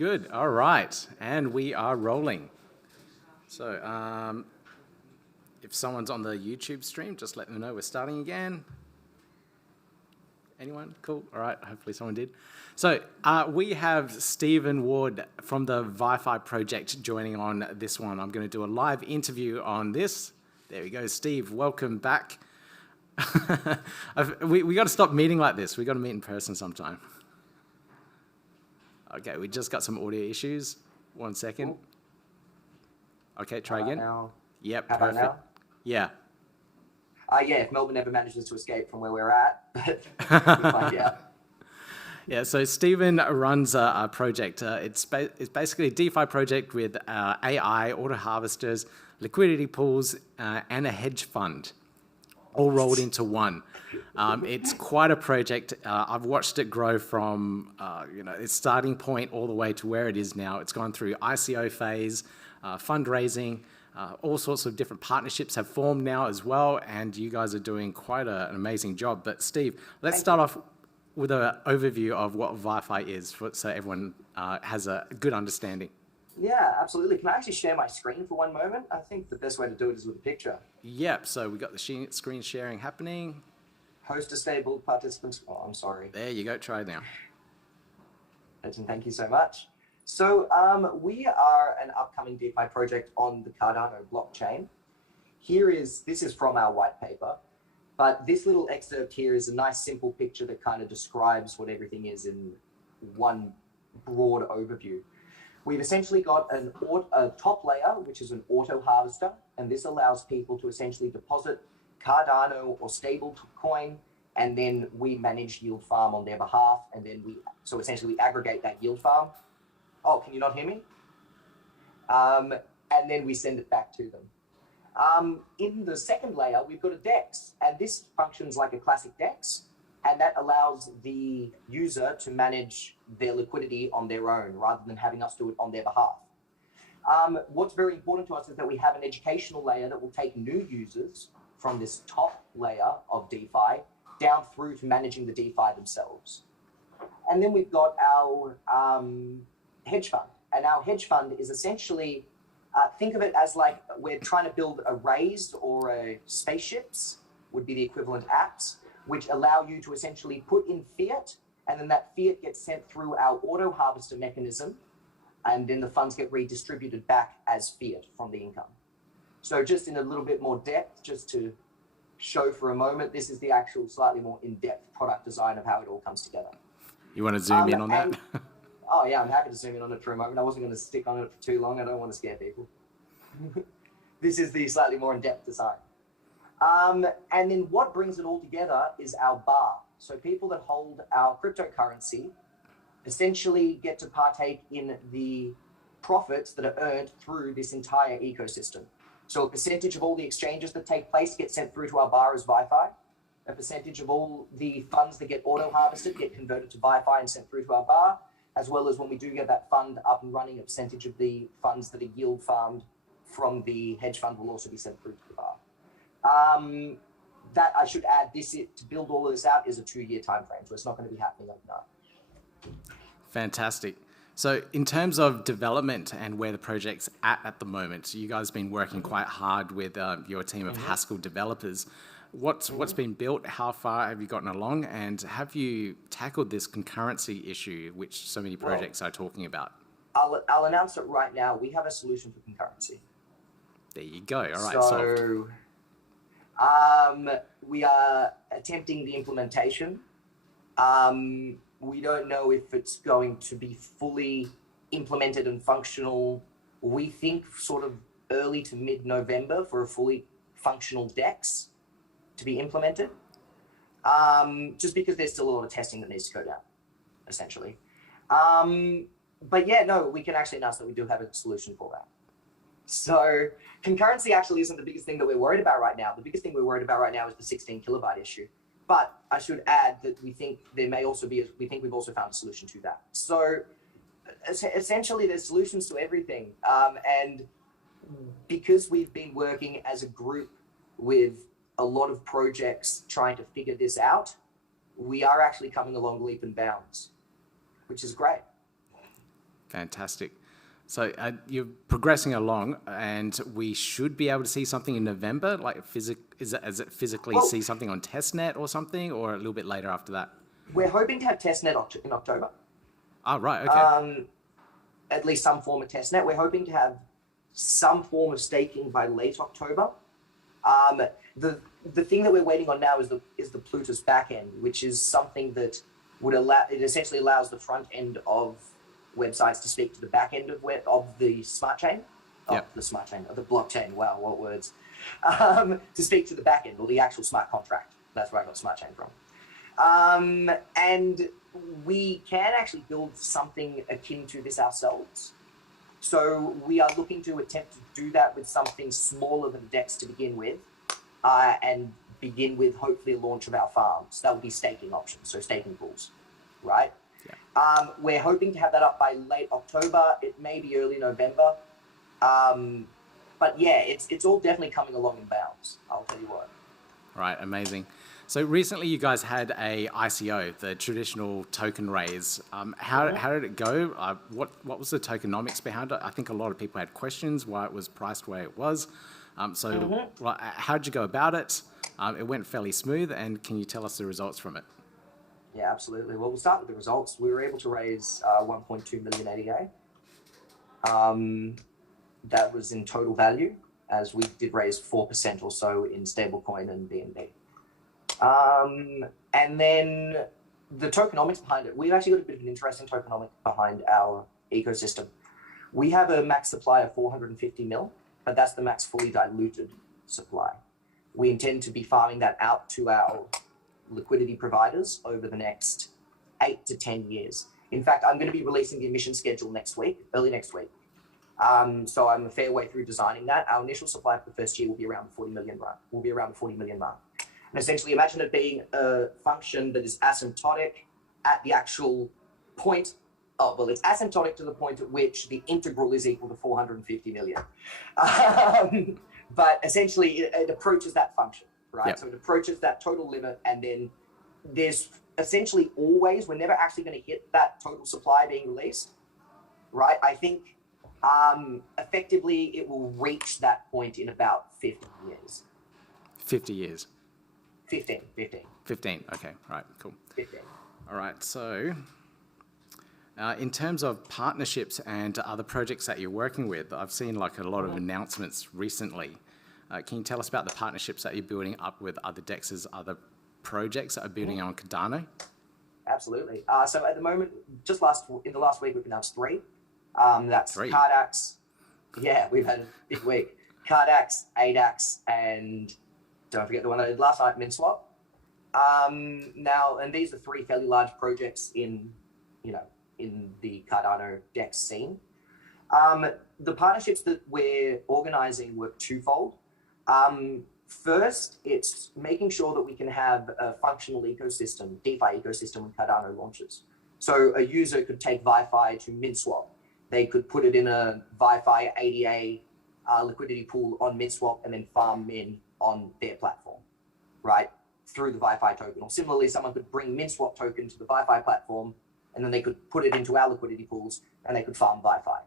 Good. All right. And we are rolling. So if someone's on the YouTube stream, just let them know we're starting again. Anyone? Cool. All right. Hopefully someone did. So we have Stephen Ward from the VyFi project joining on this one. I'm going to do a live interview on this. There we go. Steve, welcome back. we got to stop meeting like this. We got to meet in person sometime. Okay, we just got some audio issues. 1 second. Okay, try again. Now? Yep, How about perfect. now? Yeah. Yeah, if Melbourne ever manages to escape from where we're at, we'll find out. Yeah, so Stephen runs a project. It's basically a DeFi project with AI, auto harvesters, liquidity pools, and a hedge fund, all rolled into one. It's quite a project. I've watched it grow from its starting point all the way to where it is now. It's gone through ICO phase, fundraising, all sorts of different partnerships have formed now as well, and you guys are doing quite an amazing job. But Steve, let's start off with an overview of what VyFi is, so everyone has a good understanding. Yeah, absolutely. Can I actually share my screen for one moment? I think the best way to do it is with a picture. Yep, so we got the screen sharing happening. Host disabled participants. Oh, I'm sorry. There you go, try it now. Legend, thank you so much. So we are an upcoming DeFi project on the Cardano blockchain. This is from our white paper, but this little excerpt here is a nice simple picture that kind of describes what everything is in one broad overview. We've essentially got a top layer, which is an auto harvester, and this allows people to essentially deposit Cardano or stable coin, and then we manage yield farm on their behalf, and then so essentially we aggregate that yield farm. Oh, can you not hear me? And then we send it back to them. In the second layer, we've got a DEX, and this functions like a classic DEX, and that allows the user to manage their liquidity on their own rather than having us do it on their behalf. What's very important to us is that we have an educational layer that will take new users from this top layer of DeFi down through to managing the DeFi themselves. And then we've got our hedge fund. And our hedge fund is essentially, think of it as like we're trying to build a raise or a spaceships, would be the equivalent apps, which allow you to essentially put in fiat, and then that fiat gets sent through our auto harvester mechanism, and then the funds get redistributed back as fiat from the income. So just in a little bit more depth, just to show for a moment, this is the actual slightly more in-depth product design of how it all comes together. You want to zoom in on that? Oh yeah, I'm happy to zoom in on it for a moment. I wasn't going to stick on it for too long. I don't want to scare people. This is the slightly more in-depth design. And then what brings it all together is our bar. So people that hold our cryptocurrency essentially get to partake in the profits that are earned through this entire ecosystem. So a percentage of all the exchanges that take place get sent through to our bar as VyFi. A percentage of all the funds that get auto-harvested get converted to VyFi and sent through to our bar, as well as when we do get that fund up and running, a percentage of the funds that are yield farmed from the hedge fund will also be sent through to the bar. That I should add, to build all of this out is a 2-year time frame, so it's not going to be happening overnight. Fantastic. So in terms of development and where the project's at the moment, you guys have been working quite hard with your team of Haskell developers. What's been built? How far have you gotten along? And have you tackled this concurrency issue, which so many projects are talking about? I'll announce it right now. We have a solution for concurrency. There you go. All right. So we are attempting the implementation. We don't know if it's going to be fully implemented and functional. We think sort of early to mid-November for a fully functional DEX to be implemented, just because there's still a lot of testing that needs to go down, essentially. But yeah, no, we can actually announce that we do have a solution for that. So concurrency actually isn't the biggest thing that we're worried about right now. The biggest thing we're worried about right now is the 16 kilobyte issue. But I should add that we think there may also be, we think we've also found a solution to that. So essentially there's solutions to everything. And because we've been working as a group with a lot of projects trying to figure this out, we are actually coming along leap and bounds, which is great. Fantastic. So you're progressing along, and we should be able to see something in November. Like, is it physically see something on testnet or something, or a little bit later after that? We're hoping to have testnet in October. Oh, right. Okay. At least some form of testnet. We're hoping to have some form of staking by late October. The thing that we're waiting on now is the Plutus backend, which is something that would allow. It essentially allows the front end of websites to speak to the back end of the smart chain, of the blockchain. Wow, what words? To speak to the back end or the actual smart contract. That's where I got smart chain from. And we can actually build something akin to this ourselves. So we are looking to attempt to do that with something smaller than DEX to begin with, and begin with hopefully a launch of our farms. That will be staking options, so staking pools, right? We're hoping to have that up by late October. It may be early November. But yeah, it's all definitely coming along in bounds, I'll tell you what. Right, amazing. So recently you guys had a ICO, the traditional token raise. How did it go? What was the tokenomics behind it? I think a lot of people had questions why it was priced where it was. How did you go about it? It went fairly smooth, and can you tell us the results from it? Yeah, absolutely. Well, we'll start with the results. We were able to raise 1.2 million ADA. That was in total value, as we did raise 4% or so in stablecoin and BNB. And then the tokenomics behind it, we've actually got a bit of an interesting tokenomic behind our ecosystem. We have a max supply of 450 mil, but that's the max fully diluted supply. We intend to be farming that out to our liquidity providers over the next 8 to 10 years. In fact, I'm going to be releasing the emission schedule next week, early next week. So I'm a fair way through designing that. Our initial supply for the first year will be around the 40 million mark. And essentially imagine it being a function that is asymptotic at the actual point of, well, it's asymptotic to the point at which the integral is equal to 450 million. But essentially it approaches that function, right? Yep. So it approaches that total limit, and then there's essentially always, we're never actually going to hit that total supply being released, right? I think effectively it will reach that point in about 50 years. 50 years? 15, okay, right, cool. 15. All right, so in terms of partnerships and other projects that you're working with, I've seen like a lot of announcements recently. Can you tell us about the partnerships that you're building up with other DEXs, other projects that are building on Cardano? Absolutely. So at the moment, in the last week, we've announced 3. That's 3. Cardax. Yeah, we've had a big week. Cardax, ADAX, and don't forget the one that I did last night, MinSwap. Now, and these are 3 fairly large projects in the Cardano DEX scene. The partnerships that we're organizing work twofold. First, it's making sure that we can have a functional ecosystem, DeFi ecosystem when Cardano launches. So a user could take VyFi to MinSwap. They could put it in a VyFi ADA liquidity pool on MinSwap and then farm Min on their platform, right? Through the VyFi token. Or similarly, someone could bring MinSwap token to the VyFi platform, and then they could put it into our liquidity pools and they could farm VyFi.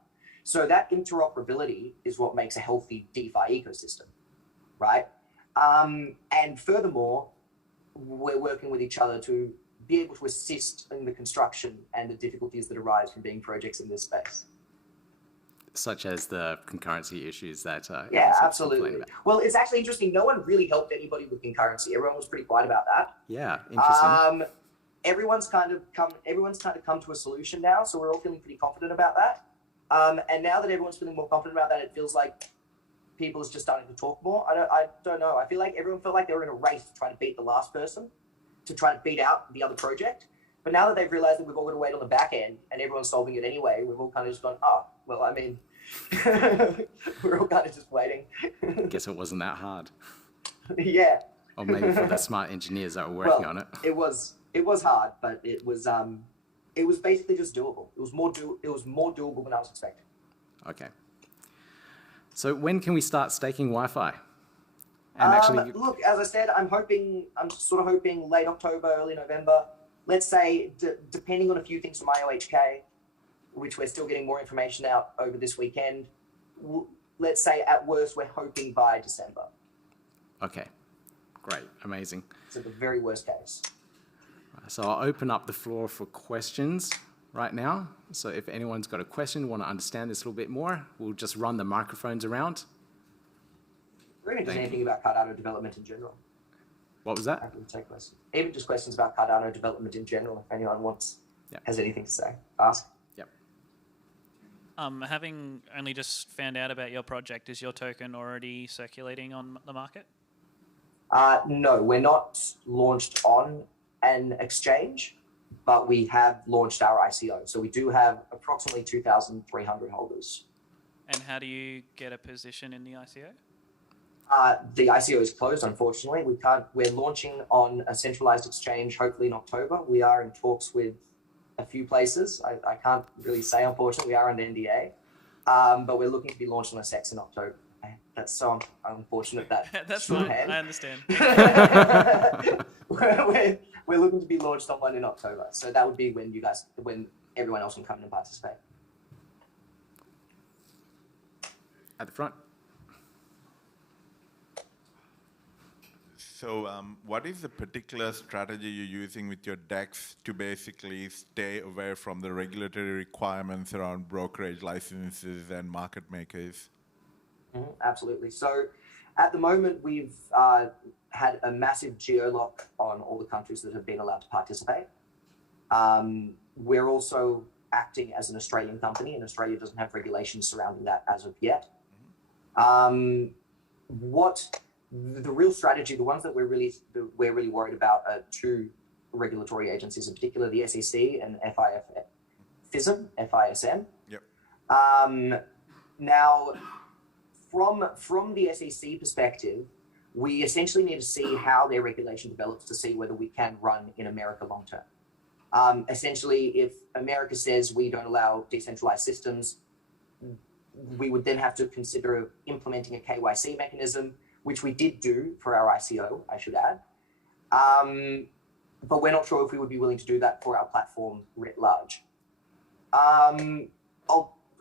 So that interoperability is what makes a healthy DeFi ecosystem, right? And furthermore, we're working with each other to be able to assist in the construction and the difficulties that arise from being projects in this space. Such as the concurrency issues that... yeah, absolutely. Well, it's actually interesting. No one really helped anybody with concurrency. Everyone was pretty quiet about that. Yeah, interesting. Everyone's kind of come to a solution now, so we're all feeling pretty confident about that. And now that everyone's feeling more confident about that, it feels like people are just starting to talk more. I don't know. I feel like everyone felt like they were in a race to try to beat the last person, to try to beat out the other project. But now that they've realized that we've all got to wait on the back end and everyone's solving it anyway, we've all kind of just gone, oh, well, I mean, we're all kind of just waiting. Guess it wasn't that hard. Yeah. Or maybe for the smart engineers that were working on it. It was hard, but it was basically just doable. It was more doable than I was expecting. Okay. So when can we start staking Wi-Fi? And actually, look, as I said, I'm sort of hoping late October, early November. Let's say, depending on a few things from IOHK, which we're still getting more information out over this weekend. Let's say at worst, we're hoping by December. Okay, great, amazing. So the very worst case. So I'll open up the floor for questions right now. So if anyone's got a question, want to understand this a little bit more, we'll just run the microphones around. Or even just anything about Cardano development in general. What was that? I can take questions. Even just questions about Cardano development in general, if anyone has anything to say, ask. Yep. Having only just found out about your project, is your token already circulating on the market? No, we're not launched on an exchange, but we have launched our ICO. So we do have approximately 2,300 holders. And how do you get a position in the ICO? The ICO is closed, unfortunately. We're launching on a centralized exchange, hopefully in October. We are in talks with a few places. I can't really say, unfortunately, we are under NDA. But we're looking to be launched on a SEX in October. That's so unfortunate that. That's fine, I understand. we're looking to be launched on one in October. So that would be when everyone else can come in and participate. At the front. So what is the particular strategy you're using with your DEX to basically stay away from the regulatory requirements around brokerage licenses and market makers? Absolutely. So at the moment, we've had a massive geo-lock on all the countries that have been allowed to participate. We're also acting as an Australian company, and Australia doesn't have regulations surrounding that as of yet. The real strategy, the ones that we're really worried about are two regulatory agencies, in particular the SEC and FISM. Yep. Now, from the SEC perspective, we essentially need to see how their regulation develops to see whether we can run in America long term. Essentially, if America says we don't allow decentralized systems, we would then have to consider implementing a KYC mechanism, which we did do for our ICO, I should add. But we're not sure if we would be willing to do that for our platform writ large. And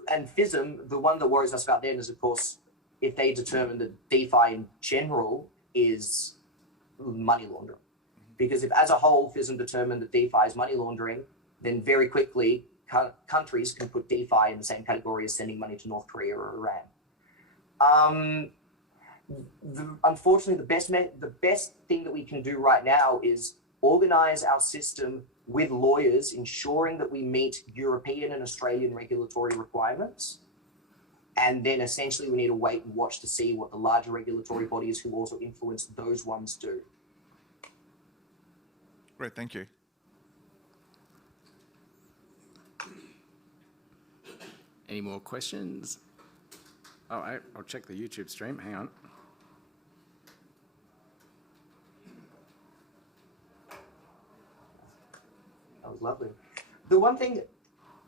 FISM, the one that worries us about then is, of course, if they determine that DeFi in general is money laundering. Because if as a whole FISM determined that DeFi is money laundering, then very quickly countries can put DeFi in the same category as sending money to North Korea or Iran. Unfortunately, the best thing that we can do right now is organize our system with lawyers, ensuring that we meet European and Australian regulatory requirements. And then essentially we need to wait and watch to see what the larger regulatory bodies who also influence those ones do. Great, thank you. Any more questions? All right, I'll check the YouTube stream. Hang on. That was lovely. The one thing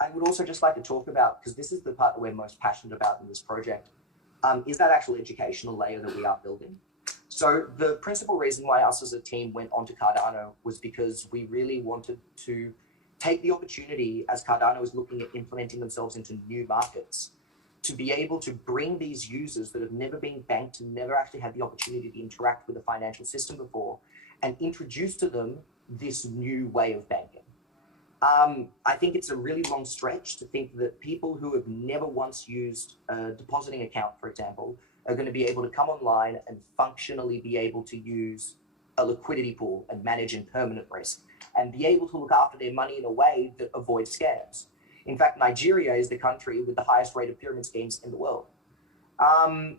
I would also just like to talk about, because this is the part that we're most passionate about in this project, is that actual educational layer that we are building. So the principal reason why us as a team went onto Cardano was because we really wanted to take the opportunity, as Cardano is looking at implementing themselves into new markets, to be able to bring these users that have never been banked and never actually had the opportunity to interact with the financial system before, and introduce to them this new way of banking. I think it's a really long stretch to think that people who have never once used a depositing account, for example, are going to be able to come online and functionally be able to use a liquidity pool and manage impermanent risk and be able to look after their money in a way that avoids scams. In fact, Nigeria is the country with the highest rate of pyramid schemes in the world. Now,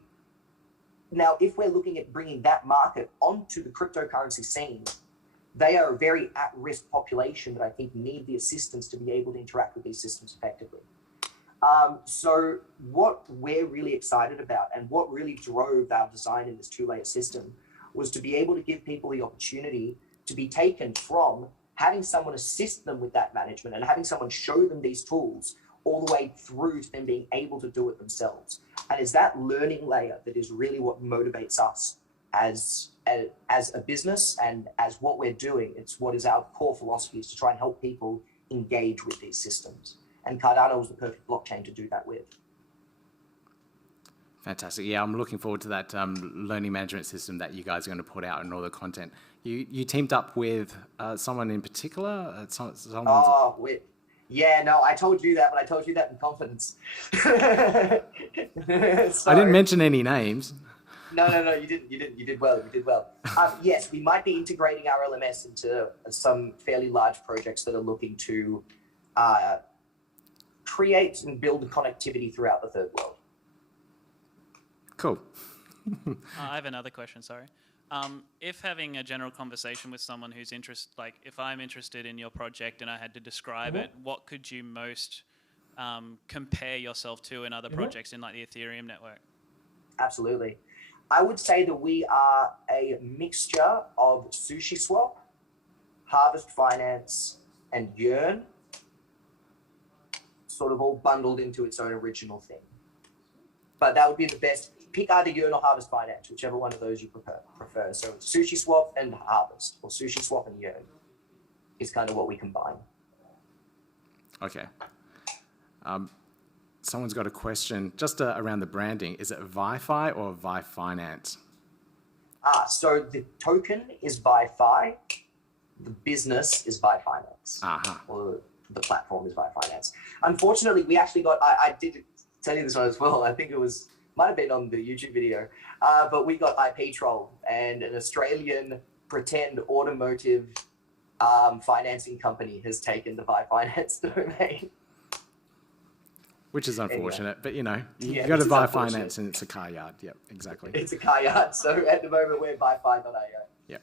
if we're looking at bringing that market onto the cryptocurrency scene, they are a very at-risk population that I think need the assistance to be able to interact with these systems effectively. So what we're really excited about and what really drove our design in this two-layer system was to be able to give people the opportunity to be taken from having someone assist them with that management and having someone show them these tools all the way through to them being able to do it themselves. And it's that learning layer that is really what motivates us as a business and as what we're doing. It's what is our core philosophy, is to try and help people engage with these systems and Cardano was the perfect blockchain to do that with. Fantastic. Yeah, I'm looking forward to that learning management system that you guys are going to put out and all the content. You teamed up with someone in particular? Yeah, no, I told you that, but I told you that in confidence. I didn't mention any names. No, you didn't. You did well. Yes, we might be integrating our LMS into some fairly large projects that are looking to create and build connectivity throughout the third world. Cool. I have another question, sorry. If having a general conversation with someone who's interested, like if I'm interested in your project and I had to describe it, what could you most compare yourself to in other projects in like the Ethereum network? Absolutely. I would say that we are a mixture of SushiSwap, Harvest Finance, and Yearn, sort of all bundled into its own original thing. But that would be the best. Pick either Yearn or Harvest Finance, whichever one of those you prefer. So SushiSwap and Harvest, or SushiSwap and Yearn, is kind of what we combine. Okay. Someone's got a question just around the branding. Is it VyFi or VyFinance? So the token is VyFi, the business is VyFinance, or the platform is VyFinance. Unfortunately, we actually got, I did tell you this one as well, I think it was, might have been on the YouTube video, but we got IP trolled, and an Australian pretend automotive financing company has taken the VyFinance domain. Which is unfortunate, anyway. But you know, you Yeah, got to it is VyFinance and it's a car yard. Yep, exactly. It's a car yard, so at the moment we're VyFi.io. Yep.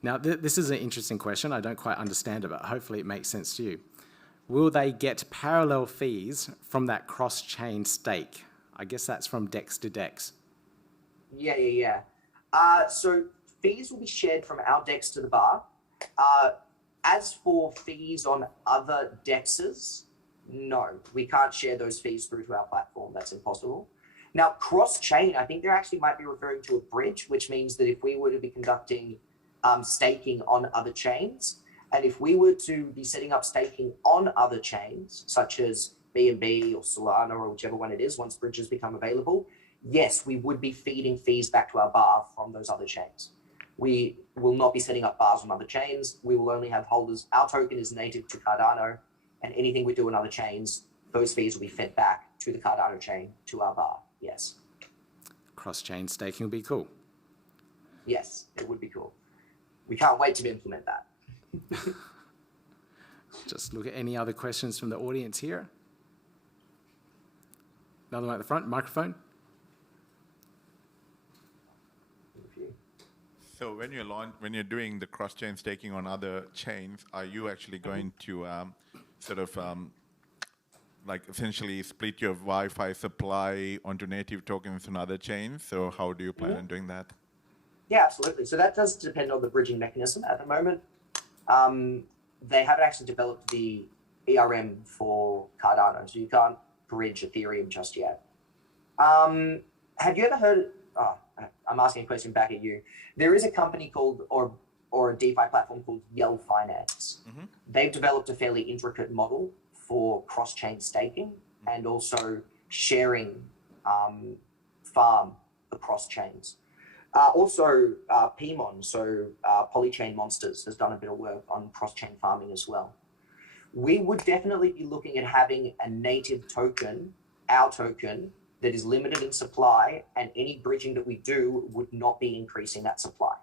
Now, this is an interesting question. I don't quite understand it, but hopefully it makes sense to you. Will they get parallel fees from that cross-chain stake? I guess that's from DEX to DEX. Yeah. So fees will be shared from our DEX to the bar. As for fees on other DEXs, no, we can't share those fees through to our platform. That's impossible. Now, cross-chain, I think they actually might be referring to a bridge, which means that if we were to be conducting staking on other chains, and if we were to be setting up staking on other chains, such as BNB or Solana or whichever one it is, once bridges become available, yes, we would be feeding fees back to our bar from those other chains. We will not be setting up bars on other chains. We will only have holders. Our token is native to Cardano, and anything we do on other chains, those fees will be fed back to the Cardano chain, to our bar, yes. Cross-chain staking would be cool. Yes, it would be cool. We can't wait to implement that. Just look at any other questions from the audience here. Another one at the front, microphone. So when you're doing the cross-chain staking on other chains, are you actually going to like essentially split your Wi-Fi supply onto native tokens on other chains? So how do you plan on doing that? Yeah, absolutely. So that does depend on the bridging mechanism. At the moment, they haven't actually developed the ERM for Cardano, so you can't bridge Ethereum just yet. Have you ever heard, I'm asking a question back at you. There is a company called, or a DeFi platform called VyFinance. They've developed a fairly intricate model for cross-chain staking and also sharing farm across chains. Also, PMON, so Polychain Monsters, has done a bit of work on cross-chain farming as well. We would definitely be looking at having a native token, our token, that is limited in supply, and any bridging that we do would not be increasing that supply.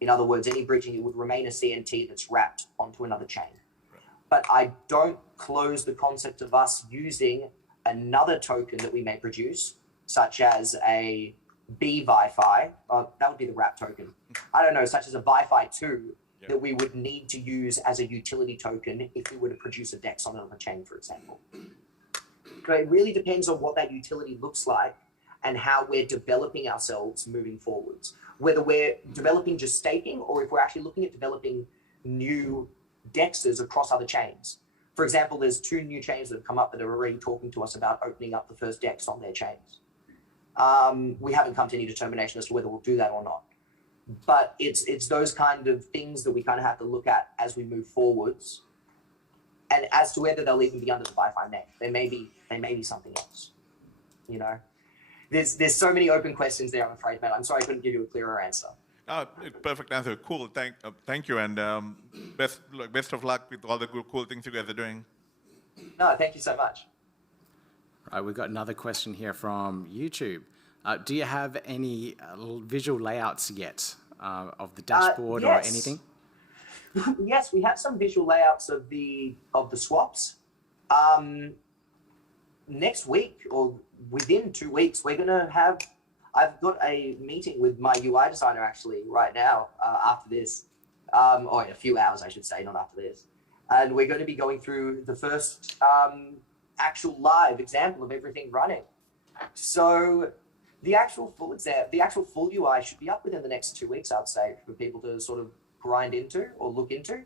In other words, any bridging, it would remain a CNT that's wrapped onto another chain. But I don't close the concept of us using another token that we may produce, such as a BVyFi, that would be the wrap token. I don't know, such as a VyFi 2 that we would need to use as a utility token if we were to produce a DEX on another chain, for example. But it really depends on what that utility looks like and how we're developing ourselves moving forwards. Whether we're developing just staking or if we're actually looking at developing new DEXs across other chains. For example, there's 2 new chains that have come up that are already talking to us about opening up the first DEX on their chains. We haven't come to any determination as to whether we'll do that or not. But it's those kind of things that we kind of have to look at as we move forwards And as to whether they'll even be under the VyFi name, they may be something else. You know, there's so many open questions there. I'm afraid, Matt. I'm sorry I couldn't give you a clearer answer. Perfect answer. Cool. Thank you, and best of luck with all the cool things you guys are doing. No, thank you so much. Right, we've got another question here from YouTube. Do you have any visual layouts yet of the dashboard or anything? Yes, we have some visual layouts of the swaps. Next week or within 2 weeks, we're gonna have. I've got a meeting with my UI designer actually right now after this, or in a few hours, I should say, not after this. And we're going to be going through the first actual live example of everything running. So the actual full UI should be up within the next 2 weeks, I'd say, for people to sort of grind into or look into.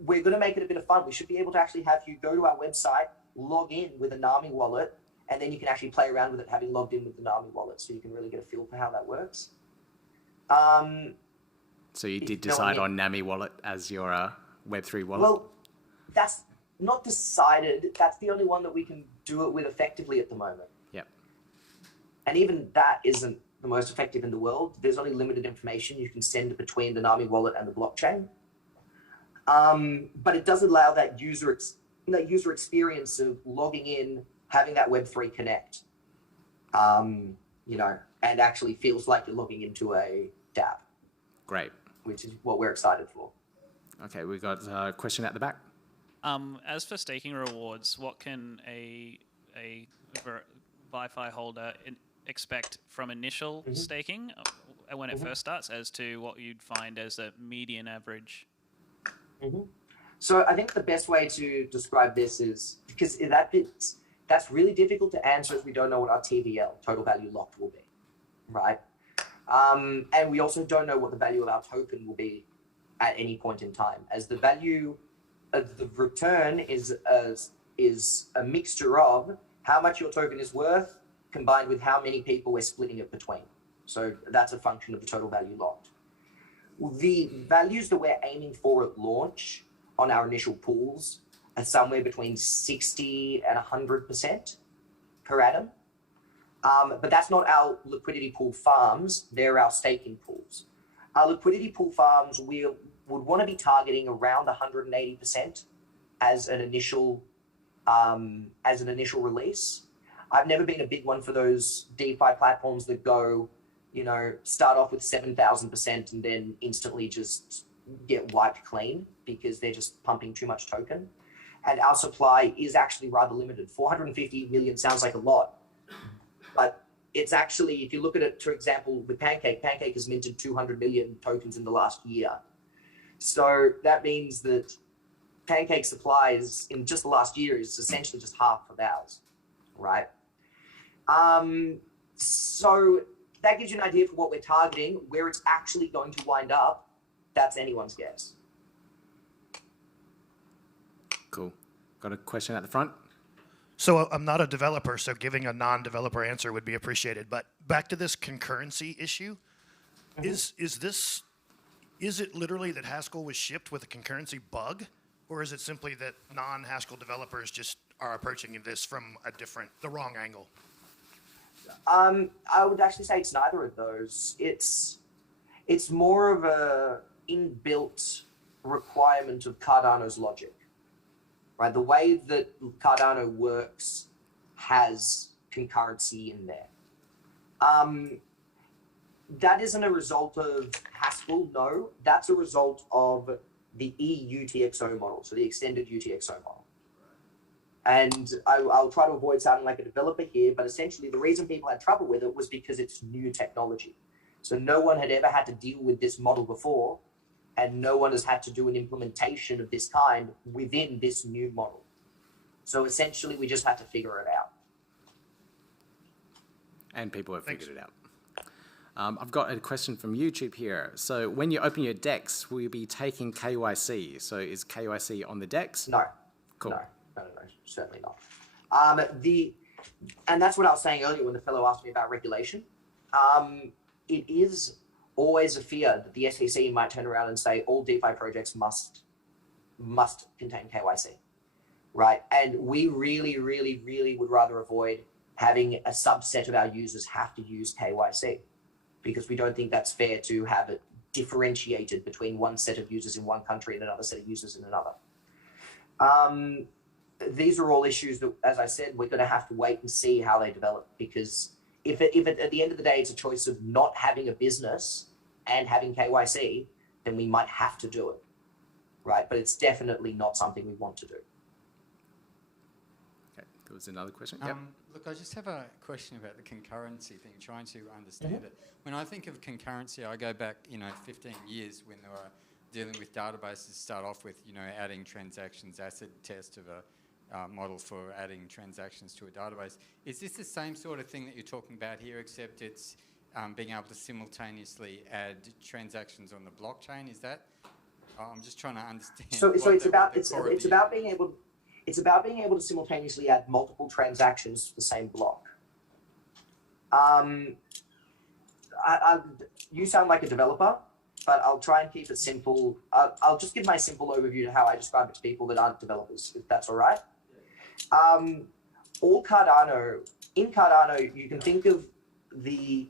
We're going to make it a bit of fun. We should be able to actually have you go to our website, log in with a NAMI wallet, and then you can actually play around with it having logged in with the NAMI wallet, so you can really get a feel for how that works. So you did decide on NAMI wallet as your Web3 wallet? Well, that's not decided. That's the only one that we can do it with effectively at the moment. Yep. And even that isn't the most effective in the world. There's only limited information you can send between the NAMI wallet and the blockchain. But it does allow that user experience of logging in, having that Web3 connect, you know, and actually feels like you're logging into a dApp. Great. Which is what we're excited for. Okay, we've got a question at the back. As for staking rewards, what can a VyFi holder expect from initial staking when it first starts, as to what you'd find as a median average? So I think the best way to describe this is, because that's really difficult to answer as we don't know what our TVL, total value locked, will be, right? And we also don't know what the value of our token will be at any point in time, as the value of the return is a mixture of how much your token is worth combined with how many people we're splitting it between. So that's a function of the total value locked. The values that we're aiming for at launch on our initial pools are somewhere between 60 and 100% per annum. But that's not our liquidity pool farms, they're our staking pools. Our liquidity pool farms, we would want to be targeting around 180% as an initial release. I've never been a big one for those DeFi platforms that go, you know, start off with 7,000% and then instantly just get wiped clean because they're just pumping too much token. And our supply is actually rather limited. 450 million sounds like a lot, but it's actually, if you look at it, for example, with Pancake has minted 200 million tokens in the last year. So that means that Pancake supplies in just the last year is essentially just half of ours, right? So that gives you an idea for what we're targeting. Where it's actually going to wind up, that's anyone's guess. Cool. Got a question at the front? So I'm not a developer, so giving a non-developer answer would be appreciated. But back to this concurrency issue, is it literally that Haskell was shipped with a concurrency bug, or is it simply that non-Haskell developers just are approaching this from the wrong angle? I would actually say it's neither of those. It's more of a inbuilt requirement of Cardano's logic. Right, the way that Cardano works has concurrency in there. That isn't a result of Haskell, no. That's a result of the EUTXO model, so the extended UTXO model. And I'll try to avoid sounding like a developer here, but essentially the reason people had trouble with it was because it's new technology. So no one had ever had to deal with this model before, and no one has had to do an implementation of this kind within this new model. So essentially, we just had to figure it out. And people have figured it out. I've got a question from YouTube here. So when you open your DEX, will you be taking KYC? So is KYC on the DEX? No. Cool. No, certainly not. And that's what I was saying earlier when the fellow asked me about regulation. It is always a fear that the SEC might turn around and say all DeFi projects must must contain KYC, right? And we really, really, really would rather avoid having a subset of our users have to use KYC, because we don't think that's fair to have it differentiated between one set of users in one country and another set of users in another. These are all issues that, as I said, we're going to have to wait and see how they develop, because if at the end of the day it's a choice of not having a business and having KYC, then we might have to do it, right? But it's definitely not something we want to do. Okay, there was another question. Look, I just have a question about the concurrency thing, trying to understand it. When I think of concurrency, I go back, 15 years when they were dealing with databases, start off with, adding transactions, acid test of a model for adding transactions to a database. Is this the same sort of thing that you're talking about here, except it's being able to simultaneously add transactions on the blockchain? Is that? I'm just trying to understand. So it's about being able to simultaneously add multiple transactions to the same block. You sound like a developer, but I'll try and keep it simple. I'll just give my simple overview to how I describe it to people that aren't developers, if that's all right. In Cardano, you can think of the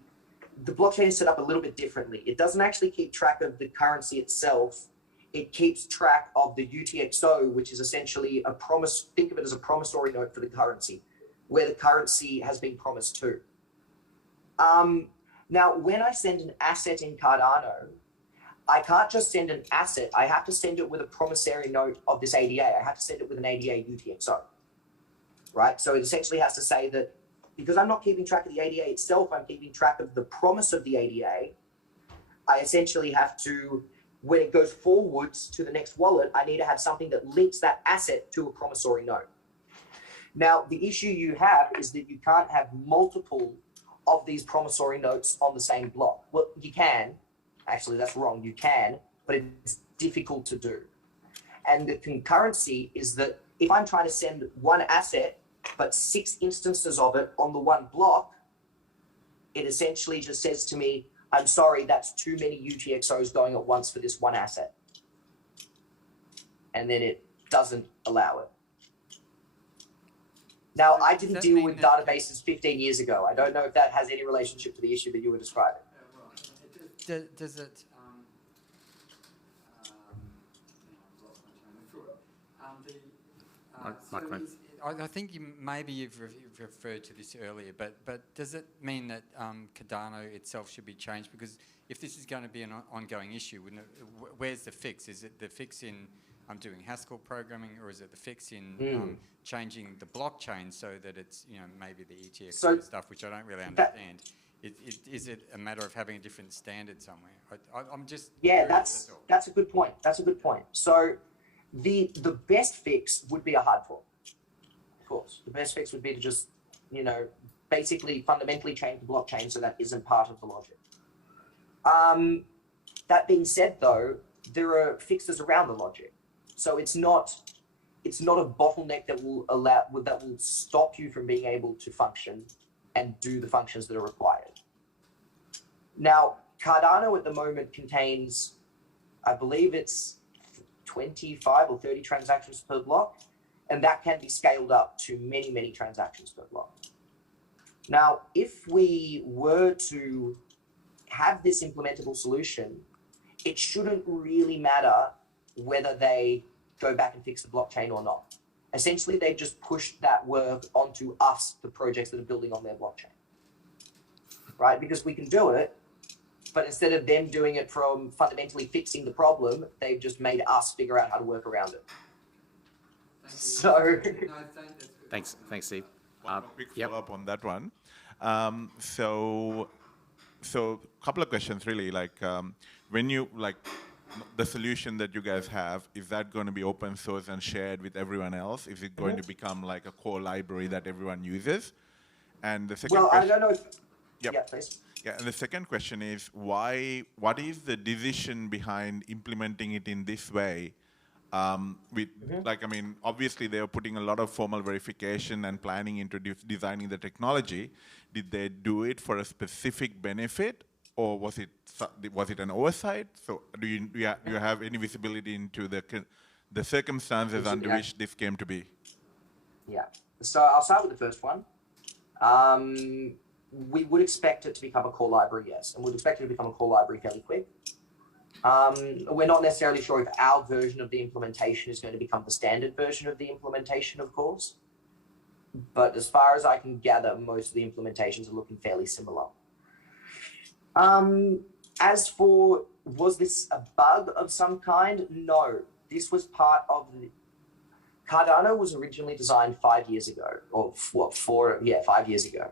blockchain is set up a little bit differently. It doesn't actually keep track of the currency itself. It keeps track of the UTXO, which is essentially a promise. Think of it as a promissory note for the currency, where the currency has been promised to. Now, when I send an asset in Cardano, I can't just send an asset. I have to send it with a promissory note of this ADA. I have to send it with an ADA UTXO, right? So it essentially has to say that because I'm not keeping track of the ADA itself, I'm keeping track of the promise of the ADA. I essentially have to, when it goes forwards to the next wallet, I need to have something that links that asset to a promissory note. Now, the issue you have is that you can't have multiple of these promissory notes on the same block. Well, you can. Actually, that's wrong. You can, but it's difficult to do. And the concurrency is that if I'm trying to send one asset, but 6 instances of it on the one block, it essentially just says to me, I'm sorry, that's too many UTXOs going at once for this one asset. And then it doesn't allow it. Now, I didn't deal with databases 15 years ago. I don't know if that has any relationship to the issue that you were describing. Does it? I think maybe you've referred to this earlier, but does it mean that Cardano itself should be changed? Because if this is going to be an ongoing issue, where's the fix? Is it the fix in doing Haskell programming, or is it the fix in changing the blockchain so that it's maybe the ETX stuff, which I don't really understand? Is it a matter of having a different standard somewhere? I'm just that's a good point. That's a good point. So the best fix would be a hard fork. Of course, the best fix would be to just basically fundamentally change the blockchain so that isn't part of the logic. That being said, though, there are fixes around the logic. So it's not a bottleneck that will stop you from being able to function and do the functions that are required. Now, Cardano at the moment contains, I believe it's 25 or 30 transactions per block, and that can be scaled up to many, many transactions per block. Now, if we were to have this implementable solution, it shouldn't really matter whether they go back and fix the blockchain or not. Essentially, they've just pushed that work onto us, the projects that are building on their blockchain, right? Because we can do it, but instead of them doing it from fundamentally fixing the problem, they've just made us figure out how to work around it. So, Thanks, Steve. One quick follow-up on that one. So a couple of questions really. When you the solution that you guys have, is that going to be open source and shared with everyone else? Is it going to become like a core library that everyone uses? And the second question, I don't know if... Yep. Yeah, please. Yeah, and the second question is, what is the decision behind implementing it in this way? Obviously they are putting a lot of formal verification and planning into designing the technology. Did they do it for a specific benefit, or was it an oversight? So do you have any visibility into the circumstances under which this came to be. Yeah. So I'll start with the first one. We would expect it to become a core library, yes, and we'd expect it to become a core library fairly quick. We're not necessarily sure if our version of the implementation is going to become the standard version of the implementation, of course. But as far as I can gather, most of the implementations are looking fairly similar. As for, was this a bug of some kind? No, this was part of the... Cardano was originally designed 5 years ago, or what, 5 years ago.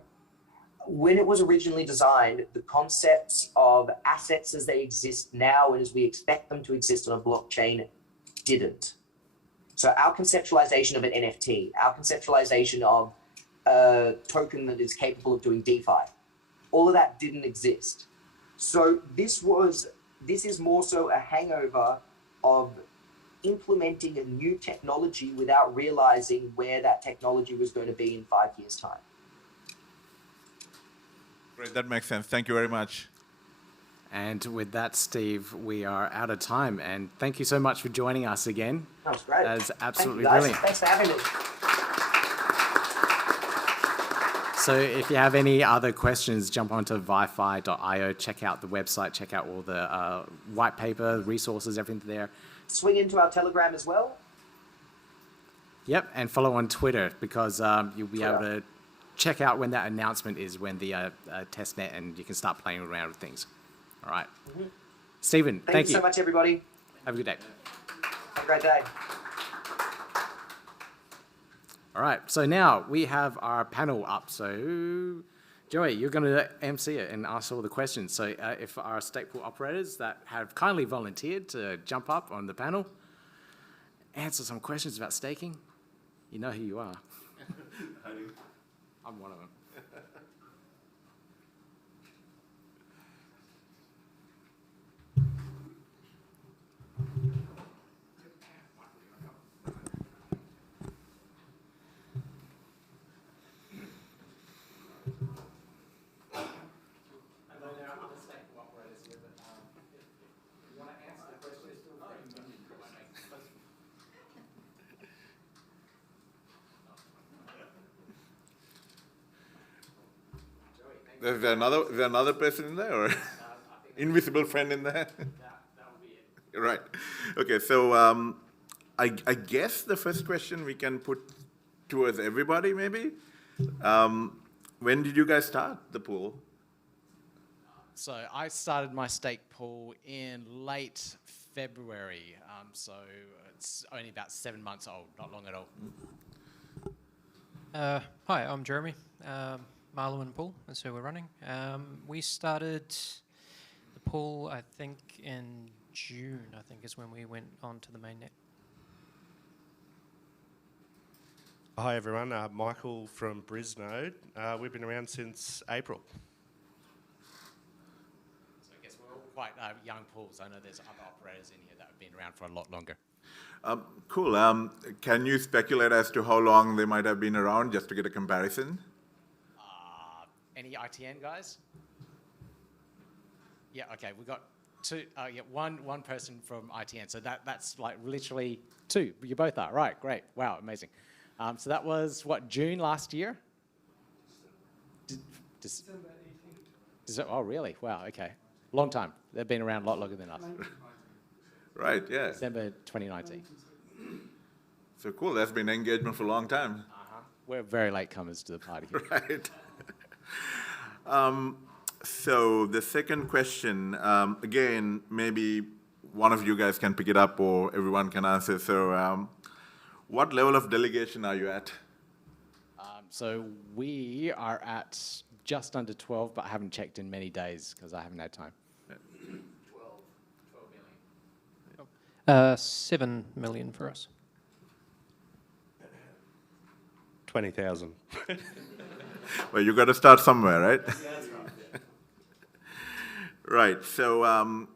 When it was originally designed, the concepts of assets as they exist now and as we expect them to exist on a blockchain didn't. So our conceptualization of an NFT, our conceptualization of a token that is capable of doing DeFi, all of that didn't exist. So this is more so a hangover of implementing a new technology without realizing where that technology was going to be in 5 years' time. Great, that makes sense. Thank you very much. And with that, Steve, we are out of time. And thank you so much for joining us again. That was great. That was absolutely Thank you, brilliant. Thanks for having me. So if you have any other questions, jump onto vyfi.io, check out the website, check out all the white paper, resources, everything there. Swing into our Telegram as well. Yep, and follow on Twitter because you'll be able to check out when that announcement is, when the testnet, and you can start playing around with things. All right. Stephen, thank you. Thank you so much, everybody. Have a good day. Have a great day. All right, so now we have our panel up. So, Joey, you're going to MC it and ask all the questions. So if our stake pool operators that have kindly volunteered to jump up on the panel, answer some questions about staking, you know who you are. I'm one of them. Is there another person in there, or invisible friend in there? That would be it. Right. Okay, so I guess the first question we can put towards everybody, maybe. When did you guys start the pool? So I started my stake pool in late February, so it's only about 7 months old, not long at all. Hi, I'm Jeremy. Marlo and Paul, that's who we're running. We started the pool, I think, in June, I think is when we went on to the mainnet. Hi everyone, Michael from Brisbane. We've been around since April. So I guess we're all quite young pools. I know there's other operators in here that have been around for a lot longer. Cool. Can you speculate as to how long they might have been around, just to get a comparison? Any ITN guys? Yeah, okay, we've got two, one person from ITN, so that's like literally two. You both are, right, great, wow, amazing. So that was, what, June last year? December 18th. Oh, really? Wow, okay. Long time. They've been around a lot longer than us. Right, yeah. December 2019. So cool, that's been engagement for a long time. We're very late comers to the party here. Right. So the second question, again, maybe one of you guys can pick it up or everyone can answer. So what level of delegation are you at? So we are at just under 12, but I haven't checked in many days because I haven't had time. 12 million. 7 million for us. 20,000. Well, you got to start somewhere, right? Right. So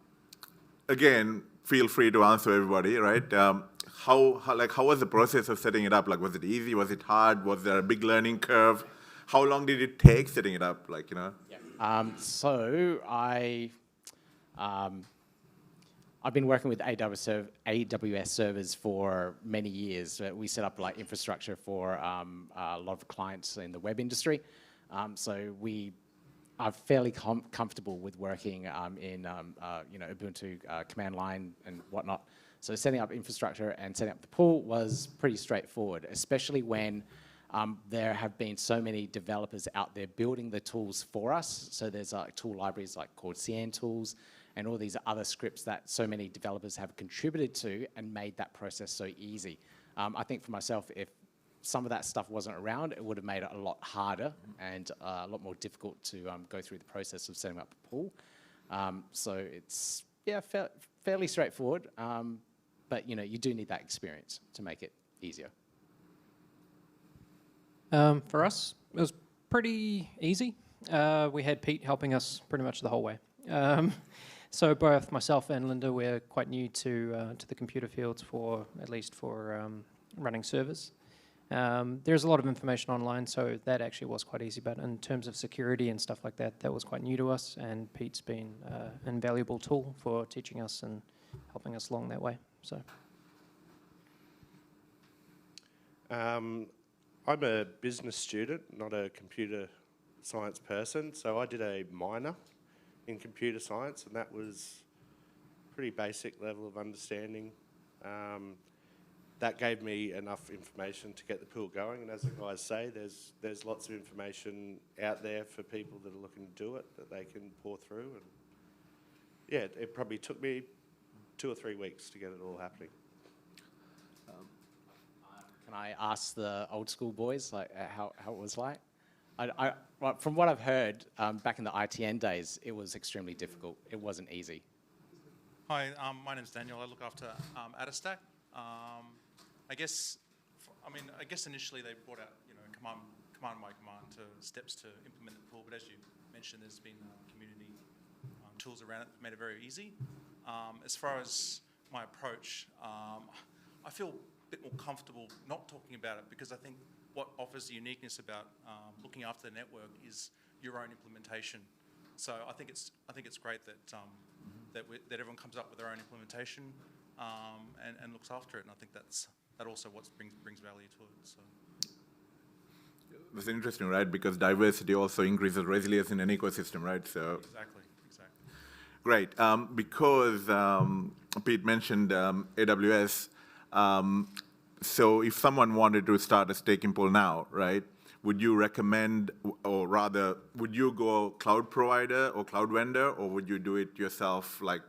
again, feel free to answer everybody, right? How was the process of setting it up? Like, was it easy? Was it hard? Was there a big learning curve? How long did it take setting it up? Like, you know? So I I've been working with AWS servers for many years. We set up like infrastructure for a lot of clients in the web industry. So we are fairly comfortable with working in Ubuntu command line and whatnot. So setting up infrastructure and setting up the pool was pretty straightforward, especially when there have been so many developers out there building the tools for us. So there's tool libraries like called CN tools and all these other scripts that so many developers have contributed to and made that process so easy. I think for myself, if some of that stuff wasn't around, it would have made it a lot harder and a lot more difficult to go through the process of setting up a pool. So it's, yeah, fairly straightforward, but you do need that experience to make it easier. For us, it was pretty easy. We had Pete helping us pretty much the whole way. So both myself and Linda, we're quite new to the computer fields at least for running servers. There's a lot of information online, so that actually was quite easy. But in terms of security and stuff like that, that was quite new to us. And Pete's been an invaluable tool for teaching us and helping us along that way. So. I'm a business student, not a computer science person, so I did a minor in computer science, and that was pretty basic level of understanding. That gave me enough information to get the pool going, and as the guys say, there's lots of information out there for people that are looking to do it that they can pour through. And yeah, it probably took me 2 or 3 weeks to get it all happening. Can I ask the old school boys like how it was like? Well, from what I've heard, back in the ITN days, it was extremely difficult. It wasn't easy. Hi, my name's Daniel. I look after Atastack. I guess initially they brought out command by command steps to implement the pool, but as you mentioned, there's been community tools around it that made it very easy. As far as my approach, I feel a bit more comfortable not talking about it because I think what offers the uniqueness about looking after the network is your own implementation. So I think it's great that that everyone comes up with their own implementation and looks after it, and I think that also what brings value to it. So. That's interesting, right? Because diversity also increases resilience in an ecosystem, right? So exactly. Great. Because Pete mentioned AWS. So if someone wanted to start a staking pool now, right, would you recommend, or rather, would you go cloud provider or cloud vendor, or would you do it yourself, like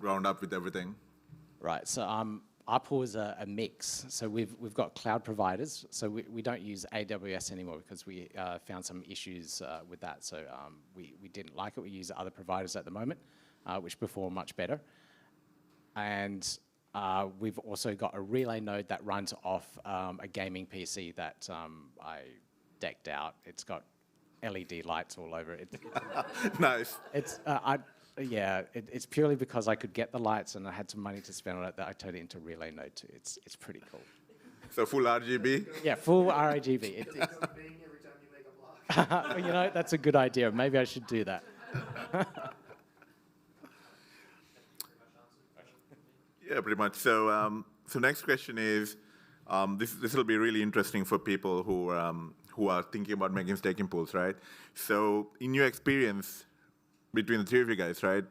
round up with everything? Right. So our pool is a mix. So we've got cloud providers. So we don't use AWS anymore because we found some issues with that. So we didn't like it. We use other providers at the moment, which perform much better. And we've also got a relay node that runs off a gaming PC that I decked out. It's got LED lights all over it. Nice. It's purely because I could get the lights and I had some money to spend on it that I turned it into relay node too. It's pretty cool. So full RGB? Yeah, full RGB. That's a good idea. Maybe I should do that. Yeah, pretty much. So, so next question is, this will be really interesting for people who are thinking about making staking pools, right? So, in your experience between the three of you guys, right,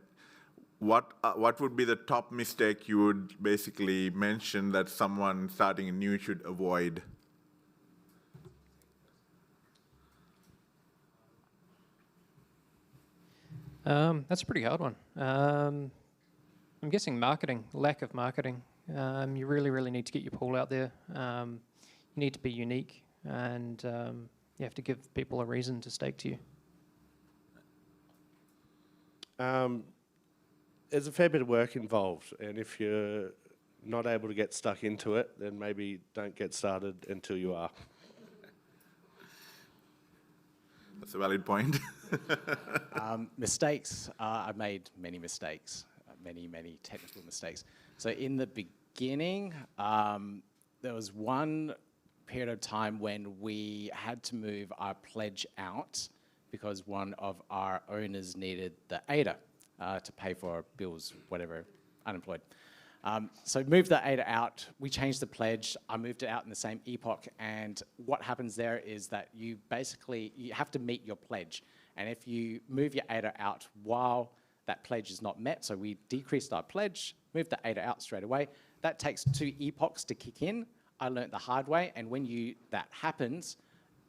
what would be the top mistake you would basically mention that someone starting new should avoid? That's a pretty hard one. I'm guessing marketing, lack of marketing. You really need to get your pool out there. You need to be unique, and you have to give people a reason to stake to you. There's a fair bit of work involved, and if you're not able to get stuck into it, then maybe don't get started until you are. That's a valid point. Mistakes. I've made many mistakes. Many technical mistakes. So in the beginning, there was one period of time when we had to move our pledge out because one of our owners needed the ADA to pay for bills, whatever unemployed. So moved the ADA out, we changed the pledge, I moved it out in the same epoch, and what happens there is that you have to meet your pledge. And if you move your ADA out while that pledge is not met, so we decreased our pledge, moved the ADA out straight away, that takes 2 epochs to kick in. I learnt the hard way, and when that happens,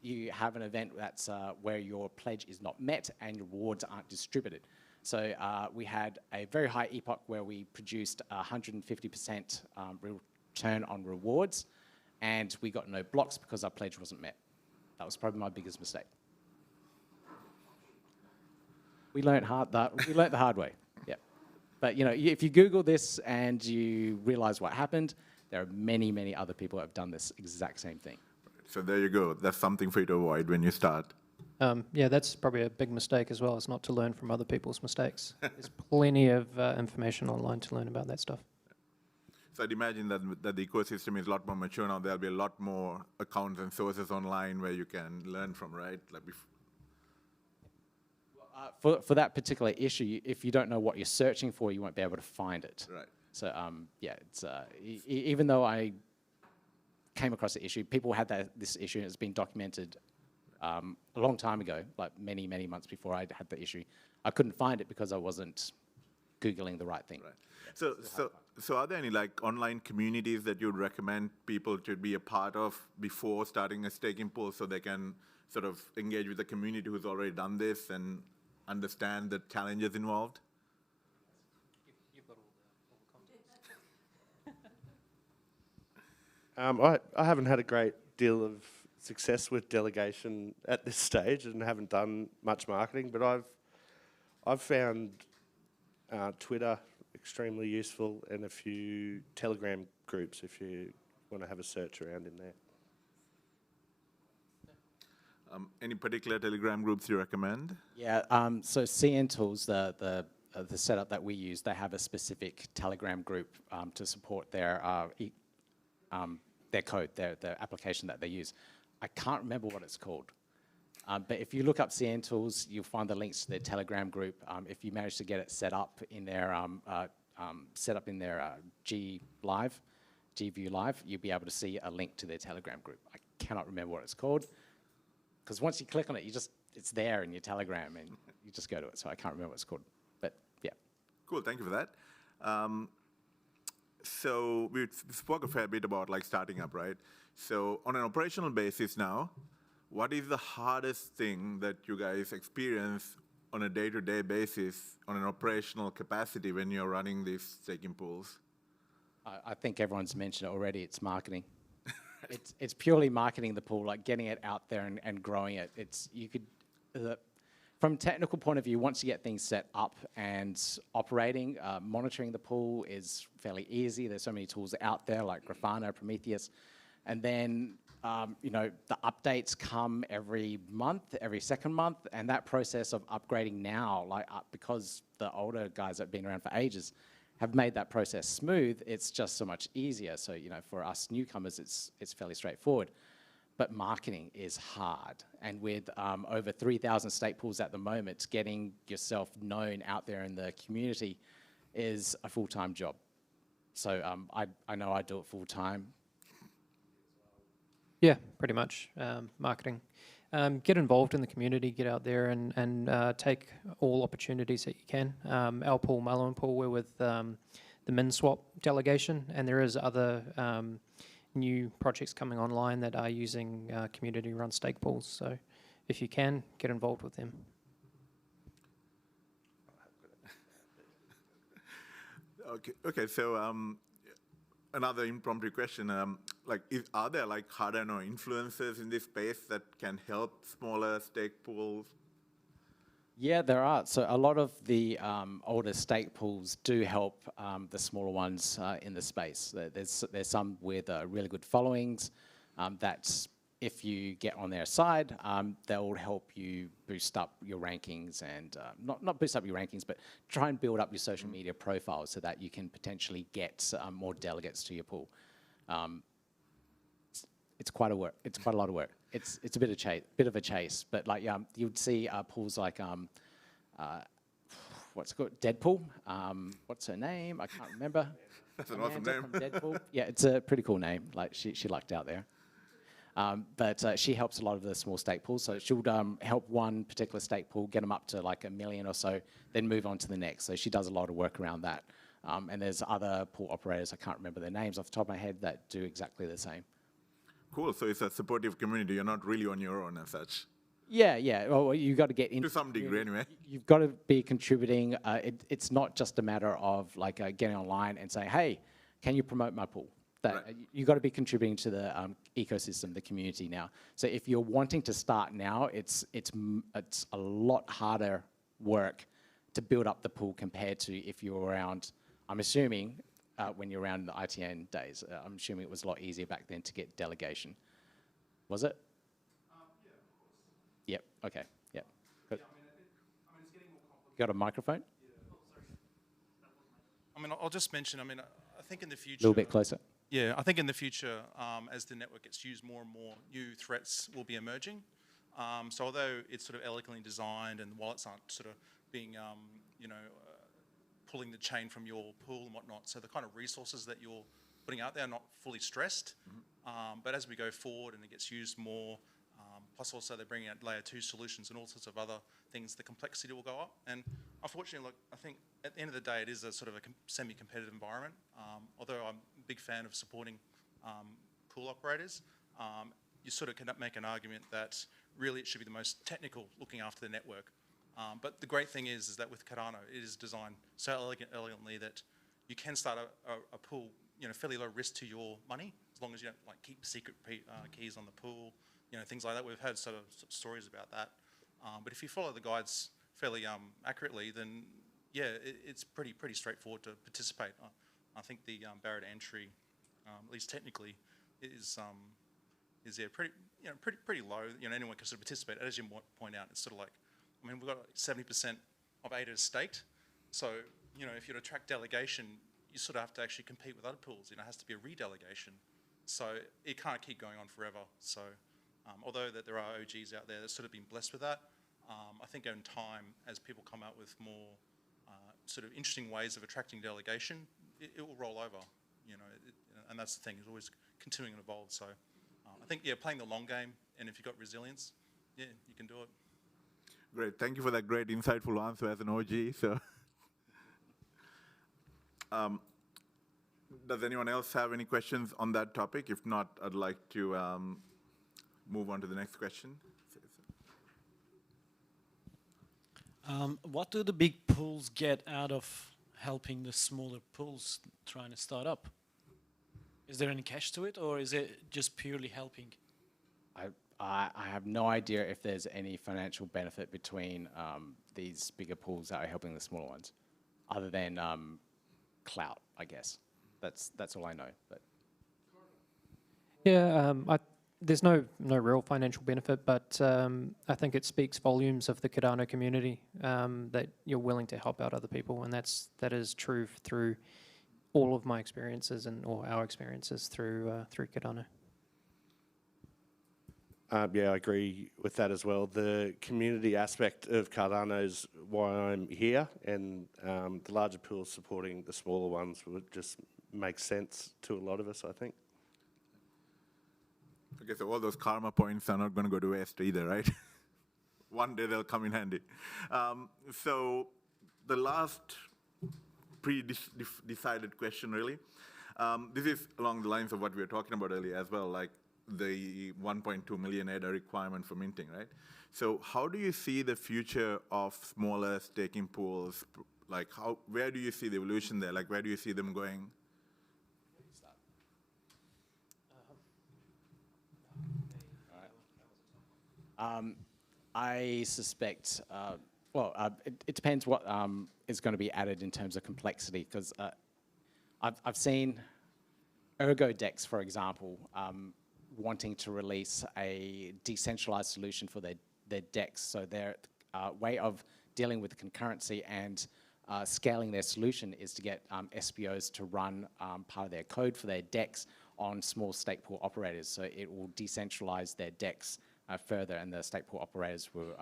you have an event that's where your pledge is not met and rewards aren't distributed. So we had a very high epoch where we produced 150% return on rewards, and we got no blocks because our pledge wasn't met. That was probably my biggest mistake. We learned the hard way. Yeah, but if you Google this and you realize what happened, there are many, many other people who have done this exact same thing. So there you go. That's something for you to avoid when you start. Yeah, that's probably a big mistake as well, is not to learn from other people's mistakes. There's plenty of information online to learn about that stuff. So I'd imagine that the ecosystem is a lot more mature now. There'll be a lot more accounts and sources online where you can learn from, right? For that particular issue, if you don't know what you're searching for, you won't be able to find it. Right. So yeah, it's even though I came across the issue, people had this issue, and it's been documented a long time ago, like many, many months before I had the issue. I couldn't find it because I wasn't Googling the right thing. Right. So are there any online communities that you'd recommend people to be a part of before starting a staking pool, so they can sort of engage with the community who's already done this and understand the challenges involved? I haven't had a great deal of success with delegation at this stage and haven't done much marketing, but I've found Twitter extremely useful, and a few Telegram groups if you want to have a search around in there. Any particular Telegram groups you recommend? Yeah, so CN Tools, the setup that we use, they have a specific Telegram group to support their code, their application that they use. I can't remember what it's called. But if you look up CN Tools, you'll find the links to their Telegram group. If you manage to get it set up in their GView Live, you'll be able to see a link to their Telegram group. I cannot remember what it's called, because once you click on it, it's there in your Telegram, and you just go to it. So I can't remember what it's called, but yeah. Cool, thank you for that. So we spoke a fair bit about starting up, right? So on an operational basis now, what is the hardest thing that you guys experience on a day-to-day basis on an operational capacity when you're running these staking pools? I think everyone's mentioned it already. It's marketing. It's purely marketing the pool, getting it out there and growing it. From a technical point of view, once you get things set up and operating, monitoring the pool is fairly easy. There's so many tools out there like Grafana, Prometheus, and then the updates come every month, every second month, and that process of upgrading now, because the older guys that have been around for ages have made that process smooth, it's just so much easier. So for us newcomers, it's fairly straightforward. But marketing is hard, and with over 3,000 stake pools at the moment, getting yourself known out there in the community is a full-time job. So I know I do it full-time. Yeah, pretty much. Marketing. Get involved in the community, get out there and take all opportunities that you can. Our pool, Mullen Pool, we're with the MinSwap delegation, and there is other new projects coming online that are using community-run stake pools. So if you can, get involved with them. Okay. So another impromptu question: are there Cardano influencers in this space that can help smaller stake pools? Yeah, there are. So a lot of the older stake pools do help the smaller ones in the space. There's some with really good followings that if you get on their side, they'll help you boost up your rankings and not boost up your rankings, but try and build up your social media profile so that you can potentially get more delegates to your pool. It's quite a work. It's quite a lot of work. It's a bit of a chase, but you'd see pools like what's it called? Deadpool. What's her name? I can't remember. That's an awesome Amanda name. from Deadpool. Yeah, it's a pretty cool name. Like she lucked out there. But she helps a lot of the small stake pools. So she'll help one particular stake pool, get them up to like 1 million or so, then move on to the next. So she does a lot of work around that. And there's other pool operators, I can't remember their names off the top of my head, that do exactly the same. Cool. So it's a supportive community. You're not really on your own as such. Yeah, yeah. Well, you got to get into to some degree, anyway. You've got to be contributing. It's not just a matter of like getting online and saying, "Hey, can you promote my pool?" You got to be contributing to the ecosystem, the community now. So if you're wanting to start now, it's a lot harder work to build up the pool compared to if you're around. I'm assuming when you're around the ITN days. I'm assuming it was a lot easier back then to get delegation. Was it? Yep. Okay. Yep. Good. Got a microphone? I mean, I'll just mention, I mean, I think in the future... A little bit closer. Yeah, I think in the future, as the network gets used more and more, new threats will be emerging. So although it's sort of elegantly designed and wallets aren't sort of being, pulling the chain from your pool and whatnot, so the kind of resources that you're putting out there are not fully stressed. But as we go forward and it gets used more, plus also they're bringing out layer 2 solutions and all sorts of other things, the complexity will go up. And unfortunately, look, I think at the end of the day, it is a sort of a semi-competitive environment. Although I'm a big fan of supporting pool operators, you sort of can make an argument that really it should be the most technical looking after the network. But the great thing is that with Cardano, it is designed so elegantly that you can start a pool, fairly low risk to your money, as long as you don't like keep secret keys on the pool, things like that. We've heard sort of stories about that. But if you follow the guides fairly accurately, then yeah, it's pretty straightforward to participate. I think the barrier to entry, at least technically, is pretty low. Anyone can sort of participate. As you point out, it's sort of like, I mean, we've got 70% of ADA staked. So if you're to attract delegation, you sort of have to actually compete with other pools. It has to be a redelegation. So it can't keep going on forever. So although that there are OGs out there that sort of been blessed with that, I think in time, as people come out with more sort of interesting ways of attracting delegation, it will roll over, and that's the thing, it's always continuing to evolve. So I think, yeah, playing the long game, and if you've got resilience, yeah, you can do it. Great, thank you for that great insightful answer as an OG. So, does anyone else have any questions on that topic? If not, I'd like to move on to the next question. What do the big pools get out of helping the smaller pools trying to start up? Is there any cash to it, or is it just purely helping? I have no idea if there's any financial benefit between these bigger pools that are helping the smaller ones, other than clout, I guess. That's all I know. But yeah, there's no real financial benefit, but I think it speaks volumes of the Cardano community that you're willing to help out other people, and that is true through all of my experiences or our experiences through Cardano. Yeah, I agree with that as well. The community aspect of Cardano is why I'm here, and the larger pools supporting the smaller ones would just make sense to a lot of us, I think. Okay, so all those karma points are not going to go to waste either, right? One day they'll come in handy. So the last pre-decided question, really. This is along the lines of what we were talking about earlier as well, like the 1.2 million ADA requirement for minting, right? So how do you see the future of smaller staking pools? Like, where do you see the evolution there? Like, where do you see them going? I suspect, it depends what is going to be added in terms of complexity, because I've seen ErgoDex, for example, wanting to release a decentralized solution for their DEX. So their way of dealing with concurrency and scaling their solution is to get SPOs to run part of their code for their DEX on small stake pool operators. So it will decentralize their DEX further, and the stake pool operators will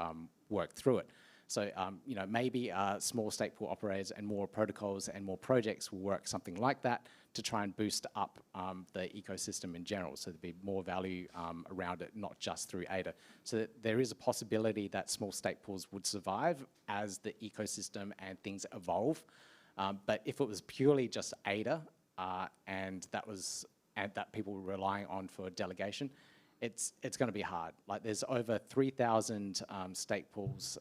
work through it. So, you know, maybe small stake pool operators and more protocols and more projects will work something like that to try and boost up the ecosystem in general. So there'd be more value around it, not just through ADA. So that there is a possibility that small stake pools would survive as the ecosystem and things evolve. But if it was purely just ADA and that people were relying on for delegation, it's going to be hard. Like there's over 3,000 stake pools.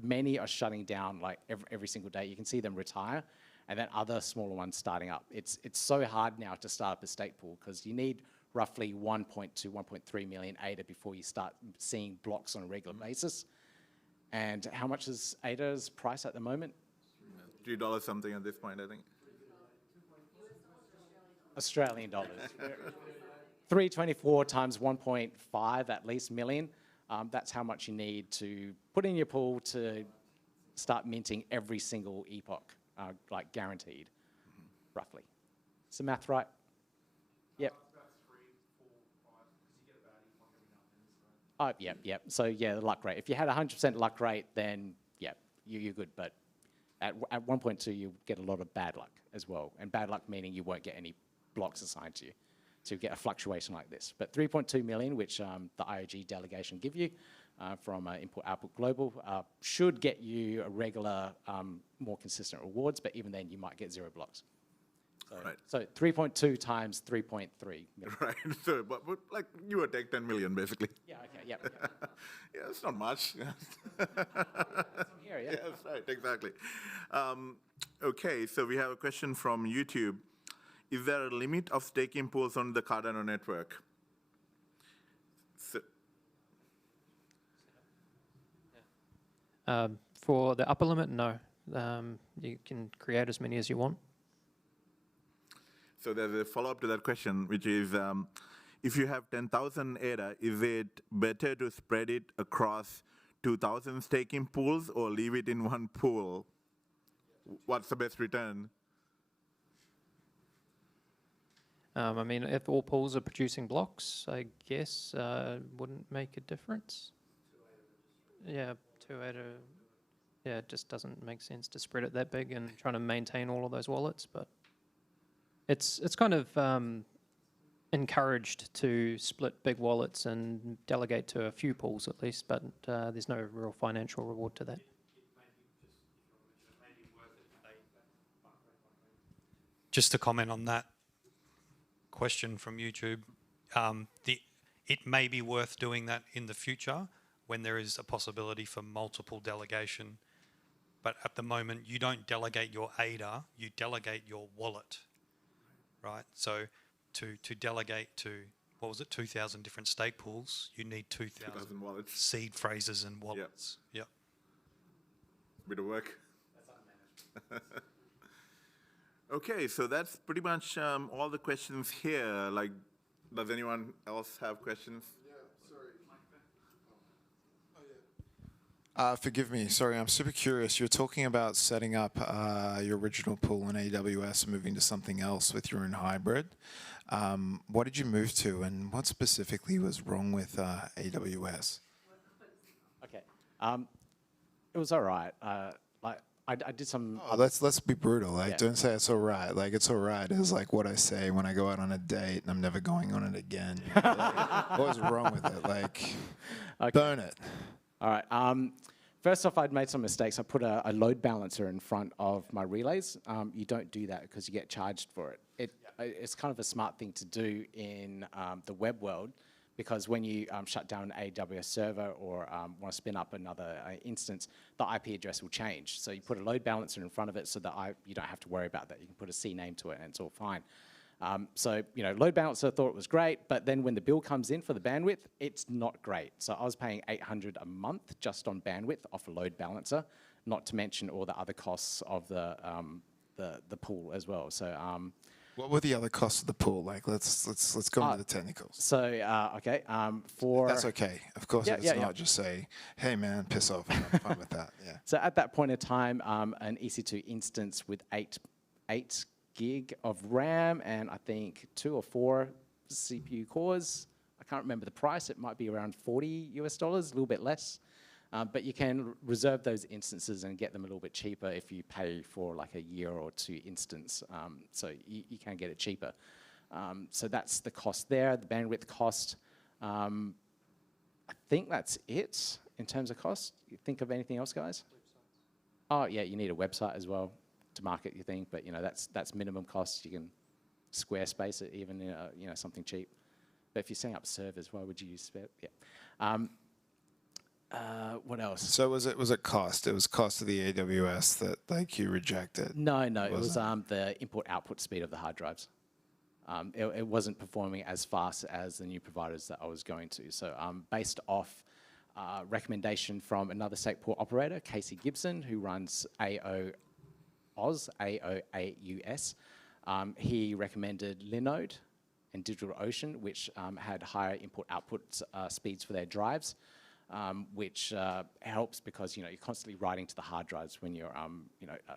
Many are shutting down like every single day. You can see them retire, and then other smaller ones starting up. It's so hard now to start up a stake pool because you need roughly 1.2, 1.3 million ADA before you start seeing blocks on a regular basis. And how much is ADA's price at the moment? $3 something at this point, I think. Australian dollars. 324 times 1.5 at least million. That's how much you need to put in your pool to start minting every single epoch, like guaranteed, roughly. Is the math right? Yep. Oh, yep. So yeah, the luck rate. If you had 100% luck rate, then yeah, you're good. But at 1.2, you get a lot of bad luck as well. And bad luck meaning you won't get any blocks assigned to you. To get a fluctuation like this. But 3.2 million, which the IOG delegation give you from Input Output Global, should get you a regular, more consistent rewards, but even then you might get 0 blocks. So, right. So 3.2 times 3.3 million. Right, so, but like you would take 10 million basically. Yeah, okay, yep. Yeah, it's not much. Here, yeah. Yes, right, exactly. Okay, so we have a question from YouTube. Is there a limit of staking pools on the Cardano network? So For the upper limit, no. You can create as many as you want. So there's a follow-up to that question, which is, if you have 10,000 ADA, is it better to spread it across 2,000 staking pools or leave it in one pool? What's the best return? I mean, if all pools are producing blocks, I guess wouldn't make a difference. Yeah, 2/8. Yeah, it just doesn't make sense to spread it that big and trying to maintain all of those wallets. But it's kind of encouraged to split big wallets and delegate to a few pools at least. But there's no real financial reward to that. Just to comment on that question from YouTube, it may be worth doing that in the future when there is a possibility for multiple delegation. But at the moment, you don't delegate your ADA, you delegate your wallet, right? So to delegate to, what was it, 2,000 different stake pools, you need 2,000 wallets. seed phrases and wallets. Yep. Bit of work. Okay, so that's pretty much all the questions here. Like, does anyone else have questions? Yeah, sorry. Forgive me, sorry, I'm super curious. You're talking about setting up your original pool in AWS and moving to something else with your own hybrid. What did you move to, and what specifically was wrong with AWS? Okay, it was all right. I did some. Oh, let's be brutal. Like, don't say it's all right. Like, it's all right is like what I say when I go out on a date and I'm never going on it again. You know? Like, what was wrong with it? Like, burn it. All right. First off, I'd made some mistakes. I put a load balancer in front of my relays. You don't do that because you get charged for it. It's kind of a smart thing to do in the web world, because when you shut down an AWS server or want to spin up another instance, the IP address will change. So you put a load balancer in front of it so that you don't have to worry about that. You can put a CNAME to it and it's all fine. So, you know, load balancer thought it was great, but then when the bill comes in for the bandwidth, it's not great. So I was paying $800 a month just on bandwidth off a load balancer, not to mention all the other costs of the pool as well. So, what were the other costs of the pool? Like, let's go into the technicals. So, okay, for... That's okay. Of course, it's not just say, hey, man, piss off. I'm fine with that, yeah. So at that point in time, an EC2 instance with 8 gig of RAM and I think 2 or 4 CPU cores. I can't remember the price. It might be around $40 US, a little bit less. But you can reserve those instances and get them a little bit cheaper if you pay for like a year or two instance. So you can get it cheaper. So that's the cost there, the bandwidth cost. I think that's it in terms of cost. You think of anything else, guys? Oh yeah, you need a website as well to market your thing, but you know that's minimum cost. You can Squarespace it, even you know something cheap. But if you're setting up servers, why would you use Spare? Yeah. What else? So was it cost? It was cost of the AWS that like you rejected? No, it was the input-output speed of the hard drives. It wasn't performing as fast as the new providers that I was going to. So based off recommendation from another stake pool operator, Casey Gibson, who runs AOAUS, AOAUS, he recommended Linode and DigitalOcean, which had higher input-output speeds for their drives. Which helps because you're constantly writing to the hard drives when you're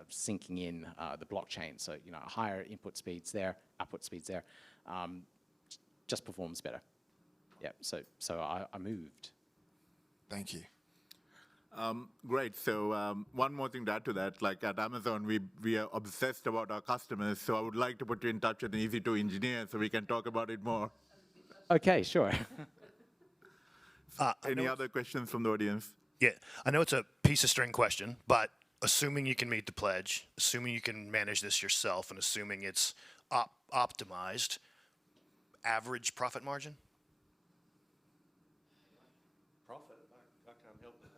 syncing in the blockchain. So higher input speeds there, output speeds there, just performs better. Yeah. So I moved. Thank you. Great. So one more thing to add to that, like at Amazon, we are obsessed about our customers. So I would like to put you in touch with an easy-to engineer so we can talk about it more. Okay, sure. Any other questions from the audience? Yeah, I know it's a piece of string question, but assuming you can meet the pledge, assuming you can manage this yourself, and assuming it's optimized, average profit margin? Profit? I can't help with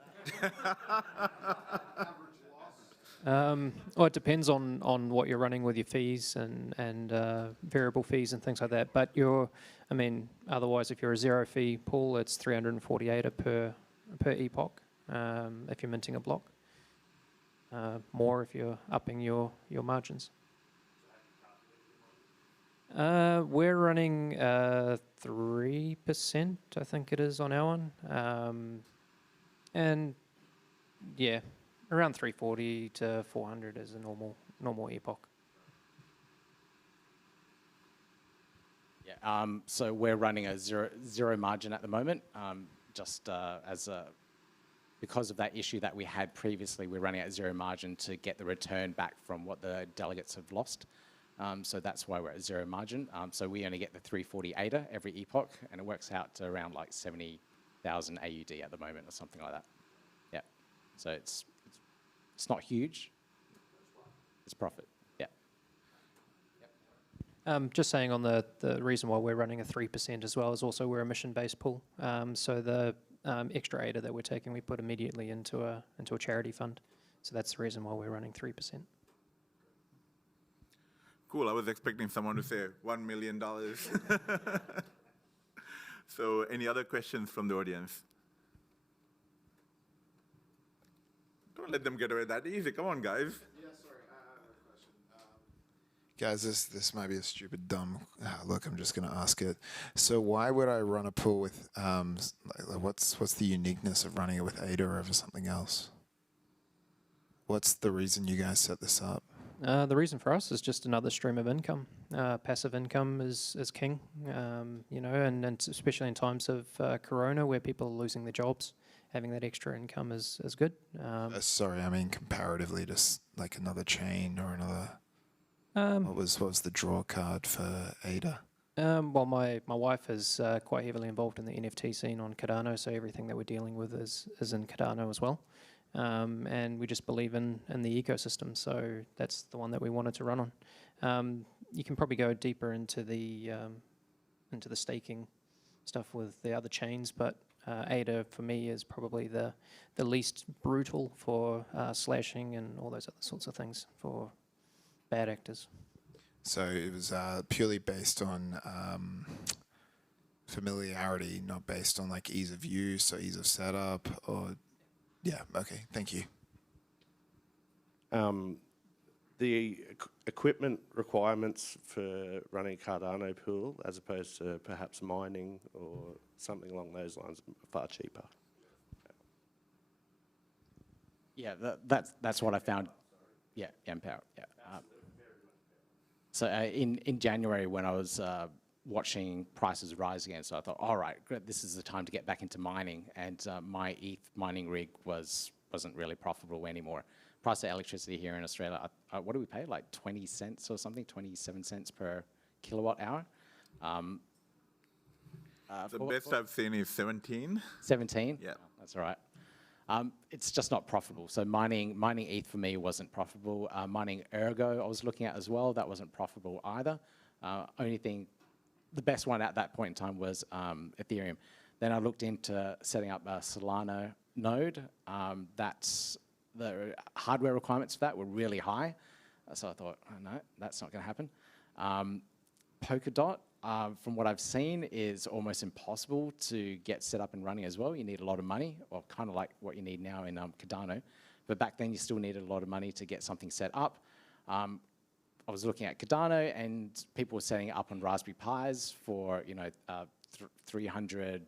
that. Well, it depends on what you're running with your fees and variable fees and things like that. But otherwise, if you're a zero fee pool, it's 348 per epoch if you're minting a block. More if you're upping your margins. We're running 3%, I think it is, on our one. And yeah, around 340 to 400 is a normal epoch. Yeah. So we're running a zero margin at the moment. Because of that issue that we had previously, we're running at zero margin to get the return back from what the delegates have lost. So that's why we're at zero margin. So we only get the 348 every epoch, and it works out to around like 70,000 AUD at the moment or something like that. Yeah. So it's not huge. It's profit. Yeah. Just saying on the reason why we're running a 3% as well is also we're a mission-based pool. So the extra ADA that we're taking, we put immediately into a charity fund. So that's the reason why we're running 3%. Cool. I was expecting someone to say $1 million. So any other questions from the audience? Don't let them get away that easy. Come on, guys. Yeah, sorry. I have a question. Guys, this might be a stupid, dumb. Look, I'm just going to ask it. So why would I run a pool with? What's the uniqueness of running it with ADA over something else? What's the reason you guys set this up? The reason for us is just another stream of income. Passive income is king, and especially in times of Corona where people are losing their jobs, having that extra income is good. Sorry, I mean comparatively to like another chain or another. What was the draw card for ADA? Well, my wife is quite heavily involved in the NFT scene on Cardano, so everything that we're dealing with is in Cardano as well. And we just believe in the ecosystem, so that's the one that we wanted to run on. You can probably go deeper into the staking stuff with the other chains, but ADA for me is probably the least brutal for slashing and all those other sorts of things for bad actors. So it was purely based on familiarity, not based on like ease of use or ease of setup or. Yeah, okay, thank you. The equipment requirements for running a Cardano pool as opposed to perhaps mining or something along those lines are far cheaper. Yeah, that's what I found. Yeah, Empower. Yeah. So in January when I was watching prices rise again. So I thought, all right, great, this is the time to get back into mining. And my ETH mining rig wasn't really profitable anymore. Price of electricity here in Australia, what do we pay? Like 20 cents or something, 27 cents per kilowatt hour. The best I've seen is 17. 17? Yeah. Oh, that's all right. It's just not profitable. So mining ETH for me wasn't profitable. Mining Ergo I was looking at as well. That wasn't profitable either. The best one at that point in time was Ethereum. Then I looked into setting up a Solana node. The hardware requirements for that were really high. So I thought, oh, no, that's not going to happen. Polkadot, from what I've seen, is almost impossible to get set up and running as well. You need a lot of money, or kind of like what you need now in Cardano. But back then, you still needed a lot of money to get something set up. I was looking at Cardano, and people were setting it up on Raspberry Pis for $300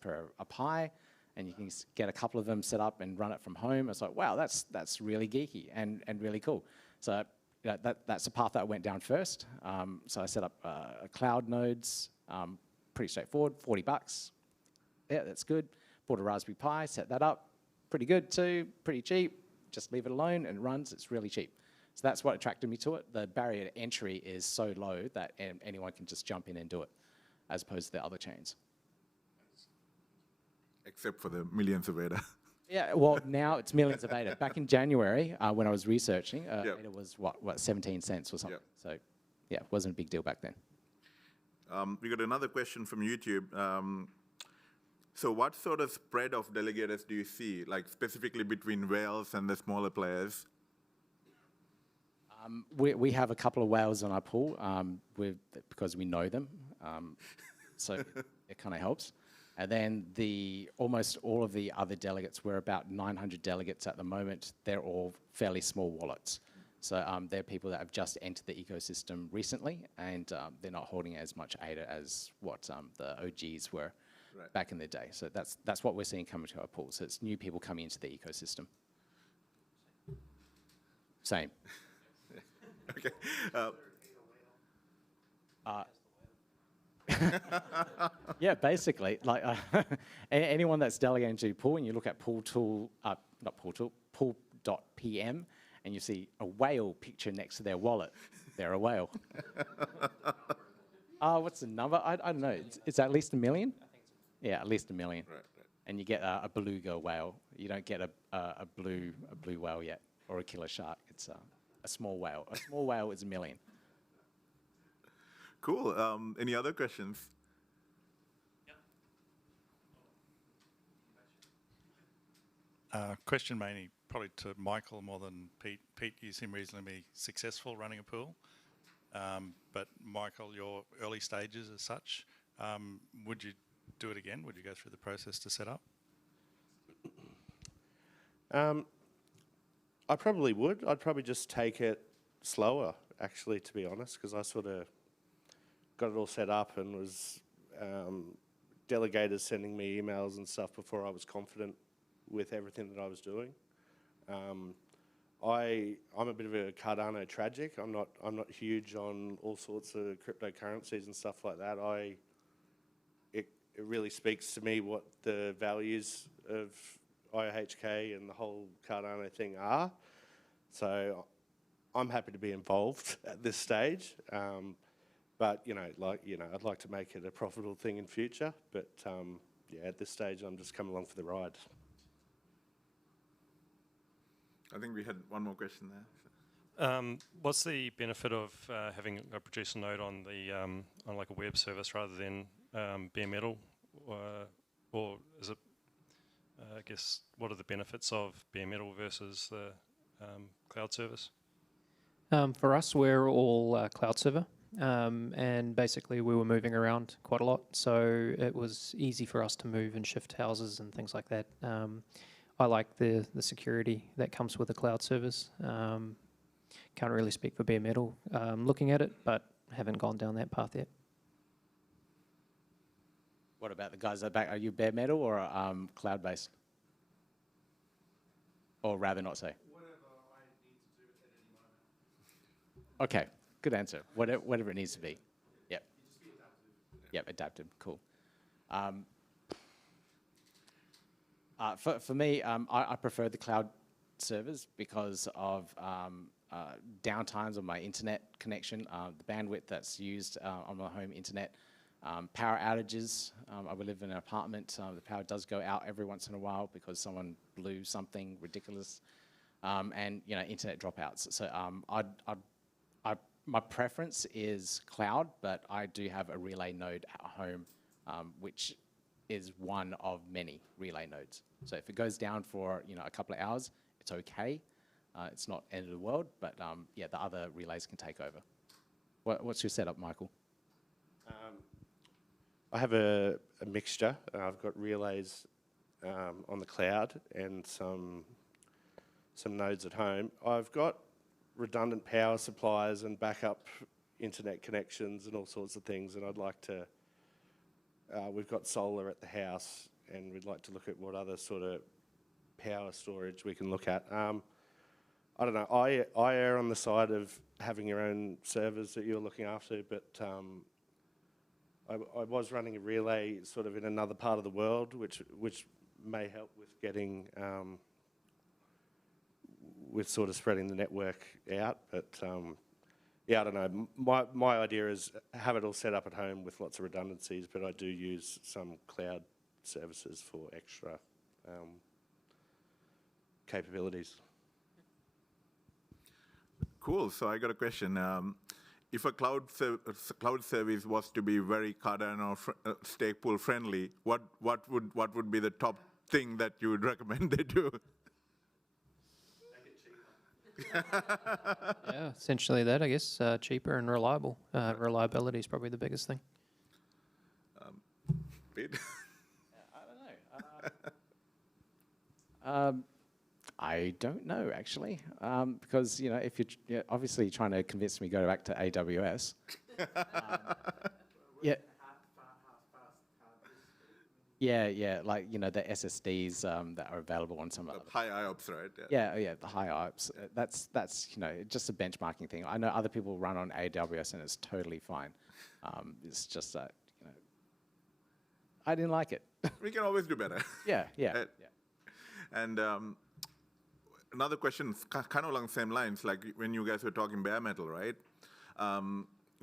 per a Pi, and you can get a couple of them set up and run it from home. It's like, wow, that's really geeky and really cool. So that's the path that I went down first. So I set up cloud nodes, pretty straightforward, $40. Yeah, that's good. Bought a Raspberry Pi, set that up, pretty good too, pretty cheap. Just leave it alone and it runs, it's really cheap. So that's what attracted me to it. The barrier to entry is so low that anyone can just jump in and do it, as opposed to the other chains. Except for the millions of ADA. Yeah, well, now it's millions of ADA. Back in January, when I was researching, ADA was, what, 17 cents or something. So, yeah, it wasn't a big deal back then. We got another question from YouTube. So what sort of spread of delegates do you see, like specifically between whales and the smaller players? We have a couple of whales on our pool because we know them. So it kind of helps. And then almost all of the other delegates, we're about 900 delegates at the moment. They're all fairly small wallets. So they're people that have just entered the ecosystem recently, and they're not holding as much ADA as what the OGs were back in the day. So that's what we're seeing coming to our pool. So it's new people coming into the ecosystem. Same. Okay. Yeah, basically, like anyone that's delegating to pool, and you look at pool.pm, and you see a whale picture next to their wallet, they're a whale. What's the number? I don't know. It's at least 1 million? Yeah, at least 1 million. Right. And you get a beluga whale. You don't get a blue whale yet, or a killer shark. It's a small whale. A small whale is 1 million. Cool. Any other questions? Question mainly probably to Michael more than Pete. Pete, you seem reasonably successful running a pool. But Michael, your early stages as such, would you do it again? Would you go through the process to set up? I probably would. I'd probably just take it slower, actually, to be honest, because I sort of got it all set up and was delegators sending me emails and stuff before I was confident with everything that I was doing. I'm a bit of a Cardano tragic. I'm not huge on all sorts of cryptocurrencies and stuff like that. It really speaks to me what the values of IOHK and the whole Cardano thing are. So I'm happy to be involved at this stage. But I'd like to make it a profitable thing in future. But yeah, at this stage, I'm just coming along for the ride. I think we had one more question there. What's the benefit of having a producer node on like a web service rather than bare metal, or is it? I guess what are the benefits of bare metal versus the cloud service? For us, we're all cloud server, and basically we were moving around quite a lot, so it was easy for us to move and shift houses and things like that. I like the security that comes with the cloud service. Can't really speak for bare metal looking at it, but haven't gone down that path yet. What about the guys at the back? Are you bare metal or cloud-based? Or rather not say? Whatever I need to do at any moment. Okay, good answer. Whatever it needs to be. Yep. You just be adaptive. Yep, adapted. Cool. For me, I prefer the cloud servers because of downtimes on my internet connection, the bandwidth that's used on my home internet, power outages. I live in an apartment. The power does go out every once in a while because someone blew something ridiculous, and internet dropouts. So my preference is cloud, but I do have a relay node at home, which is one of many relay nodes. So if it goes down for a couple of hours, it's okay. It's not end of the world, but yeah, the other relays can take over. What's your setup, Michael? I have a mixture. I've got relays on the cloud and some nodes at home. I've got redundant power supplies and backup internet connections and all sorts of things, and I'd like to. We've got solar at the house, and we'd like to look at what other sort of power storage we can look at. I don't know. I err on the side of having your own servers that you're looking after, but I was running a relay sort of in another part of the world, which may help with getting with sort of spreading the network out. But yeah, I don't know. My idea is have it all set up at home with lots of redundancies, but I do use some cloud services for extra capabilities. Cool. So I got a question. If a cloud service was to be very Cardano stake pool friendly, what would be the top thing that you would recommend they do? Yeah, essentially that, I guess. Cheaper and reliable. Reliability is probably the biggest thing. Pete? I don't know, actually, because if you're obviously trying to convince me to go back to AWS, yeah, like the SSDs that are available on some other high IOPS, right? Yeah, the high IOPS. That's just a benchmarking thing. I know other people run on AWS and it's totally fine. It's just that I didn't like it. We can always do better. Yeah. And another question, kind of along the same lines, like when you guys were talking bare metal, right?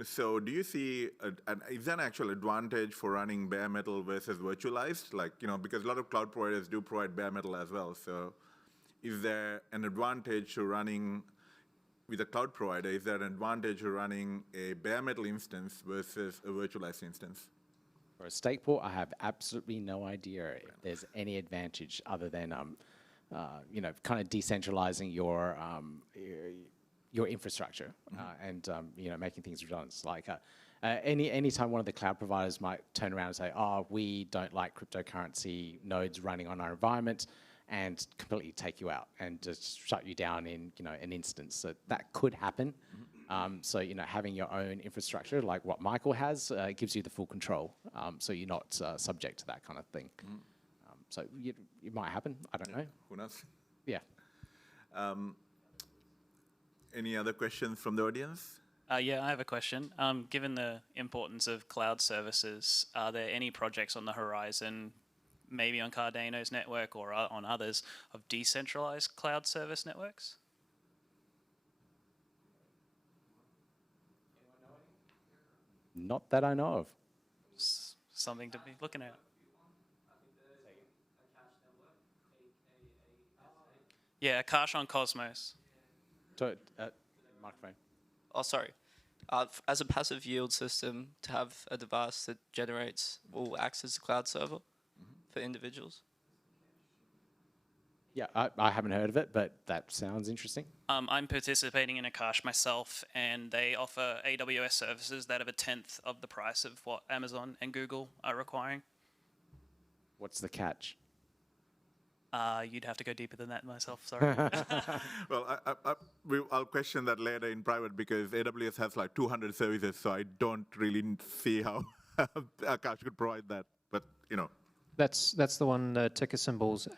So do you see, is there an actual advantage for running bare metal versus virtualized? Like, because a lot of cloud providers do provide bare metal as well. So is there an advantage to running with a cloud provider? Is there an advantage to running a bare metal instance versus a virtualized instance? For a stake pool, I have absolutely no idea if there's any advantage other than, kind of decentralizing your infrastructure and making things redundant. Like any time one of the cloud providers might turn around and say, "Oh, we don't like cryptocurrency nodes running on our environment," and completely take you out and just shut you down in an instance. So that could happen. So having your own infrastructure like what Michael has gives you the full control. So you're not subject to that kind of thing. So it might happen. I don't know. Who knows? Yeah. Any other questions from the audience? Yeah, I have a question. Given the importance of cloud services, are there any projects on the horizon, maybe on Cardano's network or on others, of decentralized cloud service networks? Not that I know of. Something to be looking at. Yeah, Akash on Cosmos. Microphone. Oh, sorry. As a passive yield system, to have a device that generates or acts as a cloud server for individuals. Yeah, I haven't heard of it, but that sounds interesting. I'm participating in Akash myself, and they offer AWS services that have a tenth of the price of what Amazon and Google are requiring. What's the catch? You'd have to go deeper than that myself, sorry. Well, I'll question that later in private because AWS has like 200 services, so I don't really see how Akash could provide that. But, That's the one, the ticker symbols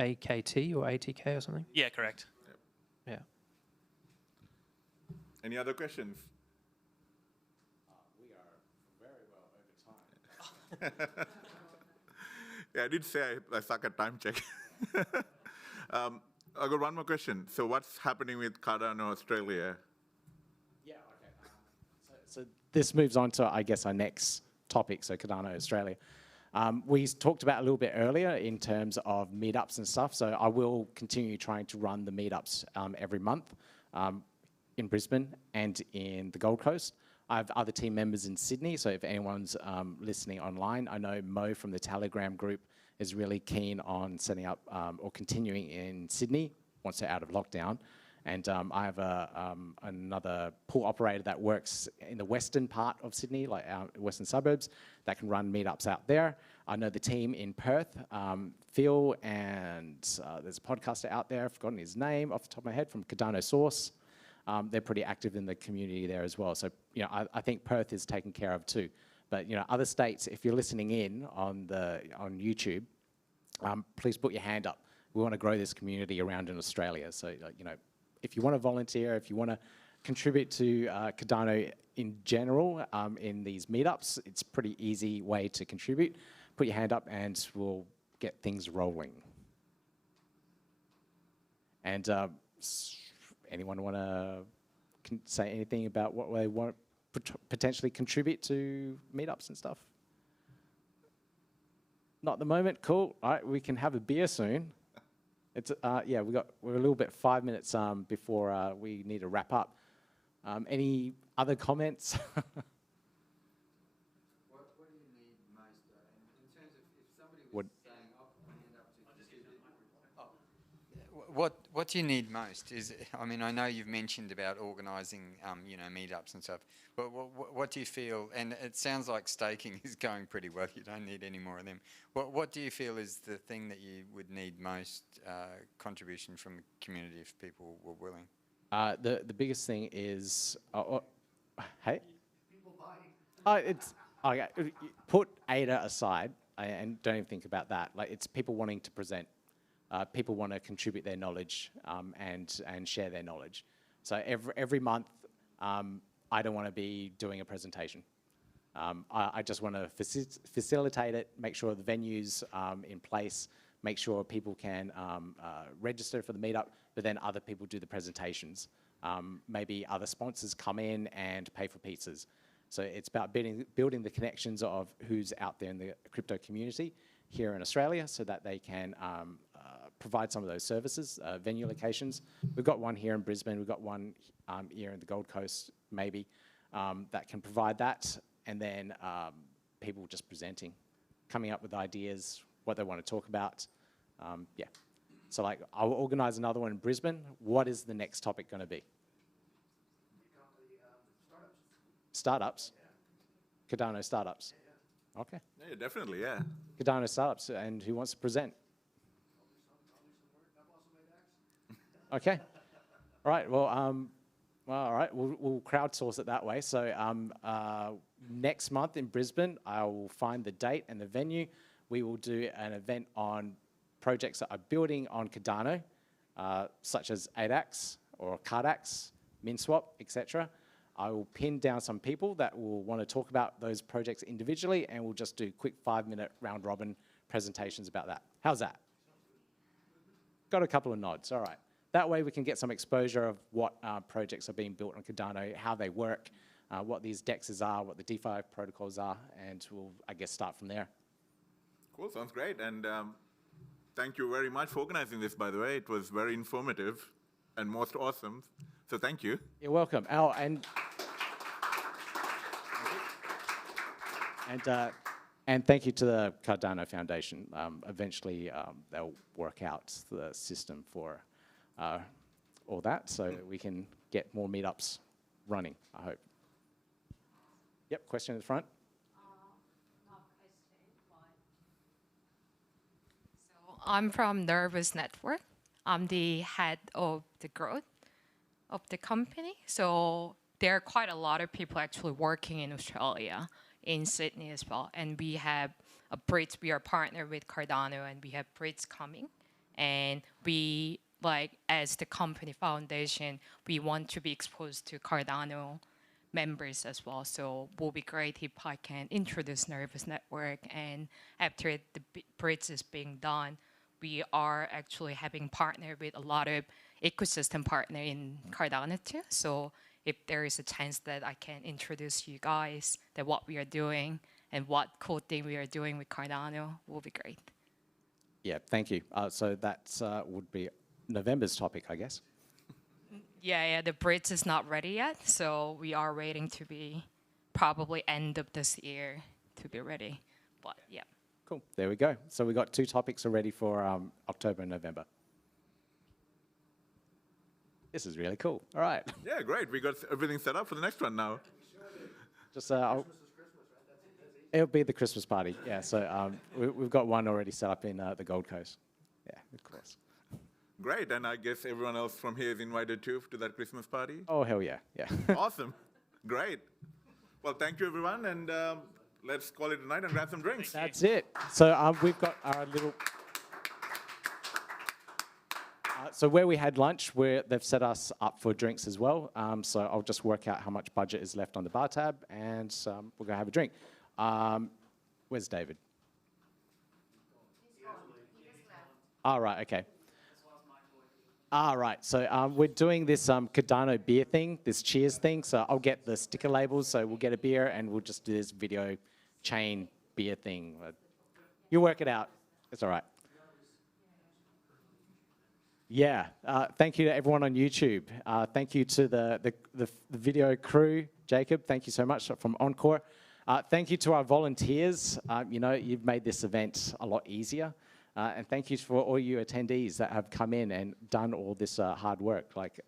AKT or ATK or something? Yeah, correct. Yeah. Any other questions? We are very well over time. Yeah, I did say I suck at time check. I got one more question. So what's happening with Cardano Australia? Yeah, okay. So this moves on to, I guess, our next topic, so Cardano Australia. We talked about a little bit earlier in terms of meetups and stuff, so I will continue trying to run the meetups every month in Brisbane and in the Gold Coast. I have other team members in Sydney, so if anyone's listening online, I know Mo from the Telegram group is really keen on setting up or continuing in Sydney once they're out of lockdown. And I have another pool operator that works in the western part of Sydney, like our western suburbs, that can run meetups out there. I know the team in Perth, Phil, and there's a podcaster out there, I've forgotten his name off the top of my head, from Cardano Source. They're pretty active in the community there as well. So, you know, I think Perth is taken care of too. But, you know, other states, if you're listening in on YouTube, please put your hand up. We want to grow this community around in Australia. So, you know, if you want to volunteer, if you want to contribute to Cardano in general in these meetups, it's a pretty easy way to contribute. Put your hand up and we'll get things rolling. And anyone want to say anything about what they want to potentially contribute to meetups and stuff? Not at the moment. Cool. All right, we can have a beer soon. It's yeah, we're a little bit 5 minutes before we need to wrap up. Any other comments? What do you need most, in terms of if somebody was saying, "I'll put my hand up to contribute." What do you need most is, I mean, I know you've mentioned about organising, you know, meetups and stuff, but what do you feel, and it sounds like staking is going pretty well, you don't need any more of them. What do you feel is the thing that you would need most contribution from the community if people were willing? The biggest thing is, hey? It's, okay, put ADA aside and don't even think about that. Like, it's people wanting to present. People want to contribute their knowledge and share their knowledge. So every month, I don't want to be doing a presentation. I just want to facilitate it, make sure the venue's in place, make sure people can register for the meetup, but then other people do the presentations. Maybe other sponsors come in and pay for pizzas. So it's about building the connections of who's out there in the crypto community here in Australia so that they can provide some of those services, venue locations. We've got one here in Brisbane, we've got one here in the Gold Coast, maybe, that can provide that. And then people just presenting, coming up with ideas, what they want to talk about. Yeah. So like, I'll organize another one in Brisbane. What is the next topic going to be? Startups? Cardano startups? Okay. Yeah, definitely, yeah. Cardano startups, and who wants to present? Okay. All right. Well, all right. We'll crowdsource it that way. So next month in Brisbane, I will find the date and the venue. We will do an event on projects that are building on Cardano, such as ADAX or CardAX, MinSwap, etc. I will pin down some people that will want to talk about those projects individually, and we'll just do quick 5-minute round robin presentations about that. How's that? Got a couple of nods. All right. That way we can get some exposure of what projects are being built on Cardano, how they work, what these DEXs are, what the DeFi protocols are, and we'll, I guess, start from there. Cool, sounds great. And thank you very much for organizing this, by the way. It was very informative and most awesome. So thank you. You're welcome. Oh, and thank you to the Cardano Foundation. Eventually, they'll work out the system for all that, so we can get more meetups running, I hope. Yep, question in the front. I'm from Nervous Network. I'm the head of the growth of the company. So there are quite a lot of people actually working in Australia, in Sydney as well. And we have a Brits, we are partnered with Cardano, and we have Brits coming. And we, like, as the company foundation, we want to be exposed to Cardano members as well. So it will be great if I can introduce Nervous Network. And after the bridge is being done, we are actually having partnered with a lot of ecosystem partner in Cardano too. So if there is a chance that I can introduce you guys that what we are doing and what cool thing we are doing with Cardano will be great. Yeah, thank you. So that would be November's topic, I guess. Yeah, the bridge is not ready yet, so we are waiting to be probably end of this year to be ready. But yeah. Cool. There we go. So we got 2 topics already for October and November. This is really cool. All right. Yeah, great. We got everything set up for the next one now. Just it'll be the Christmas party. Yeah. So we've got one already set up in the Gold Coast. Yeah, of course. Great, and I guess everyone else from here is invited too to that Christmas party? Oh, hell yeah, yeah. Awesome, great. Well, thank you everyone, and let's call it a night and grab some drinks. That's it. So we've got our little... so where we had lunch, they've set us up for drinks as well. So I'll just work out how much budget is left on the bar tab, and we're going to have a drink. Where's David? All right, okay. All right, so we're doing this Cardano beer thing, this cheers thing. So I'll get the sticker labels, so we'll get a beer and we'll just do this video chain beer thing. You work it out. It's all right. Yeah, thank you to everyone on YouTube. Thank you to the video crew. Jacob, thank you so much from Encore. Thank you to our volunteers. You know, you've made this event a lot easier. And thank you for all you attendees that have come in and done all this hard work, like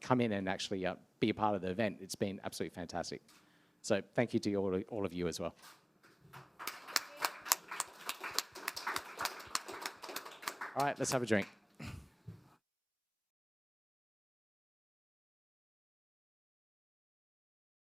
come in and actually be a part of the event. It's been absolutely fantastic. So thank you to all of you as well. All right, let's have a drink.